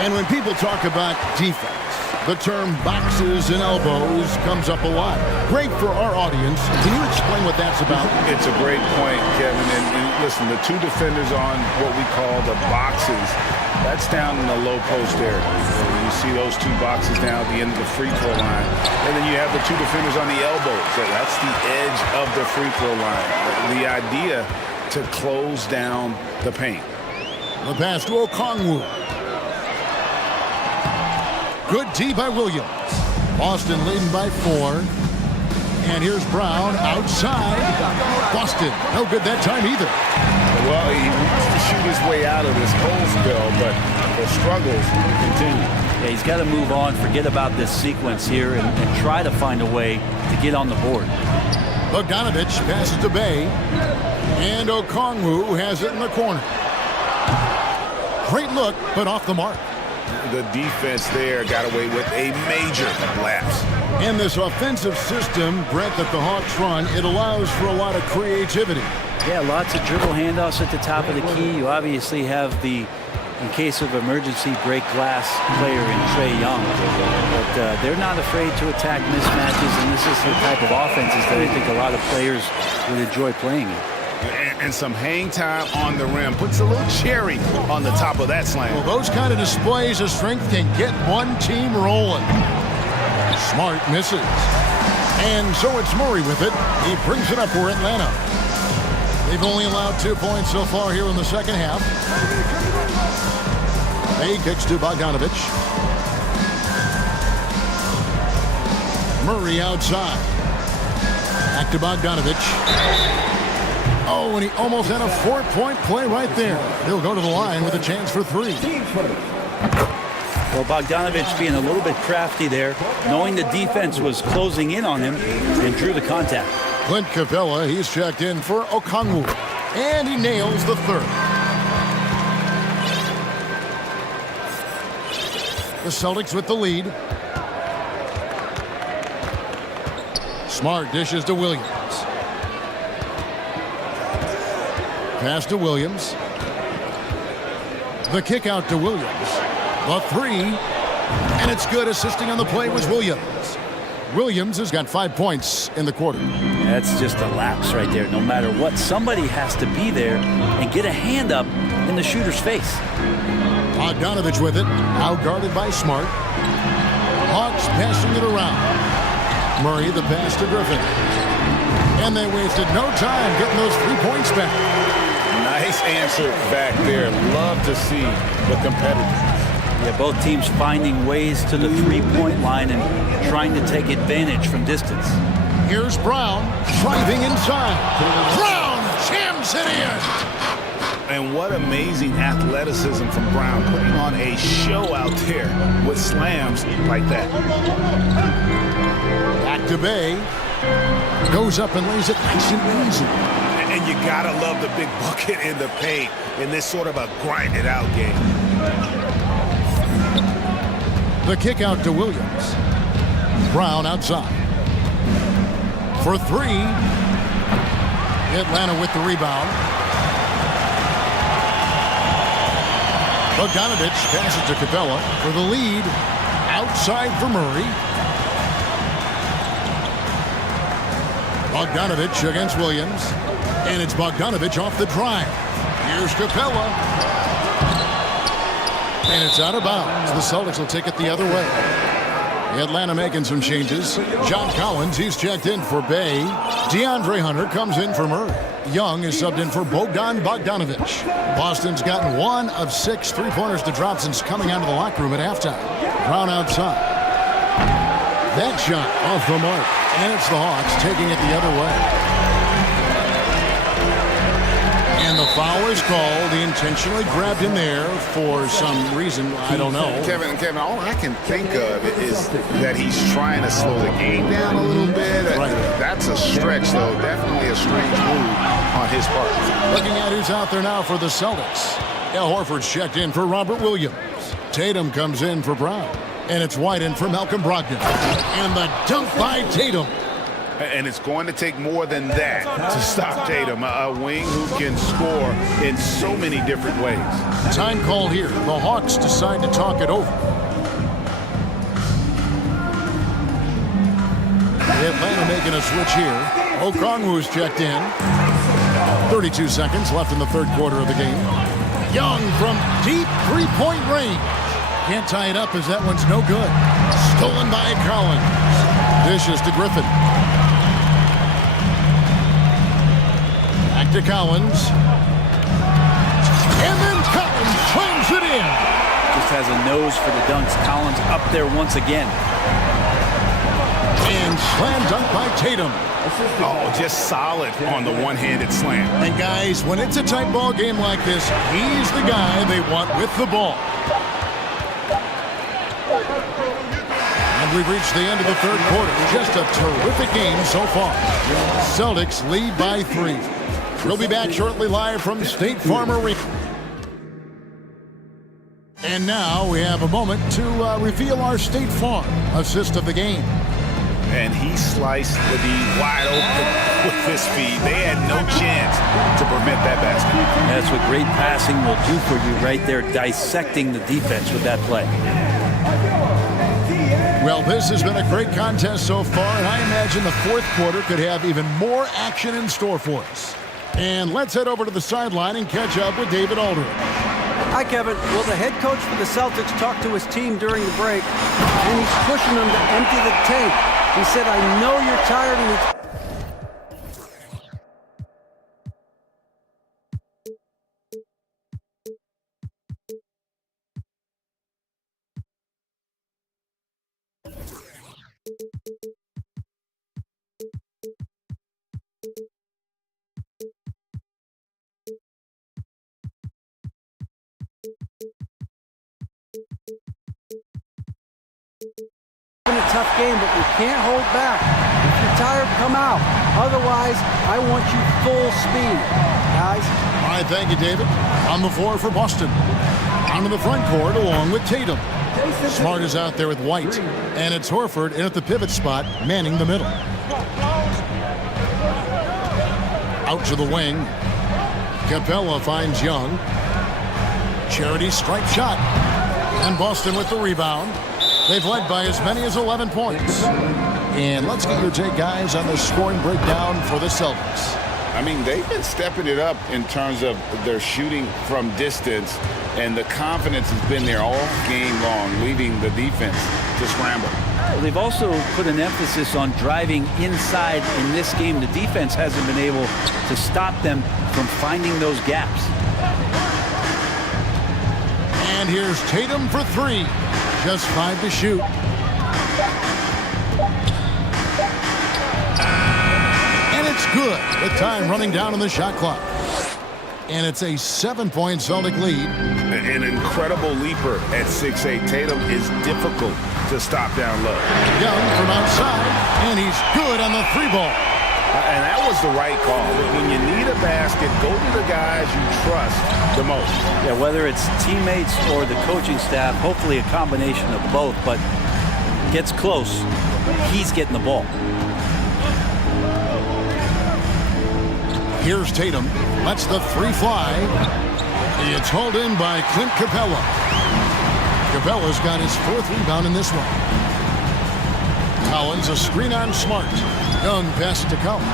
And when people talk about defense, the term boxes and elbows comes up a lot. Great for our audience. Can you explain what that's about? It's a great point, Kevin. And listen, the 2 defenders on what we call the boxes, that's down in the low post area. You see those 2 boxes down at the end of the free throw line. And then you have the 2 defenders on the elbows. So that's the edge of the free throw line. The idea to close down the paint. The pass to Okongwu. Good D by Williams. Boston leading by 4. And here's Brown outside. Boston, no good that time either. Well, he wants to shoot his way out of this cold spell, but the struggles continue. Yeah, he's got to move on, forget about this sequence here, and try to find a way to get on the board. Bogdanovich passes to Bey. And Okongwu has it in the corner. Great look, but off the mark. The defense there got away with a major lapse. In this offensive system, Brett, that the Hawks run, it allows for a lot of creativity. Yeah, lots of dribble handoffs at the top of the key. You obviously have the in case of emergency, break glass player in Trae Young. But they're not afraid to attack mismatches, and this is the type of offenses that I think a lot of players would enjoy playing in. And some hang time on the rim. Puts a little cherry on the top of that slam. Well, those kind of displays of strength can get one team rolling. Smart misses. And so it's Murray with it. He brings it up for Atlanta. They've only allowed 2 points so far here in the second half. He kicks to Bogdanovich. Murray outside. Back to Bogdanovich. Oh, and he almost had a 4-point play right there. He'll go to the line with a chance for 3. Well, Bogdanovich being a little bit crafty there, knowing the defense was closing in on him, and drew the contact. Clint Capella, he's checked in for Okongwu, and he nails the third. The Celtics with the lead. Smart dishes to Williams. Pass to Williams. The kick out to Williams. The 3. And it's good. Assisting on the play was Williams. Williams has got 5 points in the quarter. That's just a lapse right there. No matter what, somebody has to be there and get a hand up in the shooter's face. Bogdanovich with it. Outguarded by Smart. Hawks passing it around. Murray the pass to Griffin. And they wasted no time getting those 3 points back. Nice answer back there. Love to see the competitiveness. Yeah, both teams finding ways to the three-point line and trying to take advantage from distance. Here's Brown driving inside. Brown jams it in. And what amazing athleticism from Brown, putting on a show out there with slams like that. Back to Bay. Goes up and lays it nice and easy. And you gotta love the big bucket in the paint in this sort of a grinded out game. The kick out to Williams. Brown outside. For 3. Atlanta with the rebound. Bogdanovich passes to Capella for the lead. Outside for Murray. Bogdanovich against Williams. And it's Bogdanovich off the drive. Here's Capella. And it's out of bounds. The Celtics will take it the other way. Atlanta making some changes. John Collins, he's checked in for Bay. DeAndre Hunter comes in for Murray. Young is subbed in for Bogdan Bogdanovich. Boston's gotten 1 of 6 3-pointers to drop since coming out of the locker room at halftime. Brown outside. That shot off the mark. And it's the Hawks taking it the other way. And the foul is called. He intentionally grabbed him there for some reason. I don't know. Kevin, all I can think of is that he's trying to slow the game down a little bit. Right. That's a stretch, though. Definitely a strange move on his part. Looking at who's out there now for the Celtics. Al Horford's checked in for Robert Williams. Tatum comes in for Brown. And it's White in for Malcolm Brogdon. And the dunk by Tatum. And it's going to take more than that to stop Tatum, a wing who can score in so many different ways. Time called here. The Hawks decide to talk it over. Atlanta making a switch here. Okongwu's checked in. 32 seconds left in the third quarter of the game. Young from deep three-point range. Can't tie it up as that one's no good. Stolen by Collins. Dishes to Griffin. Back to Collins. And then Collins slams it in. Just has a nose for the dunks. Collins up there once again. And slam dunk by Tatum. Oh, just solid on the one-handed slam. And guys, when it's a tight ball game like this, he's the guy they want with the ball. And we've reached the end of the third quarter. Just a terrific game so far. Celtics lead by 3. We'll be back shortly live from State Farm Arena. And now we have a moment to reveal our State Farm assist of the game. And he sliced the wide open with this speed. They had no chance to prevent that basket. That's what great passing will do for you right there, dissecting the defense with that play. Well, this has been a great contest so far, and I imagine the fourth quarter could have even more action in store for us. And let's head over to the sideline and catch up with David Aldridge. Hi, Kevin. Well, the head coach for the Celtics talked to his team during the break, and he's pushing them to empty the tank. He said, I know you're tired and it's been a tough game, but we can't hold back. If you're tired, come out. Otherwise, I want you full speed, guys. All right, thank you, David. On the floor for Boston. Onto the front court along with Tatum. Smart is out there with White. And it's Horford in at the pivot spot, manning the middle. Out to the wing. Capella finds Young. Charity strike shot. And Boston with the rebound. They've led by as many as 11 points. And let's get your take, guys, on the scoring breakdown for the Celtics. I mean, they've been stepping it up in terms of their shooting from distance, and the confidence has been there all game long, leading the defense to scramble. They've also put an emphasis on driving inside in this game. The defense hasn't been able to stop them from finding those gaps. And here's Tatum for three. Just 5 to shoot. And it's good. The time running down on the shot clock. And it's a 7-point Celtic lead. An incredible leaper at 6'8". Tatum is difficult to stop down low. Young from outside, and he's good on the three ball. And that was the right call. When you need a basket, go to the guys you trust the most. Yeah, whether it's teammates or the coaching staff, hopefully a combination of both, but gets close, he's getting the ball. Here's Tatum. Lets the three fly. It's hauled in by Clint Capella. Capella's got his 4th rebound in this one. Collins, a screen on Smart. Young pass to Collins.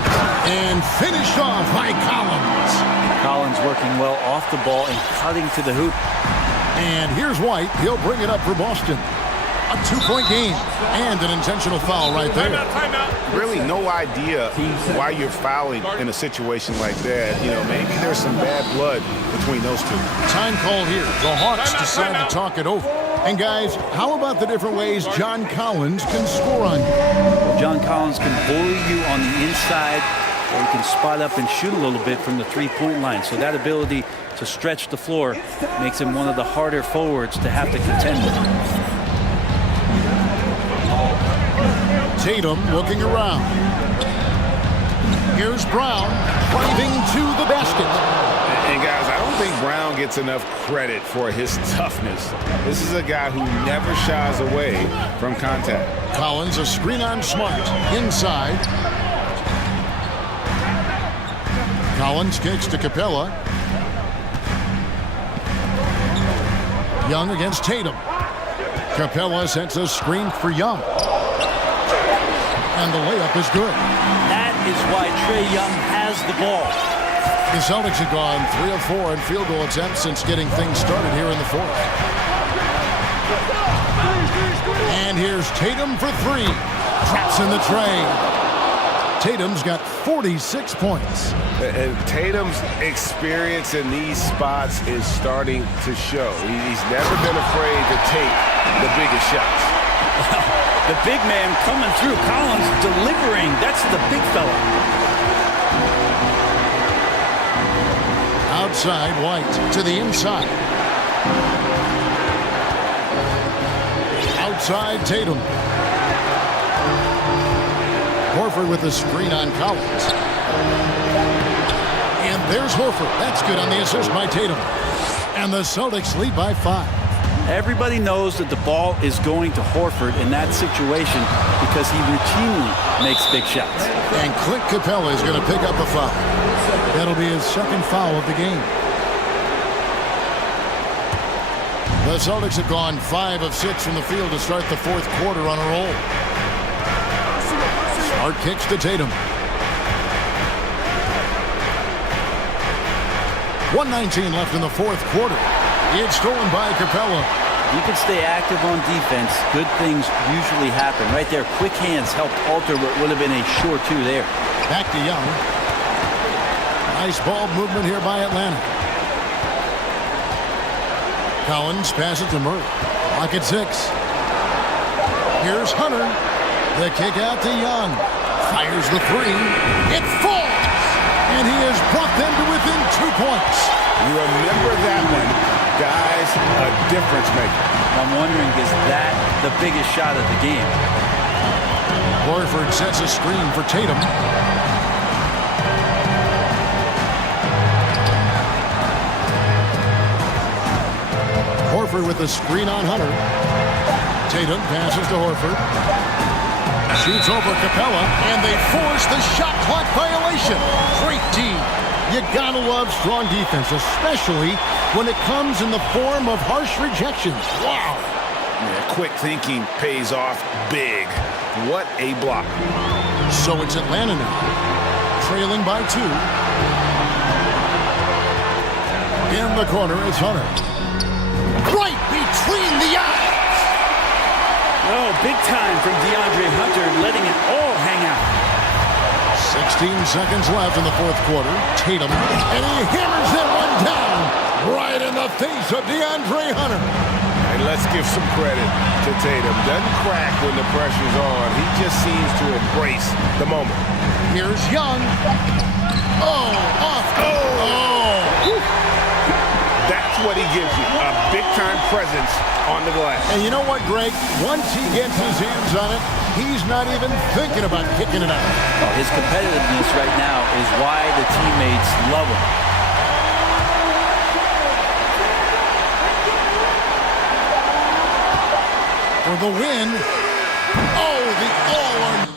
And finished off by Collins. Collins working well off the ball and cutting to the hoop. And here's White. He'll bring it up for Boston. A 2-point game. And an intentional foul right there. Timeout. Really no idea why you're fouling in a situation like that. You know, maybe there's some bad blood between those two. Time called here. The Hawks decide to talk it over. And guys, how about the different ways John Collins can score on you? Well, John Collins can bully you on the inside, or he can spot up and shoot a little bit from the three-point line. So that ability to stretch the floor makes him one of the harder forwards to have to contend with. Tatum looking around. Here's Brown driving to the basket. And guys, I don't think Brown gets enough credit for his toughness. This is a guy who never shies away from contact. Collins, a screen on Smart. Inside. Collins kicks to Capella. Young against Tatum. Capella sets a screen for Young. And the layup is good. That is why Trae Young has the ball. The Celtics have gone 3 of 4 in field goal attempts since getting things started here in the fourth. And here's Tatum for three. Traps in the tray. Tatum's got 46 points. And Tatum's experience in these spots is starting to show. He's never been afraid to take the biggest shots. The big man coming through. Collins delivering. That's the big fella. Outside, White to the inside. Outside, Tatum. Horford with the screen on Collins. And there's Horford. That's good on the assist by Tatum. And the Celtics lead by 5. Everybody knows that the ball is going to Horford in that situation because he routinely makes big shots. And Clint Capella is going to pick up a foul. That'll be his second foul of the game. The Celtics have gone 5 of 6 from the field to start the fourth quarter on a roll. Smart kicks to Tatum. 1:19 left in the fourth quarter. It's stolen by Capella. You can stay active on defense. Good things usually happen. Right there, quick hands helped alter what would have been a sure two there. Back to Young. Nice ball movement here by Atlanta. Collins passes to Murray. Clock at 6. Here's Hunter. The kick out to Young. Fires the three. It falls. And he has brought them to within 2 points. You remember that one. Guys, a difference maker. I'm wondering, is that the biggest shot of the game? Horford sets a screen for Tatum. Horford with the screen on Hunter. Tatum passes to Horford. Shoots over Capella, and they force the shot clock violation. Great D. You gotta love strong defense, especially when it comes in the form of harsh rejections. Wow. Yeah, quick thinking pays off big. What a block. So it's Atlanta now, trailing by 2. In the corner is Hunter. Right between the eyes. Oh, big time from DeAndre Hunter, letting it all hang out. 16 seconds left in the fourth quarter. Tatum, and he hammers that one down right in the face of DeAndre Hunter. And let's give some credit to Tatum. Doesn't crack when the pressure's on. He just seems to embrace the moment. Here's Young. Oh, off. Oh. That's what he gives you, a big-time presence on the glass. And you know what, Greg? Once he gets his hands on it, he's not even thinking about kicking it out. Well, his competitiveness right now is why the teammates love him. For the win. Oh, the all-or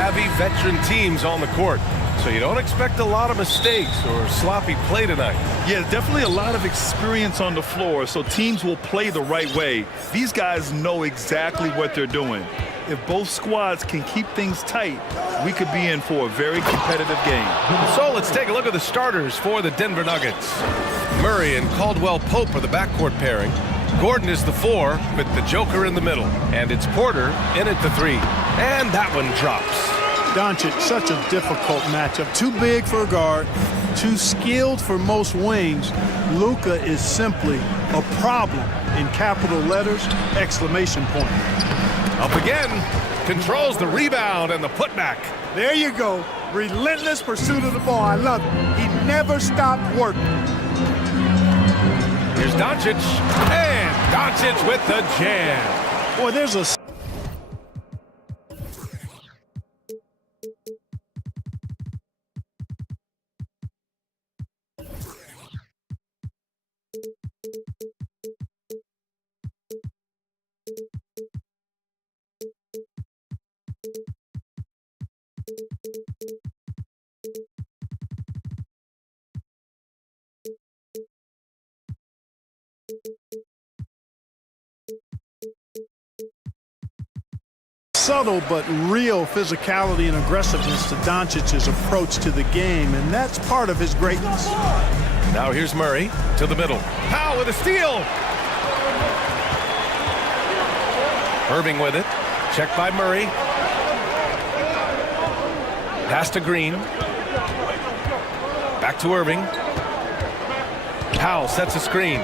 savvy veteran teams on the court. So you don't expect a lot of mistakes or sloppy play tonight. Yeah, definitely a lot of experience on the floor, so teams will play the right way. These guys know exactly what they're doing. If both squads can keep things tight, we could be in for a very competitive game. So let's take a look at the starters for the Denver Nuggets. Murray and Caldwell-Pope are the backcourt pairing. Gordon is the 4 with the Joker in the middle. And it's Porter in at the 3. And that one drops. Doncic, such a difficult matchup. Too big for a guard, too skilled for most wings. Luka is simply a problem in capital letters, exclamation point. Up again, controls the rebound and the putback. There you go. Relentless pursuit of the ball. I love it. He never stopped working. Here's Doncic, and Doncic with the jam. Boy, there's a... Subtle but real physicality and aggressiveness to Doncic's approach to the game, and that's part of his greatness. Now here's Murray to the middle. Powell with a steal. Irving with it. Checked by Murray. Pass to Green. Back to Irving. Powell sets a screen.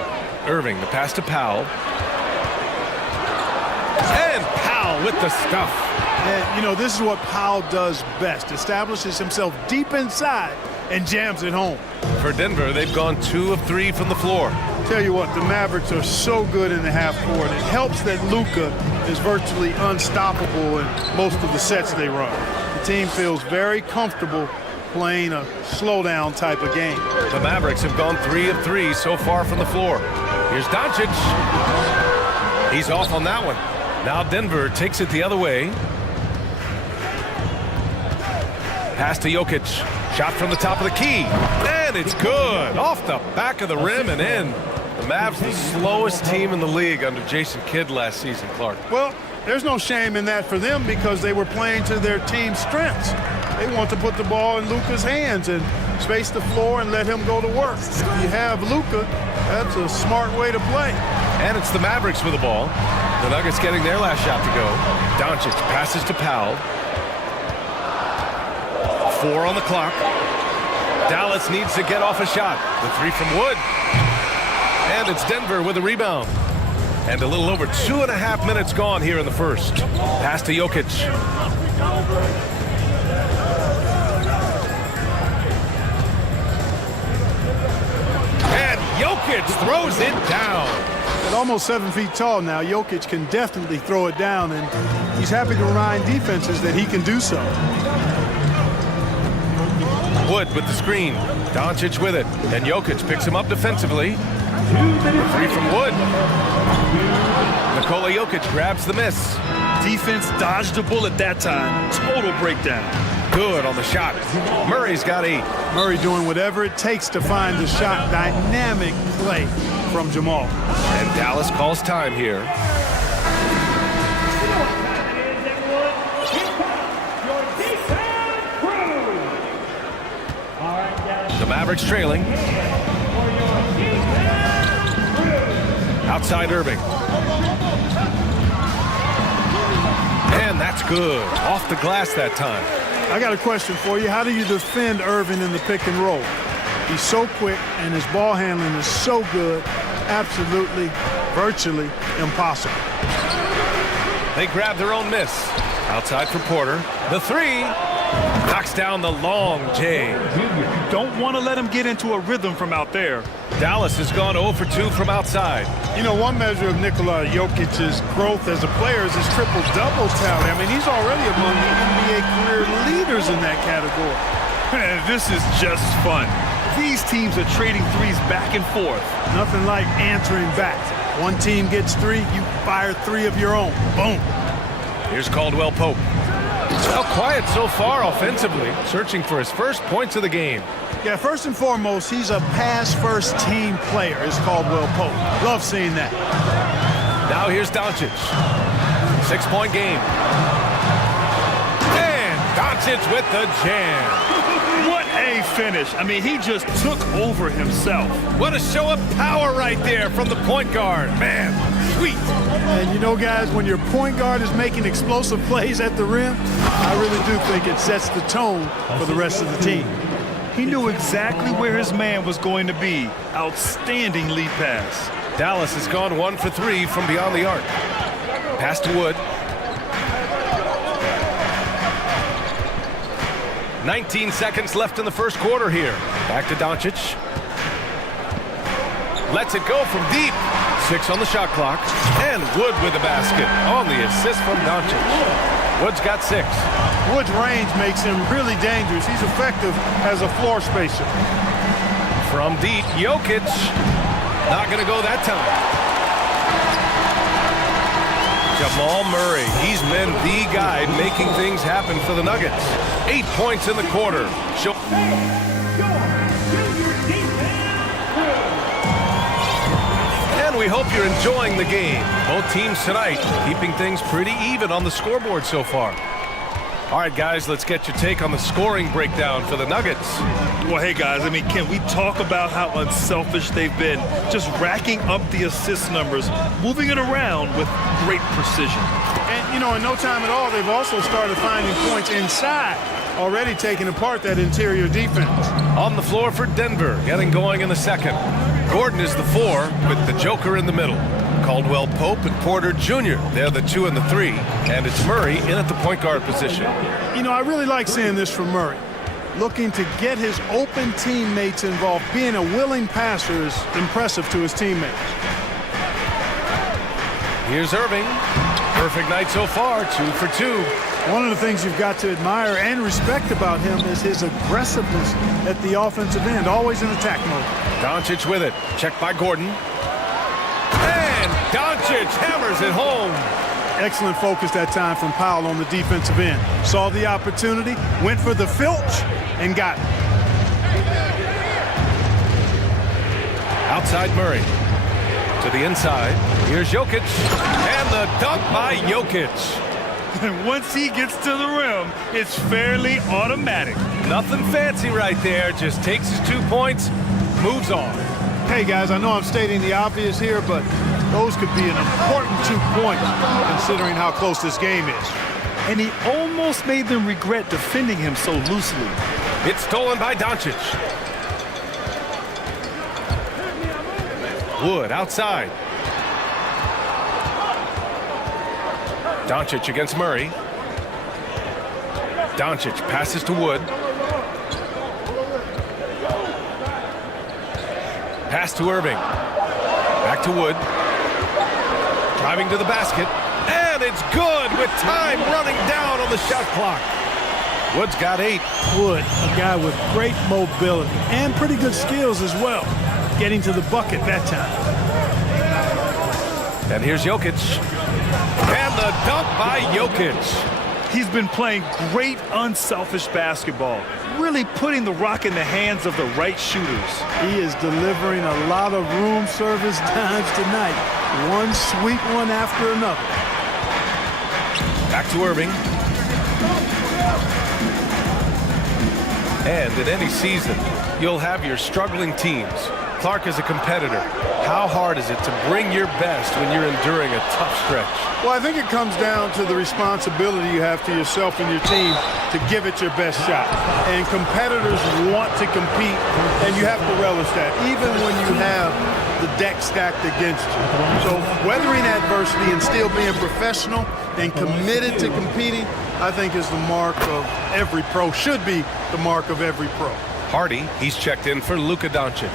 Irving, the pass to Powell. And Powell with the stuff. And, you know, this is what Powell does best. Establishes himself deep inside and jams it home. For Denver, they've gone 2 of 3 from the floor. Tell you what, the Mavericks are so good in the half court. It helps that Luka is virtually unstoppable in most of the sets they run. The team feels very comfortable playing a slowdown type of game. The Mavericks have gone 3 of 3 so far from the floor. Here's Doncic. He's off on that one. Now Denver takes it the other way. Pass to Jokic. Shot from the top of the key. And it's good. Off the back of the rim and in. The Mavs, the slowest team in the league under Jason Kidd last season, Clark. Well, there's no shame in that for them because they were playing to their team's strengths. They want to put the ball in Luka's hands and space the floor and let him go to work. If you have Luka, that's a smart way to play. And it's the Mavericks with the ball. The Nuggets getting their last shot to go. Doncic passes to Powell. 4 on the clock. Dallas needs to get off a shot. The 3 from Wood. And it's Denver with a rebound. And a little over 2.5 minutes gone here in the first. Pass to Jokic. And Jokic throws it down. At almost 7 feet tall now, Jokic can definitely throw it down, and he's happy to remind defenses that he can do so. Wood with the screen. Doncic with it. And Jokic picks him up defensively. 3 from Wood. Nikola Jokic grabs the miss. Defense dodged a bullet that time. Total breakdown. Good on the shot. Murray's got 8. Murray doing whatever it takes to find the shot. Dynamic play from Jamal. And Dallas calls time here. The Mavericks trailing. Outside Irving. And that's good. Off the glass that time. I got a question for you. How do you defend Irving in the pick and roll? He's so quick and his ball handling is so good. Absolutely, virtually impossible. They grab their own miss. Outside for Porter. The 3 knocks down the long J. You don't want to let him get into a rhythm from out there. Dallas has gone 0 for 2 from outside. You know, one measure of Nikola Jokic's growth as a player is his triple-double tally. I mean, he's already among the NBA career leaders in that category. This is just fun. These teams are trading threes back and forth. Nothing like answering back. One team gets 3, you fire 3 of your own. Boom. Here's Caldwell-Pope. Well, quiet so far offensively, searching for his first points of the game. Yeah, first and foremost, he's a pass-first team player, is Caldwell Pope. Love seeing that. Now here's Doncic. 6-point game. And Doncic with the jam. What a finish. I mean, he just took over himself. What a show of power right there from the point guard. Man, sweet. And you know, guys, when your point guard is making explosive plays at the rim, I really do think it sets the tone for the rest of the team. He knew exactly where his man was going to be. Outstanding lead pass. Dallas has gone 1 for 3 from beyond the arc. Pass to Wood. 19 seconds left in the first quarter here. Back to Doncic. Lets it go from deep. 6 on the shot clock. And Wood with the basket on the assist from Doncic. Wood's got 6. Wood's range makes him really dangerous. He's effective as a floor spacer. From deep, Jokic. Not going to go that time. Jamal Murray, he's been the guy making things happen for the Nuggets. 8 points in the quarter. And we hope you're enjoying the game. Both teams tonight keeping things pretty even on the scoreboard so far. All right, guys, let's get your take on the scoring breakdown for the Nuggets. Well, hey, guys, I mean, can we talk about how unselfish they've been? Just racking up the assist numbers, moving it around with great precision. And, you know, in no time at all, they've also started finding points inside, already taking apart that interior defense. On the floor for Denver, getting going in the second. Gordon is the 4 with the Joker in the middle. Caldwell Pope and Porter Jr. They're the 2 and the 3. And it's Murray in at the point guard position. You know, I really like seeing this from Murray. Looking to get his open teammates involved. Being a willing passer is impressive to his teammates. Here's Irving. Perfect night so far, 2 for 2. One of the things you've got to admire and respect about him is his aggressiveness at the offensive end, always in attack mode. Doncic with it. Checked by Gordon. And Doncic hammers it home. Excellent focus that time from Powell on the defensive end. Saw the opportunity, went for the filch, and got it. Outside Murray. To the inside. Here's Jokic. And the dunk by Jokic. And once he gets to the rim, it's fairly automatic. Nothing fancy right there. Just takes his 2 points, moves on. Hey, guys, I know I'm stating the obvious here, but those could be an important 2 points considering how close this game is. And he almost made them regret defending him so loosely. It's stolen by Doncic. Wood outside. Doncic against Murray. Doncic passes to Wood. Pass to Irving. Back to Wood. Driving to the basket. And it's good with time running down on the shot clock. Wood's got 8. Wood, a guy with great mobility and pretty good skills as well. Getting to the bucket that time. And here's Jokic. And the dunk by Jokic. He's been playing great unselfish basketball, really putting the rock in the hands of the right shooters. He is delivering a lot of room service dimes tonight. One sweet one after another. Back to Irving. And in any season, you'll have your struggling teams. Clark is a competitor. How hard is it to bring your best when you're enduring a tough stretch? Well, I think it comes down to the responsibility you have to yourself and your team to give it your best shot. And competitors want to compete, and you have to relish that, even when you have the deck stacked against you. So weathering adversity and still being professional and committed to competing, I think is the mark of every pro, should be the mark of every pro. Hardy, he's checked in for Luka Doncic.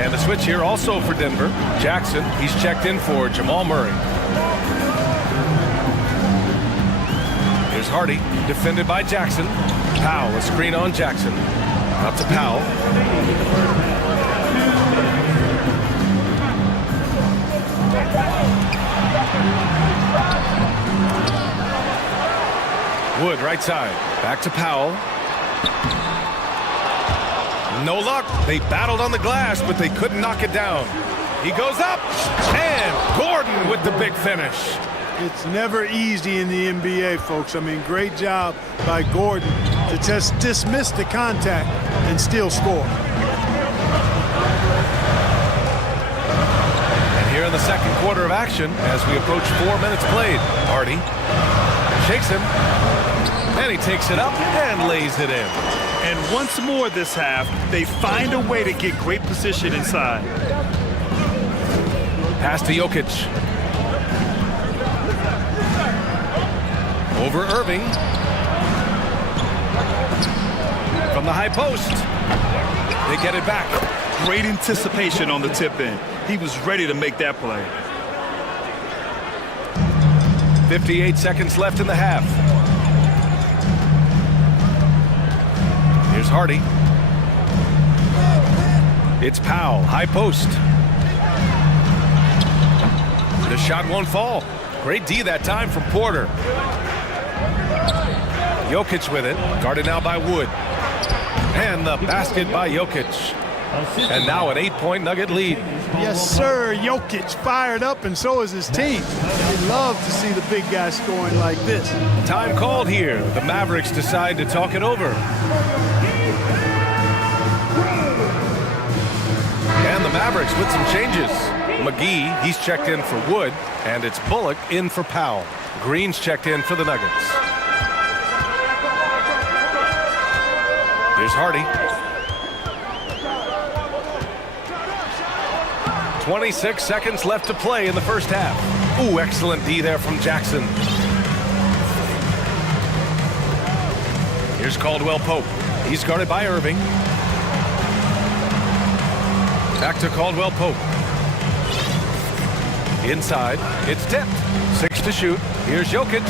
And the switch here also for Denver. Jackson, he's checked in for Jamal Murray. Here's Hardy, defended by Jackson. Powell, a screen on Jackson. Out to Powell. Wood, right side. Back to Powell. No luck. They battled on the glass, but they couldn't knock it down. He goes up, and Gordon with the big finish. It's never easy in the NBA, folks. I mean, great job by Gordon to just dismiss the contact and still score. And here in the second quarter of action, as we approach 4 minutes played, Hardy shakes him, and he takes it up and lays it in. And once more this half, they find a way to get great position inside. Pass to Jokic. Over Irving. From the high post. They get it back. Great anticipation on the tip in. He was ready to make that play. 58 seconds left in the half. Here's Hardy. It's Powell, high post. The shot won't fall. Great D that time from Porter. Jokic with it, guarded now by Wood. And the basket by Jokic. And now an 8-point Nugget lead. Yes, sir. Jokic fired up, and so is his team. They love to see the big guy scoring like this. Time called here. The Mavericks decide to talk it over. And the Mavericks with some changes. McGee, he's checked in for Wood, and it's Bullock in for Powell. Green's checked in for the Nuggets. Here's Hardy. 26 seconds left to play in the first half. Ooh, excellent D there from Jackson. Here's Caldwell Pope. He's guarded by Irving. Back to Caldwell Pope. Inside, it's tipped. 6 to shoot. Here's Jokic.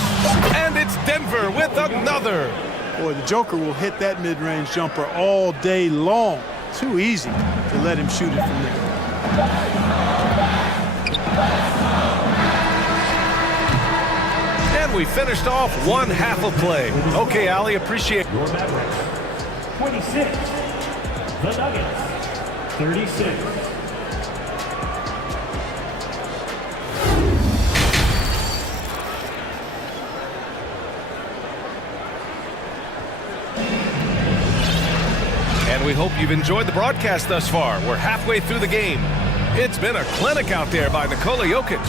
And it's Denver with another. Boy, the Joker will hit that mid-range jumper all day long. Too easy to let him shoot it from there. And we finished off one half of play. Okay, Allie, appreciate it. 26. The Nuggets. 36. And we hope you've enjoyed the broadcast thus far. We're halfway through the game. It's been a clinic out there by Nikola Jokic.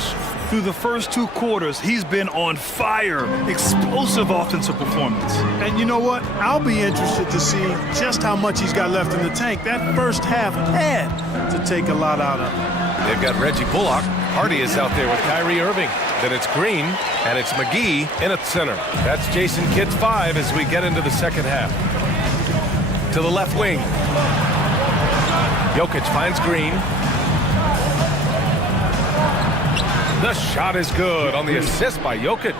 Through the first 2 quarters, he's been on fire. Explosive offensive performance. And you know what? I'll be interested to see just how much he's got left in the tank. That first half had to take a lot out of him. They've got Reggie Bullock. Hardy is out there with Kyrie Irving. Then it's Green, and it's McGee in at center. That's Jason Kidd's 5 as we get into the second half. To the left wing. Jokic finds Green. The shot is good on the assist by Jokic.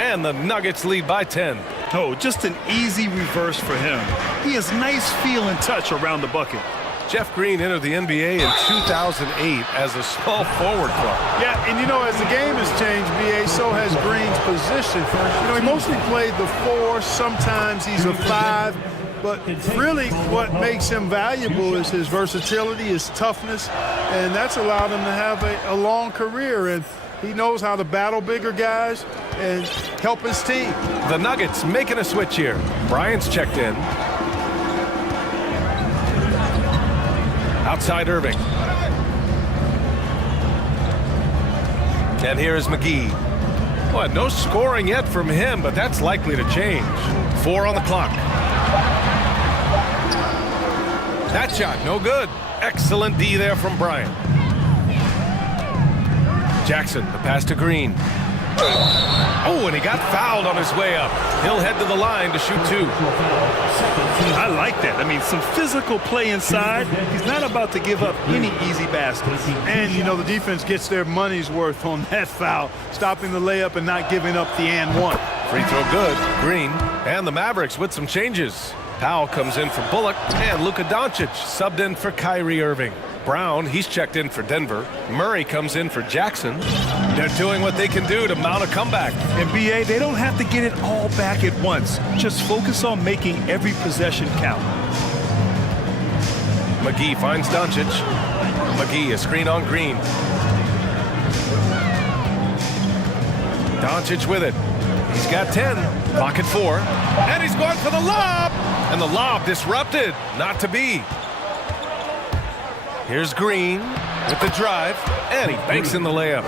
And the Nuggets lead by 10. Oh, just an easy reverse for him. He has nice feel and touch around the bucket. Jeff Green entered the NBA in 2008 as a small forward club. Yeah, and you know, as the game has changed, BA, so has Green's position. You know, he mostly played the 4. Sometimes he's a 5. But really what makes him valuable is his versatility, his toughness, and that's allowed him to have a long career. And he knows how to battle bigger guys and help his team. The Nuggets making a switch here. Bryant's checked in. Outside Irving. And here is McGee. Well, no scoring yet from him, but that's likely to change. 4 on the clock. That shot, no good. Excellent D there from Bryant. Jackson, the pass to Green. Oh, and he got fouled on his way up. He'll head to the line to shoot 2. I like that. I mean, some physical play inside. He's not about to give up any easy baskets. And, you know, the defense gets their money's worth on that foul, stopping the layup and not giving up the and one. Free throw good. Green. And the Mavericks with some changes. Powell comes in for Bullock, and Luka Doncic subbed in for Kyrie Irving. Brown, he's checked in for Denver. Murray comes in for Jackson. They're doing what they can do to mount a comeback. And BA, they don't have to get it all back at once. Just focus on making every possession count. McGee finds Doncic. McGee, a screen on Green. Doncic with it. He's got 10. Pocket 4. And he's going for the lob. And the lob disrupted. Not to be. Here's Green with the drive. And he banks in the layup.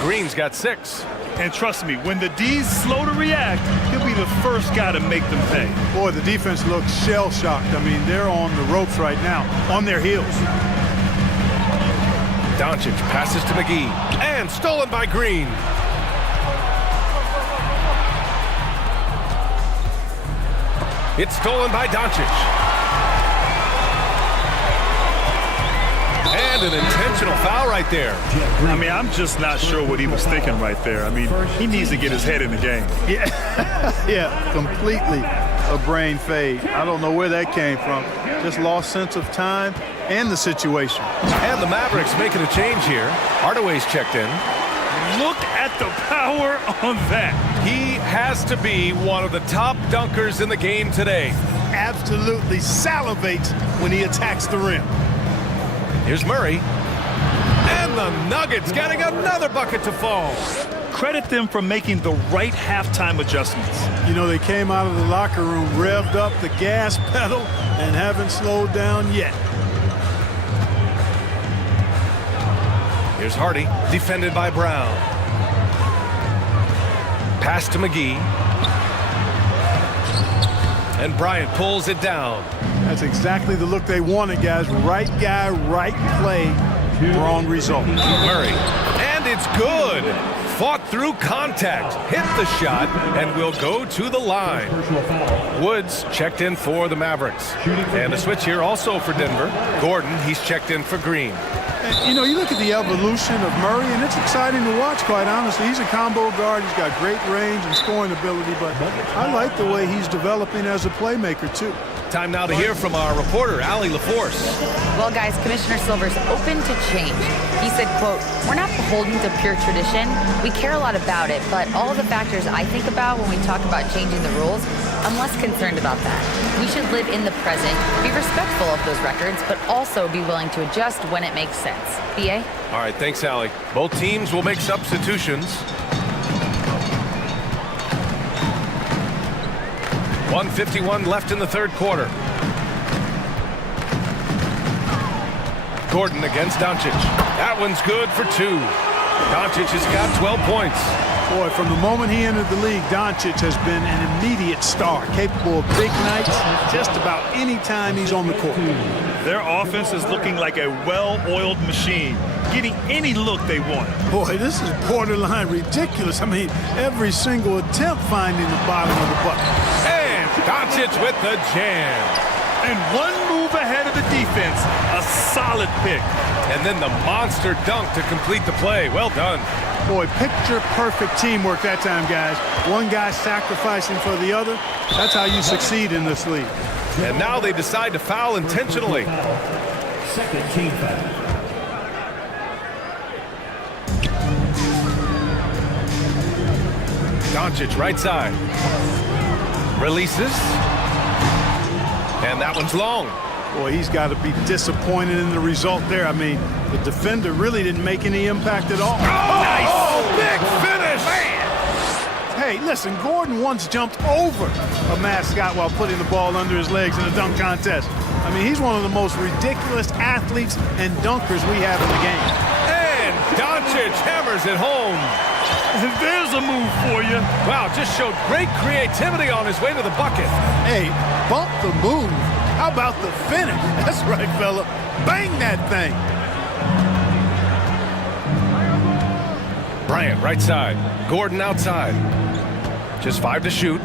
Green's got 6. And trust me, when the D's slow to react, he'll be the first guy to make them pay. Boy, the defense looks shell-shocked. I mean, they're on the ropes right now, on their heels. Doncic passes to McGee. And stolen by Green. It's stolen by Doncic. And an intentional foul right there. I mean, I'm just not sure what he was thinking right there. I mean, he needs to get his head in the game. Yeah, completely a brain fade. I don't know where that came from. Just lost sense of time and the situation. And the Mavericks making a change here. Hardaway's checked in. Look at the power on that. He has to be one of the top dunkers in the game today. Absolutely salivates when he attacks the rim. Here's Murray. And the Nuggets getting another bucket to fall. Credit them for making the right halftime adjustments. You know, they came out of the locker room, revved up the gas pedal, and haven't slowed down yet. Here's Hardy, defended by Brown. Pass to McGee. And Bryant pulls it down. That's exactly the look they wanted, guys. Right guy, right play, wrong result. Murray. And it's good. Fought through contact, hit the shot, and will go to the line. Woods checked in for the Mavericks. And a switch here also for Denver. Gordon, he's checked in for Green. And, you know, you look at the evolution of Murray, and it's exciting to watch, quite honestly. He's a combo guard. He's got great range and scoring ability, but I like the way he's developing as a playmaker, too. Time now to hear from our reporter, Allie LaForce. Well, guys, Commissioner Silver's open to change. He said, quote, "We're not beholden to pure tradition. We care a lot about it, but all of the factors I think about when we talk about changing the rules, I'm less concerned about that. We should live in the present, be respectful of those records, but also be willing to adjust when it makes sense." BA? All right, thanks, Allie. Both teams will make substitutions. 1:51 left in the third quarter. Gordon against Doncic. That one's good for 2. Doncic has got 12 points. Boy, from the moment he entered the league, Doncic has been an immediate star, capable of big nights just about any time he's on the court. Their offense is looking like a well-oiled machine, getting any look they want. Boy, this is borderline ridiculous. I mean, every single attempt finding the bottom of the bucket. And Doncic with the jam. And one move ahead of the defense, a solid pick. And then the monster dunk to complete the play. Well done. Boy, picture-perfect teamwork that time, guys. One guy sacrificing for the other. That's how you succeed in this league. And now they decide to foul intentionally. Second team foul. Doncic, right side. Releases. And that one's long. Boy, he's got to be disappointed in the result there. I mean, the defender really didn't make any impact at all. Oh, nice! Big finish! Man. Hey, listen, Gordon once jumped over a mascot while putting the ball under his legs in a dunk contest. I mean, he's one of the most ridiculous athletes and dunkers we have in the game. And Doncic hammers it home. There's a move for you. Wow, just showed great creativity on his way to the bucket. Hey, bump the move. How about the finish? That's right, fella. Bang that thing. Bryant, right side. Gordon outside. Just 5 to shoot.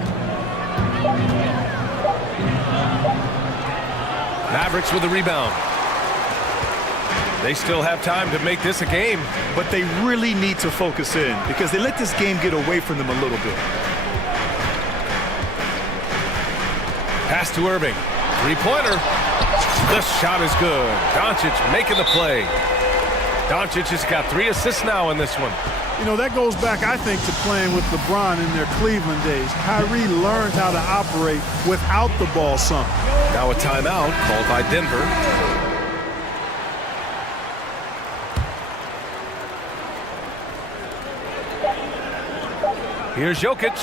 Mavericks with the rebound. They still have time to make this a game. But they really need to focus in because they let this game get away from them a little bit. Pass to Irving. Three-pointer. The shot is good. Doncic making the play. Doncic has got 3 assists now in this one. You know, that goes back, I think, to playing with LeBron in their Cleveland days. Kyrie learned how to operate without the ball some. Now a timeout called by Denver. Here's Jokic.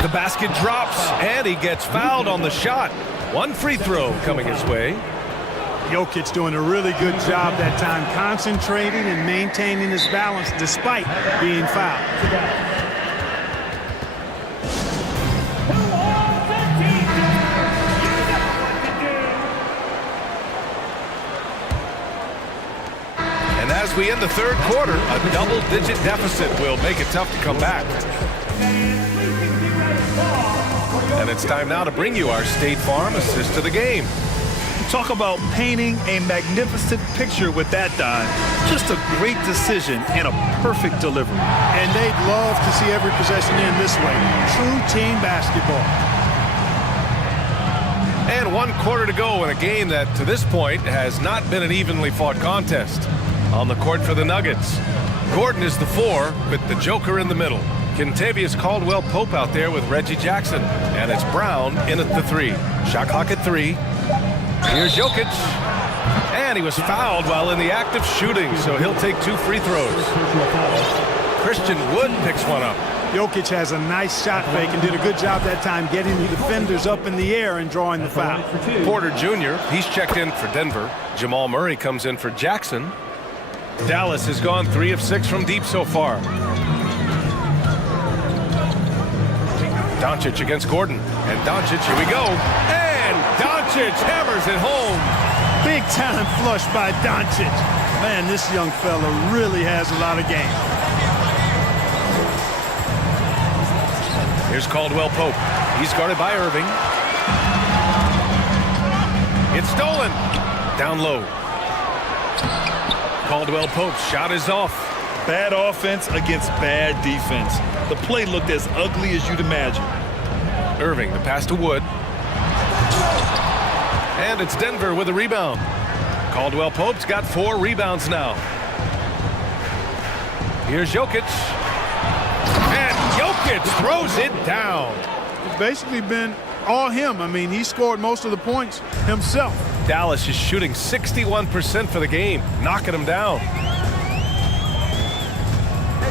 The basket drops, and he gets fouled on the shot. 1 free throw coming his way. Jokic doing a really good job that time, concentrating and maintaining his balance despite being fouled. And as we end the third quarter, a double-digit deficit will make it tough to come back. And it's time now to bring you our State Farm assist of the game. Talk about painting a magnificent picture with that, Don. Just a great decision and a perfect delivery. And they'd love to see every possession end this way. True team basketball. And 1 quarter to go in a game that, to this point, has not been an evenly fought contest. On the court for the Nuggets, Gordon is the 4 with the Joker in the middle. Kentavious Caldwell-Pope out there with Reggie Jackson. And it's Brown in at the 3. Shot clock at 3. Here's Jokic, and he was fouled while in the act of shooting, so he'll take 2 free throws. Christian Wood picks one up. Jokic has a nice shot fake and did a good job that time getting the defenders up in the air and drawing the foul. Porter Jr., he's checked in for Denver. Jamal Murray comes in for Jackson. Dallas has gone 3 of 6 from deep so far. Doncic against Gordon, and Doncic, here we go. Doncic hammers it home. Big time flush by Doncic. Man, this young fella really has a lot of game. Here's Caldwell-Pope. He's guarded by Irving. It's stolen. Down low. Caldwell-Pope's shot is off. Bad offense against bad defense. The play looked as ugly as you'd imagine. Irving, the pass to Wood. And it's Denver with a rebound. Caldwell-Pope's got 4 rebounds now. Here's Jokic. And Jokic throws it down. It's basically been all him. I mean, he scored most of the points himself. Dallas is shooting 61% for the game, knocking him down.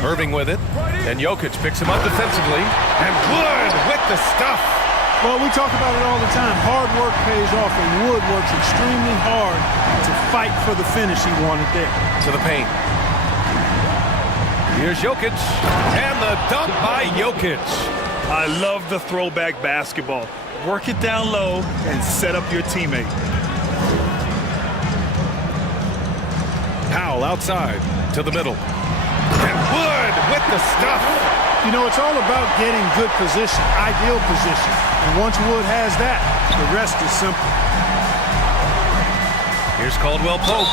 Irving with it. And Jokic picks him up defensively. And Wood with the stuff. Well, we talk about it all the time. Hard work pays off, and Wood works extremely hard to fight for the finish he wanted there. To the paint. Here's Jokic, and the dunk by Jokic. I love the throwback basketball. Work it down low and set up your teammate. Powell outside to the middle. And Wood with the stuff. You know, it's all about getting good position, ideal position. And once Wood has that, the rest is simple. Here's Caldwell-Pope.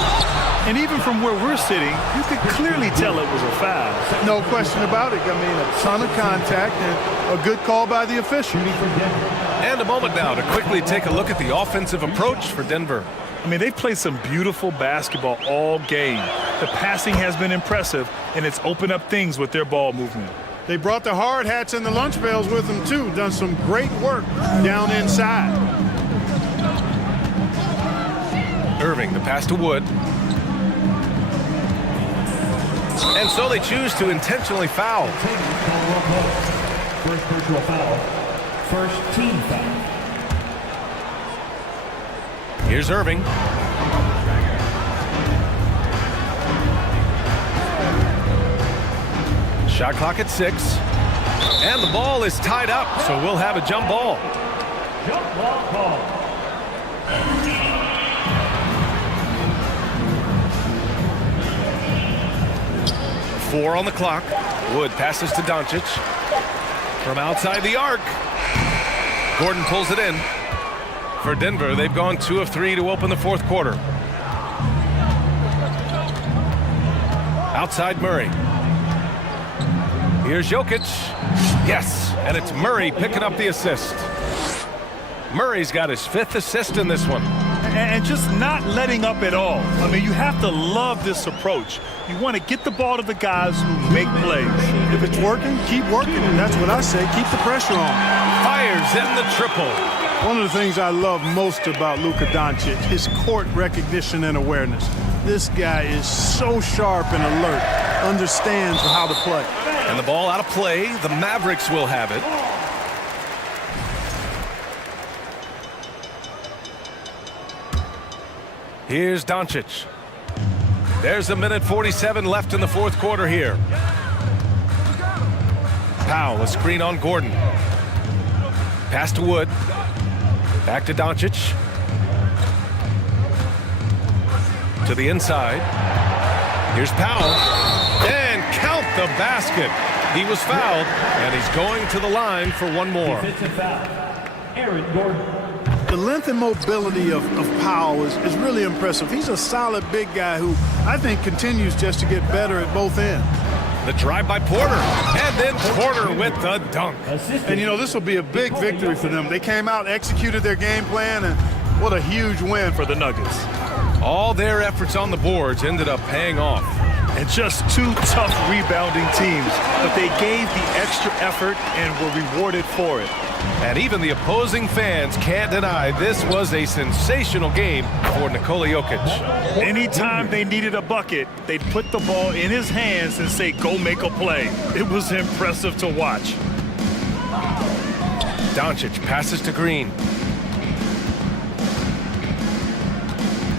And even from where we're sitting, you could clearly tell it was a foul. No question about it. I mean, a ton of contact and a good call by the official. And a moment now to quickly take a look at the offensive approach for Denver. I mean, they've played some beautiful basketball all game. The passing has been impressive, and it's opened up things with their ball movement. They brought the hard hats and the lunch pails with them, too. Done some great work down inside. Irving, the pass to Wood. And so they choose to intentionally foul. First personal foul. First team foul. Here's Irving. Shot clock at 6. And the ball is tied up, so we'll have a jump ball. Jump ball call. Four on the clock. Wood passes to Doncic. From outside the arc. Gordon pulls it in. For Denver, they've gone 2 of 3 to open the fourth quarter. Outside Murray. Here's Jokic. Yes, and it's Murray picking up the assist. Murray's got his 5th assist in this one. and just not letting up at all. I mean, you have to love this approach. You want to get the ball to the guys who make plays. If it's working, keep working. And that's what I say. Keep the pressure on. Fires in the triple. One of the things I love most about Luka Doncic, his court recognition and awareness. This guy is so sharp and alert, understands how to play. And the ball out of play. The Mavericks will have it. Here's Doncic. There's a minute 47 left in the fourth quarter here. Powell, a screen on Gordon. Pass to Wood. Back to Doncic. To the inside. Here's Powell. And count the basket. He was fouled, and he's going to the line for one more. Aaron Gordon. The length and mobility of Powell is really impressive. He's a solid big guy who I think continues just to get better at both ends. The drive by Porter, and then Porter with the dunk. And, you know, this will be a big victory for them. They came out, executed their game plan, and what a huge win for the Nuggets. All their efforts on the boards ended up paying off. And just two tough rebounding teams, but they gave the extra effort and were rewarded for it. And even the opposing fans can't deny this was a sensational game for Nikola Jokic. Anytime they needed a bucket, they'd put the ball in his hands and say, go make a play. It was impressive to watch. Doncic passes to Green.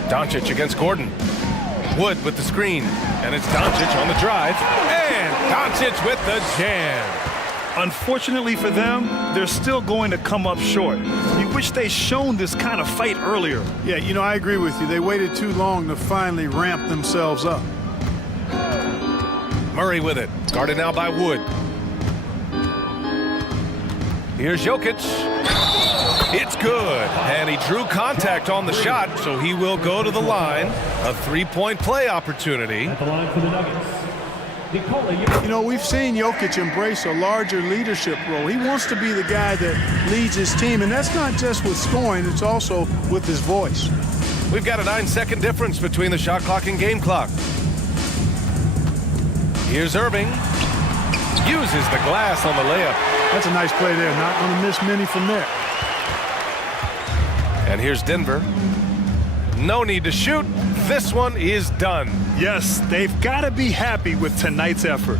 Doncic against Gordon. Wood with the screen. And it's Doncic on the drive. And Doncic with the jam. Unfortunately for them, they're still going to come up short. You wish they'd shown this kind of fight earlier. Yeah, you know, I agree with you. They waited too long to finally ramp themselves up. Murray with it. Guarded now by Wood. Here's Jokic. It's good. And he drew contact on the shot, so he will go to the line. A three-point play opportunity. At the line for the Nuggets. You know, we've seen Jokic embrace a larger leadership role. He wants to be the guy that leads his team, and that's not just with scoring, it's also with his voice. We've got a 9-second difference between the shot clock and game clock. Here's Irving. Uses the glass on the layup. That's a nice play there. Not going to miss many from there. And here's Denver. No need to shoot. This one is done. Yes, they've got to be happy with tonight's effort.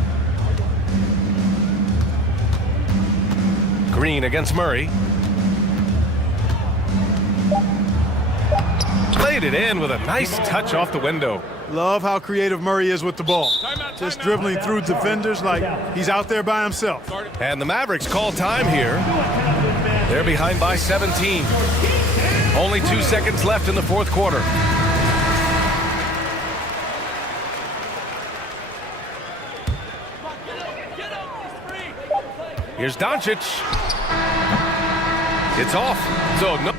Green against Murray. Laid it in with a nice touch off the window. Love how creative Murray is with the ball. Just dribbling through defenders like he's out there by himself. And the Mavericks call time here. They're behind by 17. Only 2 seconds left in the fourth quarter. Here's Doncic. It's off. So no.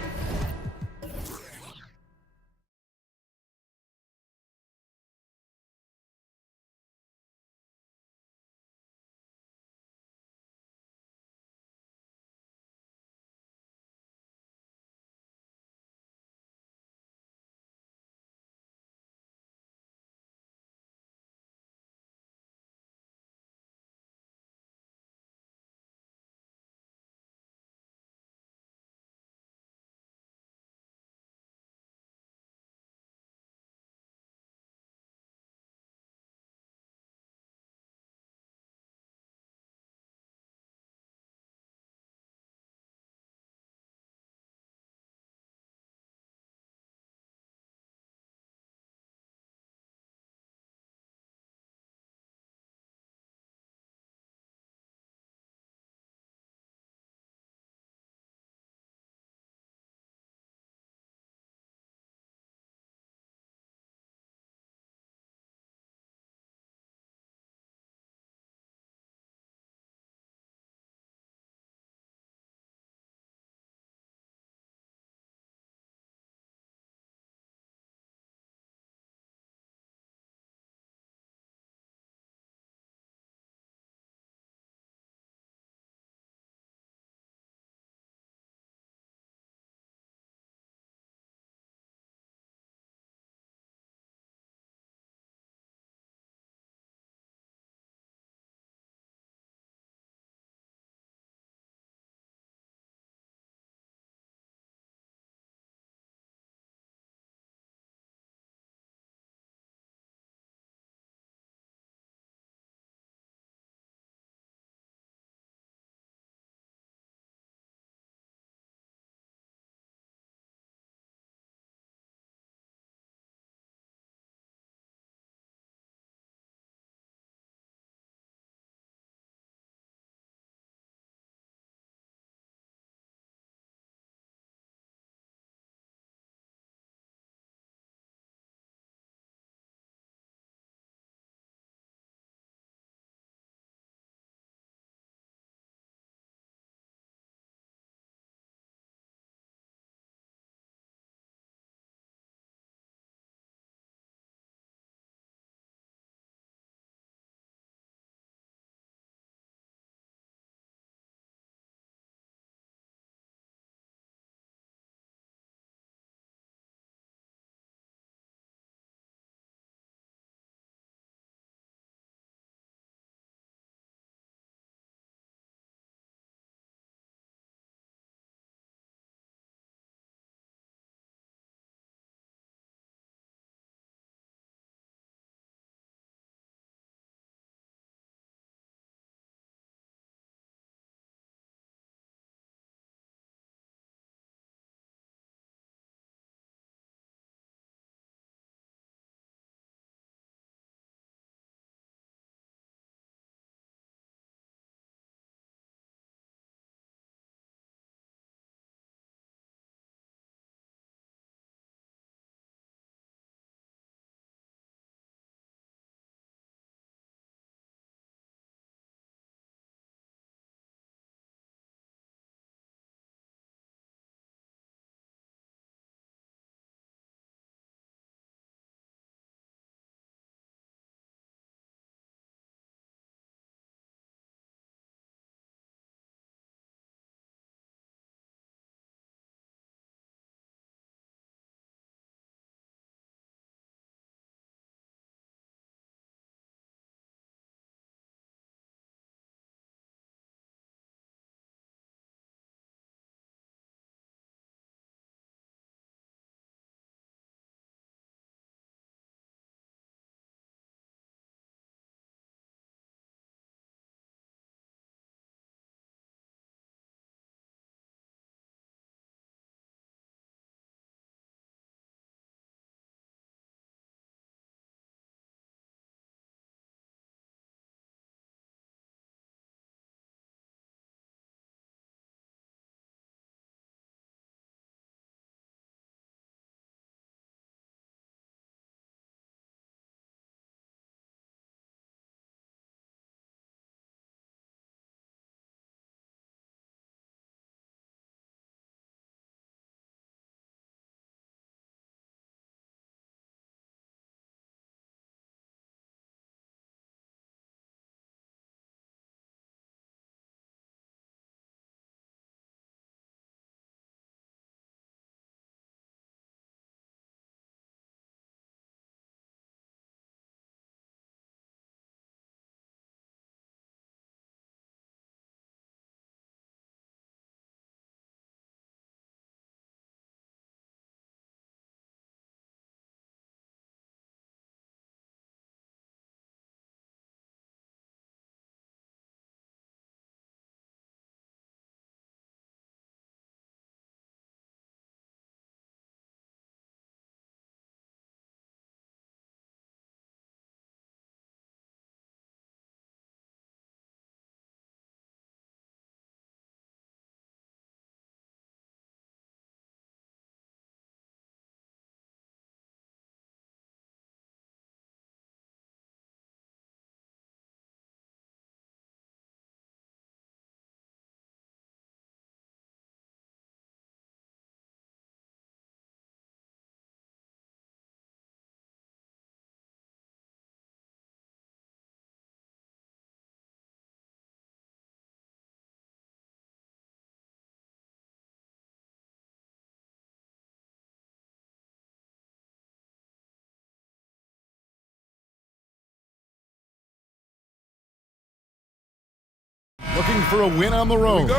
looking for a win on the road.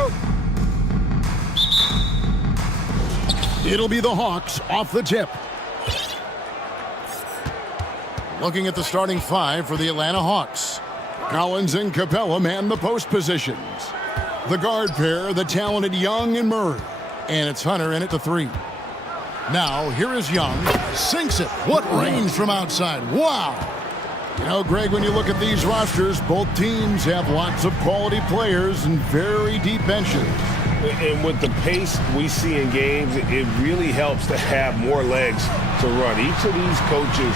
It'll be the Hawks off the tip. Looking at the starting five for the Atlanta Hawks. Collins and Capella man the post positions. The guard pair, the talented Young and Murray. And it's Hunter in at the three. Now, here is Young. Sinks it. What range from outside. Wow. You know, Greg, when you look at these rosters, both teams have lots of quality players and very deep benches. And with the pace we see in games, it really helps to have more legs to run. Each of these coaches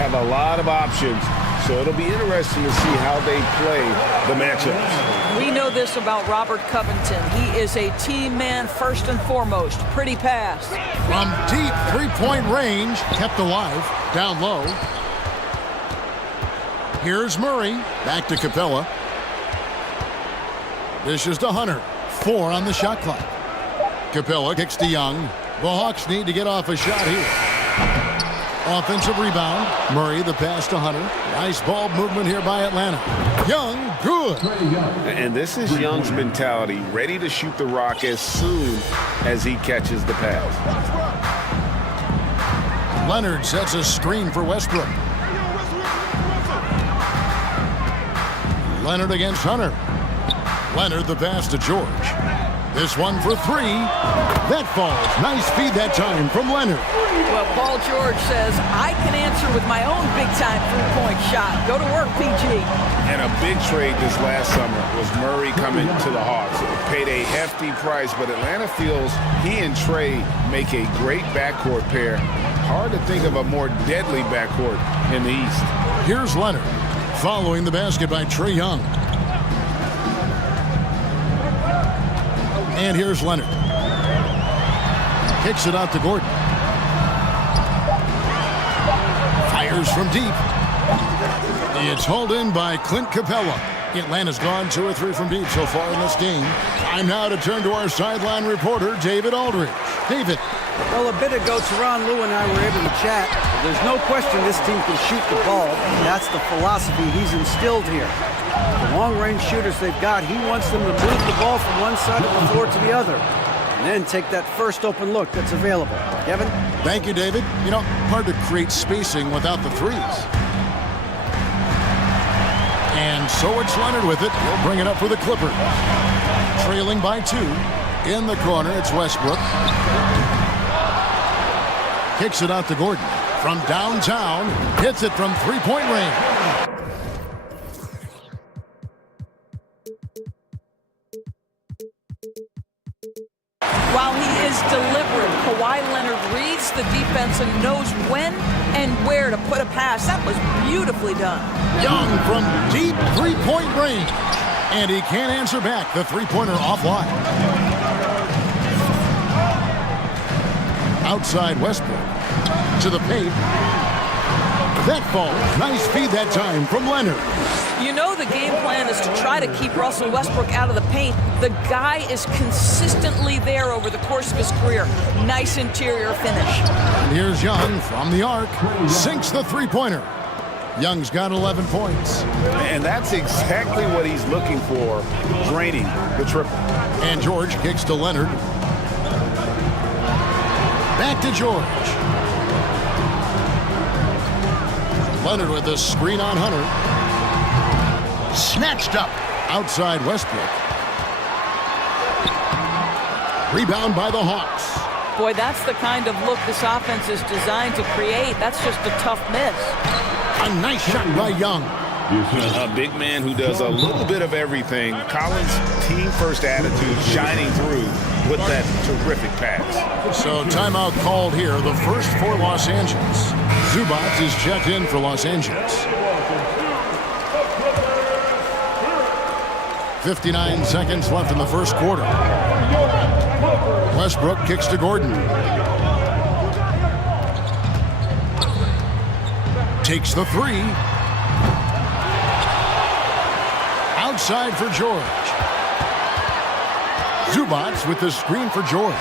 have a lot of options, so it'll be interesting to see how they play the matchups. We know this about Robert Covington. He is a team man first and foremost. Pretty pass. From deep three-point range, kept alive, down low. Here's Murray, back to Capella. Dishes to Hunter. 4 on the shot clock. Capella kicks to Young. The Hawks need to get off a shot here. Offensive rebound. Murray, the pass to Hunter. Nice ball movement here by Atlanta. Young, good. And this is Young's mentality, ready to shoot the rock as soon as he catches the pass. Leonard sets a screen for Westbrook. Leonard against Hunter. Leonard the pass to George. This one for three. That falls. Nice feed that time from Leonard. Well, Paul George says, I can answer with my own big-time three-point shot. Go to work, PG. And a big trade this last summer was Murray coming to the Hawks. It paid a hefty price, but Atlanta feels he and Trey make a great backcourt pair. Hard to think of a more deadly backcourt in the East. Here's Leonard, following the basket by Trae Young. And here's Leonard. Kicks it out to Gordon. Fires from deep. It's hauled in by Clint Capella. Atlanta's gone 2 or 3 from deep so far in this game. Time now to turn to our sideline reporter, David Aldridge. David. Well, a bit ago, Tyronn Lue and I were able to chat. There's no question this team can shoot the ball. That's the philosophy he's instilled here. The long-range shooters they've got, he wants them to move the ball from one side of the floor to the other. And then take that first open look that's available. Kevin? Thank you, David. You know, hard to create spacing without the threes. And so it's Leonard with it. He'll bring it up for the Clippers. Trailing by 2. In the corner, it's Westbrook. Kicks it out to Gordon. From downtown, hits it from three-point range. While he is deliberate, Kawhi Leonard reads the defense and knows when and where to put a pass. That was beautifully done. Young from deep three-point range. And he can't answer back. The three-pointer offline. Outside Westbrook. To the paint. That falls. Nice feed that time from Leonard. You know the game plan is to try to keep Russell Westbrook out of the paint. The guy is consistently there over the course of his career. Nice interior finish. And here's Young from the arc. Sinks the three-pointer. Young's got 11 points. And that's exactly what he's looking for, draining the triple. And George kicks to Leonard. Back to George. Leonard with the screen on Hunter. Snatched up. Outside Westbrook. Rebound by the Hawks. Boy, that's the kind of look this offense is designed to create. That's just a tough miss. A nice shot by Young. A big man who does a little bit of everything. Collins' team-first attitude shining through with that terrific pass. So timeout called here, the first for Los Angeles. Zubac is checked in for Los Angeles. 59 seconds left in the first quarter. Westbrook kicks to Gordon. Takes the three. Outside for George. Zubac with the screen for George.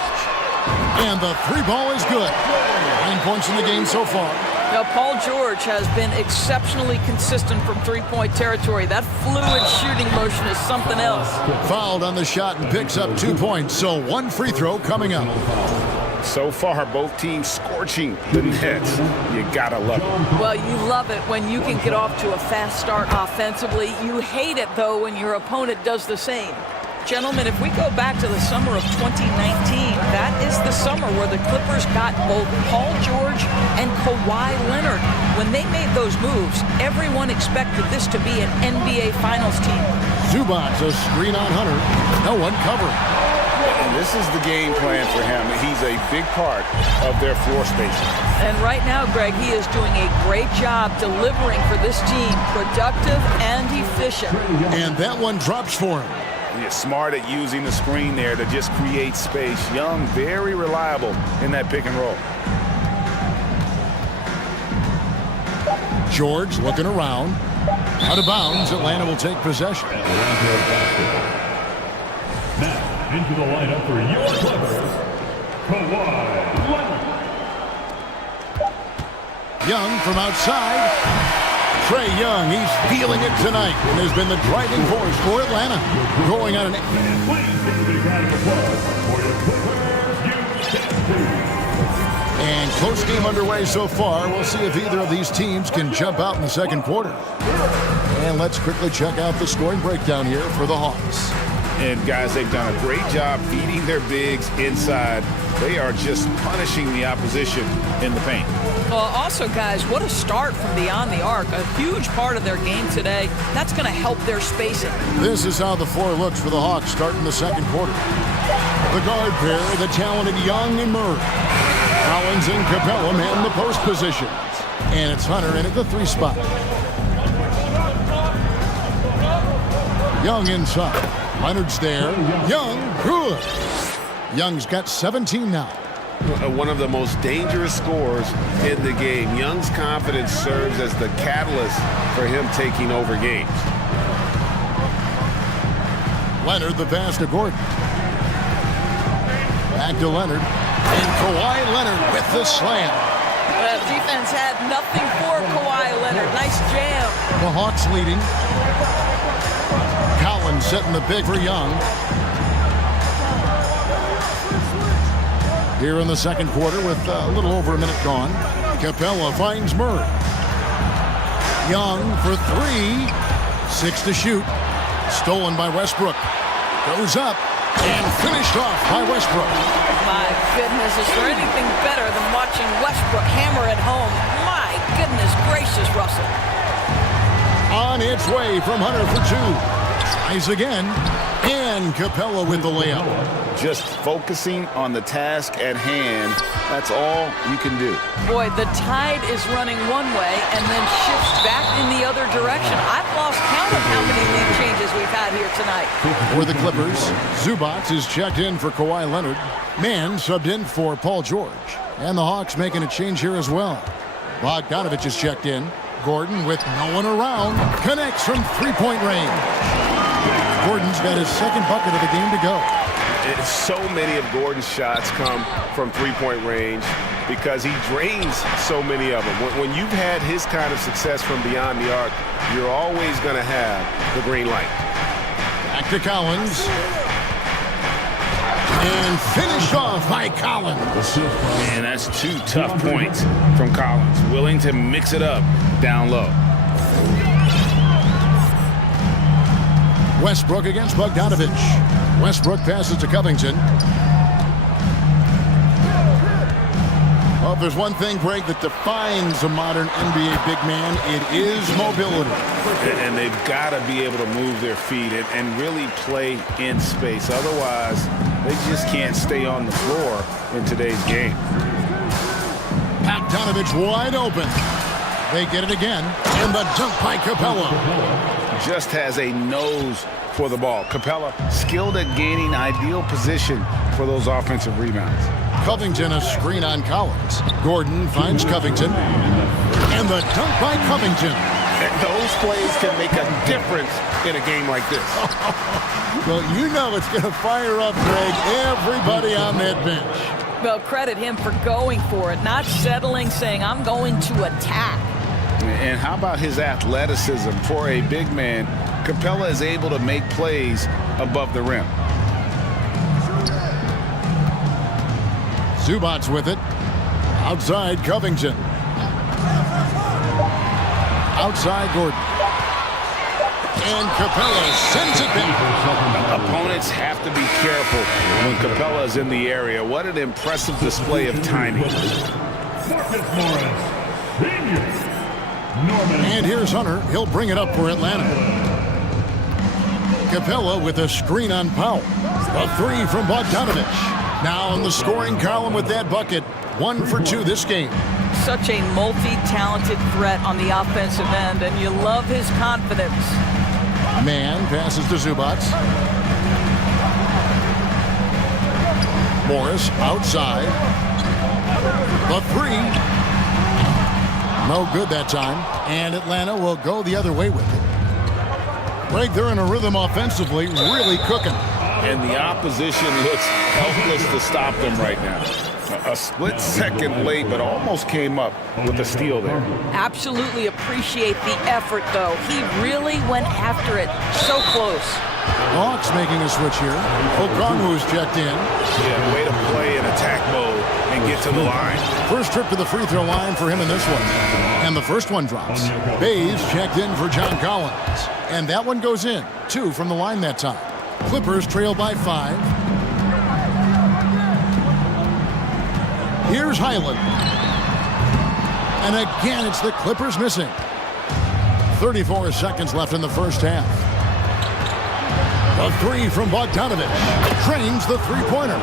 And the three ball is good. 9 points in the game so far. Now, Paul George has been exceptionally consistent from three-point territory. That fluid shooting motion is something else. Fouled on the shot and picks up 2 points, so one free throw coming up. So far, both teams scorching the nets. You gotta love it. Well, you love it when you can get off to a fast start offensively. You hate it, though, when your opponent does the same. Gentlemen, if we go back to the summer of 2019, that is the summer where the Clippers got both Paul George and Kawhi Leonard. When they made those moves, everyone expected this to be an NBA Finals team. Zubac, a screen on Hunter. No one covering. And this is the game plan for him. He's a big part of their floor spacing. And right now, Greg, he is doing a great job delivering for this team, productive and efficient. And that one drops for him. He's smart at using the screen there to just create space. Young, very reliable in that pick and roll. George looking around. Out of bounds, Atlanta will take possession. Now, into the lineup for your Clippers, Kawhi Leonard. Young from outside. Trae Young, he's feeling it tonight and has been the driving force for Atlanta. Going on an... And please give a big round of applause for your Clippers, And close game underway so far. We'll see if either of these teams can jump out in the second quarter. And let's quickly check out the scoring breakdown here for the Hawks. And guys, they've done a great job feeding their bigs inside. They are just punishing the opposition in the paint. Well, also, guys, what a start from beyond the arc. A huge part of their game today. That's going to help their spacing. This is how the floor looks for the Hawks starting the second quarter. The guard pair, the talented Young and Murray. Collins and Capella man the post positions. And it's Hunter in at the 3 spot. Young inside. Leonard's there. Young, good. Young's got 17 now. One of the most dangerous scorers in the game. Young's confidence serves as the catalyst for him taking over games. Leonard, the pass to Gordon. Back to Leonard. And Kawhi Leonard with the slam. The defense had nothing for Kawhi Leonard. Nice jam. The Hawks leading. Collins setting the big for Young. Here in the second quarter with a little over a minute gone. Capella finds Murray. Young for 3. 6 to shoot. Stolen by Westbrook. Goes up and finished off by Westbrook. My goodness, is there anything better than watching Westbrook hammer at home? My goodness gracious, Russell. On its way from Hunter for 2. Tries again. And Capella with the layup. Just focusing on the task at hand. That's all you can do. Boy, the tide is running one way and then shifts back in the other direction. I've lost count of how many lead changes we've had here tonight. For the Clippers, Zubac is checked in for Kawhi Leonard. Mann subbed in for Paul George. And the Hawks making a change here as well. Bogdanovich is checked in. Gordon with no one around. Connects from 3-point range. Gordon's got his second bucket of the game to go. So many of Gordon's shots come from 3-point range because he drains so many of them. When you've had his kind of success from beyond the arc, you're always going to have the green light. Back to Collins. And finished off by Collins. Man, that's 2 tough points from Collins. Willing to mix it up down low. Westbrook against Bogdanovich. Westbrook passes to Covington. Well, if there's one thing, Greg, that defines a modern NBA big man, it is mobility. And they've got to be able to move their feet and really play in space. Otherwise, they just can't stay on the floor in today's game. Bogdanovich wide open. They get it again. And the dunk by Capella. Just has a nose for the ball. Capella skilled at gaining ideal position for those offensive rebounds. Covington a screen on Collins. Gordon finds Covington. And the dunk by Covington. And those plays can make a difference in a game like this. Well, you know it's going to fire up, Greg, everybody on that bench. Well, credit him for going for it, not settling, saying, I'm going to attack. And how about his athleticism? For a big man, Capella is able to make plays above the rim. Zubats with it. Outside Covington. Outside Gordon. And Capella sends it back. Opponents have to be careful when Capella is in the area. What an impressive display of timing. And here's Hunter. He'll bring it up for Atlanta. Capella with a screen on Powell. A three from Bogdanovich. Now in the scoring column with that bucket. 1 for 2 this game. Such a multi-talented threat on the offensive end, and you love his confidence. Man passes to Zubats. Morris outside. The three. No good that time. And Atlanta will go the other way with it. Greg, they're in a rhythm offensively, really cooking. And the opposition looks helpless to stop them right now. A split second late, but almost came up with a steal there. Absolutely appreciate the effort, though. He really went after it. So close. Hawks making a switch here. Okongwu's checked in. Yeah, way to play in attack mode and get to the line. First trip to the free throw line for him in this one. And the first one drops. Bays checked in for John Collins. And that one goes in. 2 from the line that time. Clippers trail by 5. Here's Highland. And again, it's the Clippers missing. 34 seconds left in the first half. A three from Bogdanovich. Drains the three-pointer.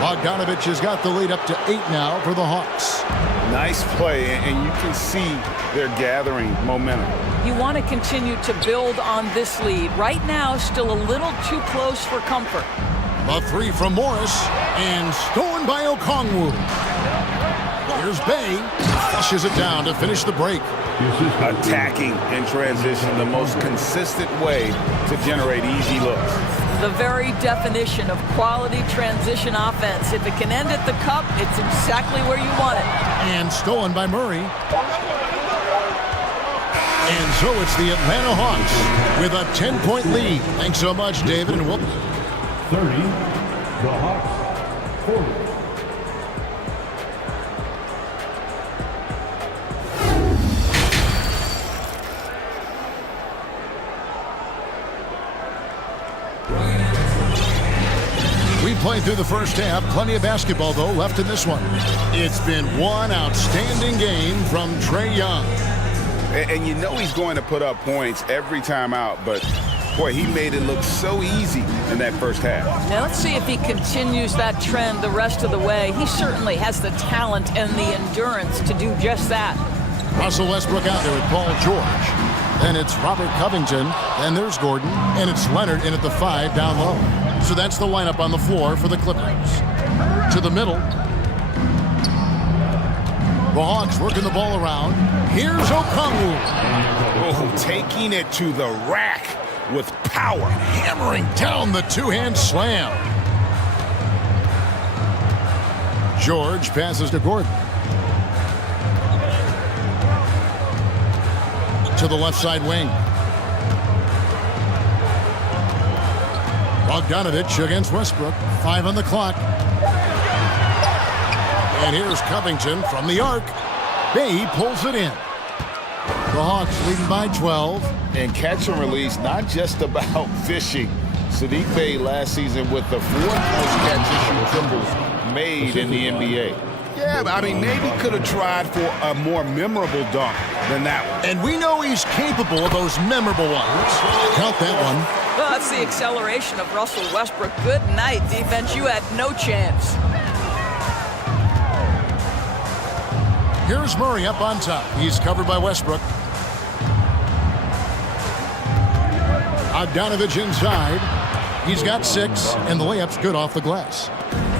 Bogdanovich has got the lead up to 8 now for the Hawks. Nice play, and you can see they're gathering momentum. You want to continue to build on this lead. Right now, still a little too close for comfort. A three from Morris, and stolen by Okongwu. Here's Bay, flushes it down to finish the break. Attacking in transition, the most consistent way to generate easy looks. The very definition of quality transition offense. If it can end at the cup, it's exactly where you want it. And stolen by Murray. And so it's the Atlanta Hawks with a 10-point lead. Thanks so much, David, and we'll... 30, the Hawks 40. We played through the first half. Plenty of basketball, though, left in this one. It's been one outstanding game from Trae Young. And you know he's going to put up points every time out, but boy, he made it look so easy in that first half. Now let's see if he continues that trend the rest of the way. He certainly has the talent and the endurance to do just that. Russell Westbrook out there with Paul George. Then it's Robert Covington. Then there's Gordon. And it's Leonard in at the 5 down low. So that's the lineup on the floor for the Clippers. To the middle. The Hawks working the ball around. Here's Okongwu. Oh, taking it to the rack with power. Hammering down the two-hand slam. George passes to Gordon. To the left side wing. Bogdanovich against Westbrook. 5 on the clock. And here's Covington from the arc. Bay pulls it in. The Hawks leading by 12. And catch and release, not just about fishing. Sadiq Bey last season with the 4th most catch-and-shoot triples made in the NBA. Yeah, but I mean, maybe could have tried for a more memorable dunk than that one. And we know he's capable of those memorable ones. Count that one. Well, that's the acceleration of Russell Westbrook. Good night, defense. You had no chance. Here's Murray up on top. He's covered by Westbrook. Bogdanovich inside. He's got 6, and the layup's good off the glass.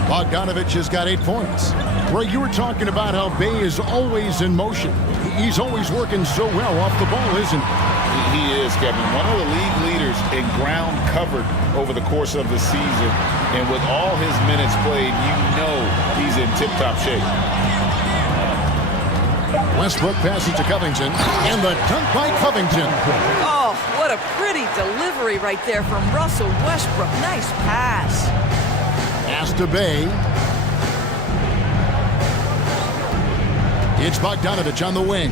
Bogdanovich has got 8 points. Ray, you were talking about how Bay is always in motion. He's always working so well off the ball, isn't he? He is, Kevin. One of the league leaders years and ground covered over the course of the season. And with all his minutes played, you know he's in tip-top shape. Westbrook passes to Covington, and the dunk by Covington. Oh, what a pretty delivery right there from Russell Westbrook. Nice pass. Pass to Bay. It's Bogdanovich on the wing.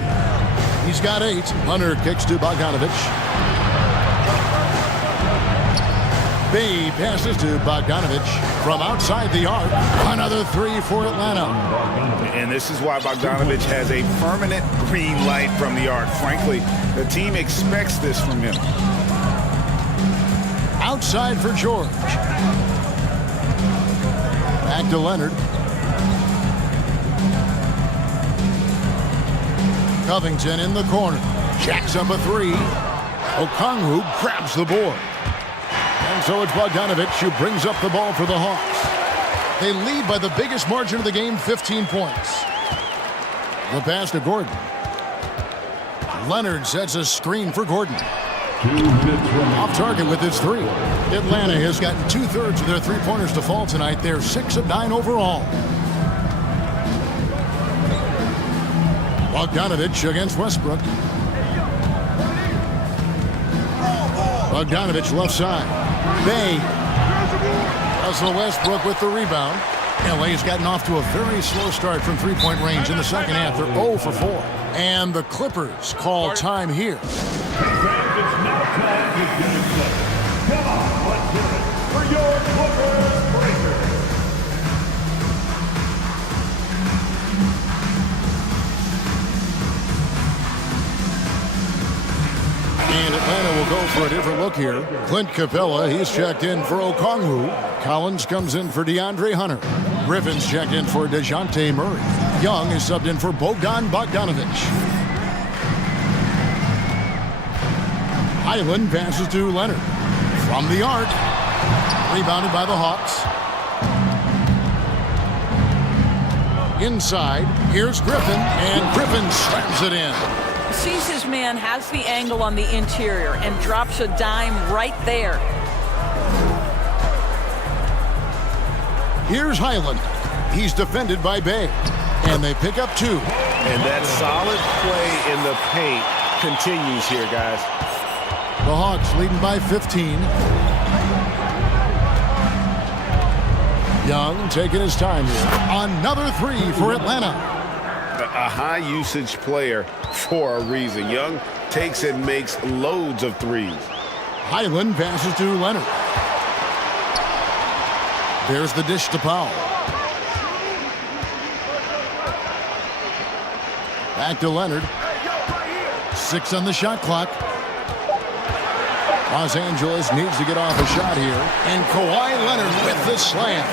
He's got 8. Hunter kicks to Bogdanovich. Bay passes to Bogdanovich from outside the arc. Another 3 for Atlanta. And this is why Bogdanovich has a permanent green light from the arc. Frankly, the team expects this from him. Outside for George. Back to Leonard. Covington in the corner. Jacks up a 3. Okongwu grabs the board. And so it's Bogdanovich who brings up the ball for the Hawks. They lead by the biggest margin of the game, 15 points. The pass to Gordon. Leonard sets a screen for Gordon. Off target with his 3. Atlanta has gotten 2/3 of their three-pointers to fall tonight. They're 6 of 9 overall. Bogdanovich against Westbrook. Bogdanovich left side. Bay. Russell Westbrook with the rebound. LA's gotten off to a very slow start from three-point range in the second half. They're 0 for 4. And the Clippers call time here. It's now time to get it done. Come on, let's hear it for your Clippers Breakers. And Atlanta will go for a different look here. Clint Capella, he's checked in for Okongwu. Collins comes in for DeAndre Hunter. Griffin's checked in for DeJounte Murray. Young is subbed in for Bogdan Bogdanovich. Highland passes to Leonard. From the arc. Rebounded by the Hawks. Inside, here's Griffin, and Griffin slams it in. Sees his man, has the angle on the interior, and drops a dime right there. Here's Highland. He's defended by Bay. And they pick up 2. And that solid play in the paint continues here, guys. The Hawks leading by 15. Young taking his time here. Another 3 for Atlanta. A high-usage player for a reason. Young takes and makes loads of threes. Highland passes to Leonard. There's the dish to Powell. Back to Leonard. 6 on the shot clock. Los Angeles needs to get off a shot here. And Kawhi Leonard with the slam.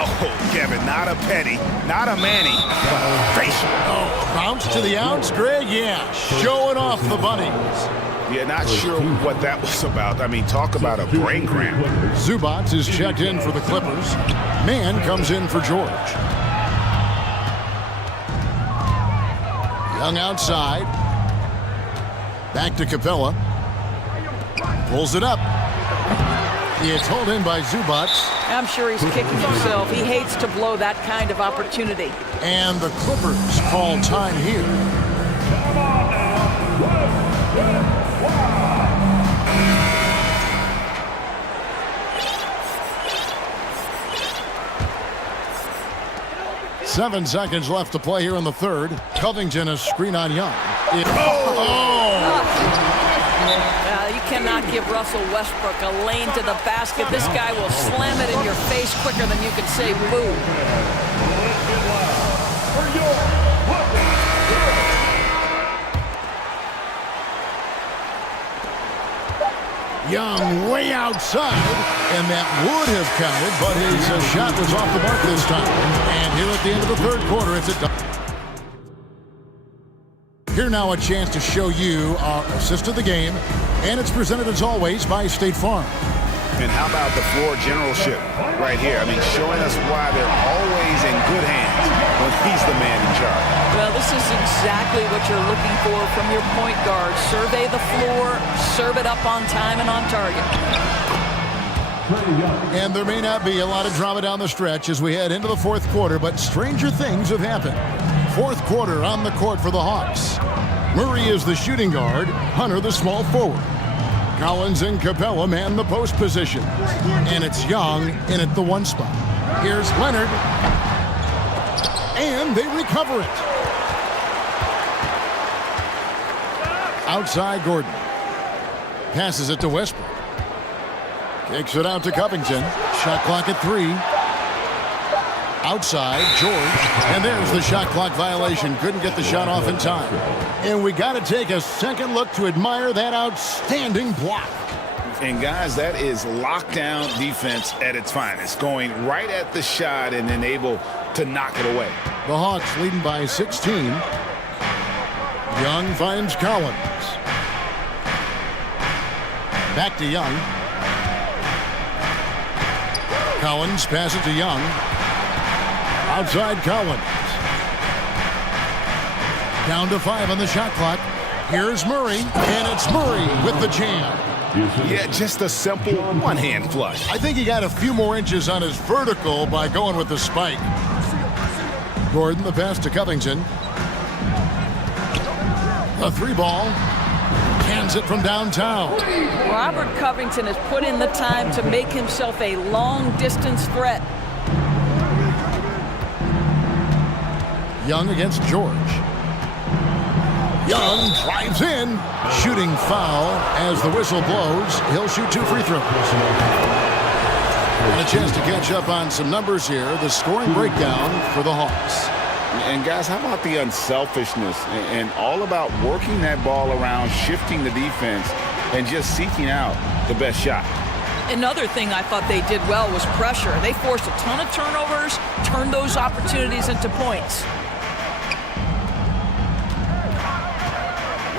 Oh, Kevin, not a Petty, not a Manny. Oh, bounce to the outs, Greg? Yeah, showing off the bunnies. Yeah, not sure what that was about. I mean, talk about a brain cramp. Zubats is checked in for the Clippers. Mann comes in for George. Young outside. Back to Capella. Pulls it up. It's hauled in by Zubats. I'm sure he's kicking himself. He hates to blow that kind of opportunity. And the Clippers call time here. Come on now. 7 seconds left to play here in the third. Covington a screen on Young. You cannot give Russell Westbrook a lane to the basket. This guy will slam it in your face quicker than you can say boo. Young way outside, and that would have counted, but his shot was off the mark this time. And here at the end of the third quarter, it's a Here now a chance to show you our assist of the game, and it's presented as always by State Farm. And how about the floor generalship right here? I mean, showing us why they're always in good hands when he's the man in charge. Well, this is exactly what you're looking for from your point guard. Survey the floor, serve it up on time and on target. And there may not be a lot of drama down the stretch as we head into the fourth quarter, but stranger things have happened. Fourth quarter on the court for the Hawks. Murray is the shooting guard, Hunter the small forward. Collins and Capella man the post position. And it's Young in at the one spot. Here's Leonard. And they recover it. Outside Gordon. Passes it to Westbrook. Kicks it out to Covington. Shot clock at 3. Outside, George. And there's the shot clock violation. Couldn't get the shot off in time. And we got to take a second look to admire that outstanding block. And guys, that is lockdown defense at its finest. Going right at the shot and then able to knock it away. The Hawks leading by 16. Young finds Collins. Back to Young. Collins passes to Young. Outside Collins. Down to 5 on the shot clock. Here's Murray, and it's Murray with the jam. Yeah, just a simple one-hand flush. I think he got a few more inches on his vertical by going with the spike. Gordon, the pass to Covington. A 3-ball. Cans it from downtown. Robert Covington has put in the time to make himself a long-distance threat. Young against George. Young drives in. Shooting foul as the whistle blows. He'll shoot 2 free throws. And a chance to catch up on some numbers here. The scoring breakdown for the Hawks. And guys, how about the unselfishness and all about working that ball around, shifting the defense, and just seeking out the best shot. Another thing I thought they did well was pressure. They forced a ton of turnovers, turned those opportunities into points.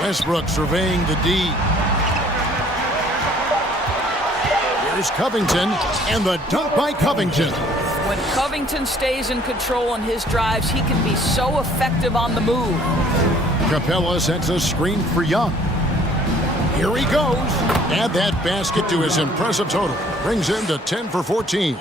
Westbrook surveying the D. Here's Covington, and the dunk by Covington. When Covington stays in control on his drives, he can be so effective on the move. Capella sets a screen for Young. Here he goes. Add that basket to his impressive total. Brings him to 10 for 14.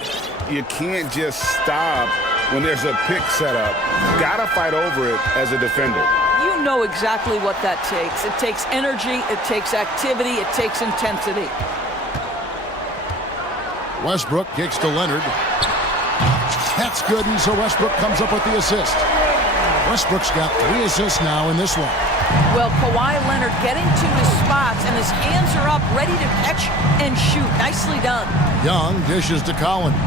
You can't just stop when there's a pick set up. You gotta fight over it as a defender. You know exactly what that takes. It takes energy, it takes activity, it takes intensity. Westbrook kicks to Leonard. That's good, and so Westbrook comes up with the assist. Westbrook's got 3 assists now in this one. Well, Kawhi Leonard getting to his spots, and his hands are up, ready to catch and shoot. Nicely done. Young dishes to Collins.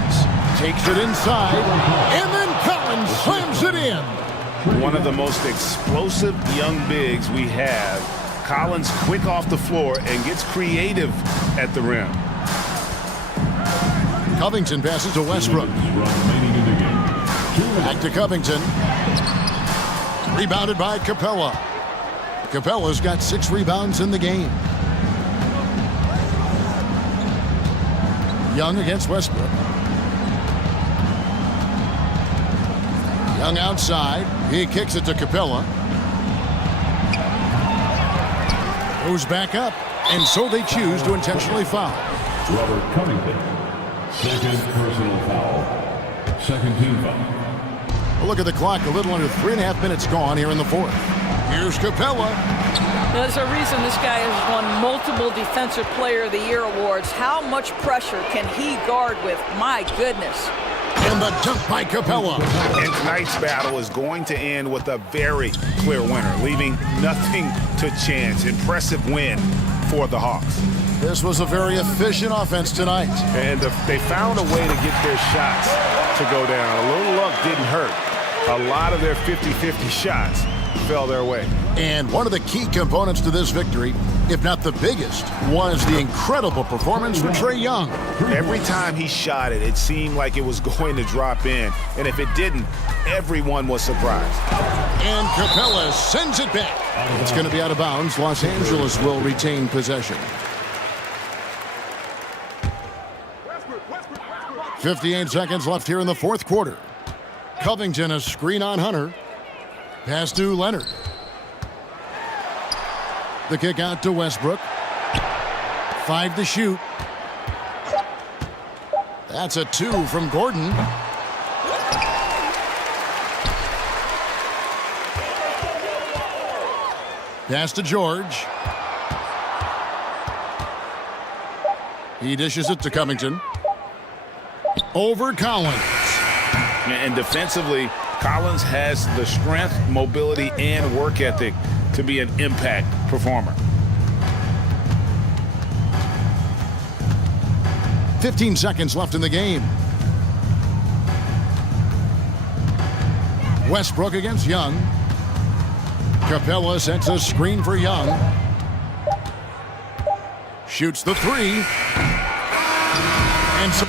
Takes it inside, and then Collins slams it in. One of the most explosive young bigs we have. Collins quick off the floor and gets creative at the rim. Covington passes to Westbrook. Back to Covington. Rebounded by Capella. Capella's got 6 rebounds in the game. Young against Westbrook. Young outside. He kicks it to Capella. Goes back up. And so they choose to intentionally foul. Robert Covington. Second personal foul. Second team foul. Look at the clock. A little under 3.5 minutes gone here in the fourth. Here's Capella. There's a reason this guy has won multiple Defensive Player of the Year awards. How much pressure can he guard with? My goodness. And the dunk by Capella. And tonight's battle is going to end with a very clear winner, leaving nothing to chance. Impressive win for the Hawks. This was a very efficient offense tonight. And they found a way to get their shots to go down. A little luck didn't hurt. A lot of their 50-50 shots fell their way. And one of the key components to this victory, if not the biggest, was the incredible performance from Trae Young. Every time he shot it, it seemed like it was going to drop in. And if it didn't, everyone was surprised. And Capella sends it back. It's going to be out of bounds. Los Angeles will retain possession. 58 seconds left here in the fourth quarter. Covington, a screen on Hunter. Pass to Leonard. The kick out to Westbrook. 5 to shoot. That's a 2 from Gordon. Pass to George. He dishes it to Covington. Over Collins. And defensively, Collins has the strength, mobility, and work ethic to be an impact performer. 15 seconds left in the game. Westbrook against Young. Capella sets a screen for Young. Shoots the 3. And so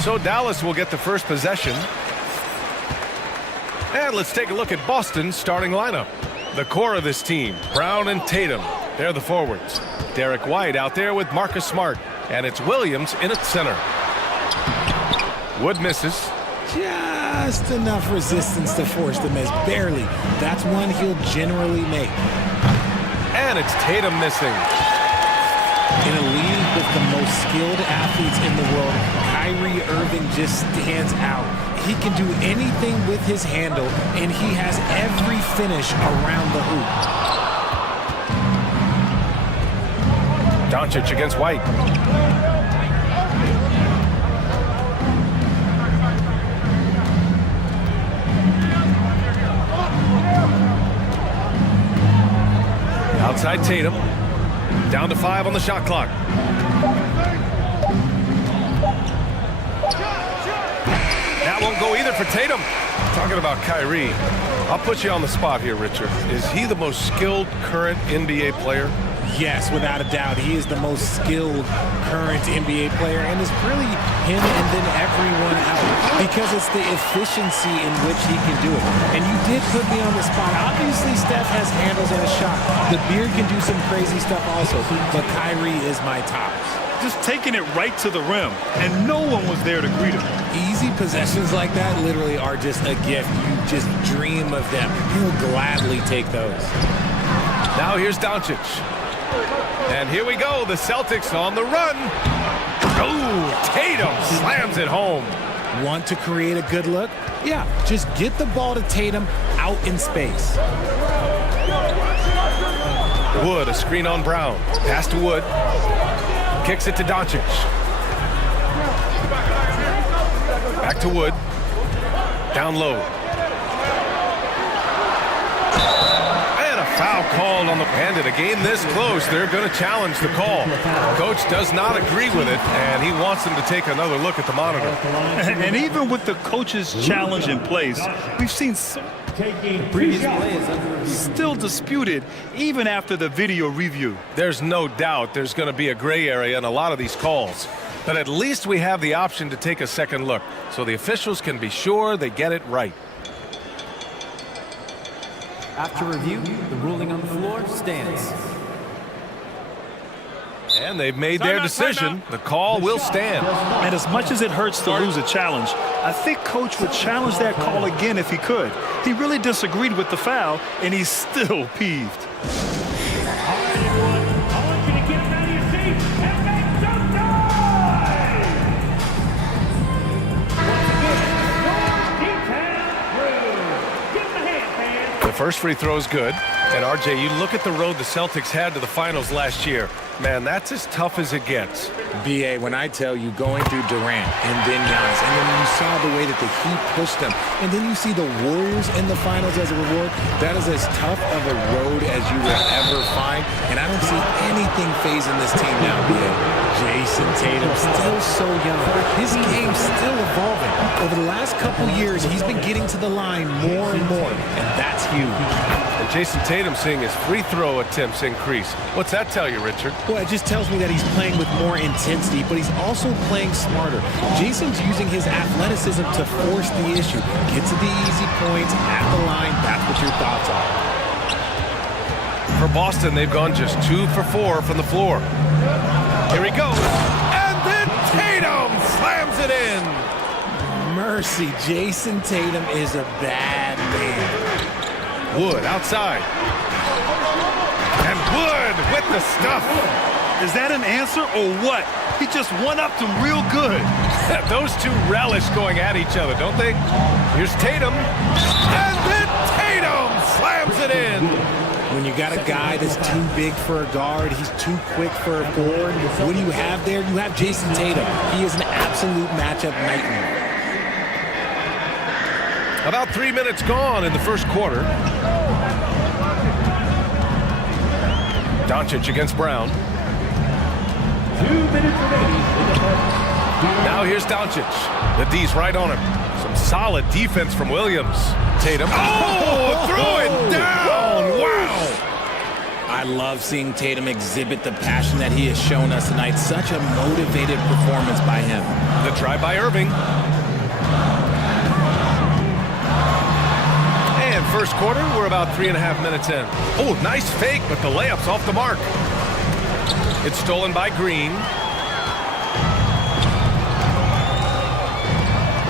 So Dallas will get the first possession. And let's take a look at Boston's starting lineup. The core of this team, Brown and Tatum. They're the forwards. Derek White out there with Marcus Smart. And it's Williams in at center. Wood misses. Just enough resistance to force the miss. Barely. That's one he'll generally make. And it's Tatum missing. In a league with the most skilled athletes in the world, Kyrie Irving just stands out. He can do anything with his handle, and he has every finish around the hoop. Doncic against White. Outside Tatum. Down to 5 on the shot clock. That won't go either for Tatum. Talking about Kyrie, I'll put you on the spot here, Richard. Is he the most skilled current NBA player? Yes, without a doubt. He is the most skilled current NBA player, and it's really him and then everyone else because it's the efficiency in which he can do it. And you did put me on the spot. Obviously, Steph has handles and a shot. The beard can do some crazy stuff also, but Kyrie is my top. Just taking it right to the rim, and no one was there to greet him. Easy possessions like that literally are just a gift. You just dream of them. He'll gladly take those. Now here's Doncic. And here we go, the Celtics on the run. Oh, Tatum slams it home. Want to create a good look? Yeah, just get the ball to Tatum out in space. Wood, a screen on Brown. Pass to Wood. Kicks it to Doncic. Back to Wood. Down low. Foul called on the end. In a game this close, they're going to challenge the call. Coach does not agree with it, and he wants them to take another look at the monitor. And even with the coach's challenge in place, we've seen some still disputed even after the video review. There's no doubt there's going to be a gray area in a lot of these calls. But at least we have the option to take a second look, so the officials can be sure they get it right. After review, the ruling on the floor stands. And they've made their decision. The call will stand. And as much as it hurts to lose a challenge, I think Coach would challenge that call again if he could. He really disagreed with the foul, and he's still peeved. First free throw is good. And RJ, you look at the road the Celtics had to the finals last year. Man, that's as tough as it gets. BA, when I tell you going through Durant and then Giannis, and then you saw the way that the Heat pushed them, and then you see the Warriors in the finals as a reward, that is as tough of a road as you will ever find. And I don't see anything phasing this team now, BA. Jason Tatum, still so young. His game's still evolving. Over the last couple years, he's been getting to the line more and more, and that's huge. And Jason Tatum seeing his free throw attempts increase. What's that tell you, Richard? Well, it just tells me that he's playing with more intensity, but he's also playing smarter. Jason's using his athleticism to force the issue. Get to the easy points at the line. That's what your thoughts are. For Boston, they've gone just 2 for 4 from the floor. Here he goes. And then Tatum slams it in. Mercy, Jason Tatum is a bad man. Wood outside. And Wood with the stuff. Is that an answer or what? He just one-upped him real good. Those two relish going at each other, don't they? Here's Tatum. And then Tatum slams it in. When you got a guy that's too big for a guard, he's too quick for a forward, what do you have there? You have Jason Tatum. He is an absolute matchup nightmare. About 3 minutes gone in the first quarter. Doncic against Brown. 2 minutes remaining in the first. Now here's Doncic. The D's right on him. Some solid defense from Williams. Tatum. Oh, throw it down. Wow. I love seeing Tatum exhibit the passion that he has shown us tonight. Such a motivated performance by him. The try by Irving. And first quarter, we're about 3.5 minutes in. Oh, nice fake, but the layup's off the mark. It's stolen by Green.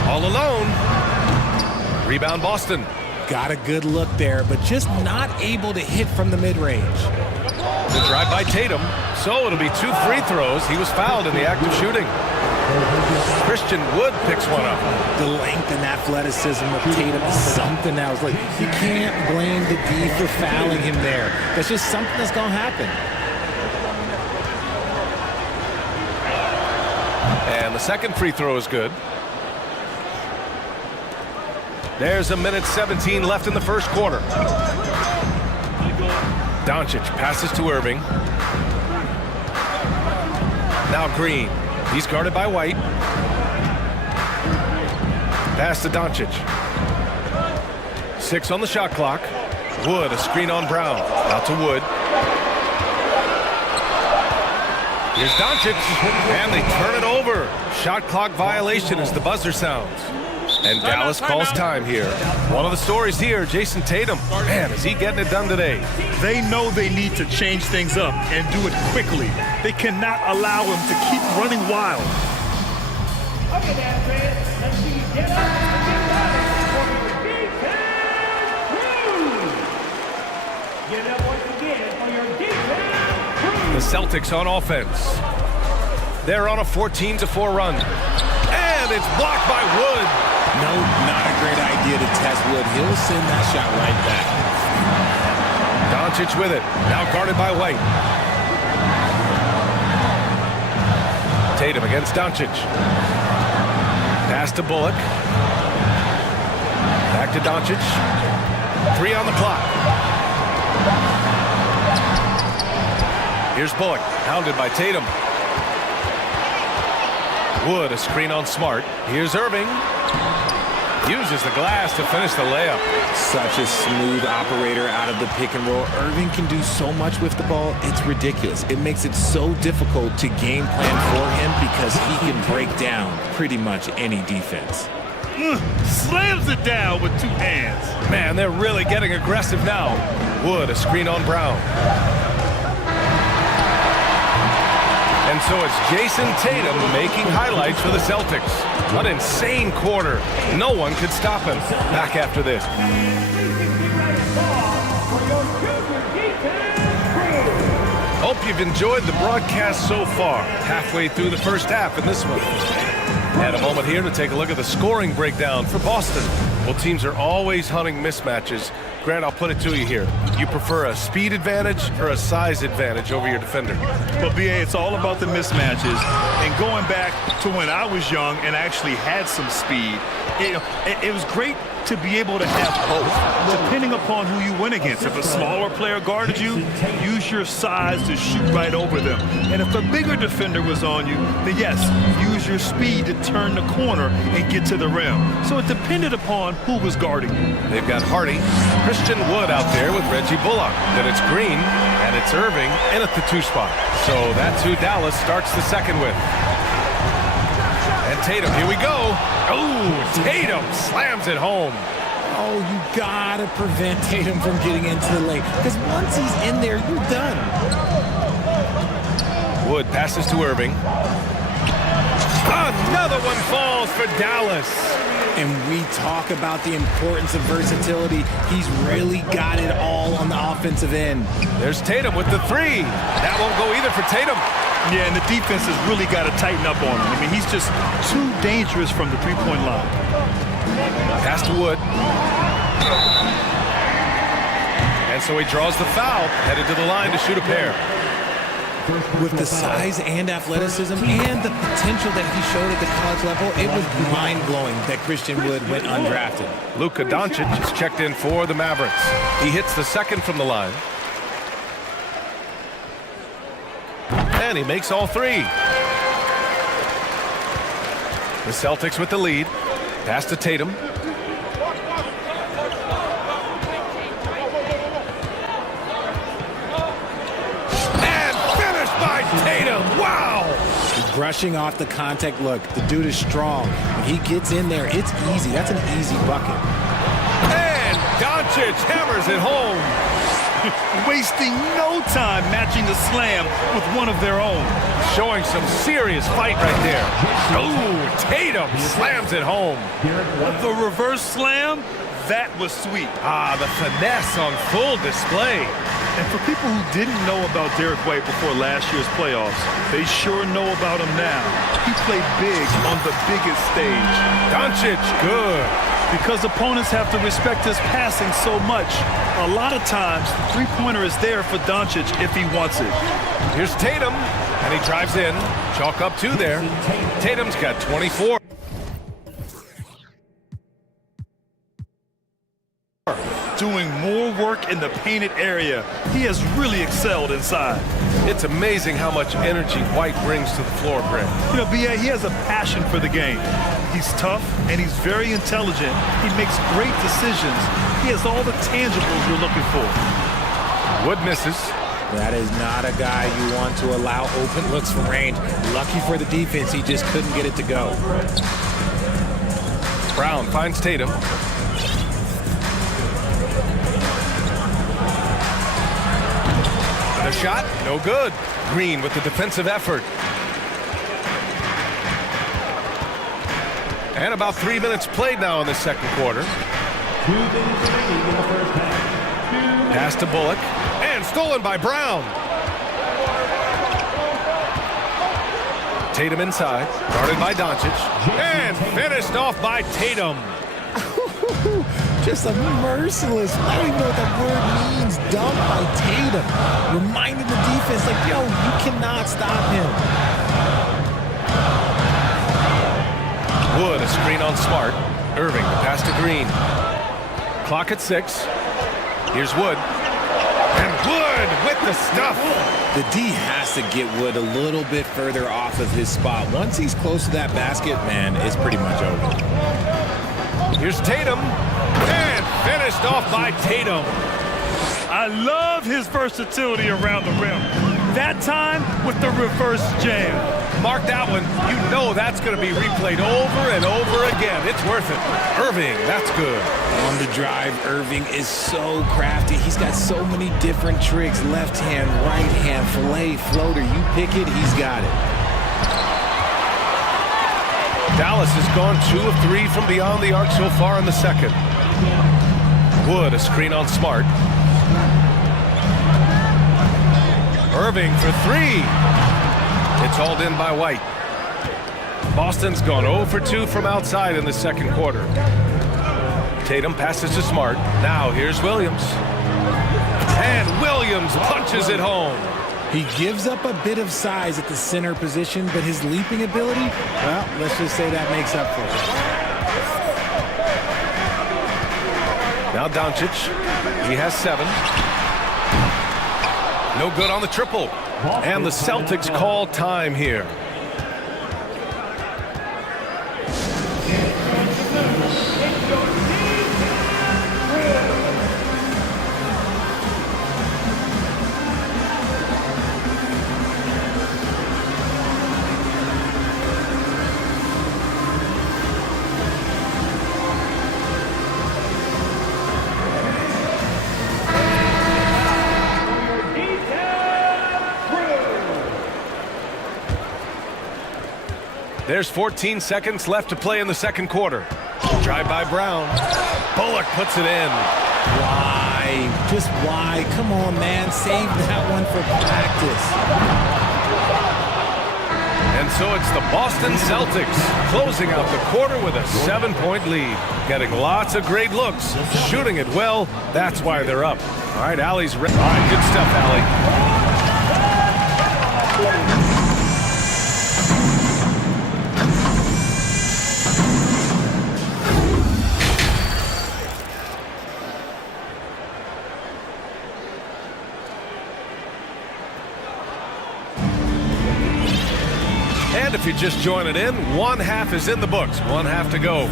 All alone. Rebound Boston. Got a good look there, but just not able to hit from the mid-range. The drive by Tatum. So it'll be 2 free throws. He was fouled in the act of shooting. Christian Wood picks one up. The length and athleticism of Tatum is something else. Like, you can't blame the D for fouling him there. That's just something that's going to happen. And the second free throw is good. There's 1:17 left in the first quarter. Doncic passes to Irving. Now Green. He's guarded by White. Pass to Doncic. 6 on the shot clock. Wood, a screen on Brown. Out to Wood. Here's Doncic. And they turn it over. Shot clock violation as the buzzer sounds. And Dallas calls time here. One of the stories here, Jason Tatum. Man, is he getting it done today? They know they need to change things up and do it quickly. They cannot allow him to keep running wild. Okay, now, Chris, let's see you get up and get up for your defense crew. Get up once again for your defense crew. The Celtics on offense. They're on a 14-4 run. And it's blocked by Wood. No, not a great idea to test Wood. He'll send that shot right back. Doncic with it. Now guarded by White. Tatum against Doncic. Pass to Bullock. Back to Doncic. 3 on the clock. Here's Bullock. Hounded by Tatum. Wood, a screen on Smart. Here's Irving. Uses the glass to finish the layup. Such a smooth operator out of the pick and roll. Irving can do so much with the ball. It's ridiculous. It makes it so difficult to game plan for him because he can break down pretty much any defense. Slams it down with 2 hands. Man, they're really getting aggressive now. Wood, a screen on Brown. And so it's Jason Tatum making highlights for the Celtics. An insane quarter. No one could stop him. Back after this. Hope you've enjoyed the broadcast so far. Halfway through the first half in this one. And a moment here to take a look at the scoring breakdown for Boston. Well, teams are always hunting mismatches. Grant, I'll put it to you here. You prefer a speed advantage or a size advantage over your defender? Well, BA, it's all about the mismatches. And going back to when I was young and actually had some speed, it was great to be able to have both, depending upon who you went against. If a smaller player guarded you, use your size to shoot right over them. And if a bigger defender was on you, then yes, use your speed to turn the corner and get to the rim. So it depended upon who was guarding you. They've got Hardy, Christian Wood out there with Reggie Bullock. Then it's Green, and it's Irving in at the 2 spot. So that's who Dallas starts the second with. And Tatum, here we go. Oh, Tatum slams it home. Oh, you gotta prevent Tatum from getting into the lane. Because once he's in there, you're done. Wood passes to Irving. Another one falls for Dallas. And we talk about the importance of versatility. He's really got it all on the offensive end. There's Tatum with the 3. That won't go either for Tatum. Yeah, and the defense has really got to tighten up on him. I mean, he's just too dangerous from the 3-point line. Pass to Wood. And so he draws the foul, headed to the line to shoot a pair. With the size and athleticism and the potential that he showed at the college level, it was mind-blowing that Christian Wood went undrafted. Luka Doncic is checked in for the Mavericks. He hits the second from the line. And he makes all 3. The Celtics with the lead. Pass to Tatum. brushing off the contact. Look, the dude is strong. When he gets in there, it's easy. That's an easy bucket. And Doncic hammers it home. Wasting no time matching the slam with one of their own. Showing some serious fight right there. Ooh, Tatum slams it home. The reverse slam, that was sweet. Ah, the finesse on full display. And for people who didn't know about Derek White before last year's playoffs, they sure know about him now. He played big on the biggest stage. Doncic, good. Because opponents have to respect his passing so much, a lot of times the three-pointer is there for Doncic if he wants it. Here's Tatum, and he drives in. Chalk up 2 there. Tatum's got 24. Doing more work in the painted area. He has really excelled inside. It's amazing how much energy White brings to the floor, Brent. You know, B.A., he has a passion for the game. He's tough, and he's very intelligent. He makes great decisions. He has all the tangibles you're looking for. Wood misses. That is not a guy you want to allow open looks from range. Lucky for the defense, he just couldn't get it to go. Brown finds Tatum. The shot, no good. Green with the defensive effort. And about 3 minutes played now in the second quarter. Pass to Bullock. And stolen by Brown. Tatum inside. Guarded by Doncic. And finished off by Tatum. Just a merciless, I don't even know what that word means, dunk by Tatum. Reminding the defense, like, yo, you cannot stop him. Wood, a screen on Smart. Irving, the pass to Green. Clock at 6. Here's Wood. And Wood with the stuff. The D has to get Wood a little bit further off of his spot. Once he's close to that basket, man, it's pretty much over. Here's Tatum. And finished off by Tatum. I love his versatility around the rim. That time with the reverse jam. Mark that one. You know that's going to be replayed over and over again. It's worth it. Irving, that's good. On the drive, Irving is so crafty. He's got so many different tricks. Left hand, right hand, fillet, floater. You pick it, he's got it. Dallas has gone 2 of 3 from beyond the arc so far in the second. Wood, a screen on Smart. Irving for 3. It's hauled in by White. Boston's gone 0 for 2 from outside in the second quarter. Tatum passes to Smart. Now here's Williams. And Williams punches it home. He gives up a bit of size at the center position, but his leaping ability, well, let's just say that makes up for it. Now Doncic, he has 7. No good on the triple. And the Celtics call time here. There's 14 seconds left to play in the second quarter. Drive by Brown. Bullock puts it in. Why? Just why? Come on, man. Save that one for practice. And so it's the Boston Celtics closing out the quarter with a 7-point lead. Getting lots of great looks. Shooting it well. That's why they're up. All right, Allie's ready. All right, good stuff, Allie. And if you're just joining in, 1 half is in the books, 1 half to go.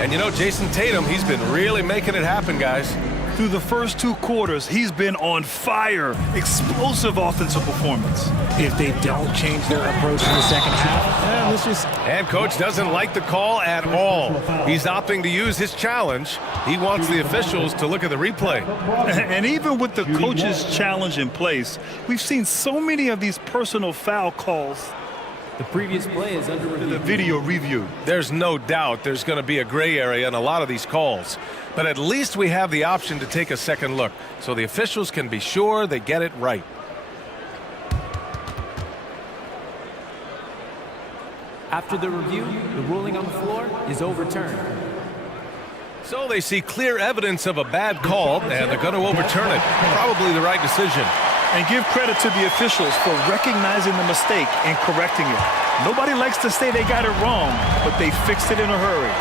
And you know, Jason Tatum, he's been really making it happen, guys. Through the first 2 quarters, he's been on fire. Explosive offensive performance. If they don't change their approach in the second half, And coach doesn't like the call at all. He's opting to use his challenge. He wants the officials to look at the replay. And even with the coach's challenge in place, we've seen so many of these personal foul calls. The previous play is under review. The video review. There's no doubt there's going to be a gray area in a lot of these calls. But at least we have the option to take a second look, so the officials can be sure they get it right. After the review, the ruling on the floor is overturned. So they see clear evidence of a bad call, and they're going to overturn it. Probably the right decision. And give credit to the officials for recognizing the mistake and correcting it. Nobody likes to say they got it wrong, but they fixed it in a hurry.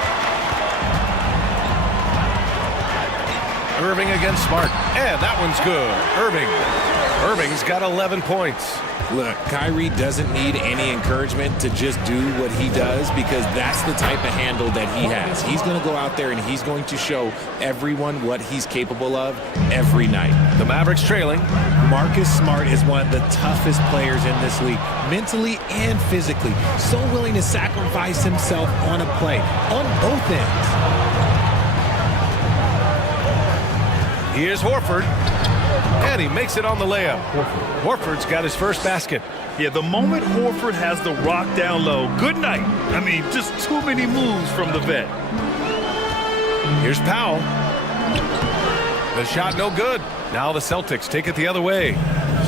Irving against Smart, and that one's good. Irving's got 11 points. Look, Kyrie doesn't need any encouragement to just do what he does, because that's the type of handle that he has. He's going to go out there and he's going to show everyone what he's capable of every night. The Mavericks trailing. Marcus Smart is one of the toughest players in this league, mentally and physically. So willing to sacrifice himself on a play, on both ends. Here's Horford, and he makes it on the layup. Horford's got his first basket. Yeah, the moment Horford has the rock down low, good night. I mean, just too many moves from the vet. Here's Powell. The shot no good. Now the Celtics take it the other way.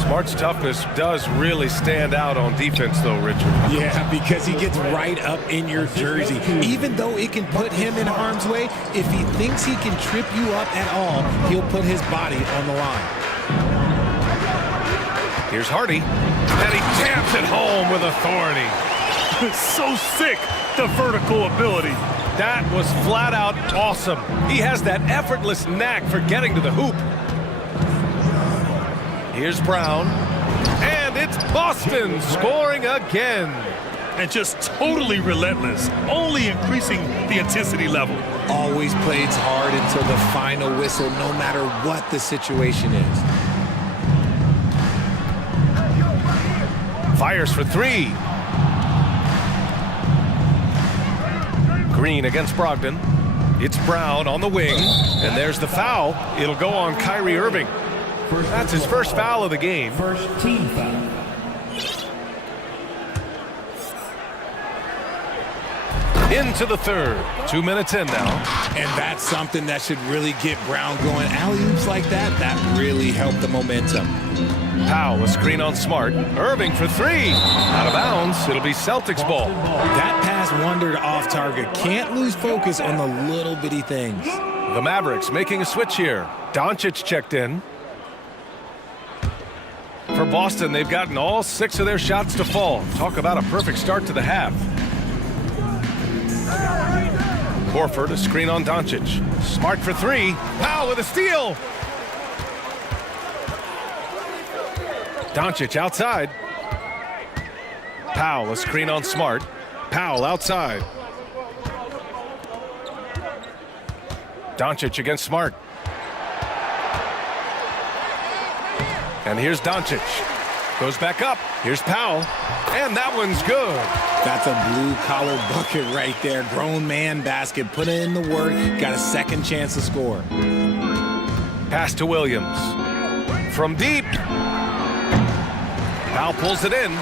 Smart's toughness does really stand out on defense, though, Richard. Yeah, because he gets right up in your jersey. Even though it can put him in harm's way, if he thinks he can trip you up at all, he'll put his body on the line. Here's Hardy, and he jams it home with authority. So sick, the vertical ability. That was flat out awesome. He has that effortless knack for getting to the hoop. Here's Brown, and it's Boston scoring again. And just totally relentless, only increasing the intensity level. Always plays hard until the final whistle, no matter what the situation is. Fires for 3. Green against Brogdon. It's Brown on the wing, and there's the foul. It'll go on Kyrie Irving. That's his first foul of the game. First team foul. Into the third. 2 minutes in now. And that's something that should really get Brown going. Alley-oops like that really help the momentum. Powell, a screen on Smart. Irving for 3. Out of bounds. It'll be Celtics ball. That pass wandered off target. Can't lose focus on the little bitty things. The Mavericks making a switch here. Doncic checked in. For Boston, they've gotten all 6 of their shots to fall. Talk about a perfect start to the half. Horford, a screen on Doncic. Smart for 3. Powell with a steal. Doncic outside. Powell, a screen on Smart. Powell outside. Doncic against Smart. And here's Doncic. Goes back up. Here's Powell. And that one's good. That's a blue-collar bucket right there. Grown man basket. Put in the work. Got a second chance to score. Pass to Williams. From deep. Powell pulls it in.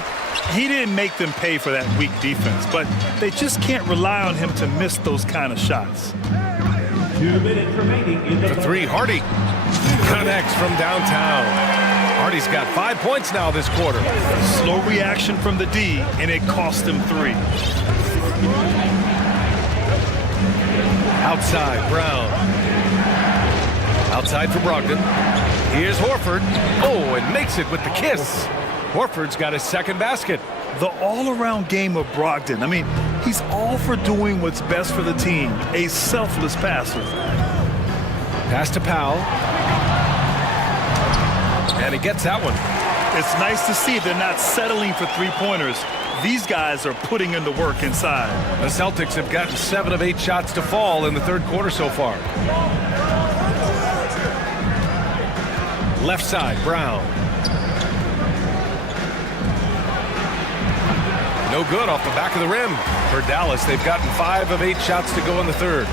He didn't make them pay for that weak defense, but they just can't rely on him to miss those kind of shots. 2 minutes remaining in the For 3, Hardy. Connects from downtown. Hardy's got 5 points now this quarter. Slow reaction from the D, and it cost him 3. Outside, Brown. Outside for Brogdon. Here's Horford. Oh, and makes it with the kiss. Horford's got his second basket. The all-around game of Brogdon. I mean, he's all for doing what's best for the team. A selfless passer. Pass to Powell. And he gets that one. It's nice to see they're not settling for three-pointers. These guys are putting in the work inside. The Celtics have gotten 7 of 8 shots to fall in the third quarter so far. Left side, Brown. No good off the back of the rim. For Dallas, they've gotten 5 of 8 shots to go in the third.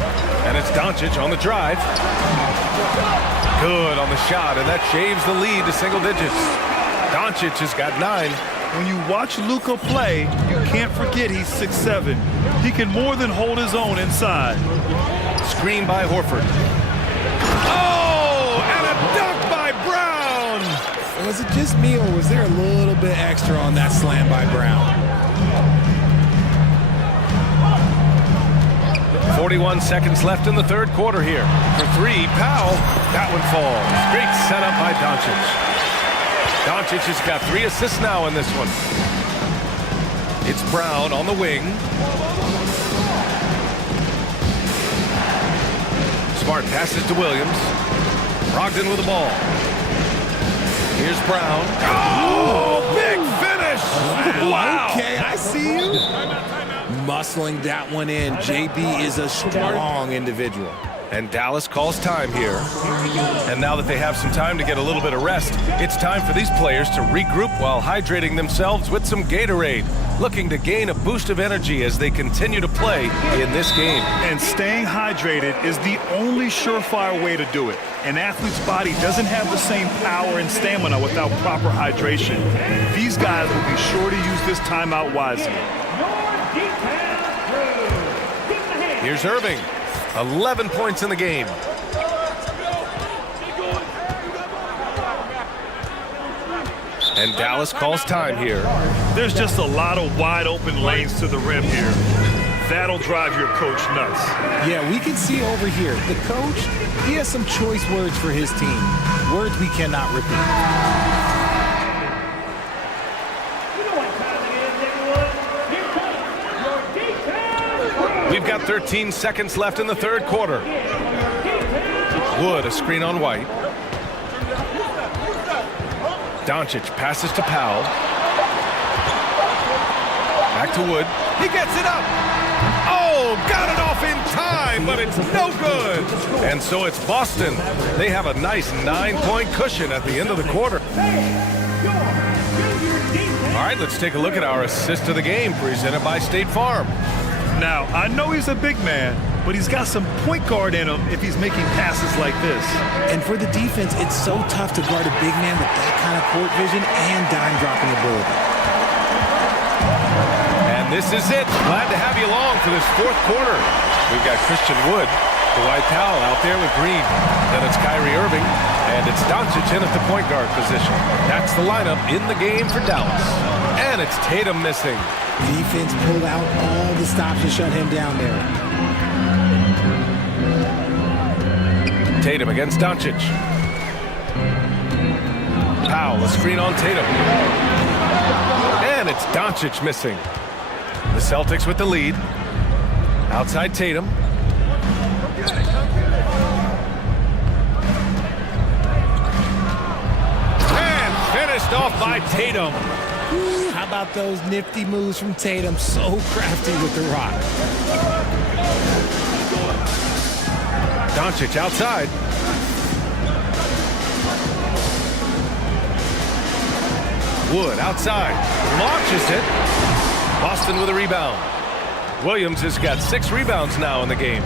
And it's Doncic on the drive. Good on the shot, and that shaves the lead to single digits. Doncic has got 9. When you watch Luka play, you can't forget he's 6'7". He can more than hold his own inside. Screen by Horford. Oh, and a dunk by Brown! Was it just me, or was there a little bit extra on that slam by Brown? 41 seconds left in the third quarter here. For 3, Powell. That one falls. Great setup by Doncic. Doncic has got 3 assists now in this one. It's Brown on the wing. Smart passes to Williams. Brogdon with the ball. Here's Brown. Oh, big finish! Wow! Okay, I see you. Muscling that one in. JB is a strong individual. And Dallas calls time here. And now that they have some time to get a little bit of rest, it's time for these players to regroup while hydrating themselves with some Gatorade, looking to gain a boost of energy as they continue to play in this game. And staying hydrated is the only surefire way to do it. An athlete's body doesn't have the same power and stamina without proper hydration. These guys will be sure to use this timeout wisely. Here's Irving. 11 points in the game. And Dallas calls time here. There's just a lot of wide open lanes to the rim here. That'll drive your coach nuts. Yeah, we can see over here, the coach, he has some choice words for his team. Words we cannot repeat. We've got 13 seconds left in the third quarter. Wood, a screen on White. Doncic passes to Powell. Back to Wood. He gets it up. Oh, got it off in time, but it's no good. And so it's Boston. They have a nice 9-point cushion at the end of the quarter. All right, let's take a look at our assist of the game presented by State Farm. Now, I know he's a big man, but he's got some point guard in him if he's making passes like this. And for the defense, it's so tough to guard a big man with that kind of court vision and dime dropping ability. And this is it. Glad to have you along for this fourth quarter. We've got Christian Wood, Dwight Powell out there with Green. Then it's Kyrie Irving, and it's Doncic in at the point guard position. That's the lineup in the game for Dallas. And it's Tatum missing. Defense pulled out all the stops to shut him down there. Tatum against Doncic. Powell, a screen on Tatum. And it's Doncic missing. The Celtics with the lead. Outside Tatum. And finished off by Tatum. Ooh, how about those nifty moves from Tatum? So crafty with the rock. Doncic outside. Wood outside. Launches it. Boston with a rebound. Williams has got 6 rebounds now in the game.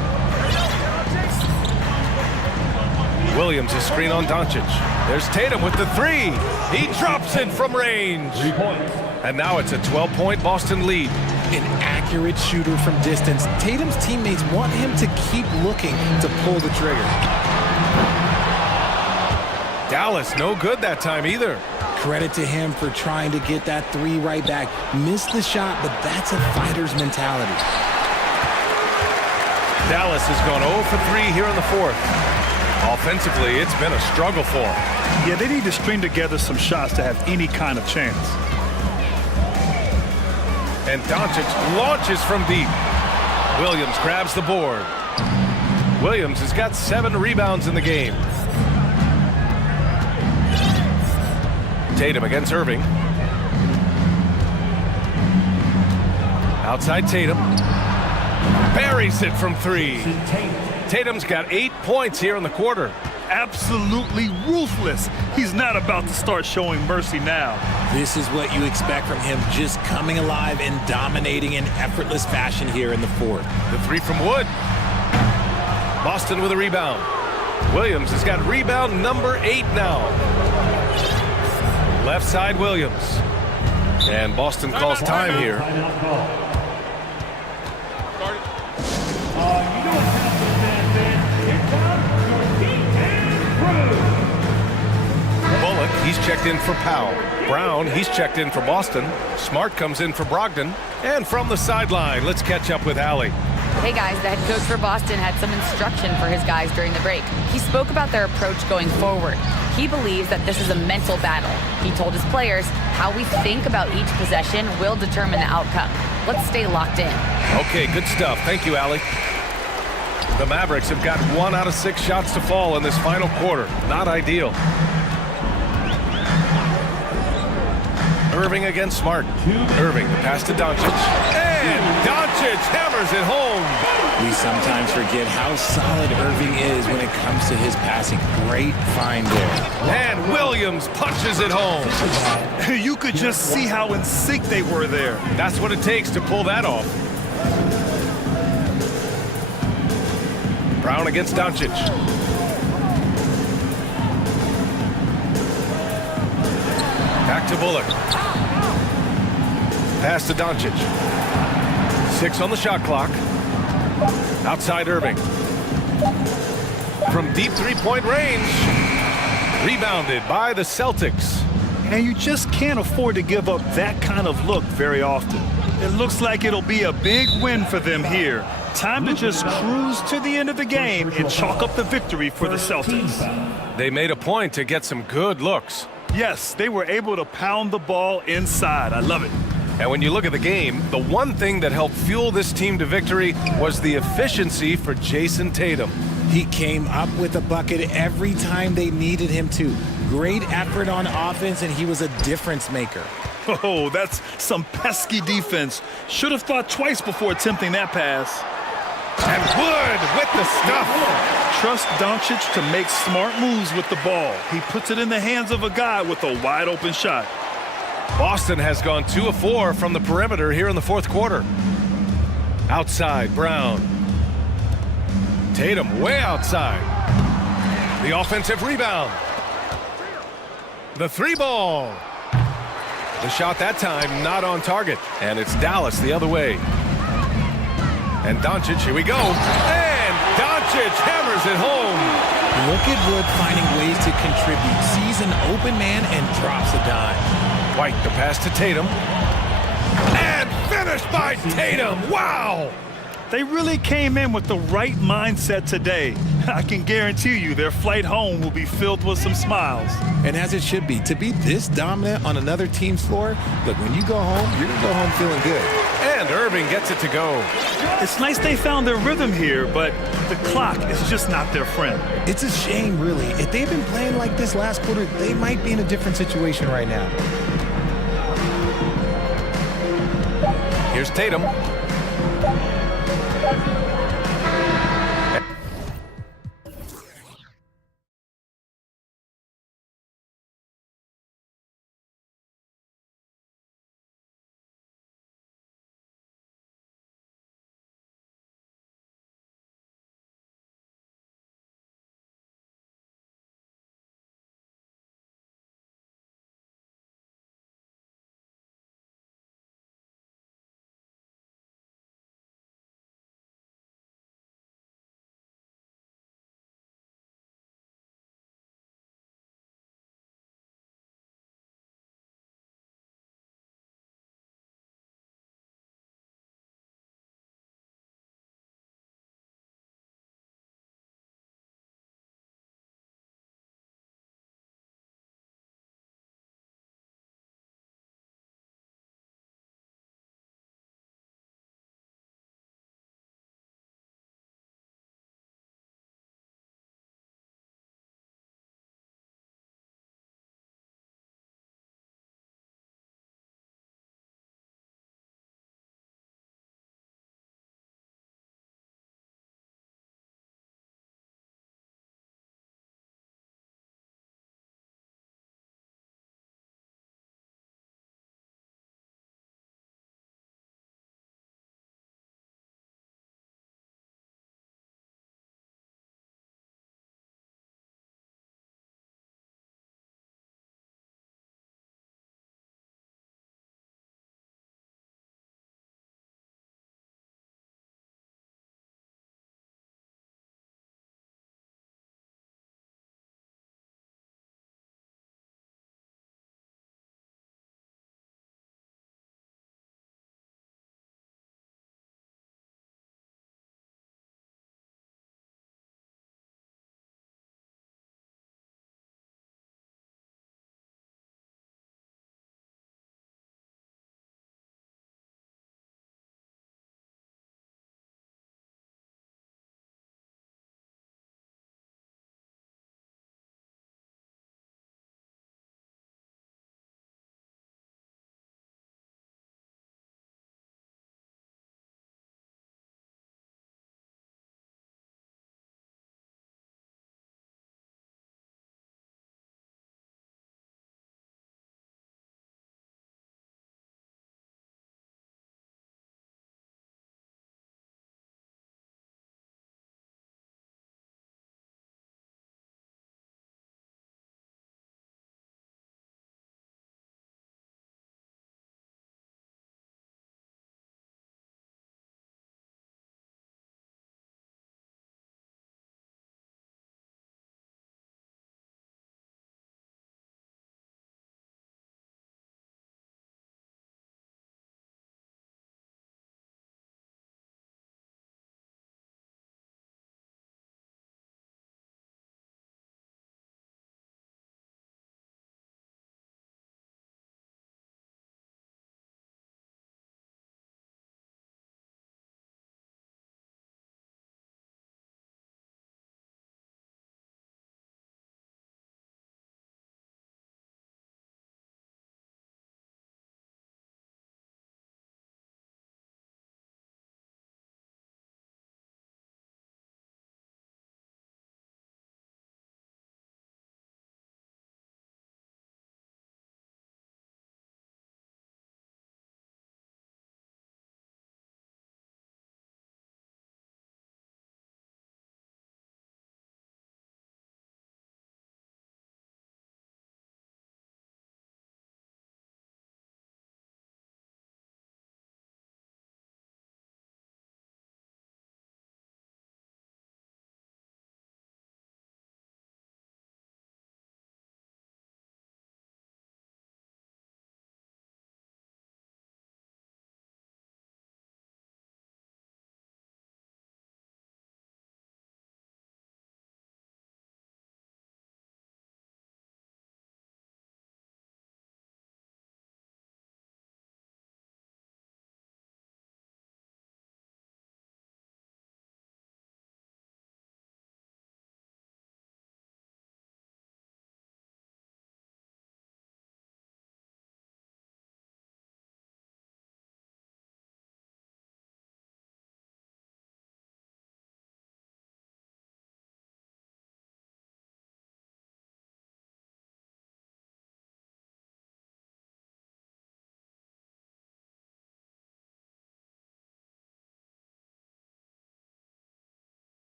Williams a screen on Doncic. There's Tatum with the 3. He drops it from range. 3 points. And now it's a 12-point Boston lead. An accurate shooter from distance. Tatum's teammates want him to keep looking to pull the trigger. Dallas no good that time either. Credit to him for trying to get that 3 right back. Missed the shot, but that's a fighter's mentality. Dallas has gone 0 for 3 here in the fourth. Offensively, it's been a struggle for them. Yeah, they need to string together some shots to have any kind of chance. And Doncic launches from deep. Williams grabs the board. Williams has got 7 rebounds in the game. Tatum against Irving. Outside Tatum. Buries it from 3. Tatum's got 8 points here in the quarter. absolutely ruthless. He's not about to start showing mercy now. This is what you expect from him, just coming alive and dominating in effortless fashion here in the fourth. The three from Wood. Boston with a rebound. Williams has got rebound number 8 now. Left side Williams. And Boston calls time here. Bullock, he's checked in for Powell. Brown, he's checked in for Boston. Smart comes in for Brogdon. And from the sideline, let's catch up with Allie. Hey guys, the head coach for Boston had some instruction for his guys during the break. He spoke about their approach going forward. He believes that this is a mental battle. He told his players how we think about each possession will determine the outcome. Let's stay locked in. Okay, good stuff. Thank you, Allie. The Mavericks have got 1 out of 6 shots to fall in this final quarter. Not ideal. Irving against Smart. Irving, the pass to Doncic. And Doncic hammers it home. We sometimes forget how solid Irving is when it comes to his passing. Great find there. And Williams punches it home. You could just see how in sync they were there. That's what it takes to pull that off. Brown against Doncic. Back to Bullock. Pass to Doncic. 6 on the shot clock. Outside Irving. From deep three-point range. Rebounded by the Celtics. And you just can't afford to give up that kind of look very often. It looks like it'll be a big win for them here. Time to just cruise to the end of the game and chalk up the victory for the Celtics. They made a point to get some good looks. Yes, they were able to pound the ball inside. I love it. And when you look at the game, the one thing that helped fuel this team to victory was the efficiency for Jason Tatum. He came up with a bucket every time they needed him to. Great effort on offense, and he was a difference maker. Oh, that's some pesky defense. Should have thought twice before attempting that pass. And Wood with the stuff. Trust Doncic to make smart moves with the ball. He puts it in the hands of a guy with a wide open shot. Boston has gone 2 of 4 from the perimeter here in the fourth quarter. Outside, Brown. Tatum way outside. The offensive rebound. The 3-ball. The shot that time not on target. And it's Dallas the other way. And Doncic, here we go. And Doncic hammers it home. Look at Wood finding ways to contribute. Sees an open man and drops a dime. White, the pass to Tatum. And finished by Tatum. Wow! They really came in with the right mindset today. I can guarantee you their flight home will be filled with some smiles. And as it should be, to be this dominant on another team's floor, look, when you go home, you're going to go home feeling good. And Irving gets it to go. It's nice they found their rhythm here, but the clock is just not their friend. It's a shame, really. If they've been playing like this last quarter, they might be in a different situation right now. Here's Tatum.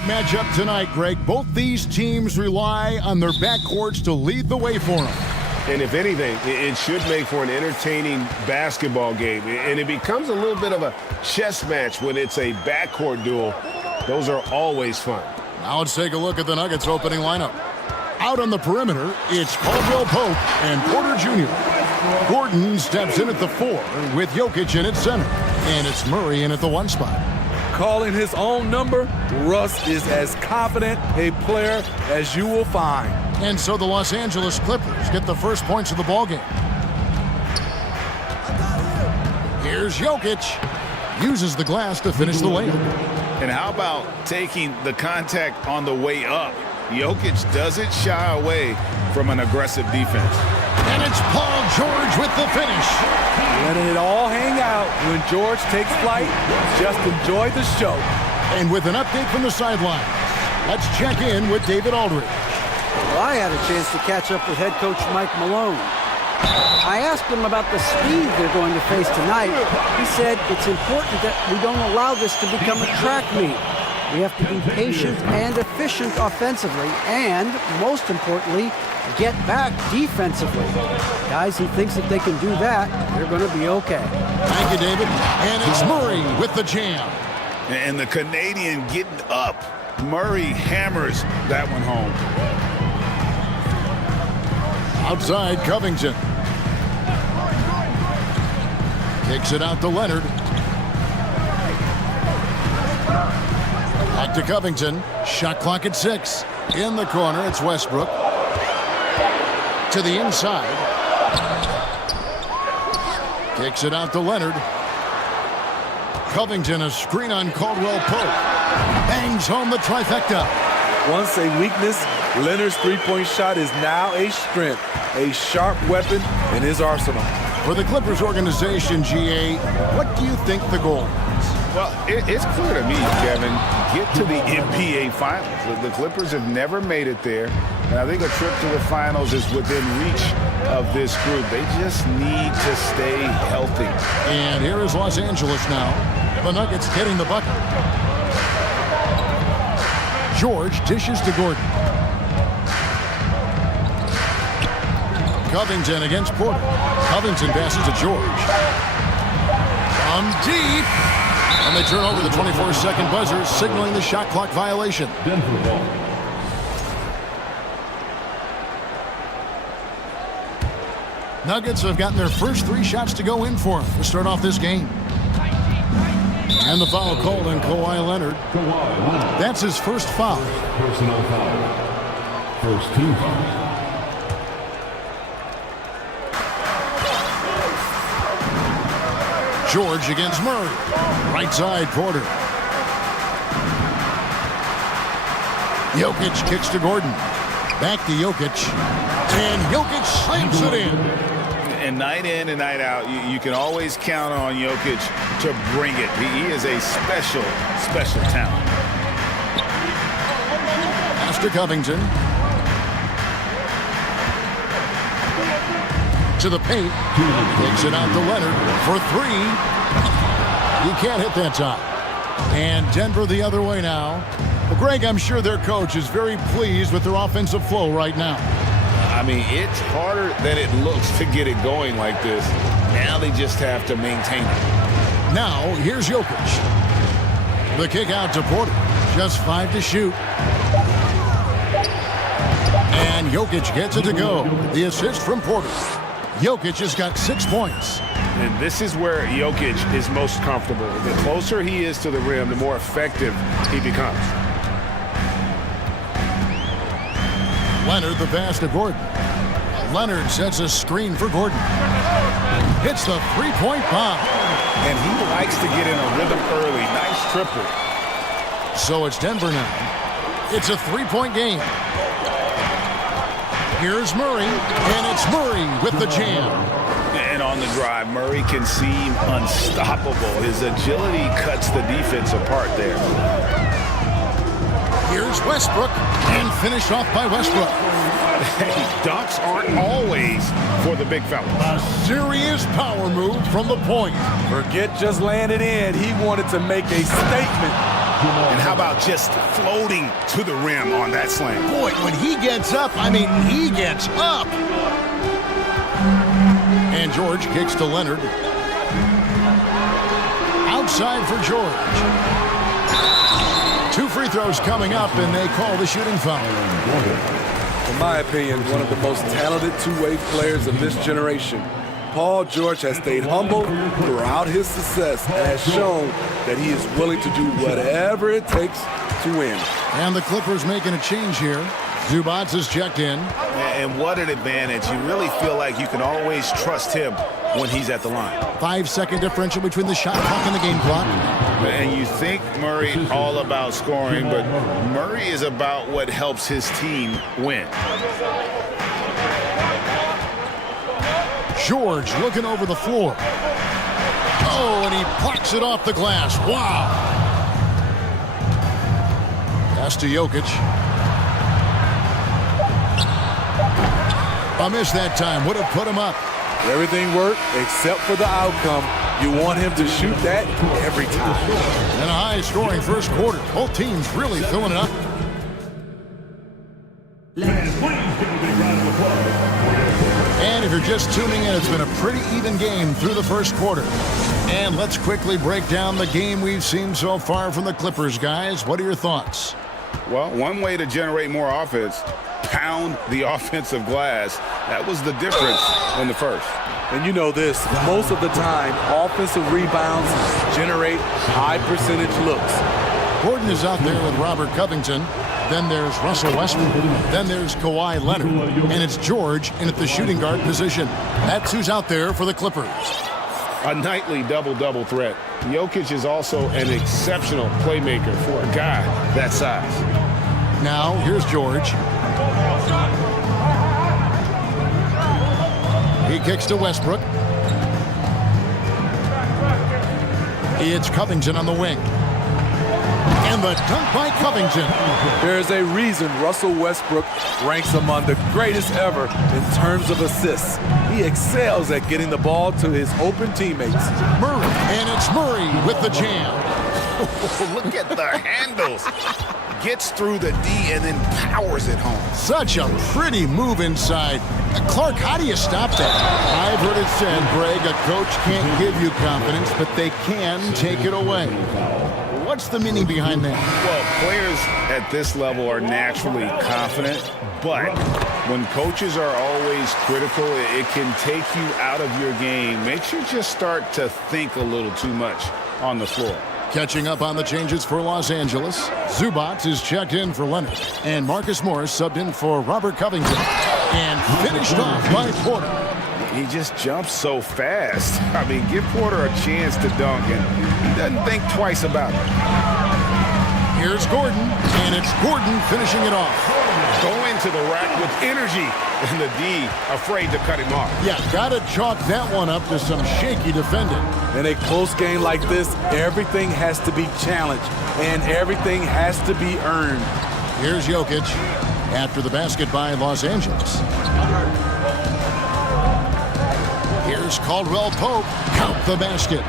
Matchup tonight, Greg. Both these teams rely on their backcourts to lead the way for them. And if anything, it should make for an entertaining basketball game. And it becomes a little bit of a chess match when it's a backcourt duel. Those are always fun. Now let's take a look at the Nuggets opening lineup. Out on the perimeter, it's Caldwell Pope and Porter Jr. Gordon steps in at the 4 with Jokic in at center. And it's Murray in at the 1 spot. Calling his own number, Russ is as confident a player as you will find. And so the Los Angeles Clippers get the first points of the ballgame. Here's Jokic. Uses the glass to finish the layup. And how about taking the contact on the way up? Jokic doesn't shy away from an aggressive defense. And it's Paul George with the finish. Letting it all hang out when George takes flight. Just enjoy the show. And with an update from the sideline, let's check in with David Aldridge. Well, I had a chance to catch up with head coach Mike Malone. I asked him about the speed they're going to face tonight. He said it's important that we don't allow this to become a track meet. We have to be patient and efficient offensively, and most importantly, get back defensively. Guys, he thinks if they can do that, they're going to be okay. Thank you, David. And it's Murray with the jam. And the Canadian getting up. Murray hammers that one home. Outside, Covington. Kicks it out to Leonard. Back to Covington. Shot clock at 6. In the corner, it's Westbrook. To the inside. Kicks it out to Leonard. Covington, a screen on Caldwell Pope. Bangs home the trifecta. Once a weakness, Leonard's three-point shot is now a strength, a sharp weapon in his arsenal. For the Clippers organization, GA, what do you think the goal is? Well, it's clear to me, Kevin, get to the NBA Finals. The Clippers have never made it there, and I think a trip to the Finals is within reach of this group. They just need to stay healthy. And here is Los Angeles now. The Nuggets getting the bucket. George dishes to Gordon. Covington against Porter. Covington passes to George. From deep. And they turn over the 24-second buzzer, signaling the shot clock violation. Denver ball. Nuggets have gotten their first 3 shots to go in for them to start off this game. And the foul called on Kawhi Leonard. That's his first foul. Personal foul. First team foul. George against Murray. Right side, Porter. Jokic kicks to Gordon. Back to Jokic. And Jokic slams it in. And night in and night out, you can always count on Jokic to bring it. He is a special, special talent. Master Covington. To the paint. Takes it out to Leonard for 3. He can't hit that time. And Denver the other way now. Well, Greg, I'm sure their coach is very pleased with their offensive flow right now. I mean, it's harder than it looks to get it going like this. Now they just have to maintain it. Now, here's Jokic. The kick out to Porter. Just 5 to shoot. And Jokic gets it to go. The assist from Porter. Jokic has got 6 points. And this is where Jokic is most comfortable. The closer he is to the rim, the more effective he becomes. Leonard the pass to Gordon. Leonard sets a screen for Gordon. Hits the three-point bomb. And he likes to get in a rhythm early. Nice triple. So it's Denver now. It's a three-point game. Here's Murray, and it's Murray with the jam. And on the drive, Murray can seem unstoppable. His agility cuts the defense apart there. Here's Westbrook, and finished off by Westbrook. Dunks aren't always for the big fellas. A serious power move from the point. Forget just laying it in. He wanted to make a statement. And how about just floating to the rim on that slam? Boy, when he gets up, I mean, he gets up. And George kicks to Leonard. Outside for George. 2 free throws coming up, and they call the shooting foul. In my opinion, one of the most talented two-way players of this generation. Paul George has stayed humble throughout his success and has shown that he is willing to do whatever it takes to win. And the Clippers making a change here. Zubac is checked in. And what an advantage. You really feel like you can always trust him when he's at the line. 5-second differential between the shot clock and the game clock. And you think Murray all about scoring, but Murray is about what helps his team win. George looking over the floor. Oh, and he plucks it off the glass. Wow. Pass to Jokic. A miss that time. Would have put him up. Everything worked except for the outcome. You want him to shoot that every time. And a high-scoring first quarter. Both teams really filling it up. And if you're just tuning in, it's been a pretty even game through the first quarter. And let's quickly break down the game we've seen so far from the Clippers, guys. What are your thoughts? Well, one way to generate more offense, pound the offensive glass. That was the difference in the first. And you know this, most of the time, offensive rebounds generate high percentage looks. Gordon is out there with Robert Covington. Then there's Russell Westbrook. Then there's Kawhi Leonard. And it's George in at the shooting guard position. That's who's out there for the Clippers. A nightly double-double threat. Jokic is also an exceptional playmaker for a guy that size. Now, here's George. He kicks to Westbrook. It's Covington on the wing. And the dunk by Covington. There's a reason Russell Westbrook ranks among the greatest ever in terms of assists. He excels at getting the ball to his open teammates. Murray, and it's Murray with the jam. Look at the handles. Gets through the D and then powers it home. Such a pretty move inside. Clark, how do you stop that? I've heard it said, Greg, a coach can't give you confidence, but they can take it away. What's the meaning behind that? Well, players at this level are naturally confident, but when coaches are always critical, it can take you out of your game. Makes you just start to think a little too much on the floor. Catching up on the changes for Los Angeles, Zubac is checked in for Leonard, and Marcus Morris subbed in for Robert Covington, and finished off by Porter. He just jumps so fast. I mean, give Porter a chance to dunk, and he doesn't think twice about it. Here's Gordon, and it's Gordon finishing it off. Going to the rack with energy, and the D afraid to cut him off. Yeah, gotta chalk that one up to some shaky defending. In a close game like this, everything has to be challenged, and everything has to be earned. Here's Jokic after the basket by Los Angeles. Here's Caldwell Pope. Count the basket.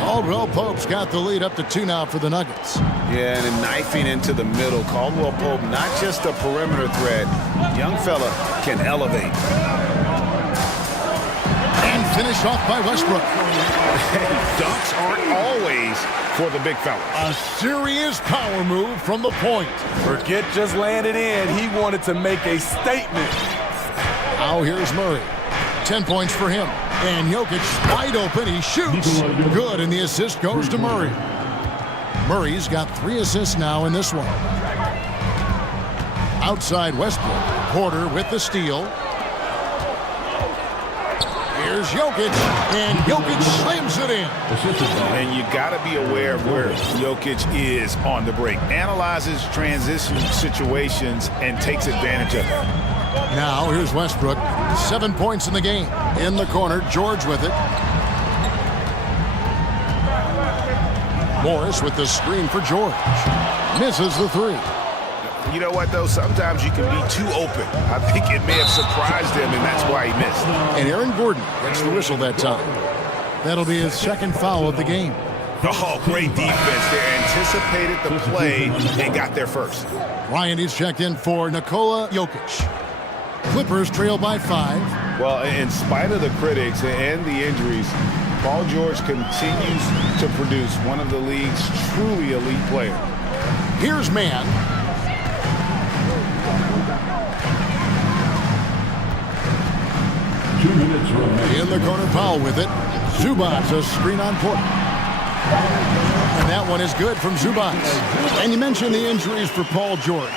Caldwell Pope's got the lead up to 2 now for the Nuggets. Yeah, and knifing into the middle. Caldwell Pope, not just a perimeter threat. Young fella can elevate. And finished off by Westbrook. Dunks aren't always for the big fella. A serious power move from the point. Forget just laying it in. He wanted to make a statement. Now here's Murray. 10 points for him. And Jokic wide open. He shoots. Good, and the assist goes to Murray. Murray's got 3 assists now in this one. Outside Westbrook. Porter with the steal. Here's Jokic, and Jokic slams it in. And you got to be aware of where Jokic is on the break. Analyzes transition situations and takes advantage of it. Now here's Westbrook. 7 points in the game. In the corner, George with it. Morris with the screen for George. Misses the 3. You know what, though? Sometimes you can be too open. I think it may have surprised him, and that's why he missed. And Aaron Gordon gets the whistle that time. That'll be his second foul of the game. Oh, great defense. They anticipated the play and got there first. Ryan, he's checked in for Nikola Jokic. Clippers trail by 5. Well, in spite of the critics and the injuries, Paul George continues to produce one of the league's truly elite players. Here's Mann. In the corner, Powell with it. Zubac, a screen on Porter. And that one is good from Zubac. And you mentioned the injuries for Paul George.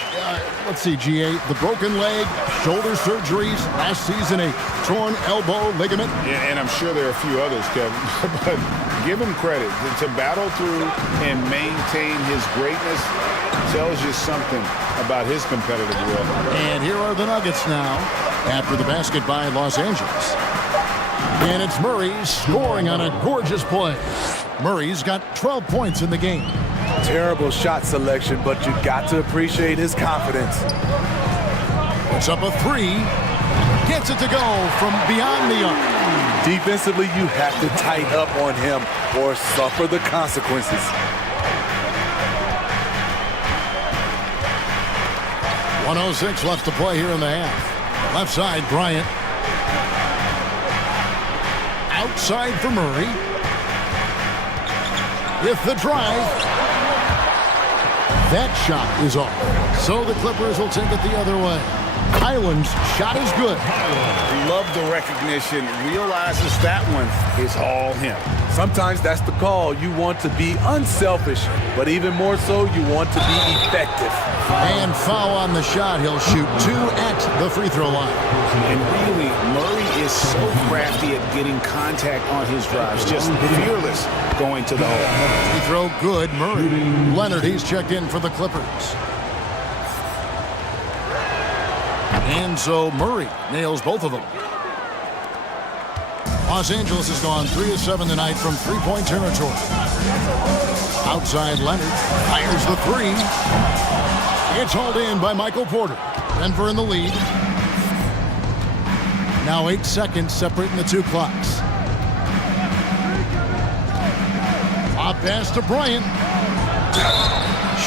Let's see, GA, the broken leg, shoulder surgeries, last season a torn elbow ligament. Yeah, and I'm sure there are a few others, Kevin. But give him credit. To battle through and maintain his greatness tells you something about his competitive will. And here are the Nuggets now after the basket by Los Angeles. And it's Murray scoring on a gorgeous play. Murray's got 12 points in the game. Terrible shot selection, but you got to appreciate his confidence. Puts up a 3. Gets it to go from beyond the arc. Defensively, you have to tighten up on him or suffer the consequences. .106 left to play here in the half. Left side, Bryant. Outside for Murray. With the drive. That shot is off. So the Clippers will take it the other way. Highland's shot is good. Love the recognition. Realizes that one is all him. Sometimes that's the call. You want to be unselfish, but even more so, you want to be effective. And foul on the shot. He'll shoot 2 at the free throw line. And really, Murray is so crafty at getting contact on his drives. Just fearless going to the hole. Free throw good. Murray. Leonard, he's checked in for the Clippers. And so Murray nails both of them. Los Angeles has gone 3 of 7 tonight from three-point territory. Outside Leonard fires the 3. It's hauled in by Michael Porter. Denver in the lead. Now 8 seconds separating the 2 clocks. Up pass to Bryant.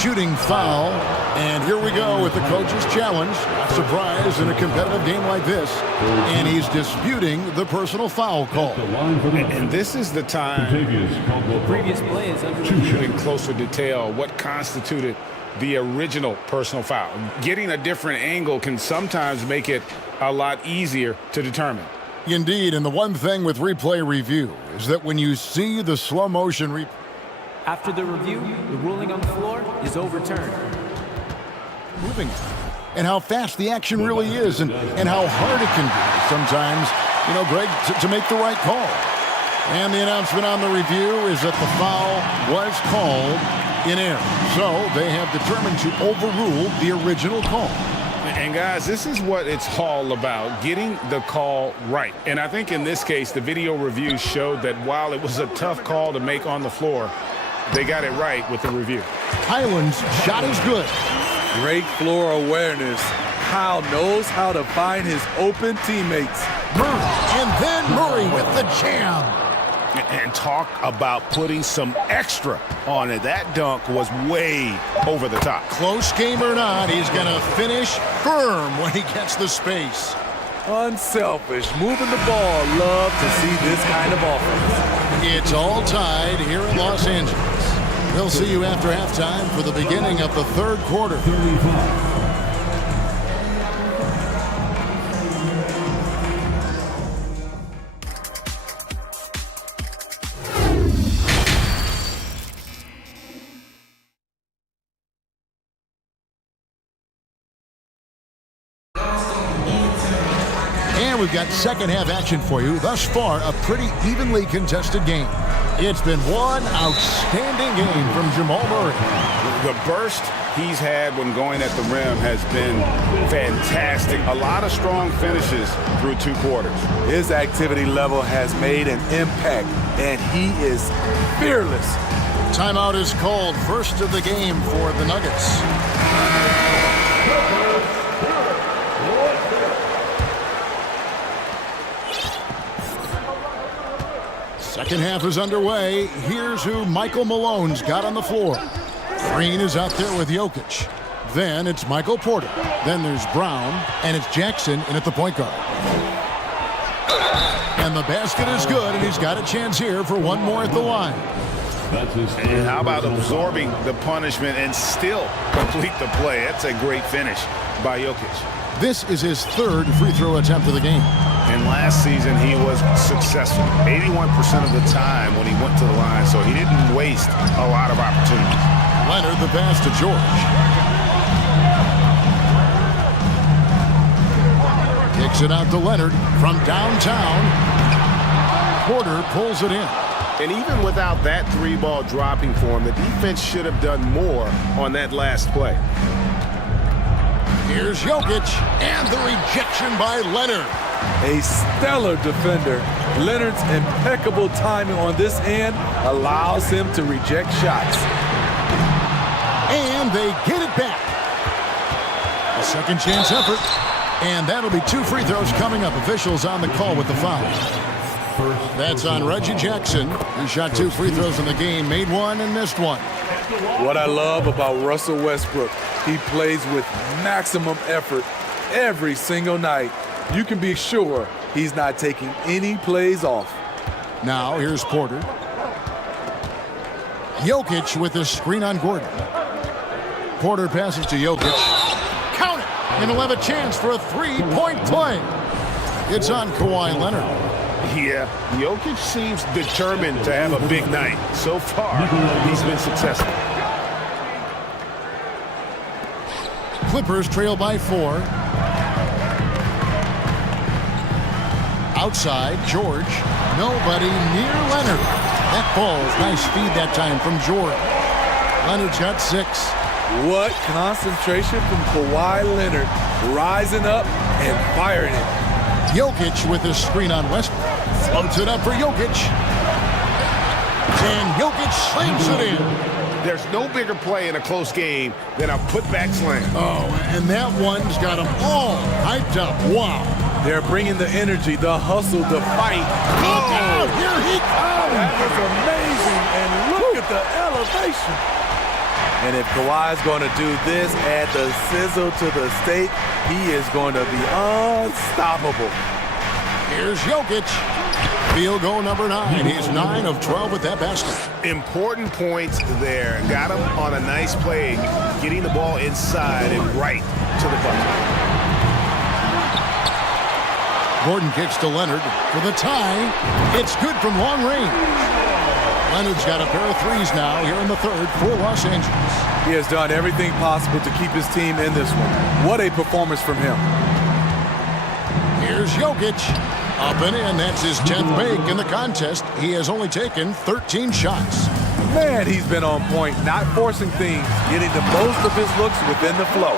Shooting foul. And here we go with the coach's challenge. Not surprised in a competitive game like this. And he's disputing the personal foul call. And this is the time The previous play is under in closer detail what constituted the original personal foul. Getting a different angle can sometimes make it a lot easier to determine. Indeed, and the one thing with replay review is that when you see the slow motion replay. After the review, the ruling on the floor is overturned. Moving and how fast the action really is and how hard it can be sometimes, you know, Greg, to make the right call. And the announcement on the review is that the foul was called in error. So they have determined to overrule the original call. And guys, this is what it's all about, getting the call right. And I think in this case, the video review showed that while it was a tough call to make on the floor, they got it right with the review. Highland's shot is good. Great floor awareness. Kyle knows how to find his open teammates. Murray, and then Murray with the jam. And talk about putting some extra on it. That dunk was way over the top. Close game or not, he's going to finish firm when he gets the space. Unselfish, moving the ball. Love to see this kind of offense. It's all tied here in Los Angeles. We'll see you after halftime for the beginning of the third quarter. And we've got second half action for you. Thus far, a pretty evenly contested game. It's been one outstanding game from Jamal Murray. The burst he's had when going at the rim has been fantastic. A lot of strong finishes through 2 quarters. His activity level has made an impact, and he is fearless. Timeout is called, first of the game for the Nuggets. Second half is underway. Here's who Michael Malone's got on the floor. Green is out there with Jokic. Then it's Michael Porter. Then there's Brown, and it's Jackson in at the point guard. And the basket is good, and he's got a chance here for one more at the line. And how about absorbing the punishment and still complete the play? That's a great finish by Jokic. This is his third free throw attempt of the game. And last season, he was successful 81% of the time when he went to the line, so he didn't waste a lot of opportunities. Leonard the pass to George. Kicks it out to Leonard from downtown. Porter pulls it in. And even without that three-ball dropping for him, the defense should have done more on that last play. Here's Jokic, and the rejection by Leonard. A stellar defender. Leonard's impeccable timing on this end allows him to reject shots. And they get it back. A second chance effort. And that'll be two free throws coming up. Officials on the call with the foul. That's on Reggie Jackson. He shot two free throws in the game, made one and missed one. What I love about Russell Westbrook, he plays with maximum effort every single night. You can be sure he's not taking any plays off. Now here's Porter. Jokic with a screen on Gordon. Porter passes to Jokic. Count it! And he'll have a chance for a three-point play. It's on Kawhi Leonard. Yeah, Jokic seems determined to have a big night. So far, he's been successful. Clippers trail by 4. Outside, George. Nobody near Leonard. That falls. Nice feed that time from George. Leonard's got 6. What concentration from Kawhi Leonard, rising up and firing it. Jokic with a screen on Westbrook. Floats it up for Jokic. And Jokic slings it in. There's no bigger play in a close game than a putback slam. Oh, and that one's got them all hyped up. Wow. They're bringing the energy, the hustle, the fight. Look out! Here he comes! That was amazing, and look at the elevation. And if Kawhi's going to do this, add the sizzle to the steak, he is going to be unstoppable. Here's Jokic. Field goal number 9. He's 9 of 12 with that basket. Important points there. Got him on a nice play, getting the ball inside and right to the bucket. Gordon kicks to Leonard for the tie. It's good from long range. Leonard's got a pair of threes now here in the third for Los Angeles. He has done everything possible to keep his team in this one. What a performance from him. Here's Jokic. Up and in. That's his 10th make in the contest. He has only taken 13 shots. Man, he's been on point, not forcing things, getting the most of his looks within the flow.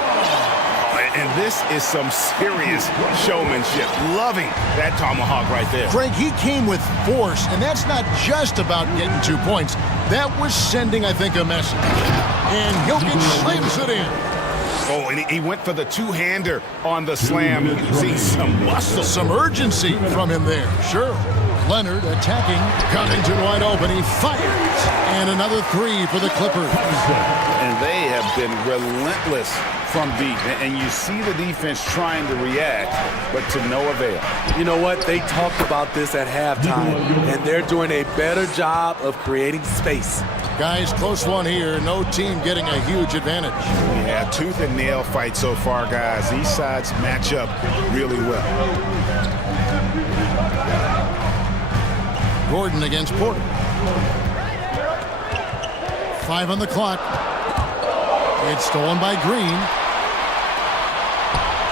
And this is some serious showmanship. Loving that tomahawk right there. Frank, he came with force, and that's not just about getting 2 points. That was sending, I think, a message. And Jokic slams it in. Oh, and he went for the two-hander on the slam. You can see some muscle. Some urgency from him there, sure. Leonard attacking. Covington wide open. He fires. And another 3 for the Clippers. And they have been relentless from deep. And you see the defense trying to react, but to no avail. You know what? They talked about this at halftime, and they're doing a better job of creating space. Guys, close one here. No team getting a huge advantage. Yeah, tooth and nail fight so far, guys. These sides match up really well. Gordon against Porter. 5 on the clock. It's stolen by Green.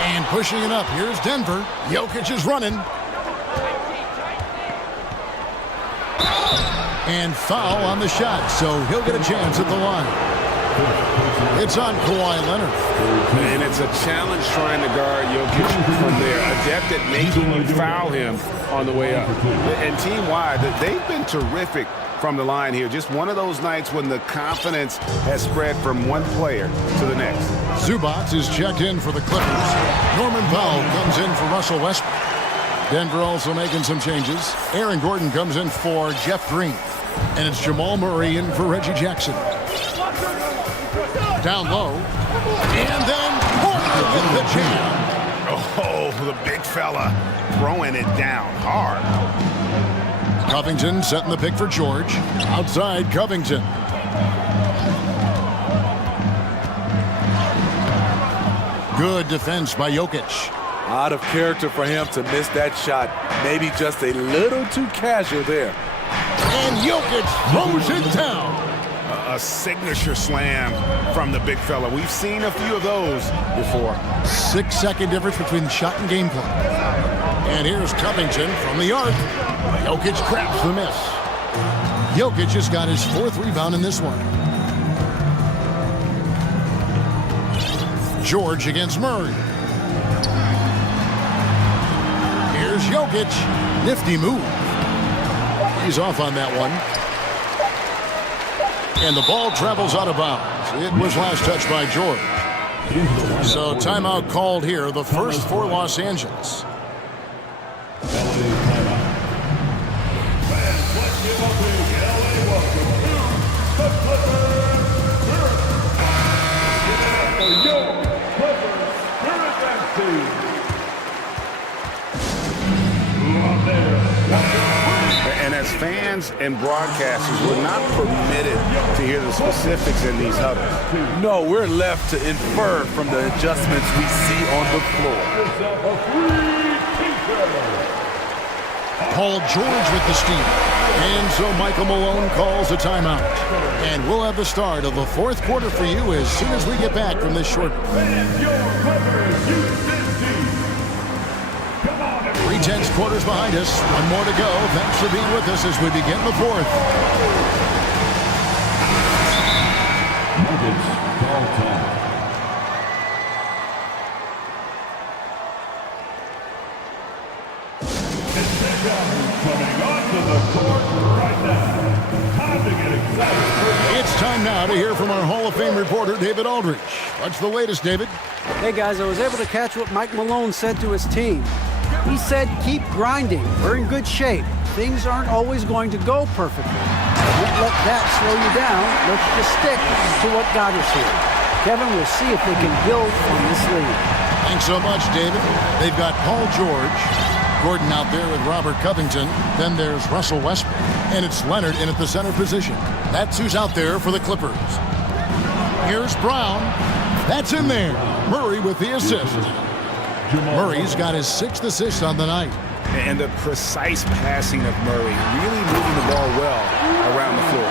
And pushing it up. Here's Denver. Jokic is running. And foul on the shot, so he'll get a chance at the line. It's on Kawhi Leonard. And it's a challenge trying to guard Jokic from there. Adept at making you foul him on the way up. And team-wide, they've been terrific from the line here. Just one of those nights when the confidence has spread from one player to the next. Zubac is checked in for the Clippers. Norman Powell comes in for Russell Westbrook. Denver also making some changes. Aaron Gordon comes in for Jeff Green. And it's Jamal Murray in for Reggie Jackson. Down low. And then Porter with the jam. Oh, the big fella throwing it down hard. Covington setting the pick for George. Outside Covington. Good defense by Jokic. Out of character for him to miss that shot. Maybe just a little too casual there. And Jokic throws it down. A signature slam from the big fella. We've seen a few of those before. 6-second difference between shot and game clock. And here's Covington from the arc. Jokic craps the miss. Jokic has got his 4th rebound in this one. George against Murray. Here's Jokic. Nifty move. He's off on that one. And the ball travels out of bounds. It was last touched by George. So timeout called here, the first for Los Angeles. And as fans and broadcasters, we're not permitted to hear the specifics in these huddles. No, we're left to infer from the adjustments we see on the floor. Paul George with the steal. And so Michael Malone calls a timeout. And we'll have the start of the 4th quarter for you as soon as we get back from this short break. 3/10 quarters behind us. One more to go. Thanks for being with us as we begin the 4th. Nuggets ball time. Coming onto the court right now. Time to get excited. It's time now to hear from our Hall of Fame reporter, David Aldridge. What's the latest, David? Hey, guys, I was able to catch what Mike Malone said to his team. He said, keep grinding. We're in good shape. Things aren't always going to go perfectly. Don't let that slow you down. Let's just stick to what got us here. Kevin, we'll see if they can build on this lead. Thanks so much, David. They've got Paul George, Gordon out there with Robert Covington. Then there's Russell Westbrook. And it's Leonard in at the center position. That's who's out there for the Clippers. Here's Brown. That's in there. Murray with the assist. Murray's got his 6th assist on the night. And the precise passing of Murray, really moving the ball well around the floor.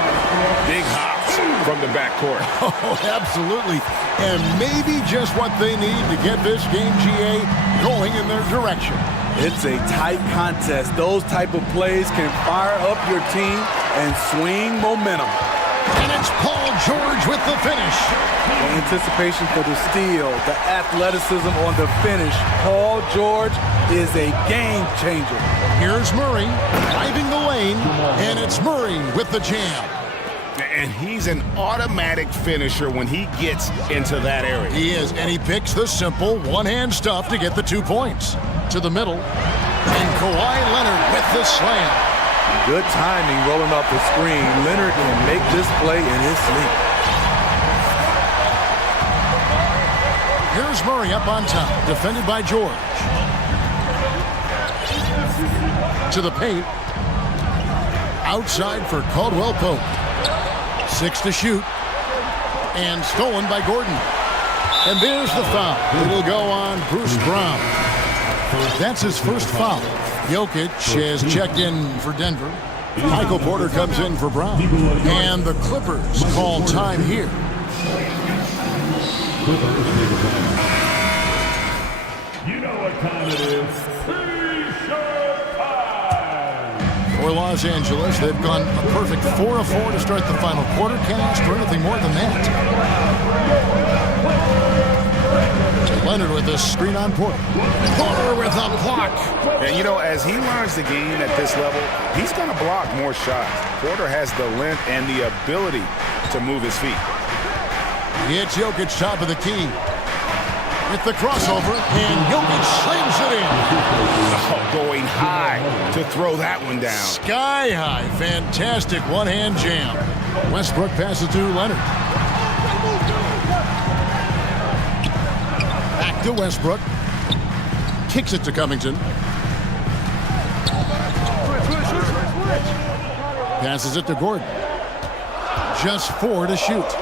Big hops from the backcourt. Oh, absolutely. And maybe just what they need to get this game, GA, going in their direction. It's a tight contest. Those type of plays can fire up your team and swing momentum. And it's Paul George with the finish. The anticipation for the steal, the athleticism on the finish. Paul George is a game changer. Here's Murray driving the lane, and it's Murray with the jam. And he's an automatic finisher when he gets into that area. He is, and he picks the simple one-hand stuff to get the 2 points. To the middle, and Kawhi Leonard with the slam. Good timing rolling off the screen. Leonard can make this play in his sleep. Here's Murray up on top, defended by George. To the paint. Outside for Caldwell Pope. 6 to shoot. And stolen by Gordon. And there's the foul. It'll go on Bruce Brown. That's his first foul. Jokic has checked in for Denver. Michael Porter comes in for Brown. And the Clippers call time here. You know what time it is. T-shirt time. For Los Angeles, they've gone a perfect 4 of 4 to start the final quarter. Can't ask for anything more than that. Leonard with the screen on Porter. Porter with a block. And, you know, as he learns the game at this level, he's going to block more shots. Porter has the length and the ability to move his feet. It's Jokic top of the key. with the crossover, and Jokic slams it in. Oh, going high to throw that one down. Sky high. Fantastic one-hand jam. Westbrook passes to Leonard. Back to Westbrook. Kicks it to Covington. Passes it to Gordon. Just 4 to shoot.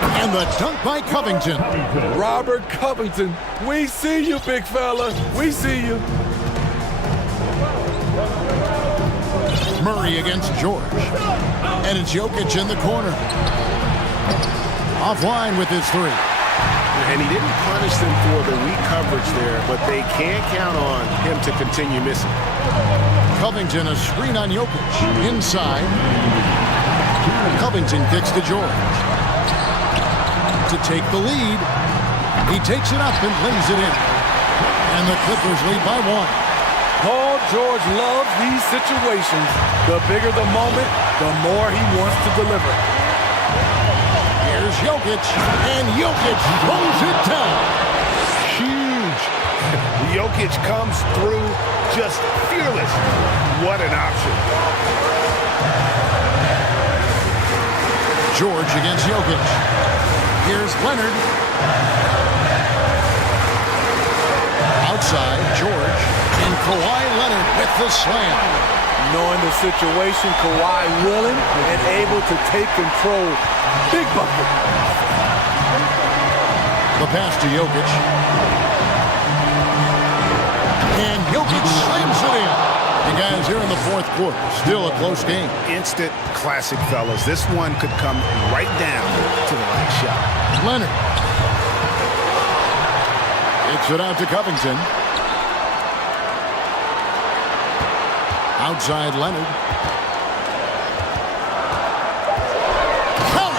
And the dunk by Covington. Robert Covington, we see you, big fella. We see you. Murray against George. And it's Jokic in the corner. Offline with his 3. And he didn't punish them for the weak coverage there, but they can't count on him to continue missing. Covington, a screen on Jokic. Inside. Covington kicks to George. To take the lead. He takes it up and lays it in. And the Clippers lead by 1. Paul George loves these situations. The bigger the moment, the more he wants to deliver. Here's Jokic, and Jokic throws it down. Huge. Jokic comes through just fearless. What an option. George against Jokic. Here's Leonard. Outside, George. And Kawhi Leonard with the slam. Knowing the situation, Kawhi willing and able to take control. Big bucket. The pass to Jokic. And Jokic slams it in. And guys, here in the 4th quarter, still a close game. Instant classic, fellas. This one could come right down to the last shot. Leonard. Kicks it out to Covington. Outside Leonard. Count!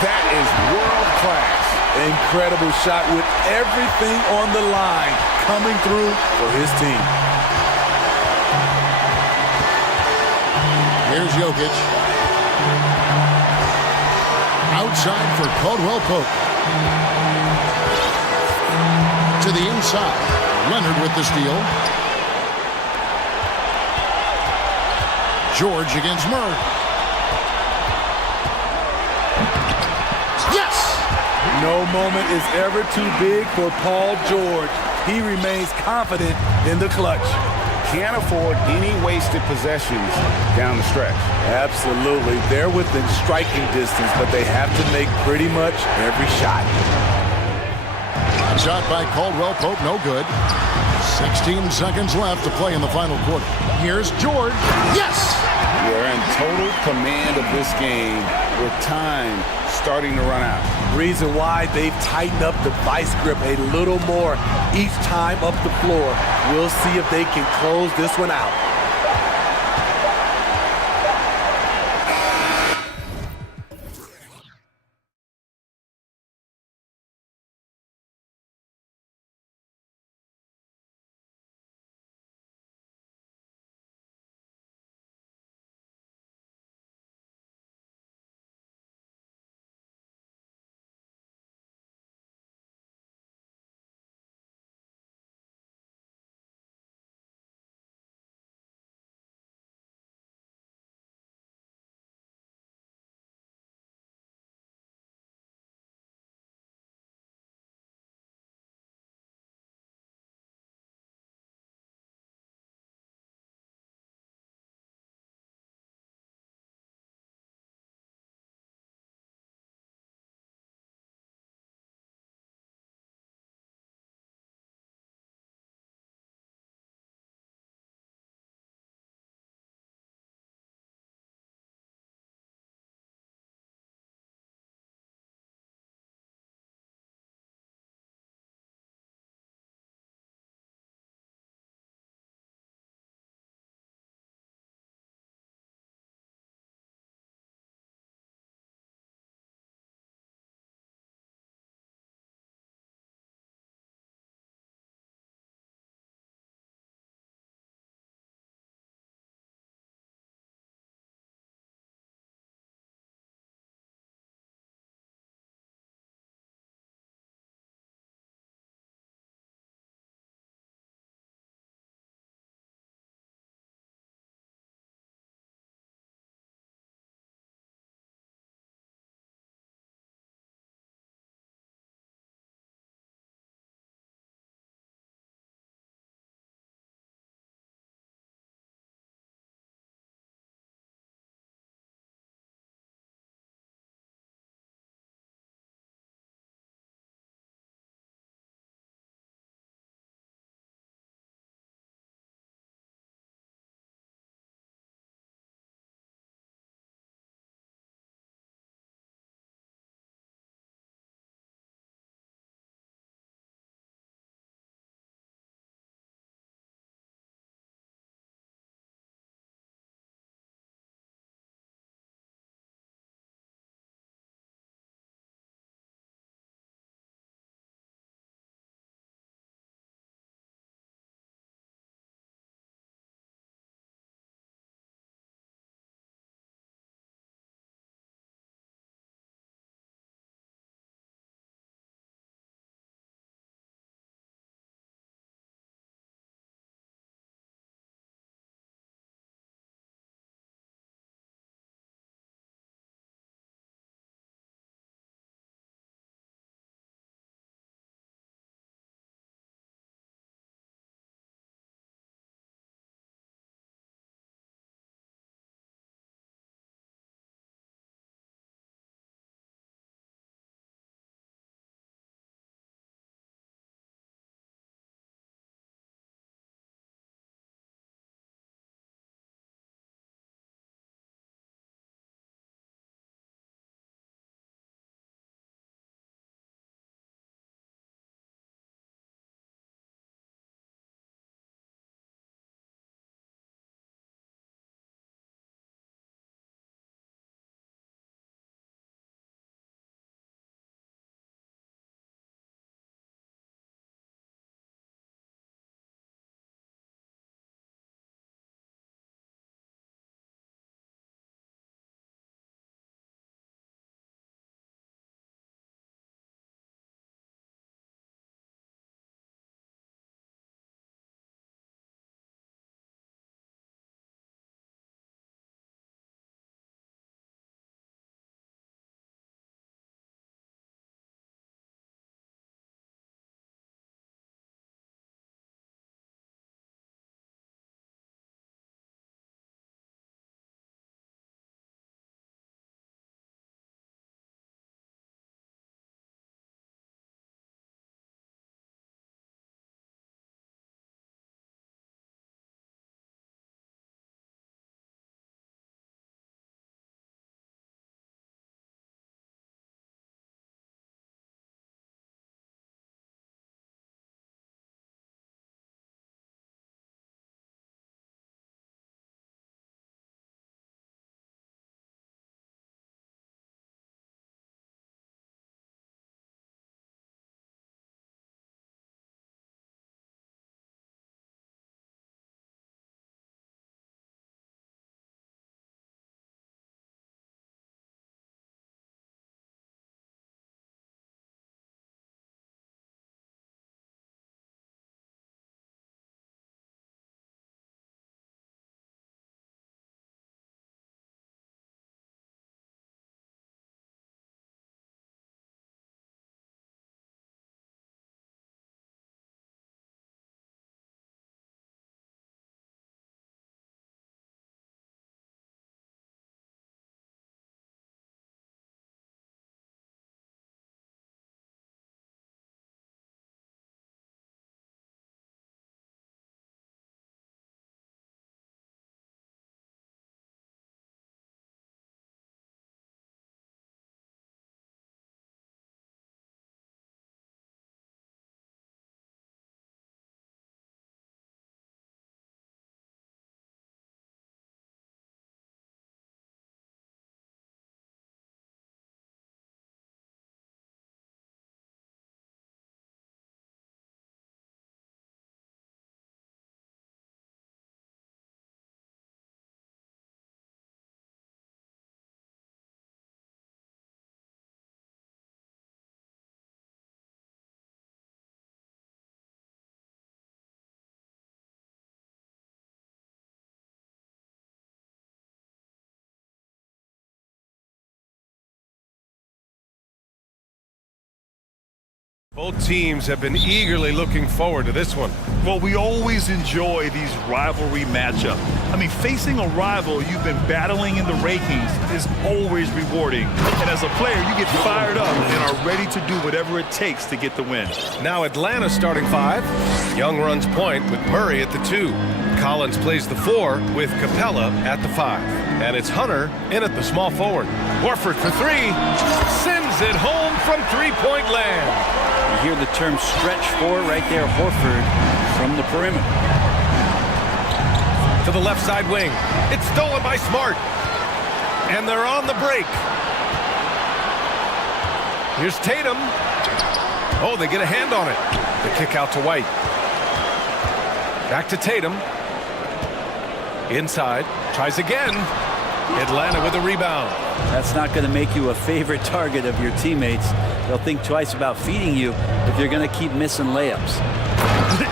That is world class. Incredible shot with everything on the line coming through for his team. Here's Jokic. Outside for Caldwell Pope. To the inside. Leonard with the steal. George against Murray. Yes! No moment is ever too big for Paul George. He remains confident in the clutch. Can't afford any wasted possessions down the stretch. Absolutely. They're within striking distance, but they have to make pretty much every shot. Shot by Caldwell Pope, no good. 16 seconds left to play in the final quarter. Here's George. Yes! We're in total command of this game with time starting to run out. Reason why they've tightened up the vice grip a little more each time up the floor. We'll see if they can close this one out. Both teams have been eagerly looking forward to this one. Well, we always enjoy these rivalry matchups. I mean, facing a rival you've been battling in the rankings is always rewarding. And as a player, you get fired up and are ready to do whatever it takes to get the win. Now Atlanta starting 5. Young runs point with Murray at the 2. Collins plays the 4 with Capella at the 5. And it's Hunter in at the small forward. Horford for 3. Sends it home from three-point land. You hear the term stretch 4 right there, Horford from the perimeter. To the left side wing. It's stolen by Smart. And they're on the break. Here's Tatum. Oh, they get a hand on it. The kick out to White. Back to Tatum. Inside. Tries again. Atlanta with a rebound. That's not going to make you a favorite target of your teammates. They'll think twice about feeding you if you're going to keep missing layups.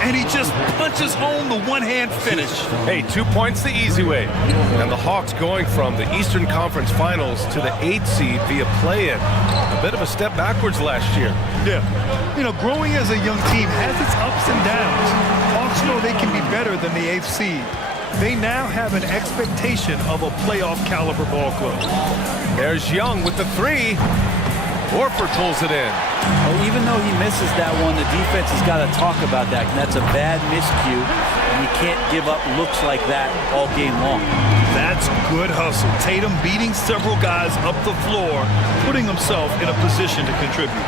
And he just punches home the one-hand finish. Hey, 2 points the easy way. And the Hawks going from the Eastern Conference Finals to the 8th seed via play-in. A bit of a step backwards last year. Yeah. You know, growing as a young team has its ups and downs. Hawks know they can be better than the 8th seed. They now have an expectation of a playoff caliber ball club. There's Young with the 3. Horford pulls it in. Well, even though he misses that one, the defense has got to talk about that. And that's a bad miscue. And you can't give up looks like that all game long. That's good hustle. Tatum beating several guys up the floor, putting himself in a position to contribute.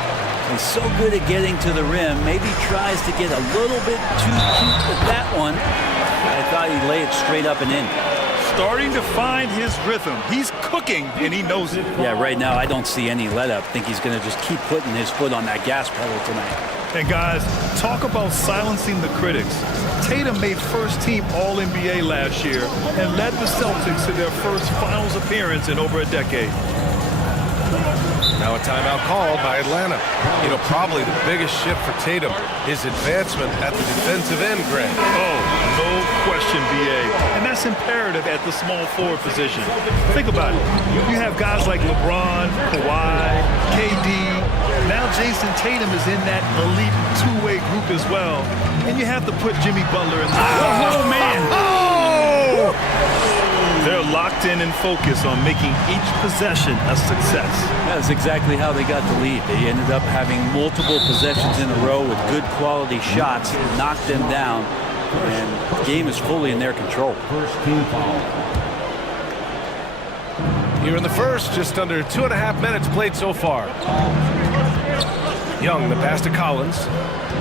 He's so good at getting to the rim. Maybe tries to get a little bit too cute with that one. I thought he'd lay it straight up and in. Starting to find his rhythm. He's cooking, and he knows it. Yeah, right now I don't see any let up. I think he's going to just keep putting his foot on that gas pedal tonight. And guys, talk about silencing the critics. Tatum made first-team All-NBA last year and led the Celtics to their first finals appearance in over a decade. Now a timeout called by Atlanta. You know, probably the biggest shift for Tatum is advancement at the defensive end, Greg. Oh, no question, BA. And that's imperative at the small forward position. Think about it. You have guys like LeBron, Kawhi, KD. Now Jason Tatum is in that elite two-way group as well. And you have to put Jimmy Butler in there. Oh, man. Oh! They're locked in and focused on making each possession a success. That's exactly how they got the lead. They ended up having multiple possessions in a row with good quality shots, knocked them down, and the game is fully in their control. First team foul. Here in the first, just under 2.5 minutes played so far. Young, the pass to Collins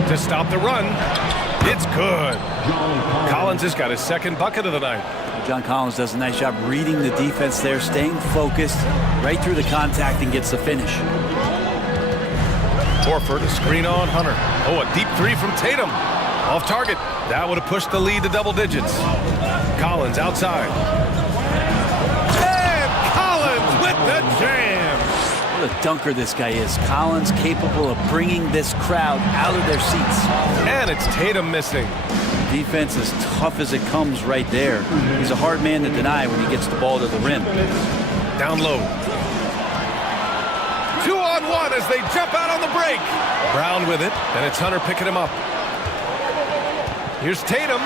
to stop the run. It's good. Collins has got his second bucket of the night. John Collins does a nice job reading the defense there, staying focused right through the contact and gets the finish. Horford, a screen on Hunter. Oh, a deep 3 from Tatum. Off target. That would have pushed the lead to double digits. Collins outside. And Collins with the jam. What a dunker this guy is. Collins capable of bringing this crowd out of their seats. And it's Tatum missing. Defense as tough as it comes right there. He's a hard man to deny when he gets the ball to the rim. Down low. 2-on-1 as they jump out on the break. Brown with it, and it's Hunter picking him up. Here's Tatum.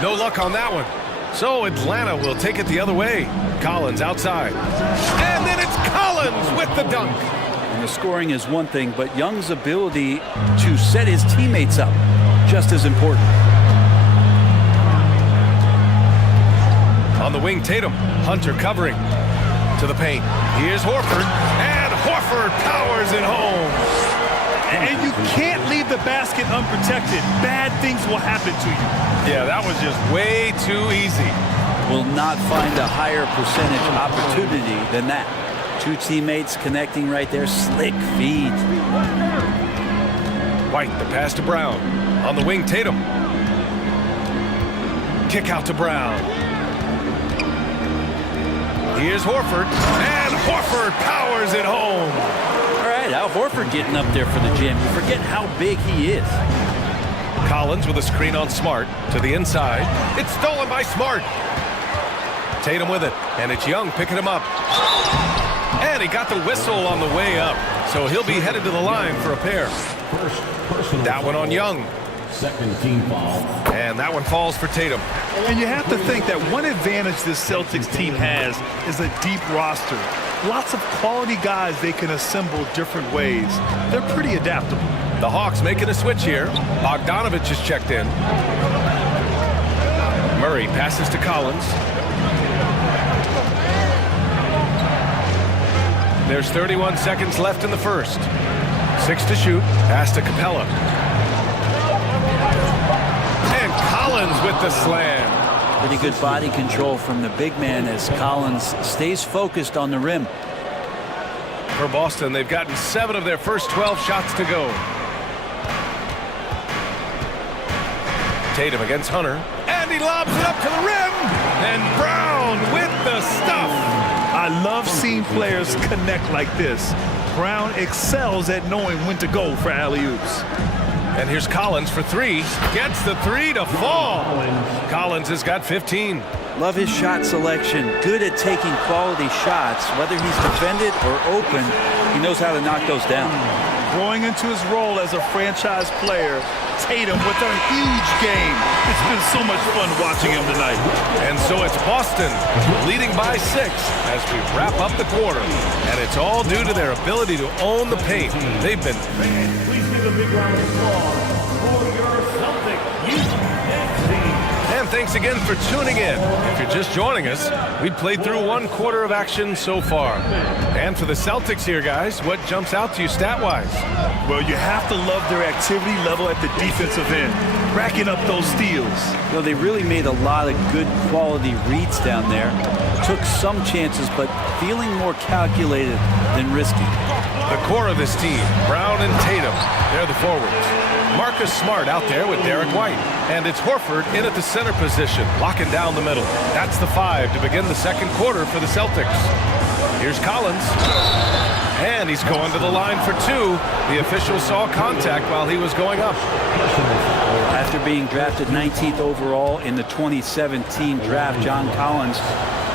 No luck on that one. So Atlanta will take it the other way. Collins outside. And then it's Collins with the dunk. And the scoring is one thing, but Young's ability to set his teammates up just as important. On the wing, Tatum. Hunter covering to the paint. Here's Horford, and Horford powers it home. And you can't leave the basket unprotected. Bad things will happen to you. Yeah, that was just way too easy. Will not find a higher percentage opportunity than that. Two teammates connecting right there. Slick feed. White, the pass to Brown. On the wing, Tatum. Kick out to Brown. Here's Horford, and Horford powers it home. All right, Al Horford getting up there for the jam. You forget how big he is. Collins with a screen on Smart to the inside. It's stolen by Smart. Tatum with it, and it's Young picking him up. And And he got the whistle on the way up. So he'll be headed to the line for a pair. That one on Young. Second team foul. And that one falls for Tatum. And you have to think that one advantage this Celtics team has is a deep roster. Lots of quality guys they can assemble different ways. They're pretty adaptable. The Hawks making a switch here. Bogdanovich is checked in. Murray passes to Collins. There's 31 seconds left in the first. 6 to shoot. Pass to Capella. And Collins with the slam. Pretty good body control from the big man as Collins stays focused on the rim. For Boston, they've gotten 7 of their first 12 shots to go. Tatum against Hunter. And he lobs it up to the rim. And Brown with the stuff. I love seeing players connect like this. Brown excels at knowing when to go for alley-oops. And here's Collins for 3. Gets the 3 to fall. Collins has got 15. Love his shot selection. Good at taking quality shots. Whether he's defended or open, he knows how to knock those down. Growing into his role as a franchise player, Tatum with a huge game. It's been so much fun watching him tonight. And so it's Boston leading by 6 as we wrap up the quarter. And it's all due to their ability to own the paint. They've been... Please give a big round of applause for your Celtics youth dance team. And thanks again for tuning in. If you're just joining us, we played through 1 quarter of action so far. And for the Celtics here, guys, what jumps out to you stat-wise? Well, you have to love their activity level at the defensive end, racking up those steals. You know, they really made a lot of good quality reads down there. Took some chances, but feeling more calculated than risky. The core of this team, Brown and Tatum, they're the forwards. Marcus Smart out there with Derek White. And it's Horford in at the center position, locking down the middle. That's the 5 to begin the second quarter for the Celtics. Here's Collins. And he's going to the line for 2. The official saw contact while he was going up. After being drafted 19th overall in the 2017 draft, John Collins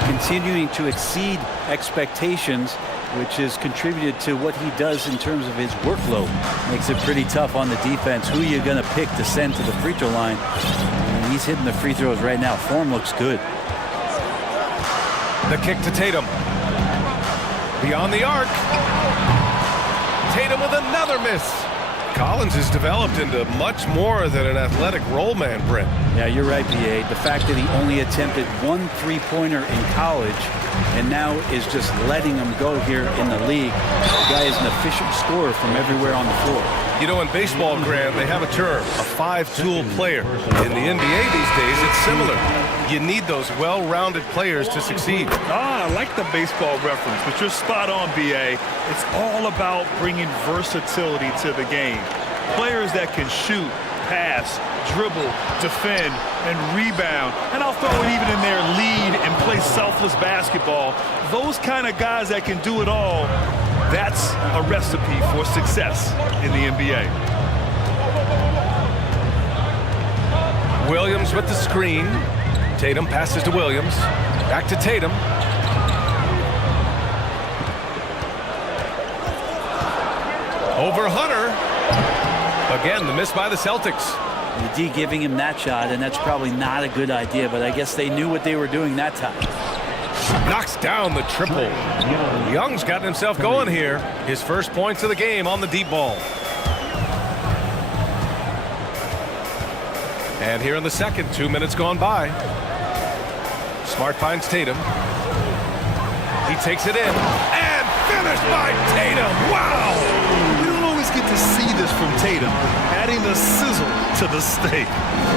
continuing to exceed expectations, which has contributed to what he does in terms of his workload. Makes it pretty tough on the defense. Who are you going to pick to send to the free throw line? And he's hitting the free throws right now. Form looks good. The kick to Tatum. Beyond the arc. Tatum with another miss. Collins has developed into much more than an athletic roll man, Brent. Yeah, you're right, B.A. The fact that he only attempted 1 3-pointer in college and now is just letting them go here in the league. The guy is an efficient scorer from everywhere on the floor. You know, in baseball, Grant, they have a term, a 5-tool player. In the NBA these days, it's similar. You need those well-rounded players to succeed. I like the baseball reference, but you're spot on, B.A. It's all about bringing versatility to the game. Players that can shoot, pass, dribble, defend, and rebound. And I'll throw it even in there, lead and play selfless basketball. Those kind of guys that can do it all, that's a recipe for success in the NBA. Williams with the screen. Tatum passes to Williams. Back to Tatum. Over Hunter. Again, the miss by the Celtics. The D giving him that shot, and that's probably not a good idea, but I guess they knew what they were doing that time. Knocks down the triple. Young's gotten himself going here. His first points of the game on the deep ball. And here in the second, 2 minutes gone by. Smart finds Tatum. He takes it in. And finished by Tatum. Wow! We don't always get to see this from Tatum, adding the sizzle to the steak.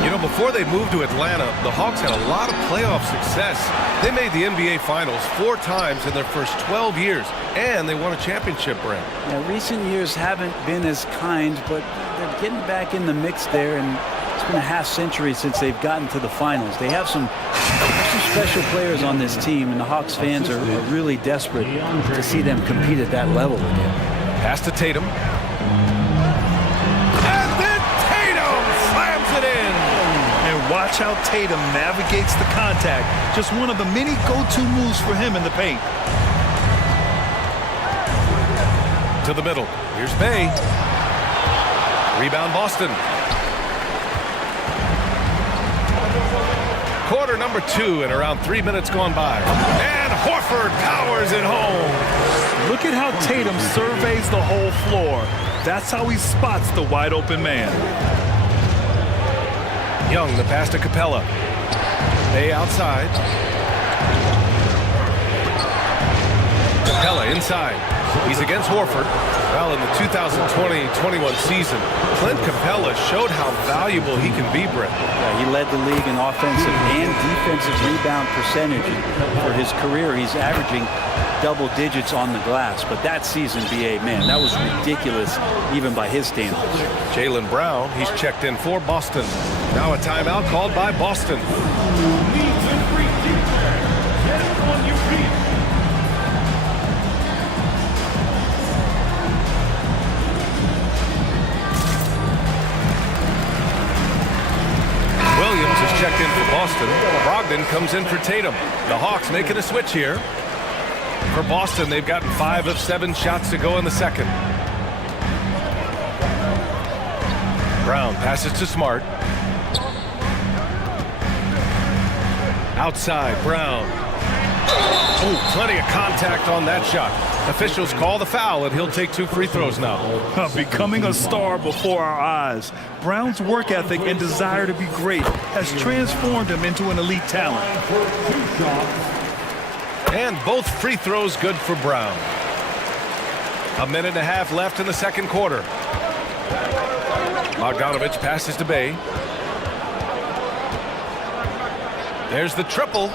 You know, before they moved to Atlanta, the Hawks had a lot of playoff success. They made the NBA Finals 4 times in their first 12 years, and they won a championship, Brent. Yeah, recent years haven't been as kind, but they're getting back in the mix there, and it's been a half-century since they've gotten to the finals. They have some special players on this team, and the Hawks fans are really desperate to see them compete at that level again. Pass to Tatum. And then Tatum slams it in. And watch how Tatum navigates the contact. Just one of the many go-to moves for him in the paint. to the middle. Here's Bay. Rebound Boston. Quarter number 2 and around 3 minutes gone by. And Horford powers it home. Look at how Tatum surveys the whole floor. That's how he spots the wide open man. Young, the pass to Capella. Bay outside. Capella inside. He's against Horford. Well, in the 2020-21 season, Clint Capella showed how valuable he can be, Brett. Yeah, he led the league in offensive and defensive rebound percentage. For his career, he's averaging double digits on the glass. But that season, B.A., man, that was ridiculous, even by his standards. Jaylen Brown, he's checked in for Boston. Now a timeout called by Boston. Williams is checked in for Boston. Brogdon comes in for Tatum. The Hawks making a switch here. For Boston, they've gotten 5 of 7 shots to go in the second. Brown passes to Smart. Outside, Brown. Oh, plenty of contact on that shot. Officials call the foul, and he'll take 2 free throws now. Becoming a star before our eyes. Brown's work ethic and desire to be great has transformed him into an elite talent. And both free throws good for Brown. A minute and a half left in the second quarter. Bogdanovich passes to Bay. There's the triple.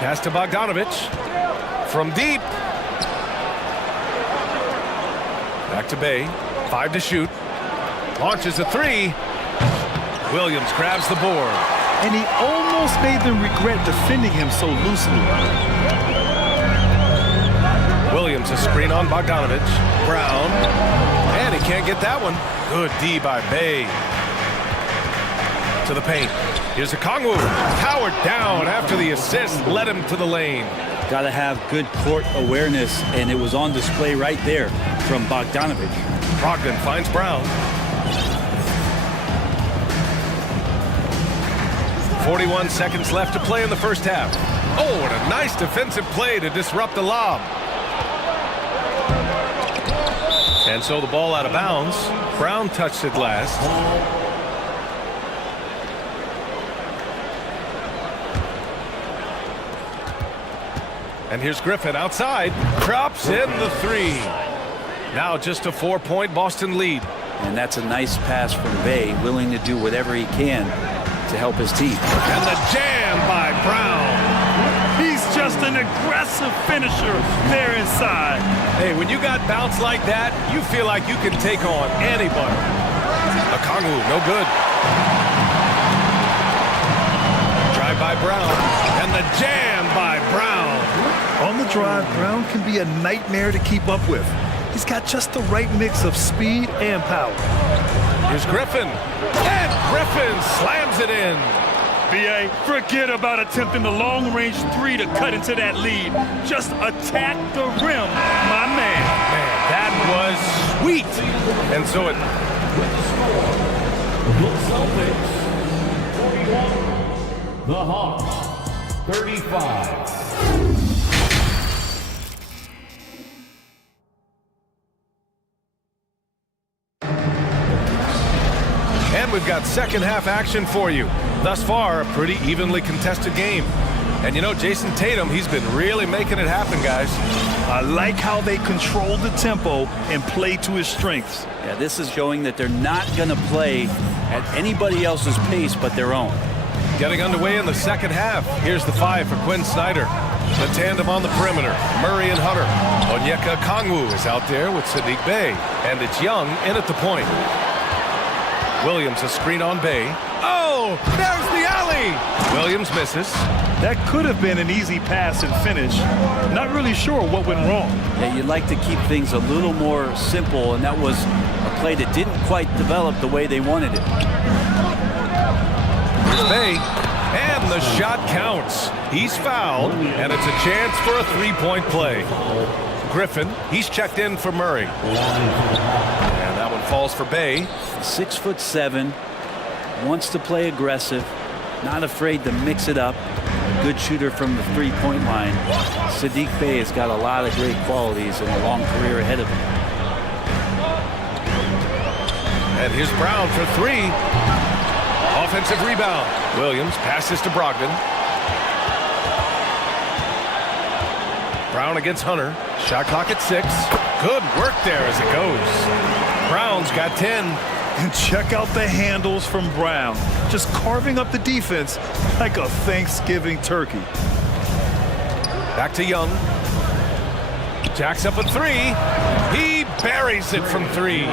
Pass to Bogdanovich. From deep. Back to Bay. 5 to shoot. Launches a 3. Williams grabs the board. And he almost made them regret defending him so loosely. Williams a screen on Bogdanovich. Brown. And he can't get that one. Good D by Bay. To the paint. Here's a Kongwu. Powered down after the assist led him to the lane. Got to have good court awareness, and it was on display right there from Bogdanovich. Brogdon finds Brown. 41 seconds left to play in the first half. Oh, and a nice defensive play to disrupt the lob. And so the ball out of bounds. Brown touched it last. And here's Griffin outside. Drops in the 3. Now just a 4-point Boston lead. And that's a nice pass from Bay, willing to do whatever he can to help his team. And the jam by Brown. He's just an aggressive finisher there inside. Hey, when you got bounce like that, you feel like you can take on anybody. Okongwu, no good. Drive by Brown. And the jam by Brown. On the drive, Brown can be a nightmare to keep up with. He's got just the right mix of speed and power. Here's Griffin. And Griffin slams it in. B.A., forget about attempting the long-range 3 to cut into that lead. Just attack the rim, my man. Man, that was sweet. And so it... The Hawks, 35. And we've got second half action for you. Thus far, a pretty evenly contested game. And you know, Jason Tatum, he's been really making it happen, guys. I like how they control the tempo and play to his strengths. Yeah, this is showing that they're not going to play at anybody else's pace but their own. Getting underway in the second half. Here's the 5 for Quinn Snyder. The tandem on the perimeter, Murray and Hunter. Onyeka Okongwu is out there with Sadiq Bey. And it's Young in at the point. Williams a screen on Bay. Oh, there's the alley. Williams misses. That could have been an easy pass and finish. Not really sure what went wrong. Yeah, you'd like to keep things a little more simple, and that was a play that didn't quite develop the way they wanted it. Here's Bay, and the shot counts. He's fouled, and it's a chance for a 3-point play. Griffin. He's checked in for Murray. And that one falls for Bay. 6'7", wants to play aggressive, not afraid to mix it up. Good shooter from the three-point line. Sadiq Bey has got a lot of great qualities and a long career ahead of him. And here's Brown for three. Offensive rebound. Williams passes to Brogdon. Brown against Hunter. Shot clock at 6. Good work there as it goes. Brown's got 10. And check out the handles from Brown. Just carving up the defense like a Thanksgiving turkey. Back to Young. Jacks up a three. He buries it from 3.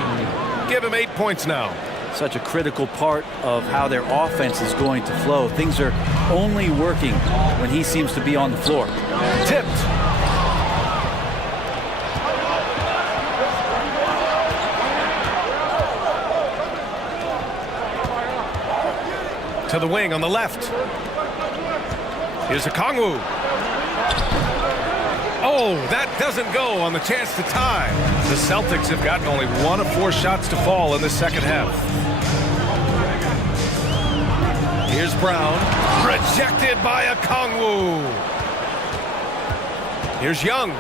Give him 8 points now. Such a critical part of how their offense is going to flow. Things are only working when he seems to be on the floor. Tipped. To the wing on the left. Here's a Kongwu. Oh, that doesn't go on the chance to tie. The Celtics have gotten only 1 of 4 shots to fall in the second half. Here's Brown. Rejected by a Kongwu. Here's Young.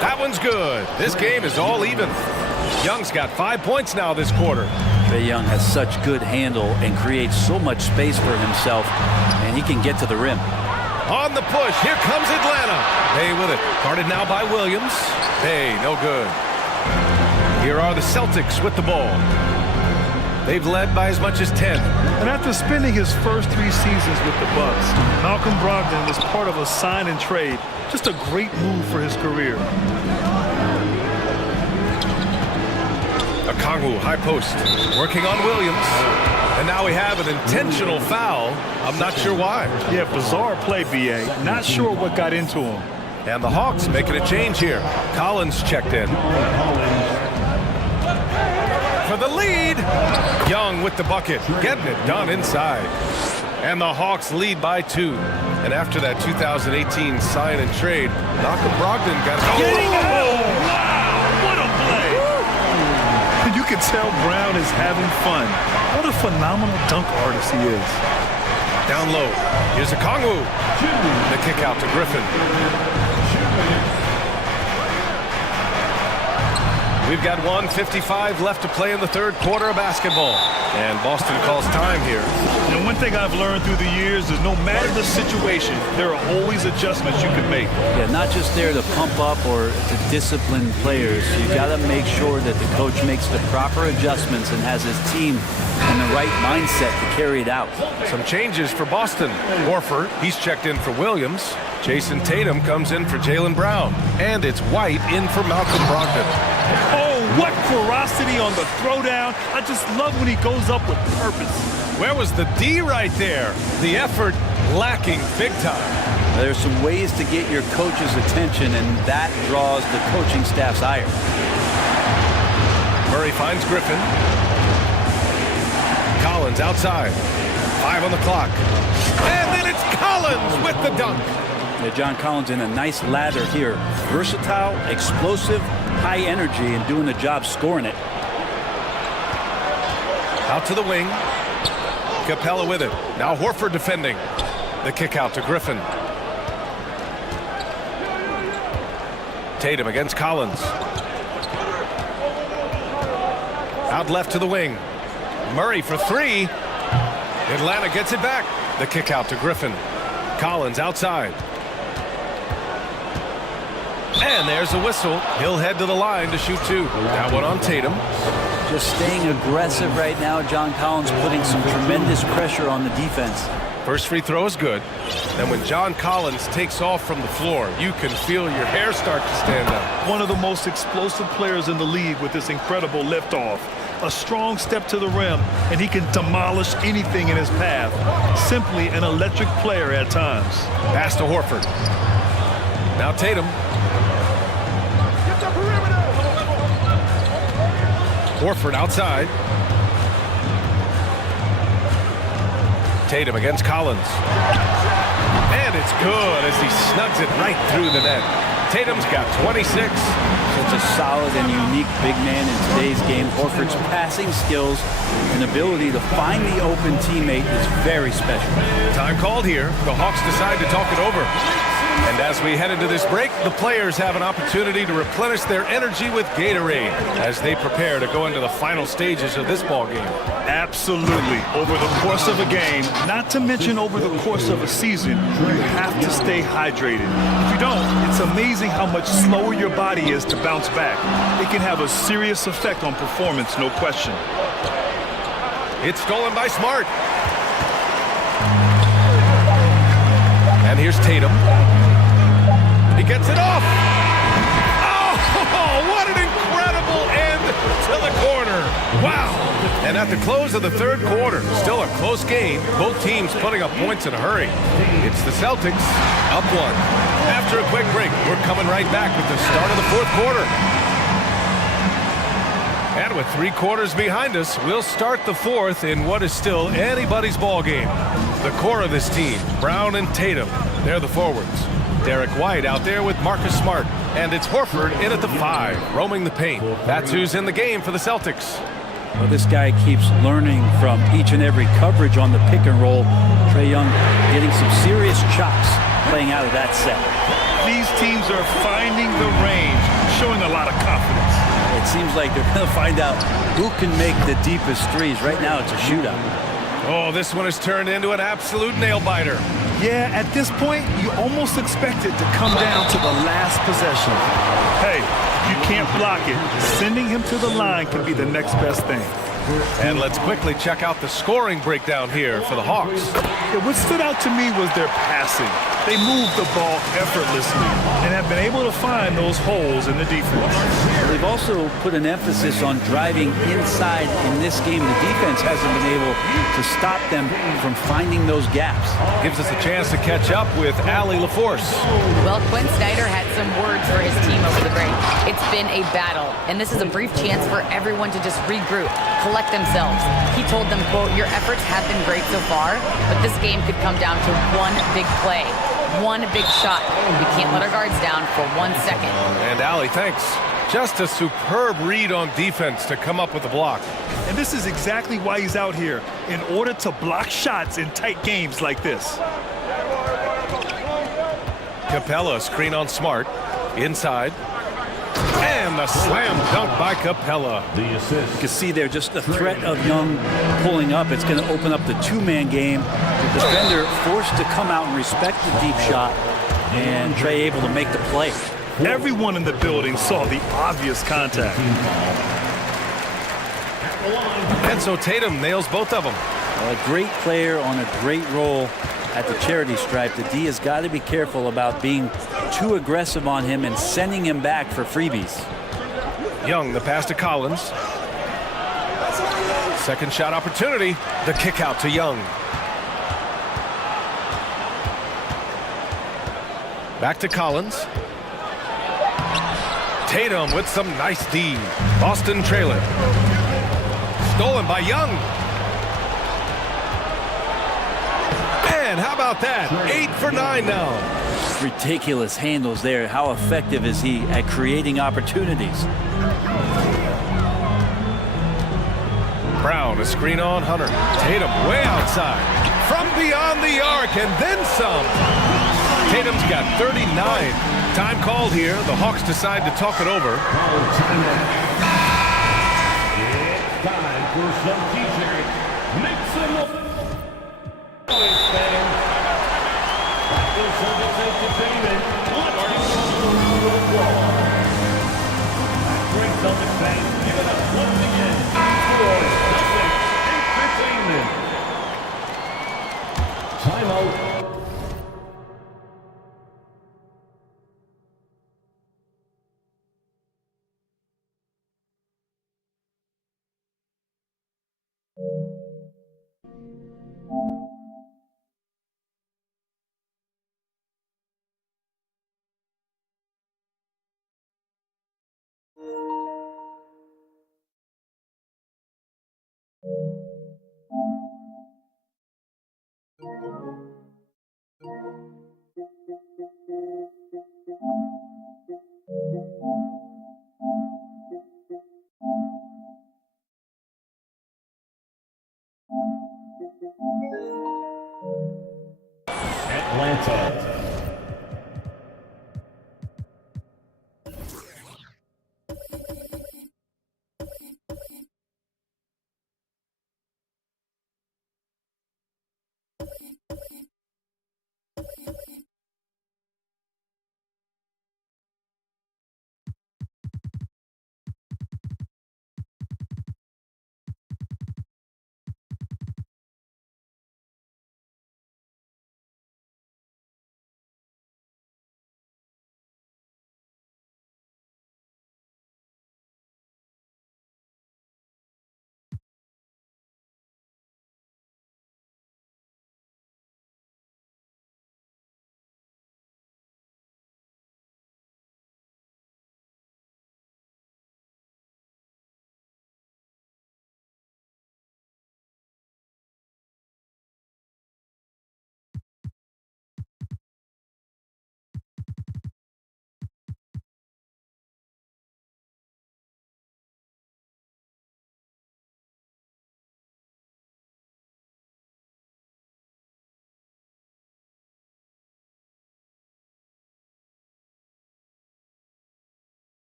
That one's good. This game is all even. Young's got 5 points now this quarter. Trae Young has such good handle and creates so much space for himself, and he can get to the rim. On the push, here comes Atlanta. Bay with it, guarded now by Williams. Bay, no good. Here are the Celtics with the ball. They've led by as much as 10. And after spending his first 3 seasons with the Bucks, Malcolm Brogdon was part of a sign and trade. Just a great move for his career. Okongwu, high post, working on Williams. And now we have an intentional foul. I'm not sure why. Yeah, bizarre play, B.A. Not sure what got into him. And the Hawks making a change here. Collins checked in. For the lead. Young with the bucket, getting it done inside. And the Hawks lead by 2. And after that 2018 sign and trade, Malcolm Brogdon got it. Oh, wow, what a play. And you can tell Brown is having fun. What a phenomenal dunk artist he is. Down low. Here's a Kongwu. The kick out to Griffin. We've got 1:55 left to play in the third quarter of basketball. And Boston calls time here. And one thing I've learned through the years is no matter the situation, there are always adjustments you can make. Yeah, not just there to pump up or to discipline players. You got to make sure that the coach makes the proper adjustments and has his team in the right mindset to carry it out. Some changes for Boston. Horford, he's checked in for Williams. Jason Tatum comes in for Jaylen Brown. And it's White in for Malcolm Brogdon. Oh, what ferocity on the throwdown. I just love when he goes up with purpose. Where was the D right there? The effort lacking big time. There's some ways to get your coach's attention, and that draws the coaching staff's ire. Murray finds Griffin. Collins outside. 5 on the clock. And then it's Collins with the dunk. Yeah, John Collins in a nice lather here. Versatile, explosive, high energy, and doing the job scoring it. Out to the wing. Capella with it. Now Horford defending. The kick out to Griffin. Tatum against Collins. Out left to the wing. Murray for 3. Atlanta gets it back. The kick out to Griffin. Collins outside. And there's a whistle. He'll head to the line to shoot 2. That one on Tatum. Just staying aggressive right now. John Collins putting some tremendous pressure on the defense. First free throw is good. And when John Collins takes off from the floor, you can feel your hair start to stand up. One of the most explosive players in the league with this incredible liftoff. A strong step to the rim, and he can demolish anything in his path. Simply an electric player at times. Pass to Horford. Now Tatum. Horford outside. Tatum against Collins. And it's good as he snugs it right through the net. Tatum's got 26. Such a solid and unique big man in today's game. Horford's passing skills and ability to find the open teammate is very special. Time called here. The Hawks decide to talk it over. And as we head into this break, the players have an opportunity to replenish their energy with Gatorade as they prepare to go into the final stages of this ball game. Absolutely. Over the course of a game, not to mention over the course of a season, you have to stay hydrated. If you don't, it's amazing how much slower your body is to bounce back. It can have a serious effect on performance, no question. It's stolen by Smart. And here's Tatum. He gets it off. Oh, what an incredible end to the corner. Wow. And at the close of the third quarter, still a close game, both teams putting up points in a hurry. It's the Celtics up one. After a quick break, we're coming right back with the start of the fourth quarter. And with 3 quarters behind us, we'll start the fourth in what is still anybody's ball game. The core of this team, Brown and Tatum, they're the forwards. Derek White out there with Marcus Smart. And it's Horford in at the 5, roaming the paint. That's who's in the game for the Celtics. Well, this guy keeps learning from each and every coverage on the pick and roll. Trae Young getting some serious chops playing out of that set. These teams are finding the range, showing a lot of confidence. It seems like they're going to find out who can make the deepest threes. Right now, it's a shootout. Oh, this one has turned into an absolute nail-biter. Yeah, at this point, you almost expect it to come down to the last possession. Hey, you can't block it. Sending him to the line can be the next best thing. And let's quickly check out the scoring breakdown here for the Hawks. Yeah, what stood out to me was their passing. They moved the ball effortlessly and have been able to find those holes in the defense. They've also put an emphasis on driving inside in this game. The defense hasn't been able to stop them from finding those gaps. Gives us a chance to catch up with Allie LaForce. Well, Quinn Snyder had some words for his team over the break. It's been a battle, and this is a brief chance for everyone to just regroup, collect themselves. He told them, quote, "Your efforts have been great so far, but this game could come down to one big play, one big shot. We can't let our guards down for 1 second." And Allie, thanks. Just a superb read on defense to come up with the block. And this is exactly why he's out here, in order to block shots in tight games like this. Capella, screen on Smart. Inside. And a slam dunk by Capella. You can see there just the threat of Young pulling up. It's going to open up the 2-man game. The defender forced to come out and respect the deep shot. And Trae able to make the play. Everyone in the building saw the obvious contact. And so Tatum nails both of them. A great player on a great role at the charity stripe. The D has got to be careful about being too aggressive on him and sending him back for freebies. Young, the pass to Collins. Second shot opportunity. The kick out to Young. Back to Collins. Tatum with some nice D. Boston trailing. Stolen by Young. And how about that? 8 for 9 now. Ridiculous handles there. How effective is he at creating opportunities? Brown, a screen on Hunter. Tatum way outside. From beyond the arc and then some. Tatum's got 39. Time called here. The Hawks decide to talk it over. It's time for some t-shirts. Mix them up. Fans. This is entertainment. Great Celtics fans, give it up once again for Celtics Entertainment. Timeout. Atlanta.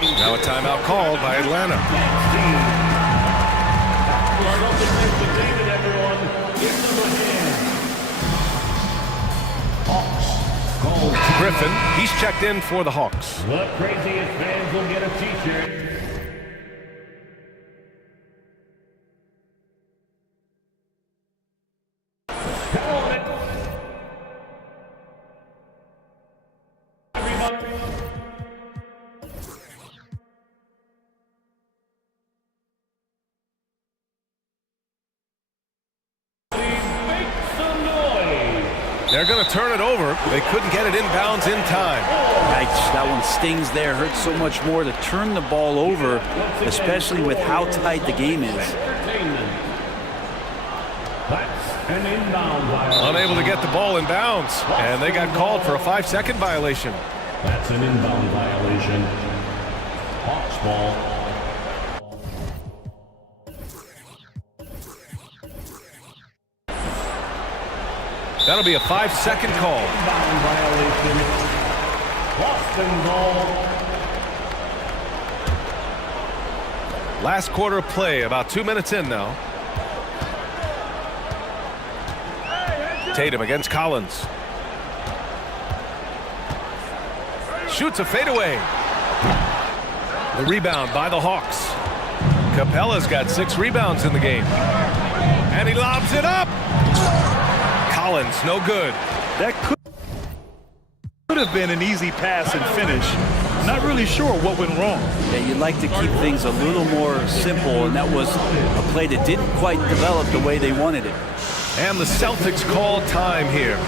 Now a timeout called by Atlanta. Griffin, he's checked in for the Hawks. The craziest fans will get a t-shirt. They're going to turn it over. They couldn't get it inbounds in time. Yikes, that one stings there. Hurts so much more to turn the ball over, especially with how tight the game is. An inbound violation. Unable to get the ball in bounds, and they got called for a 5-second violation. That's an inbound violation. Hawks ball. That'll be a 5-second call. Inbound violation. Boston ball. Last quarter of play, about 2 minutes in now. Tatum against Collins. Shoots a fadeaway. The rebound by the Hawks. Capella's got 6 rebounds in the game. And he lobs it up. Collins, no good. That could have been an easy pass and finish. Not really sure what went wrong. Yeah, you'd like to keep things a little more simple, and that was a play that didn't quite develop the way they wanted it. And the Celtics call time here.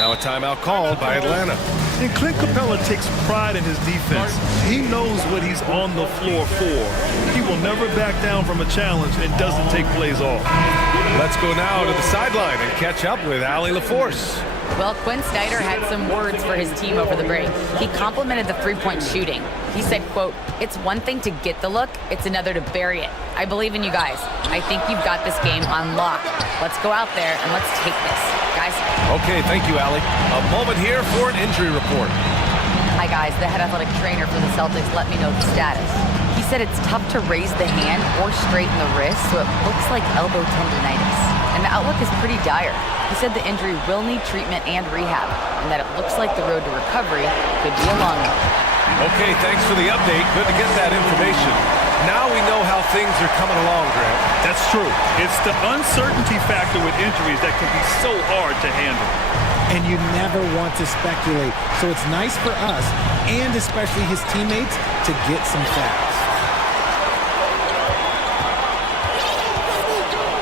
Now a timeout called by Atlanta. And Clint Capella takes pride in his defense. He knows what he's on the floor for. He will never back down from a challenge and doesn't take plays off. Let's go now to the sideline and catch up with Allie LaForce. Well, Quinn Snyder had some words for his team over the break. He complimented the three-point shooting. He said, quote, "It's one thing to get the look, it's another to bury it. I believe in you guys. I think you've got this game on lock. Let's go out there and let's take this. Guys." Okay, thank you, Allie. A moment here for an injury report. Hi, guys. The head athletic trainer for the Celtics let me know the status. He said it's tough to raise the hand or straighten the wrist, so it looks like elbow tendonitis. And the outlook is pretty dire. He said the injury will need treatment and rehab, and that it looks like the road to recovery could be a long one. Okay, thanks for the update. Good to get that information. Now we know how things are coming along, Grant. That's true. It's the uncertainty factor with injuries that can be so hard to handle. And you never want to speculate. So it's nice for us, and especially his teammates, to get some facts.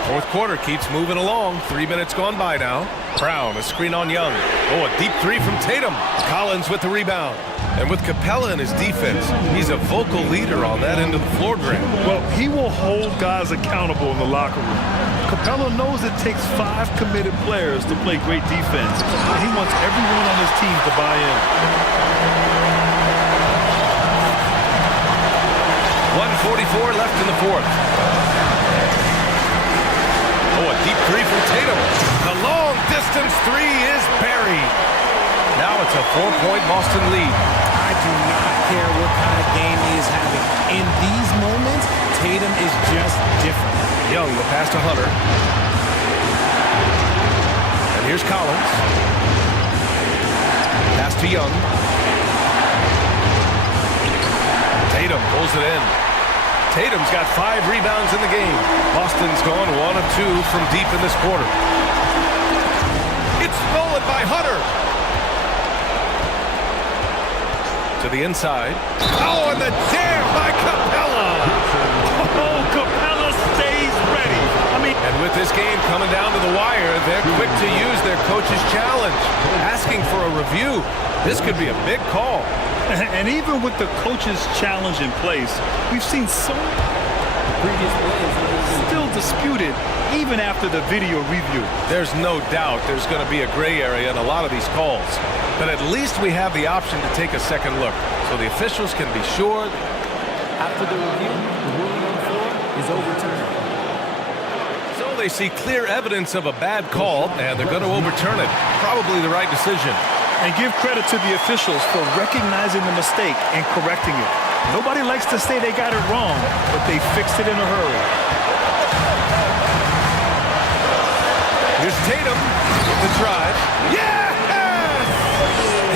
Fourth quarter keeps moving along. 3 minutes gone by now. Brown, a screen on Young. Oh, a deep three from Tatum. Collins with the rebound. And with Capella in his defense, he's a vocal leader on that end of the floor, Grant. Well, he will hold guys accountable in the locker room. Capella knows it takes 5 committed players to play great defense, and he wants everyone on his team to buy in. 1:44 left in the fourth. Oh, a deep three from Tatum. The long-distance three is buried. Now it's a 4-point Boston lead. I do not care what kind of game he is having. In these moments, Tatum is just different. Young the pass to Hunter. And here's Collins. Pass to Young. Tatum pulls it in. Tatum's got 5 rebounds in the game. Boston's gone 1 of 2 from deep in this quarter. It's stolen by Hunter. To the inside. Oh, and the jam by Capella. Oh, Capella stays ready. And with this game coming down to the wire, they're quick to use their coach's challenge. Asking for a review. This could be a big call. And even with the coach's challenge in place, we've seen so previous plays still disputed even after the video review. There's no doubt there's going to be a gray area in a lot of these calls. But at least we have the option to take a second look, so the officials can be sure. After the review, the ruling on the floor is overturned. So they see clear evidence of a bad call, and they're going to overturn it. Probably the right decision. And give credit to the officials for recognizing the mistake and correcting it. Nobody likes to say they got it wrong, but they fixed it in a hurry. Here's Tatum with the drive. Yes!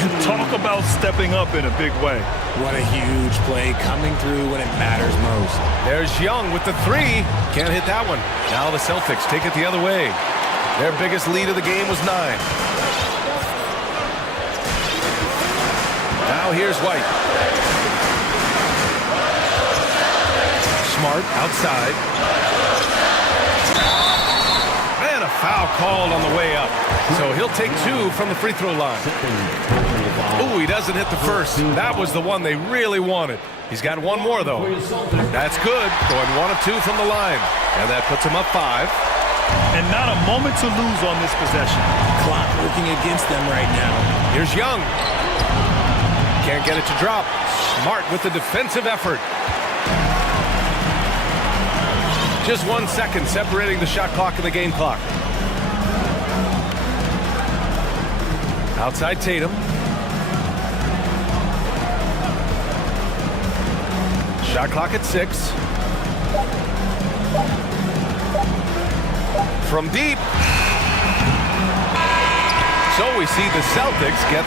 And talk about stepping up in a big way. What a huge play coming through when it matters most. There's Young with the three. Can't hit that one. Now the Celtics take it the other way. Their biggest lead of the game was 9. Now here's White. Smart outside. And a foul called on the way up. So he'll take 2 from the free throw line. Ooh, he doesn't hit the first. That was the one they really wanted. He's got 1 more, though. That's good. Going 1 of 2 from the line. And that puts him up 5. And not a moment to lose on this possession. Clock working against them right now. Here's Young. Can't get it to drop. Smart with the defensive effort. Just 1 second separating the shot clock and the game clock. Outside Tatum. Shot clock at 6. From deep. So we see the Celtics get